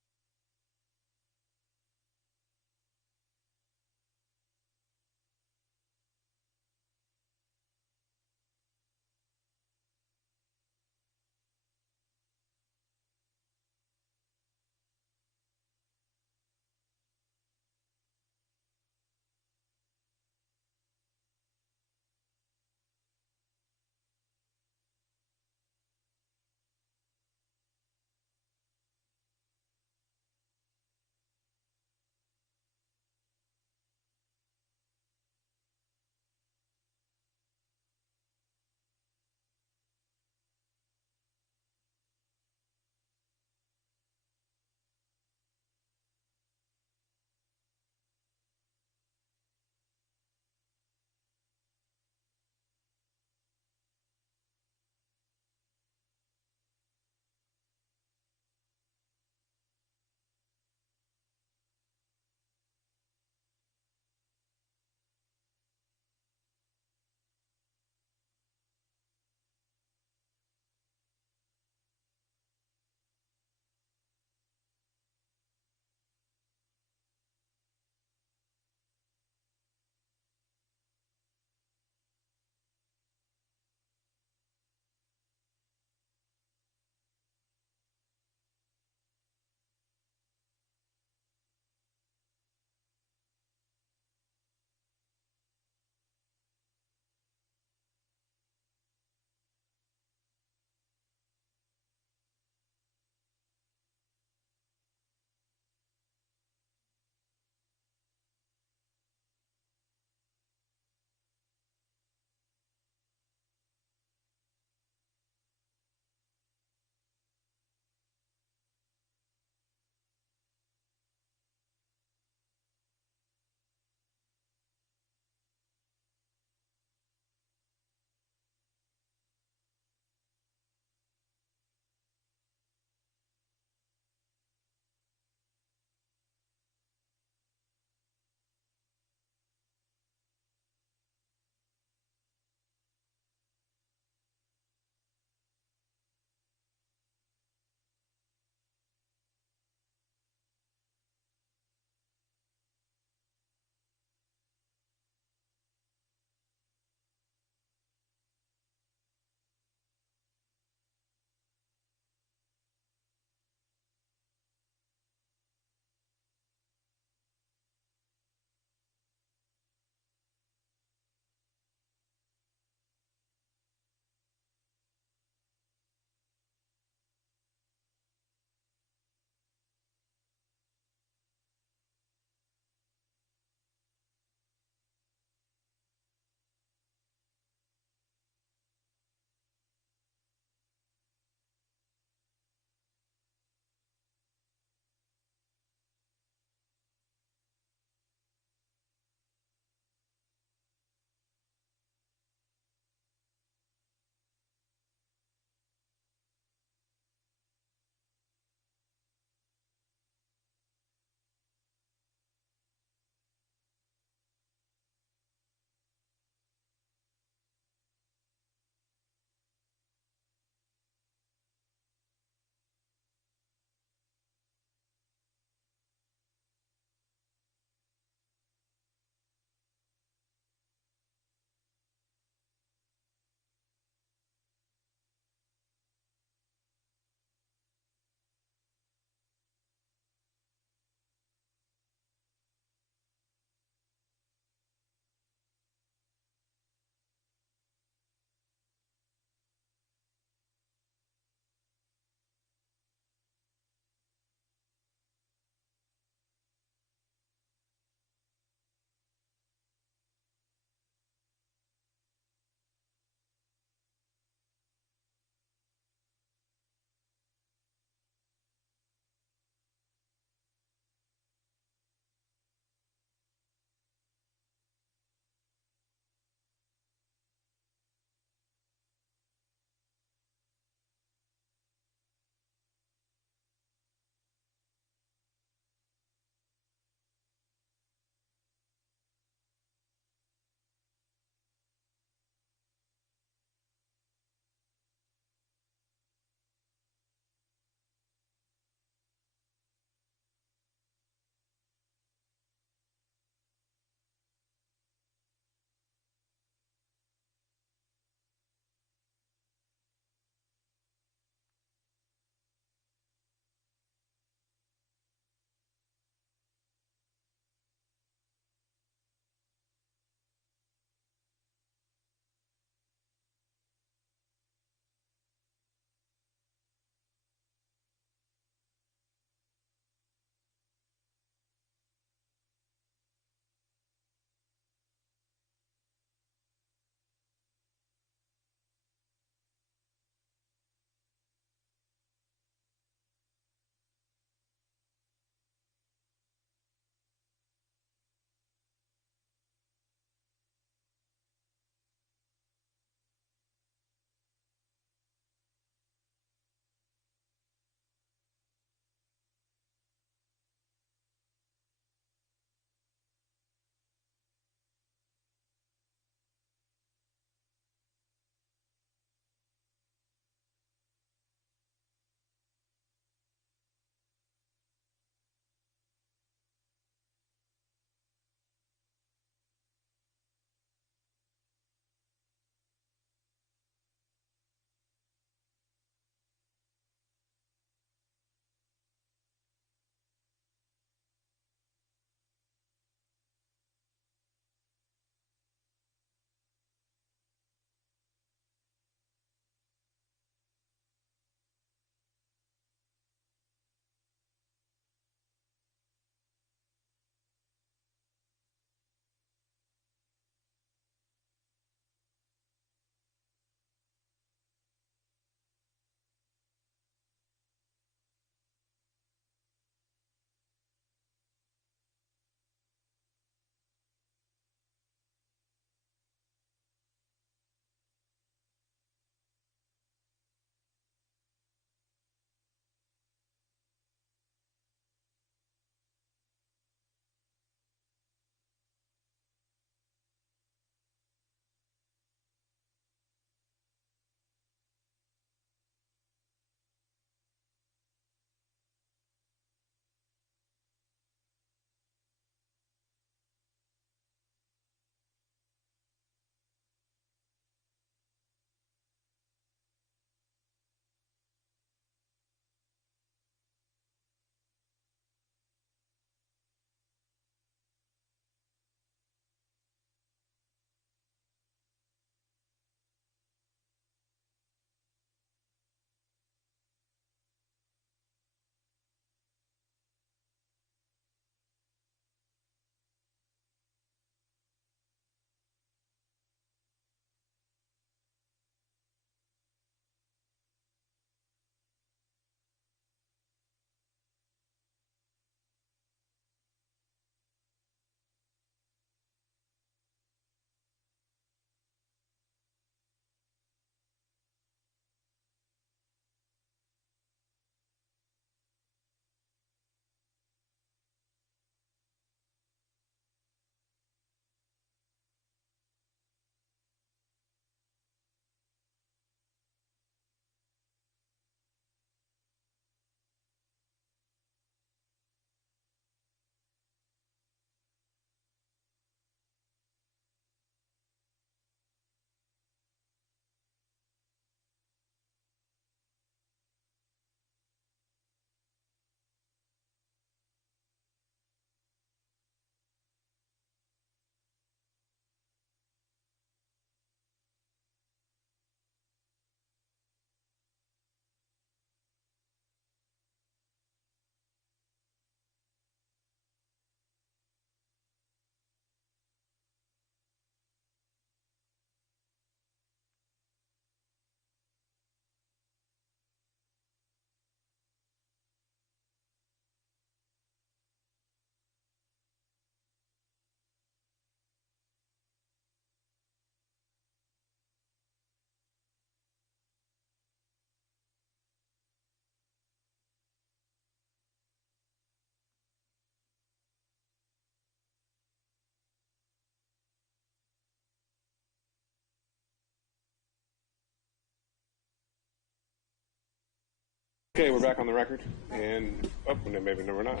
Okay, we're back on the record, and maybe no, we're not.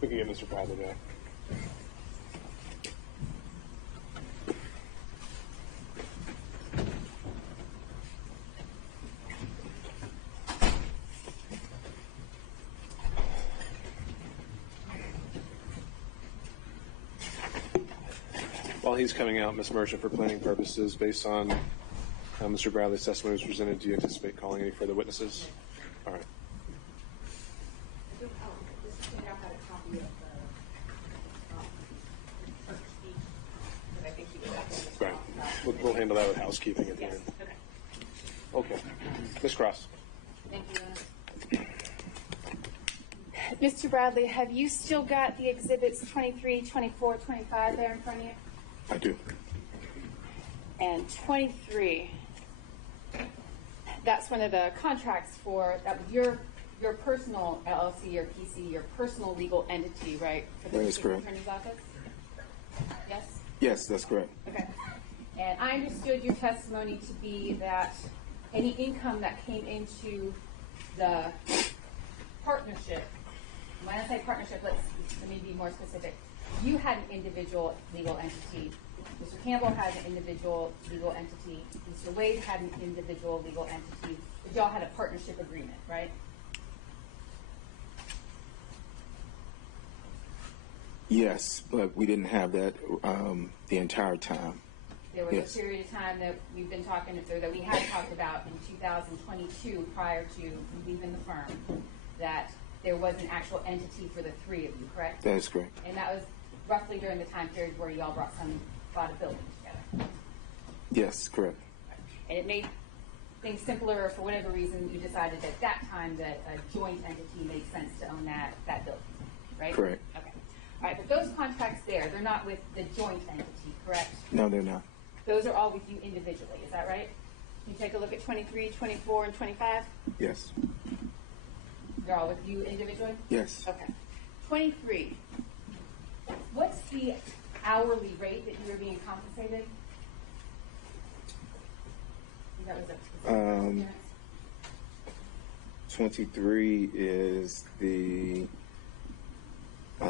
We can get Mr. Bradley back. While he's coming out, Ms. Merchant, for planning purposes, based on how Mr. Bradley's testimony was presented, do you anticipate calling any further witnesses? All right. Right. We'll handle that with housekeeping at the end. Okay. Ms. Cross. Thank you. Mr. Bradley, have you still got the exhibits 23, 24, 25 there in front of you? I do. And 23, that's one of the contracts for your personal LLC or PC, your personal legal entity, right? For the That is correct. Attorney's office? Yes? Yes, that's correct. Okay. And I understood your testimony to be that any income that came into the partnership, when I say partnership, let me be more specific. You had an individual legal entity. Mr. Campbell had an individual legal entity. Mr. Wade had an individual legal entity. But y'all had a partnership agreement, right? Yes, but we didn't have that the entire time. There was Yes. a period of time that we've been talking, or that we had talked about in 2022 prior to leaving the firm, that there was an actual entity for the three of you, correct? That is correct. And that was roughly during the time period where y'all bought a building together. Yes, correct. And it made things simpler, or for whatever reason, you decided at that time that a joint entity made sense to own that building, right? Correct. Okay. All right, but those contracts there, they're not with the joint entity, correct? No, they're not. Those are all with you individually, is that right? Can you take a look at 23, 24, and 25? Yes. They're all with you individually? Yes. Okay. 23, what's the hourly rate that you were being compensated? That was a 23 is the, I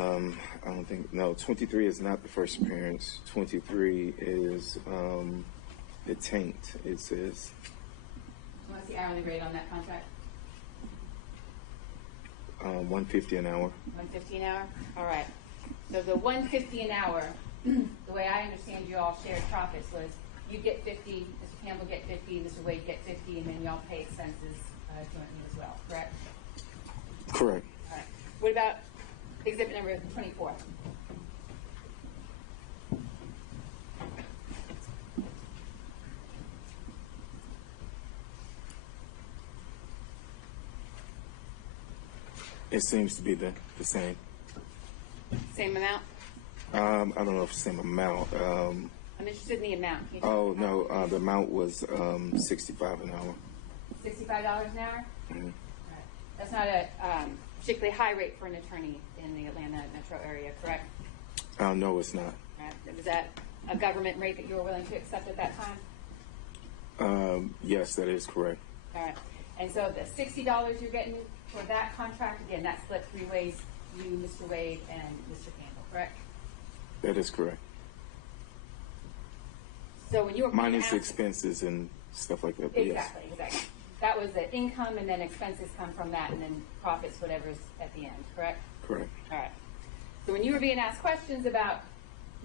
don't think, no, 23 is not the first appearance. 23 is the taint, it says. What's the hourly rate on that contract? $150 an hour. $150 an hour? All right. So the $150 an hour, the way I understand you all shared profits was you get 50, Mr. Campbell get 50, Mr. Wade get 50, and then y'all pay expenses jointly as well, correct? Correct. All right. What about exhibit number 24? It seems to be the same. Same amount? I don't know if it's the same amount. I'm interested in the amount. Can you tell Oh, me the amount? no, the amount was $65 an hour. $65 an hour? Mhm. All right. That's not a particularly high rate for an attorney in the Atlanta metro area, correct? No, it's not. All right. Was that a government rate that you were willing to accept at that time? Yes, that is correct. All right. And so the $60 you're getting for that contract, again, that's split three ways, you, Mr. Wade, and Mr. Campbell, correct? That is correct. So when you were Minus asked- expenses and stuff like that, but yes. Exactly. That was the income, and then expenses come from that, and then profits, whatever's at the end, correct? Correct. All right. So when you were being asked questions about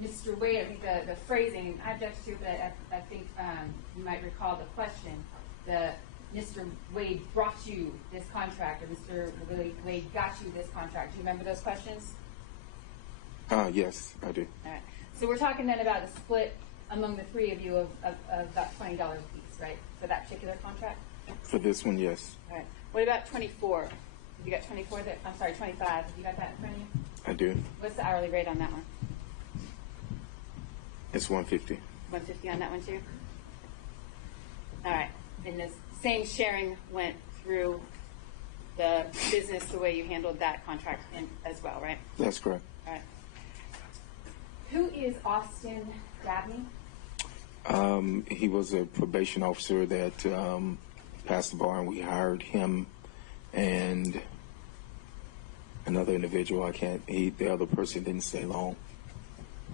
Mr. Wade, I think the phrasing, I object to, but I think you might recall the question. Mr. Wade brought you this contract, or Mr. Wade got you this contract. Do you remember those questions? Yes, I do. All right. So we're talking then about a split among the three of you of about $20 a piece, right, for that particular contract? For this one, yes. All right. What about 24? Have you got 24? I'm sorry, 25. Have you got that in front of you? I do. What's the hourly rate on that one? It's $150. 150 on that one too? All right. And the same sharing went through the business the way you handled that contract as well, right? That's correct. All right. Who is Austin Dabney? He was a probation officer that passed the bar, and we hired him and another individual. The other person didn't stay long.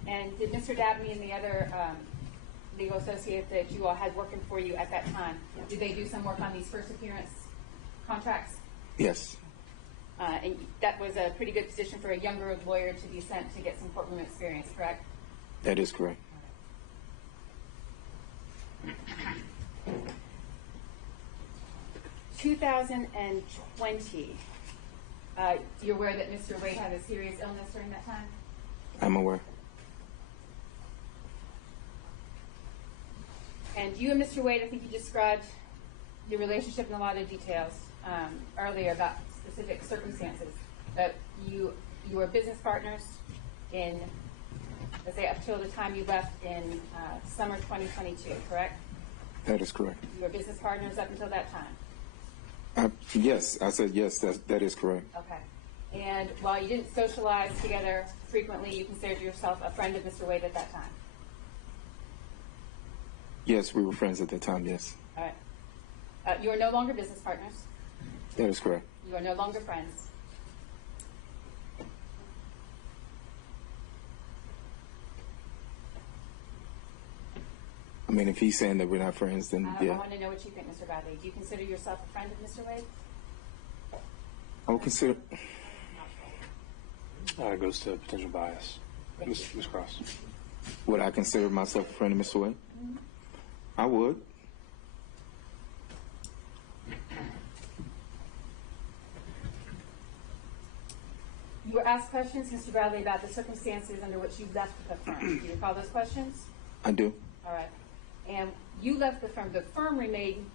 And did Mr. Dabney and the other legal associate that you all had working for you at that time, did they do some work on these first appearance contracts? Yes. And that was a pretty good position for a younger lawyer to be sent to get some courtroom experience, correct? That is correct. 2020, you're aware that Mr. Wade had a serious illness during that time? I'm aware. And you and Mr. Wade, I think you described your relationship in a lot of details earlier about specific circumstances. But you were business partners in, let's say, up till the time you left in summer 2022, correct? That is correct. You were business partners up until that time? Yes, I said yes, that is correct. Okay. And while you didn't socialize together frequently, you considered yourself a friend of Mr. Wade at that time? Yes, we were friends at that time, yes. All right. You are no longer business partners. That is correct. You are no longer friends. I mean, if he's saying that we're not friends, then I yeah. want to know what you think, Mr. Bradley. Do you consider yourself a friend of Mr. Wade? I would consider. It goes to potential bias. Ms. Cross. Would I consider myself a friend of Mr. Wade? Mm-hmm. I would. You were asked questions, Mr. Bradley, about the circumstances under which you left the firm. Do you recall those questions? I do. All right. And you left the firm. The firm remained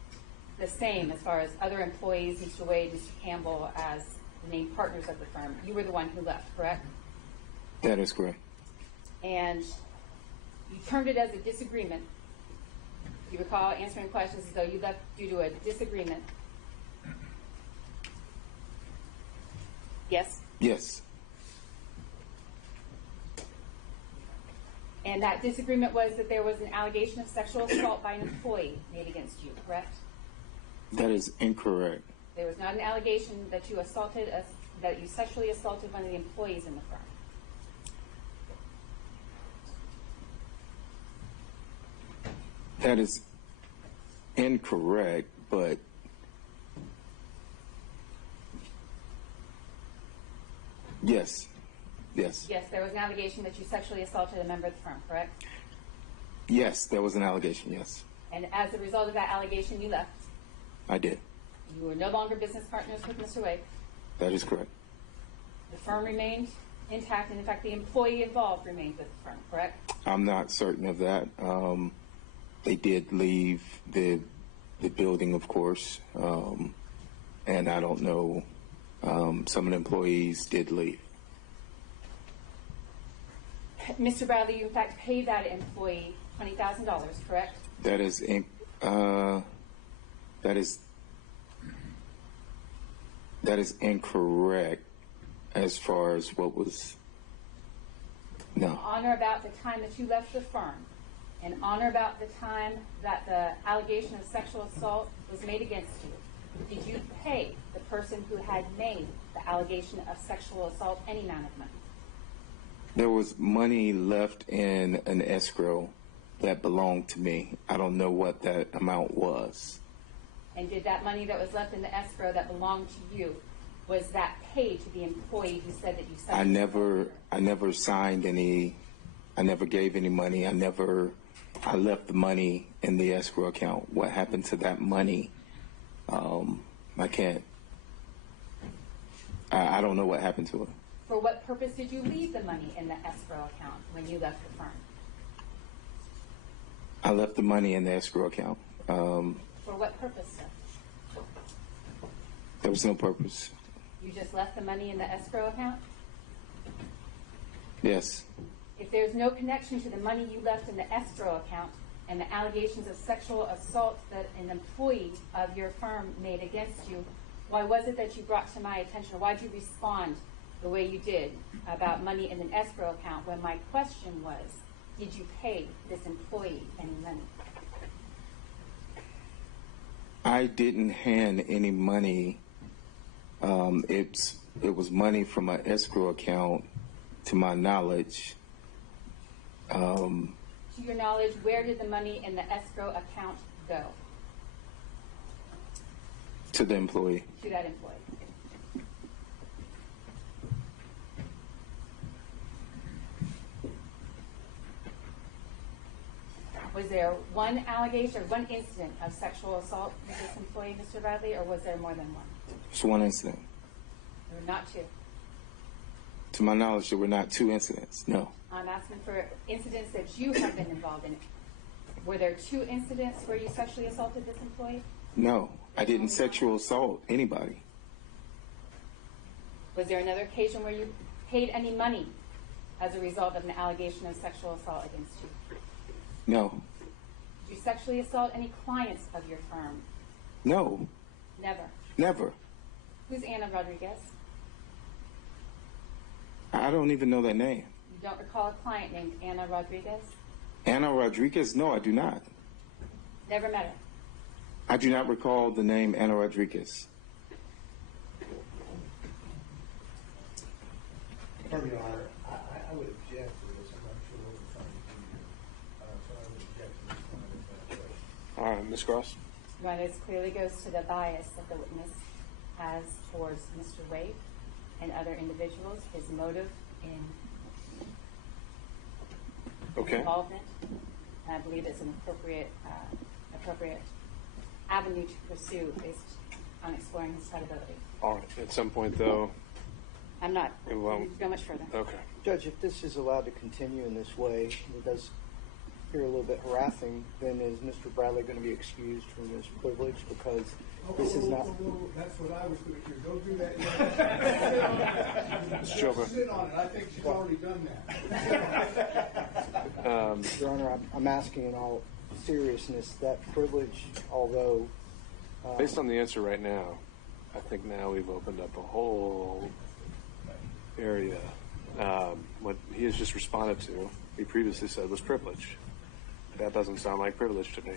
the same as far as other employees, Mr. Wade, Mr. Campbell, as the named partners of the firm. You were the one who left, correct? That is correct. And you termed it as a disagreement. You recall answering questions as though you left due to a disagreement. Yes? Yes. And that disagreement was that there was an allegation of sexual assault by an employee made against you, correct? That is incorrect. There was not an allegation that you sexually assaulted one of the employees in the firm. That is incorrect, but yes. Yes. Yes, there was an allegation that you sexually assaulted a member of the firm, correct? Yes, there was an allegation, yes. And as a result of that allegation, you left. I did. You were no longer business partners with Mr. Wade. That is correct. The firm remained intact, and in fact, the employee involved remained with the firm, correct? I'm not certain of that. They did leave the building, of course, and I don't know. Some of the employees did leave. Mr. Bradley, you in fact paid that employee $20,000, correct? That is incorrect as far as what was. No. On or about the time that you left the firm, and on or about the time that the allegation of sexual assault was made against you, did you pay the person who had made the allegation of sexual assault any amount of money? There was money left in an escrow that belonged to me. I don't know what that amount was. And did that money that was left in the escrow that belonged to you, was that paid to the employee who said that you sexually assaulted her? I never signed any. I never gave any money. I left the money in the escrow account. What happened to that money? I can't. I don't know what happened to it. For what purpose did you leave the money in the escrow account when you left the firm? I left the money in the escrow account. For what purpose, sir? There was no purpose. You just left the money in the escrow account? Yes. If there's no connection to the money you left in the escrow account and the allegations of sexual assault that an employee of your firm made against you, why was it that you brought to my attention, or why did you respond the way you did about money in an escrow account when my question was, did you pay this employee any money? I didn't hand any money It was money from an escrow account, to my knowledge. To your knowledge, where did the money in the escrow account go? To the employee. To that employee. Was there one allegation or one incident of sexual assault with this employee, Mr. Bradley, or was there more than one? Just one incident. There were not two. To my knowledge, there were not two incidents. No. I'm asking for incidents that you have been involved in. Were there two incidents where you sexually assaulted this employee? No, I didn't sexual assault anybody. Was there another occasion where you paid any money as a result of an allegation of sexual assault against you? No. Did you sexually assault any clients of your firm? No. Never. Never. Who's Anna Rodriguez? I don't even know that name. You don't recall a client named Anna Rodriguez? Anna Rodriguez? No, I do not. Never met her? I do not recall the name Anna Rodriguez. Pardon me, Your Honor, I would object to this. I'm not sure what we're trying to do here. So I would object to this one. All right, Ms. Cross. Right, this clearly goes to the bias that the witness has towards Mr. Wade and other individuals, his motive in involvement. And I believe it's an appropriate avenue to pursue based on exploring his credibility. All right. At some point, though. I'm not. Well, go much further. Okay. Judge, if this is allowed to continue in this way, it does appear a little bit harassing, then is Mr. Bradley going to be excused from his privilege because this is not... That's what I was going to do. Don't do that yet. Mr. Chopra. Sit on it. I think she's already done that. Your Honor, I'm asking in all seriousness, that privilege, although... Based on the answer right now, I think now we've opened up a whole area. What he has just responded to, he previously said was privilege. That doesn't sound like privilege to me.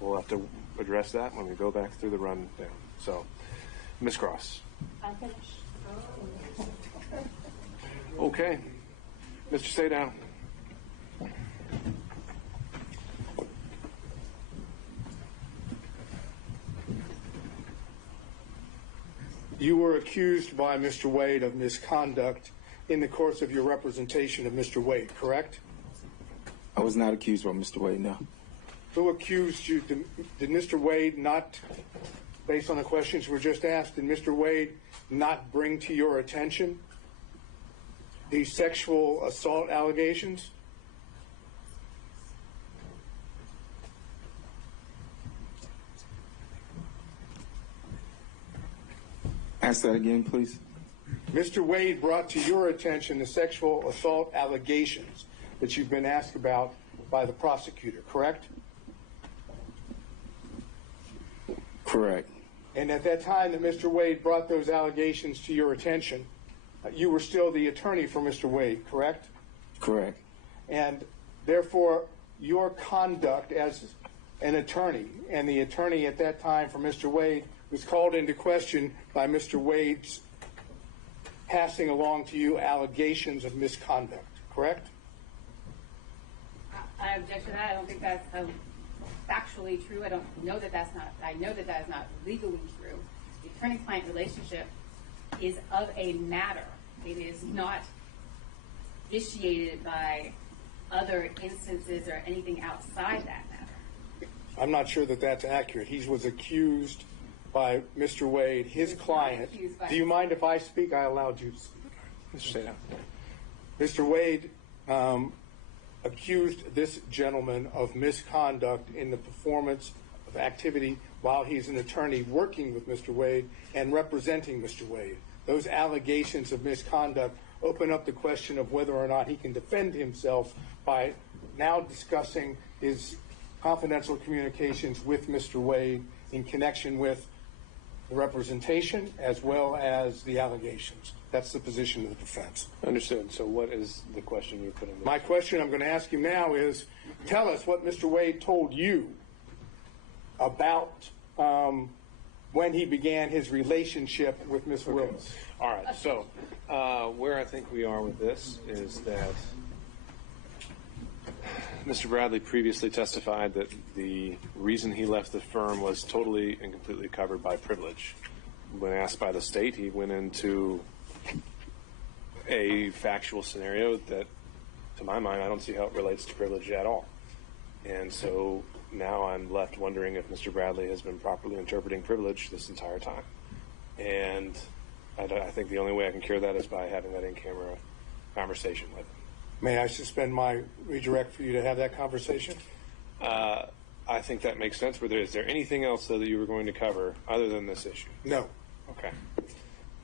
We'll have to address that when we go back through the rundown. So, Ms. Cross. I'm finished. Okay. Mr. Saydown. You were accused by Mr. Wade of misconduct in the course of your representation of Mr. Wade, correct? I was not accused by Mr. Wade, no. Who accused you? Did Mr. Wade not, based on the questions were just asked, did Mr. Wade not bring to your attention these sexual assault allegations? Ask that again, please. Mr. Wade brought to your attention the sexual assault allegations that you've been asked about by the prosecutor, correct? Correct. And at that time that Mr. Wade brought those allegations to your attention, you were still the attorney for Mr. Wade, correct? Correct. And therefore, your conduct as an attorney, and the attorney at that time for Mr. Wade, was called into question by Mr. Wade's passing along to you allegations of misconduct, correct? I object to that. I don't think that's factually true. I don't know that that's not. I know that that is not legally true. The attorney-client relationship is of a matter. It is not vitiated by other instances or anything outside that matter. I'm not sure that that's accurate. He was accused by Mr. Wade, his client. Do you mind if I speak? I allowed you to speak. Mr. Wade accused this gentleman of misconduct in the performance of activity while he's an attorney working with Mr. Wade and representing Mr. Wade. Those allegations of misconduct open up the question of whether or not he can defend himself by now discussing his confidential communications with Mr. Wade in connection with the representation as well as the allegations. That's the position of the defense. Understood. So what is the question you're putting? My question I'm going to ask you now is, tell us what Mr. Wade told you about when he began his relationship with Ms. Willis. All right, so where I think we are with this is that Mr. Bradley previously testified that the reason he left the firm was totally and completely covered by privilege. When asked by the state, he went into a factual scenario that, to my mind, I don't see how it relates to privilege at all. And so now I'm left wondering if Mr. Bradley has been properly interpreting privilege this entire time. And I think the only way I can cure that is by having that in-camera conversation with him. May I suspend my redirect for you to have that conversation? I think that makes sense. Is there anything else, though, that you were going to cover other than this issue? No. Okay.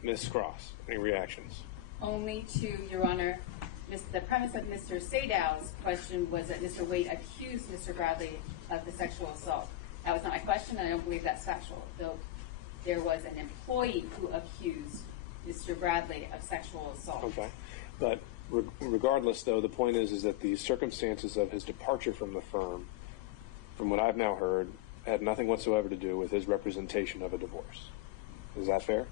Ms. Cross, any reactions? Only to, Your Honor, the premise of Mr. Sadow's question was that Mr. Wade accused Mr. Bradley of the sexual assault. That was not my question, and I don't believe that's factual. Though there was an employee who accused Mr. Bradley of sexual assault. Okay. But regardless, though, the point is that the circumstances of his departure from the firm, from what I've now heard, had nothing whatsoever to do with his representation of a divorce. Is that fair?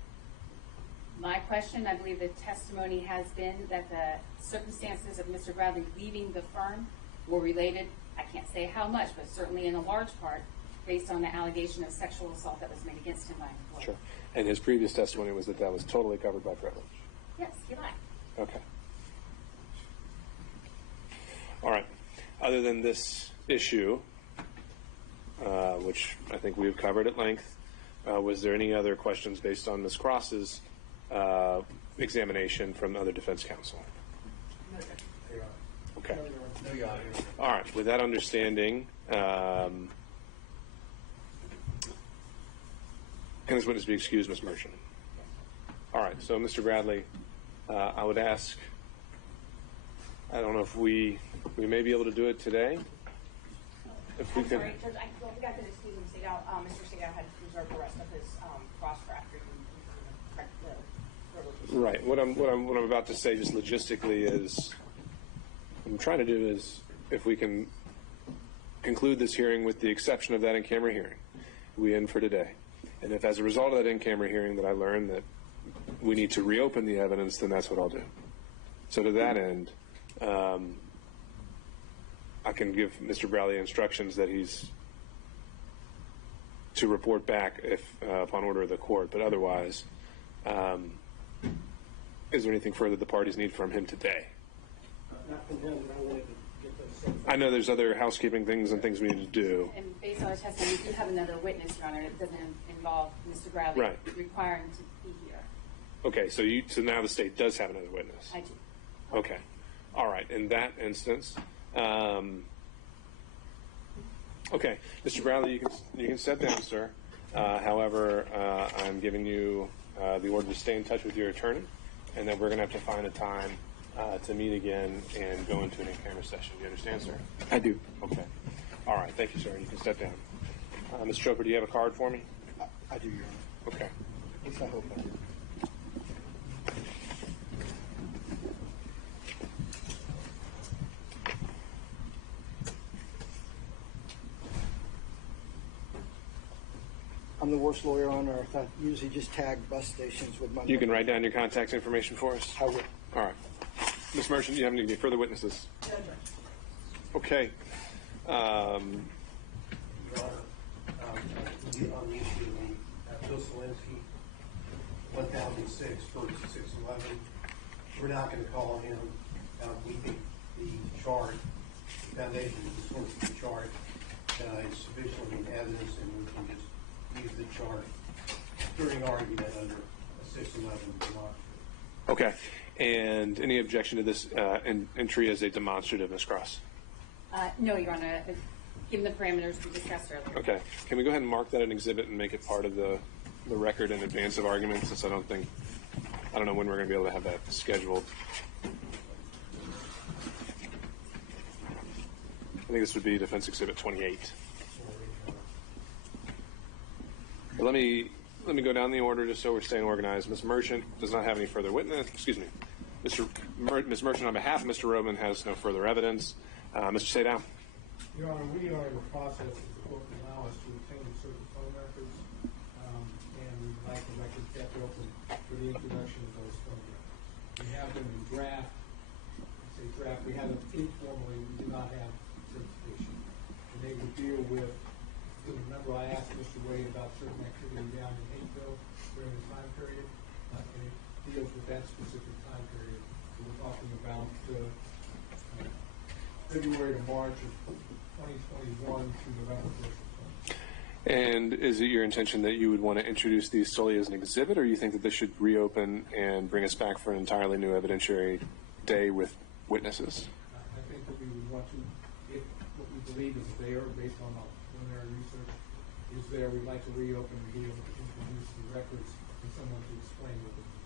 My question, I believe the testimony has been that the circumstances of Mr. Bradley leaving the firm were related, I can't say how much, but certainly in a large part, based on the allegation of sexual assault that was made against him by an employee. Sure. And his previous testimony was that that was totally covered by privilege. Yes, he lied. Okay. All right. Other than this issue, which I think we've covered at length, was there any other questions based on Ms. Cross's examination from other defense counsel? Okay. All right. With that understanding, can this witness be excused, Ms. Merchant? All right. So, Mr. Bradley, I would ask, I don't know if we may be able to do it today. If we I'm could. sorry, Judge, I forgot to excuse him. Mr. Sadow had reserved the rest of his cross-for after the privileges. Right. What I'm about to say, just logistically, is what I'm trying to do is, if we can conclude this hearing with the exception of that in-camera hearing, we end for today. And if, as a result of that in-camera hearing, that I learn that we need to reopen the evidence, then that's what I'll do. So to that end, I can give Mr. Bradley instructions that he's to report back if upon order of the court. But otherwise, is there anything further the parties need from him today? Not from him, but I wanted to get those things. I know there's other housekeeping things and things we need to do. And based on the testimony, we do have another witness, Your Honor. It doesn't involve Mr. Bradley Right. requiring to be here. Okay, so now the state does have another witness. I do. Okay. All right. In that instance, okay, Mr. Bradley, you can step down, sir. However, I'm giving you the order to stay in touch with your attorney, and then we're going to have to find a time to meet again and go into an in-camera session. Do you understand, sir? I do. Okay. All right. Thank you, sir. You can step down. Ms. Chopra, do you have a card for me? I do, Your Honor. Okay. At least I hope I do. I'm the worst lawyer on earth. I usually just tag bus stations with my You can write down your contact information for us? I will. All right. Ms. Merchant, do you have any further witnesses? Okay. Your Honor, on the issue of the Bill Selinsky, 1006, Forbes 611, we're not going to call him. We think the chart, the foundation, the source of the chart is sufficiently evidence, and we can just use the chart during argument under a 611 demonstrative. Okay. And any objection to this entry as a demonstrative, Ms. Cross? No, Your Honor. Given the parameters we discussed earlier. Okay. Can we go ahead and mark that an exhibit and make it part of the record in advance of argument, since I don't know when we're going to be able to have that scheduled. I think this would be Defense Exhibit 28. But let me go down the order just so we're staying organized. Ms. Merchant does not have any further witness. Excuse me. Ms. Merchant, on behalf of Mr. Roman, has no further evidence. Mr. Sadow. Your Honor, we are in the process, if the court will allow us, to obtain certain phone records like the record kept open for the introduction of those photographs. We have them in draft. I say draft. We have them informally. We do not have certification. And they would deal with. Remember, I asked Mr. Wade about certain activity down in Hapeville during the time period, and it deals with that specific time period. So we're talking about February to March of 2021 to November 1st. And is it your intention that you would want to introduce these solely as an exhibit, or you think that this should reopen and bring us back for an entirely new evidentiary day with witnesses? I think that we would want to, if what we believe is there, based on our preliminary research, is there, we'd like to reopen and be able to introduce the records and someone to explain what they mean.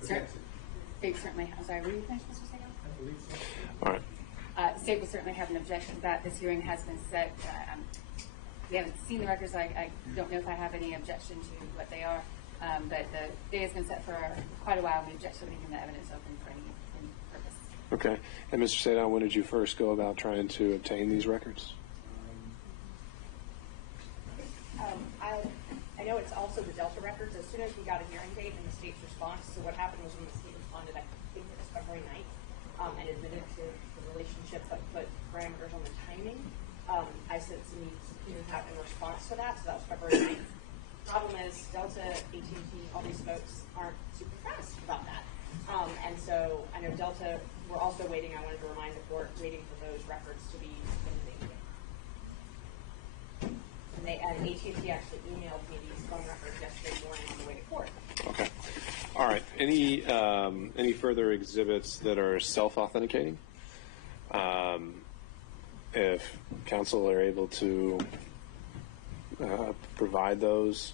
But that's it. State certainly, I'm sorry, were you finished, Mr. Sagal? I believe so. All right. State will certainly have an objection to that. This hearing has been set. We haven't seen the records, so I don't know if I have any objection to what they are. But the day has been set for quite a while. We object to leaving the evidence open for any purpose. Okay. And Mr. Sadon, when did you first go about trying to obtain these records? I know it's also the Delta records. As soon as we got a hearing date and the state's response, so what happened was when the state responded, I think it was February 9th, and admitted to the relationship but put parameters on the timing, I sent some subpoenas out in response to that, so that was February 9th. Problem is, Delta, AT&T, all these folks aren't super fast about that. And so I know Delta, we're also waiting, I wanted to remind the court, waiting for those records to be submitted. And AT&T actually emailed me these phone records yesterday morning on the way to court. Okay. All right. Any further exhibits that are self-authenticating? If counsel are able to provide those,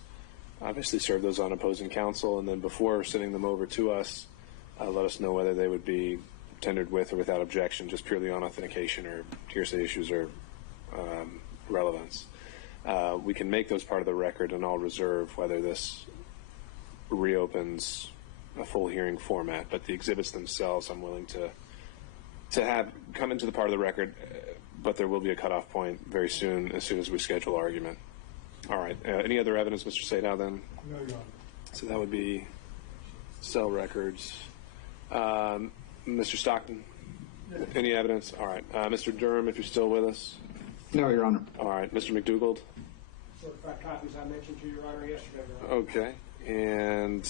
obviously serve those on opposing counsel, and then before sending them over to us, let us know whether they would be tendered with or without objection, just purely on authentication or hearsay issues or relevance. We can make those part of the record, and I'll reserve whether this reopens a full hearing format. But the exhibits themselves, I'm willing to have come into the part of the record, but there will be a cutoff point very soon, as soon as we schedule argument. All right. Any other evidence, Mr. Sadow, then? No, Your Honor. So that would be cell records. Mr. Stockton? No. Any evidence? All right. Mr. Durham, if you're still with us? No, Your Honor. All right. Mr. McDougald? Certified copies I mentioned to Your Honor yesterday, Your Honor. Okay. And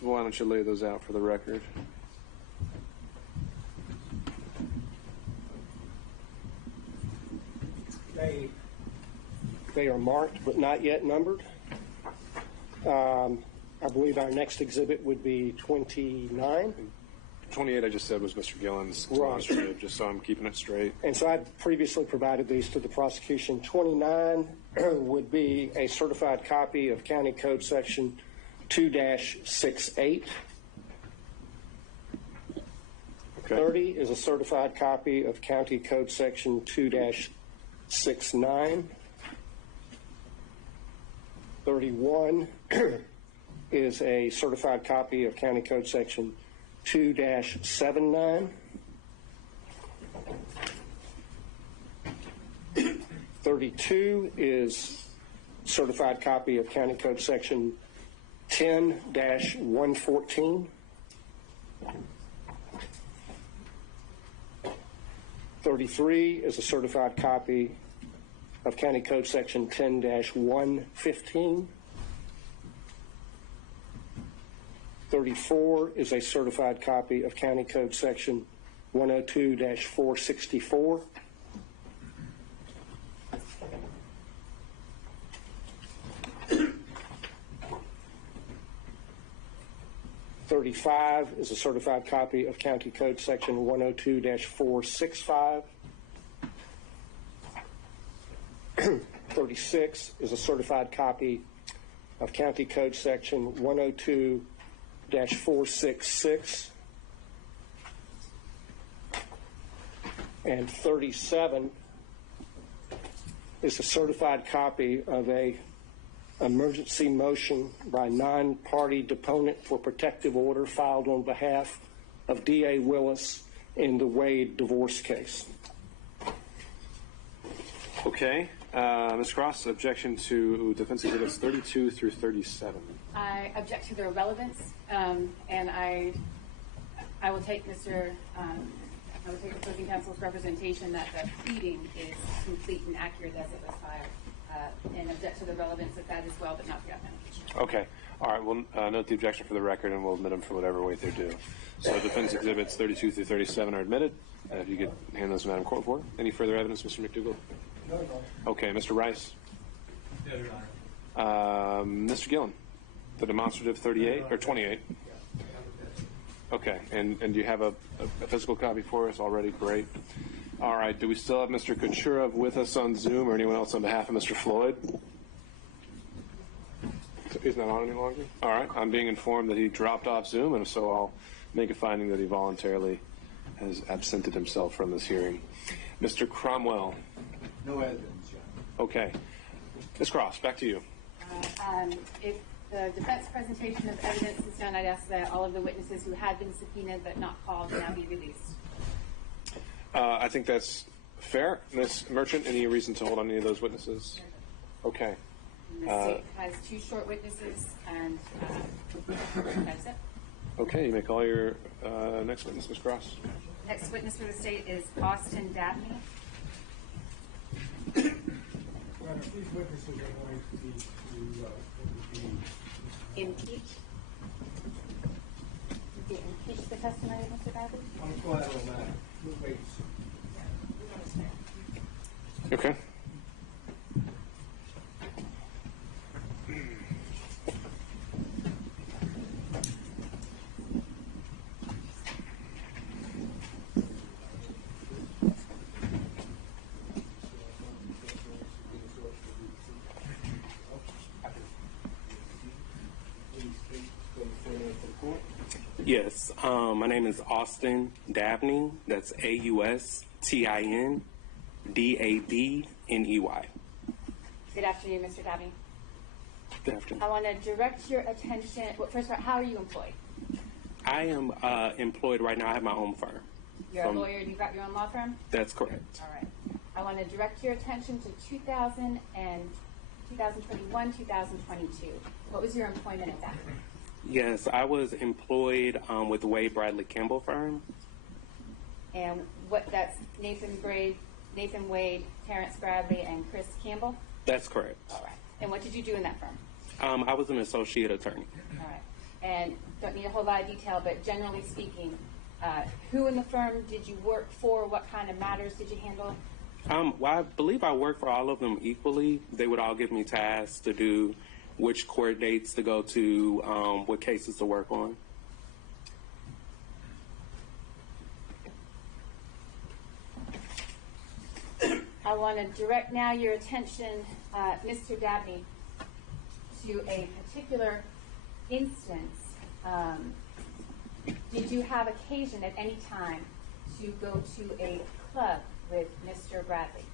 why don't you lay those out for the record? They are marked but not yet numbered. I believe our next exhibit would be 29. 28, I just said, was Mr. Gillen's demonstrative, just so I'm keeping it straight. And so I previously provided these to the prosecution. 29 would be a certified copy of County Code Section 2-68. Okay. 30 is a certified copy of County Code Section 2-69. 31 is a certified copy of County Code Section 2-79. 32 is certified copy of County Code Section 10-114. 33 is a certified copy of County Code Section 10-115. 34 is a certified copy of County Code Section 102-464. 35 is a certified copy of County Code Section 102-465. 36 is a certified copy of County Code Section 102-466. And 37 is a certified copy of a emergency motion by non-party deponent for protective order filed on behalf of D.A. Willis in the Wade divorce case. Okay. Ms. Cross, objection to defense exhibits 32 through 37. I object to their relevance, and I will take I will take opposing counsel's representation that the pleading is complete and accurate as it was filed, and object to the relevance of that as well, but not the authentication. Okay. All right. We'll note the objection for the record, and we'll admit them for whatever weight they're due. So defense exhibits 32 through 37 are admitted. If you could hand those to Madam Court reporter. Any further evidence, Mr. McDougall? No, no. Okay. Mr. Rice? No, Your Honor. Mr. Gillen? The demonstrative 38 or 28? Okay. And do you have a physical copy for us already? Great. All right. Do we still have Mr. Kucherov with us on Zoom, or anyone else on behalf of Mr. Floyd? He's not on any longer? All right. I'm being informed that he dropped off Zoom, and so I'll make a finding that he voluntarily has absented himself from this hearing. Mr. Cromwell? No evidence, Your Honor. Okay. Ms. Cross, back to you. If the defense presentation of evidence is done, I'd ask that all of the witnesses who had been subpoenaed but not called now be released. I think that's fair. Ms. Merchant, any reason to hold on any of those witnesses? Okay. The state has 2 short witnesses, and that's it. Okay, you may call your next witness, Ms. Cross. Next witness for the state is Austin Dabney. These witnesses are going to be Impeach the testimony of Mr. Dabney? on collateral matter. Who waits? Okay. Yes, my name is Austin Dabney. That's AustinDabney. Good afternoon, Mr. Dabney. Good afternoon. I want to direct your attention. Well, first of all, how are you employed? I am employed right now. I have my own firm. You're a lawyer and you've got your own law firm? That's correct. All right. I want to direct your attention to 2000 and 2021, 2022. What was your employment at that time? Yes, I was employed with the Wade Bradley Campbell firm. And that's Nathan Wade, Terrence Bradley, and Chris Campbell? That's correct. All right. And what did you do in that firm? I was an associate attorney. All right. And don't need a whole lot of detail, but generally speaking, who in the firm did you work for? What kind of matters did you handle? Well, I believe I worked for all of them equally. They would all give me tasks to do, which court dates to go to, what cases to work on. I want to direct now your attention, Mr. Dabney, to a particular instance. Did you have occasion at any time to go to a club with Mr. Bradley?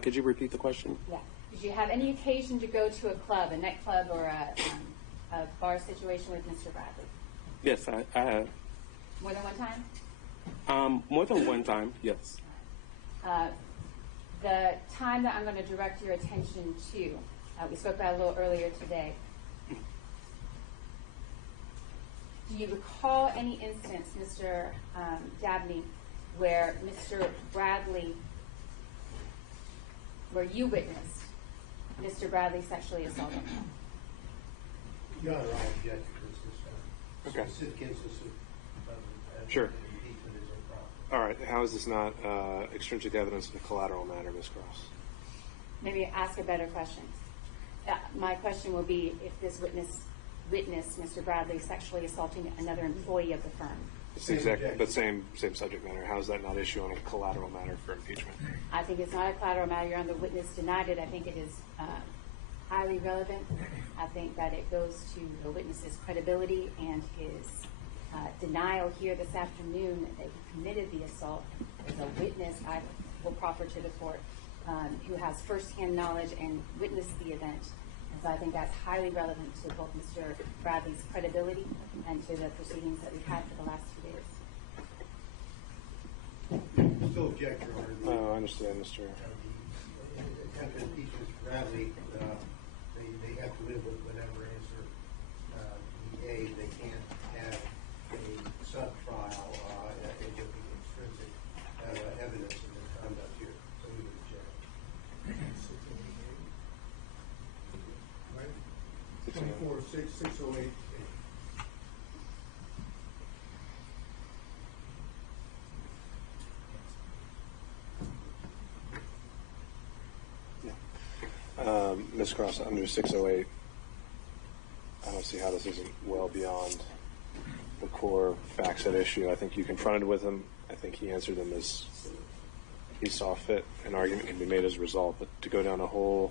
Could you repeat the question? Yeah. Did you have any occasion to go to a club, a nightclub, or a bar situation with Mr. Bradley? Yes, I have. More than one time? More than one time, yes. The time that I'm going to direct your attention to, we spoke about a little earlier today. Do you recall any instance, Mr. Dabney, where Mr. Bradley, where you witnessed Mr. Bradley sexually assaulting him? Your Honor, I object to this. Okay. Specific instance of Sure. impeachment is improper. All right. How is this not extrinsic evidence of the collateral matter, Ms. Cross? Maybe ask a better question. My question will be if this witness witnessed Mr. Bradley sexually assaulting another employee of the firm. Same subject matter. How is that not issue on a collateral matter for impeachment? I think it's not a collateral matter. Your Honor, the witness denied it. I think it is highly relevant. I think that it goes to the witness's credibility and his denial here this afternoon that he committed the assault. As a witness, I will proffer to the court who has firsthand knowledge and witnessed the event. And so I think that's highly relevant to both Mr. Bradley's credibility and to the proceedings that we've had for the last 2 days. Still object, Your Honor. I understand, Mr. Attempt to impeach Mr. Bradley, They have to live with whatever is the A. They can't have a sub-trial with the extrinsic evidence of the conduct here. So we would reject. 24-608. Ms. Cross, under 608, I don't see how this isn't well beyond the core facts at issue. I think you confronted with him. I think he answered them as he saw fit. An argument can be made as a result, but to go down a whole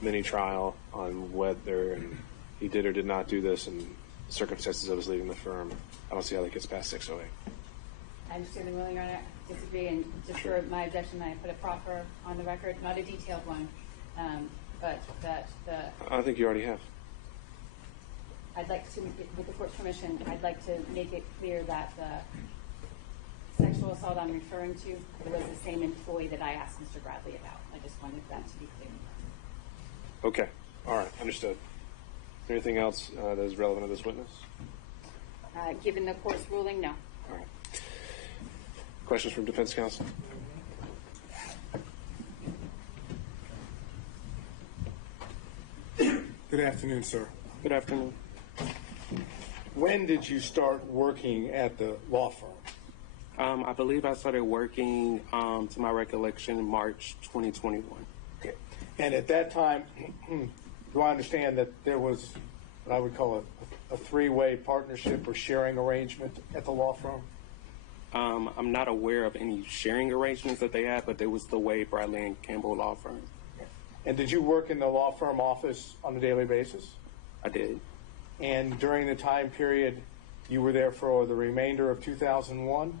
mini trial on whether he did or did not do this and the circumstances of his leaving the firm, I don't see how that gets past 608. I understand the ruling, Your Honor. Disagree, and just for my objection, I put a proffer on the record, not a detailed one, but that I think you already have. I'd like to, with the court's permission, I'd like to make it clear that the sexual assault I'm referring to was the same employee that I asked Mr. Bradley about. I just wanted that to be clear. Okay. All right. Understood. Anything else that is relevant to this witness? Given the court's ruling, no. All right. Questions from defense counsel? Good afternoon, sir. Good afternoon. When did you start working at the law firm? I believe I started working, to my recollection, in March 2021. Okay. And at that time, do I understand that there was what I would call a three-way partnership or sharing arrangement at the law firm? I'm not aware of any sharing arrangements that they had, but there was the Wade, Bradley, and Campbell law firm. And did you work in the law firm office on a daily basis? I did. And during the time period you were there for the remainder of 2001?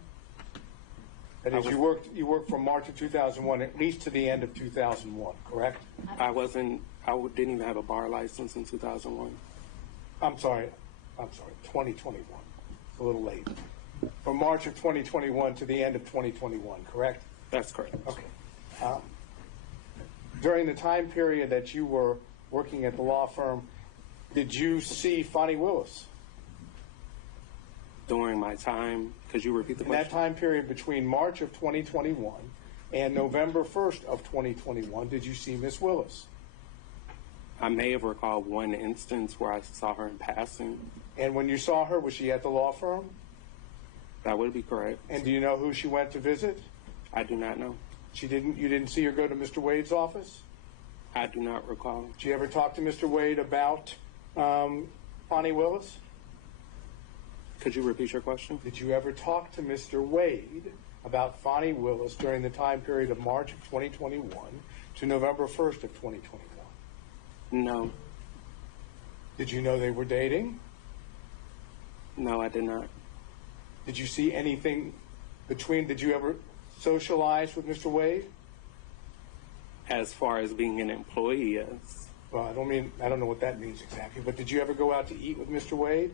That is, you worked from March of 2001 at least to the end of 2001, correct? I didn't even have a bar license in 2001. I'm sorry, 2021. A little late. From March of 2021 to the end of 2021, correct? That's correct. Okay. During the time period that you were working at the law firm, did you see Fani Willis? During my time, could you repeat the question? In that time period between March of 2021 and November 1st of 2021, did you see Miss Willis? I may have recalled one instance where I saw her in passing. And when you saw her, was she at the law firm? That would be correct. And do you know who she went to visit? I do not know. You didn't see her go to Mr. Wade's office? I do not recall. Did you ever talk to Mr. Wade about Fani Willis? Could you repeat your question? Did you ever talk to Mr. Wade about Fani Willis during the time period of March of 2021 to November 1st of 2021? No. Did you know they were dating? No, I did not. Did you see anything did you ever socialize with Mr. Wade? As far as being an employee, yes. Well, I don't know what that means exactly, but did you ever go out to eat with Mr. Wade?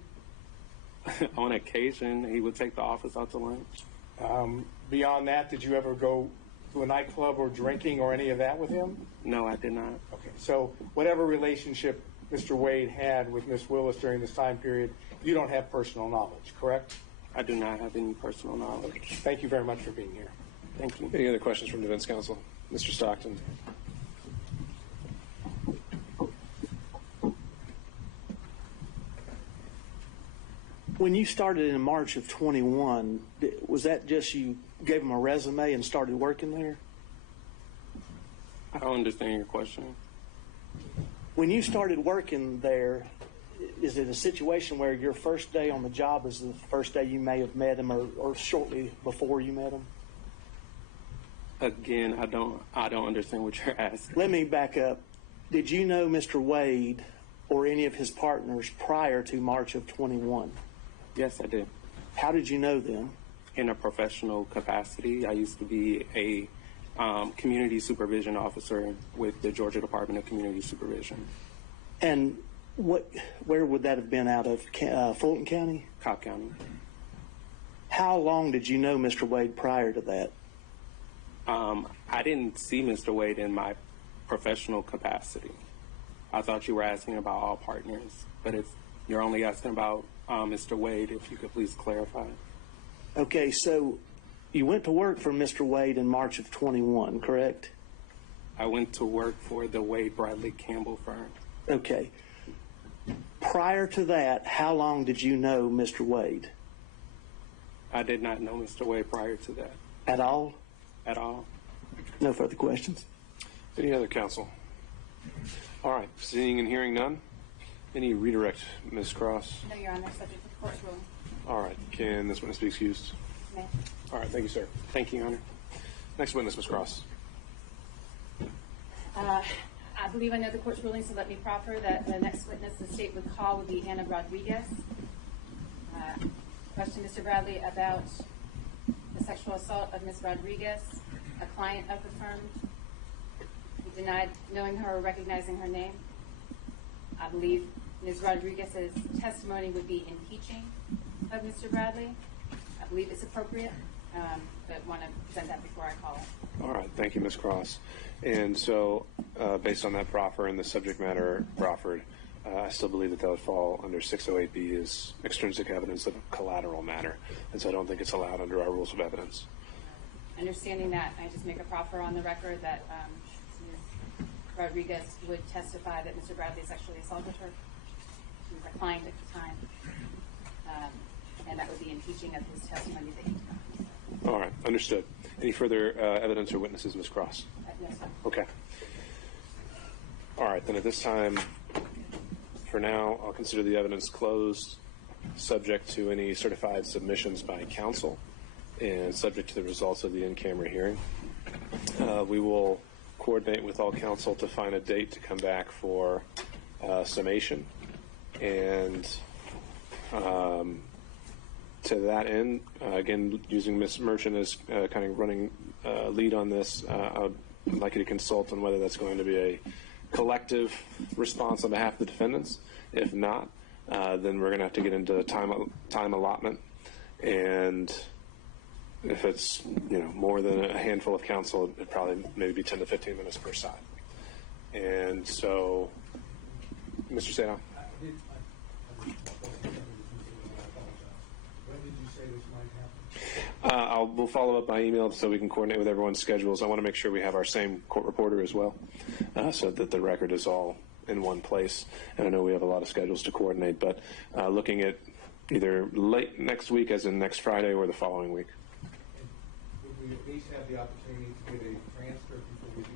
On occasion, he would take the office out to lunch. Beyond that, did you ever go to a nightclub or drinking or any of that with him? No, I did not. Okay, so whatever relationship Mr. Wade had with Miss Willis during this time period, you don't have personal knowledge, correct? I do not have any personal knowledge. Thank you very much for being here. Thank you. Any other questions from defense counsel? Mr. Stockton. When you started in March of 21, was that just you gave them a resume and started working there? I don't understand your question. When you started working there, is it a situation where your first day on the job is the first day you may have met him or shortly before you met him? Again, I don't understand what you're asking. Let me back up. Did you know Mr. Wade or any of his partners prior to March of 21? Yes, I did. How did you know them? In a professional capacity. I used to be a community supervision officer with the Georgia Department of Community Supervision. And where would that have been out of? Fulton County? Cobb County. How long did you know Mr. Wade prior to that? I didn't see Mr. Wade in my professional capacity. I thought you were asking about all partners, but if you're only asking about Mr. Wade, if you could please clarify. Okay, so you went to work for Mr. Wade in March of 21, correct? I went to work for the Wade Bradley Campbell firm. Okay. Prior to that, how long did you know Mr. Wade? I did not know Mr. Wade prior to that. At all? At all. No further questions. Any other counsel? All right, seeing and hearing none. Any redirect, Ms. Cross? No, Your Honor, subject to the court's ruling. All right, can this witness be excused? May. All right, thank you, sir. Thank you, Your Honor. Next witness, Ms. Cross. I believe I know the court's ruling, so let me proffer that the next witness the state would call would be Anna Rodriguez. Question, Mr. Bradley, about the sexual assault of Ms. Rodriguez, a client of the firm. He denied knowing her or recognizing her name. I believe Ms. Rodriguez's testimony would be impeaching of Mr. Bradley. I believe it's appropriate, but want to present that before I call it. All right, thank you, Ms. Cross. And so, based on that proffer and the subject matter proffered, I still believe that would fall under 608B as extrinsic evidence of a collateral matter, and so I don't think it's allowed under our rules of evidence. Understanding that, I just make a proffer on the record that Ms. Rodriguez would testify that Mr. Bradley sexually assaulted her. She was a client at the time, and that would be impeaching of his testimony that he denied. All right, understood. Any further evidence or witnesses, Ms. Cross? No, sir. Okay. All right, then at this time, for now, I'll consider the evidence closed, subject to any certified submissions by counsel, and subject to the results of the in-camera hearing. We will coordinate with all counsel to find a date to come back for summation. And to that end, again, using Ms. Merchant as kind of running lead on this, I would like you to consult on whether that's going to be a collective response on behalf of the defendants. If not, then we're going to have to get into time allotment, and if it's more than a handful of counsel, it'd probably maybe be 10 to 15 minutes per side. And so, Mr. Sadow. We'll follow up by email so we can coordinate with everyone's schedules. I want to make sure we have our same court reporter as well, so that the record is all in one place. And I know we have a lot of schedules to coordinate, but looking at either late next week, as in next Friday, or the following week. Would we at least have the opportunity to get a transcript before we do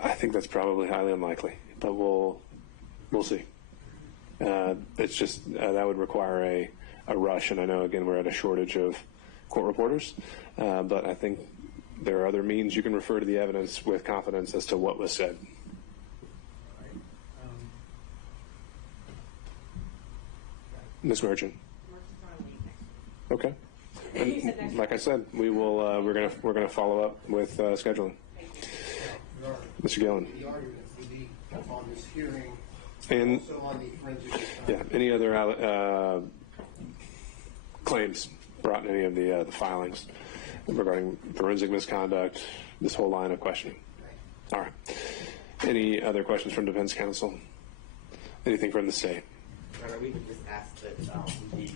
that? I think that's probably highly unlikely, but we'll see. It's just that would require a rush, and I know, again, we're at a shortage of court reporters, but I think there are other means you can refer to the evidence with confidence as to what was said. Ms. Merchant. Okay. And like I said, we will. We're gonna follow up with scheduling. Mr. Gillen. The arguments we need on this hearing, and also on the forensic. Yeah. Any other claims brought in any of the filings regarding forensic misconduct? This whole line of questioning. All right. Any other questions from defense counsel? Anything from the state? Your Honor, we would just ask that we be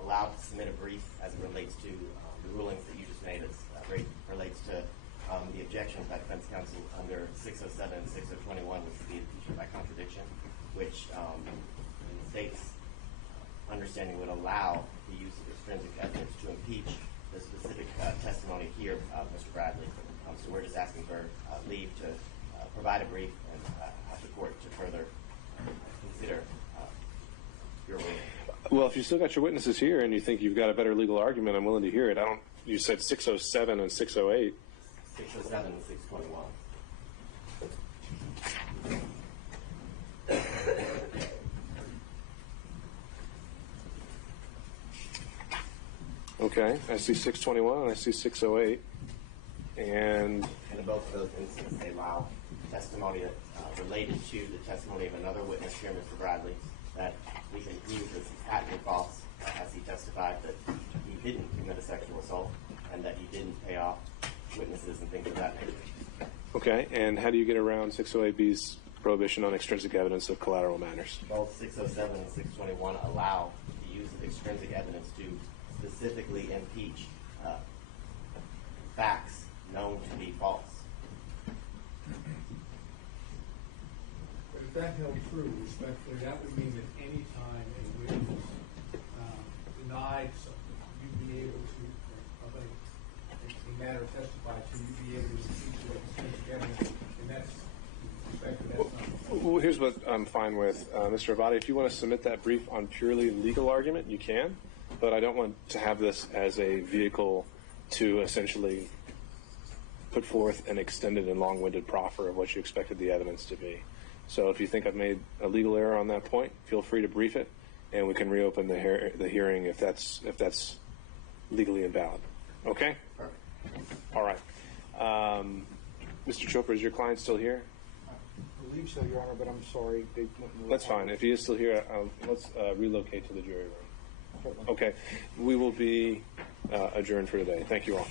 allowed to submit a brief as it relates to the rulings that you just made as relates to the objections by defense counsel under 607 and 6021, which would be impeachment by contradiction, which in the state's understanding would allow the use of extrinsic evidence to impeach the specific testimony here of Mr. Bradley. So we're just asking for leave to provide a brief and have the court to further consider your ruling. Well, if you still got your witnesses here and you think you've got a better legal argument, I'm willing to hear it. You said 607 and 608. 607 and 621. Okay, I see 621 and I see 608. And in both of those instances, they allow testimony that related to the testimony of another witness here, Mr. Bradley, that we can use as patently false, as he testified that he didn't commit a sexual assault and that he didn't pay off witnesses and things of that nature. Okay, and how do you get around 608B's prohibition on extrinsic evidence of collateral matters. Both 607 and 621 allow the use of extrinsic evidence to specifically impeach facts known to be false. But if that held true, respectfully, that would mean that any time a witness denied something, you'd be able to, of a matter testified to, you'd be able to impeach with extrinsic evidence, and that's, respectfully, that's not. Well, here's what I'm fine with, Mr. Avati. If you want to submit that brief on purely legal argument, you can, but I don't want to have this as a vehicle to essentially put forth an extended and long-winded proffer of what you expected the evidence to be. So if you think I've made a legal error on that point, feel free to brief it, and we can reopen the hearing if that's legally invalid. Okay? All right. Mr. Chopra, is your client still here? I believe so, Your Honor, but I'm sorry. That's fine. If he is still here, let's relocate to the jury room. Okay. We will be adjourned for today. Thank you all.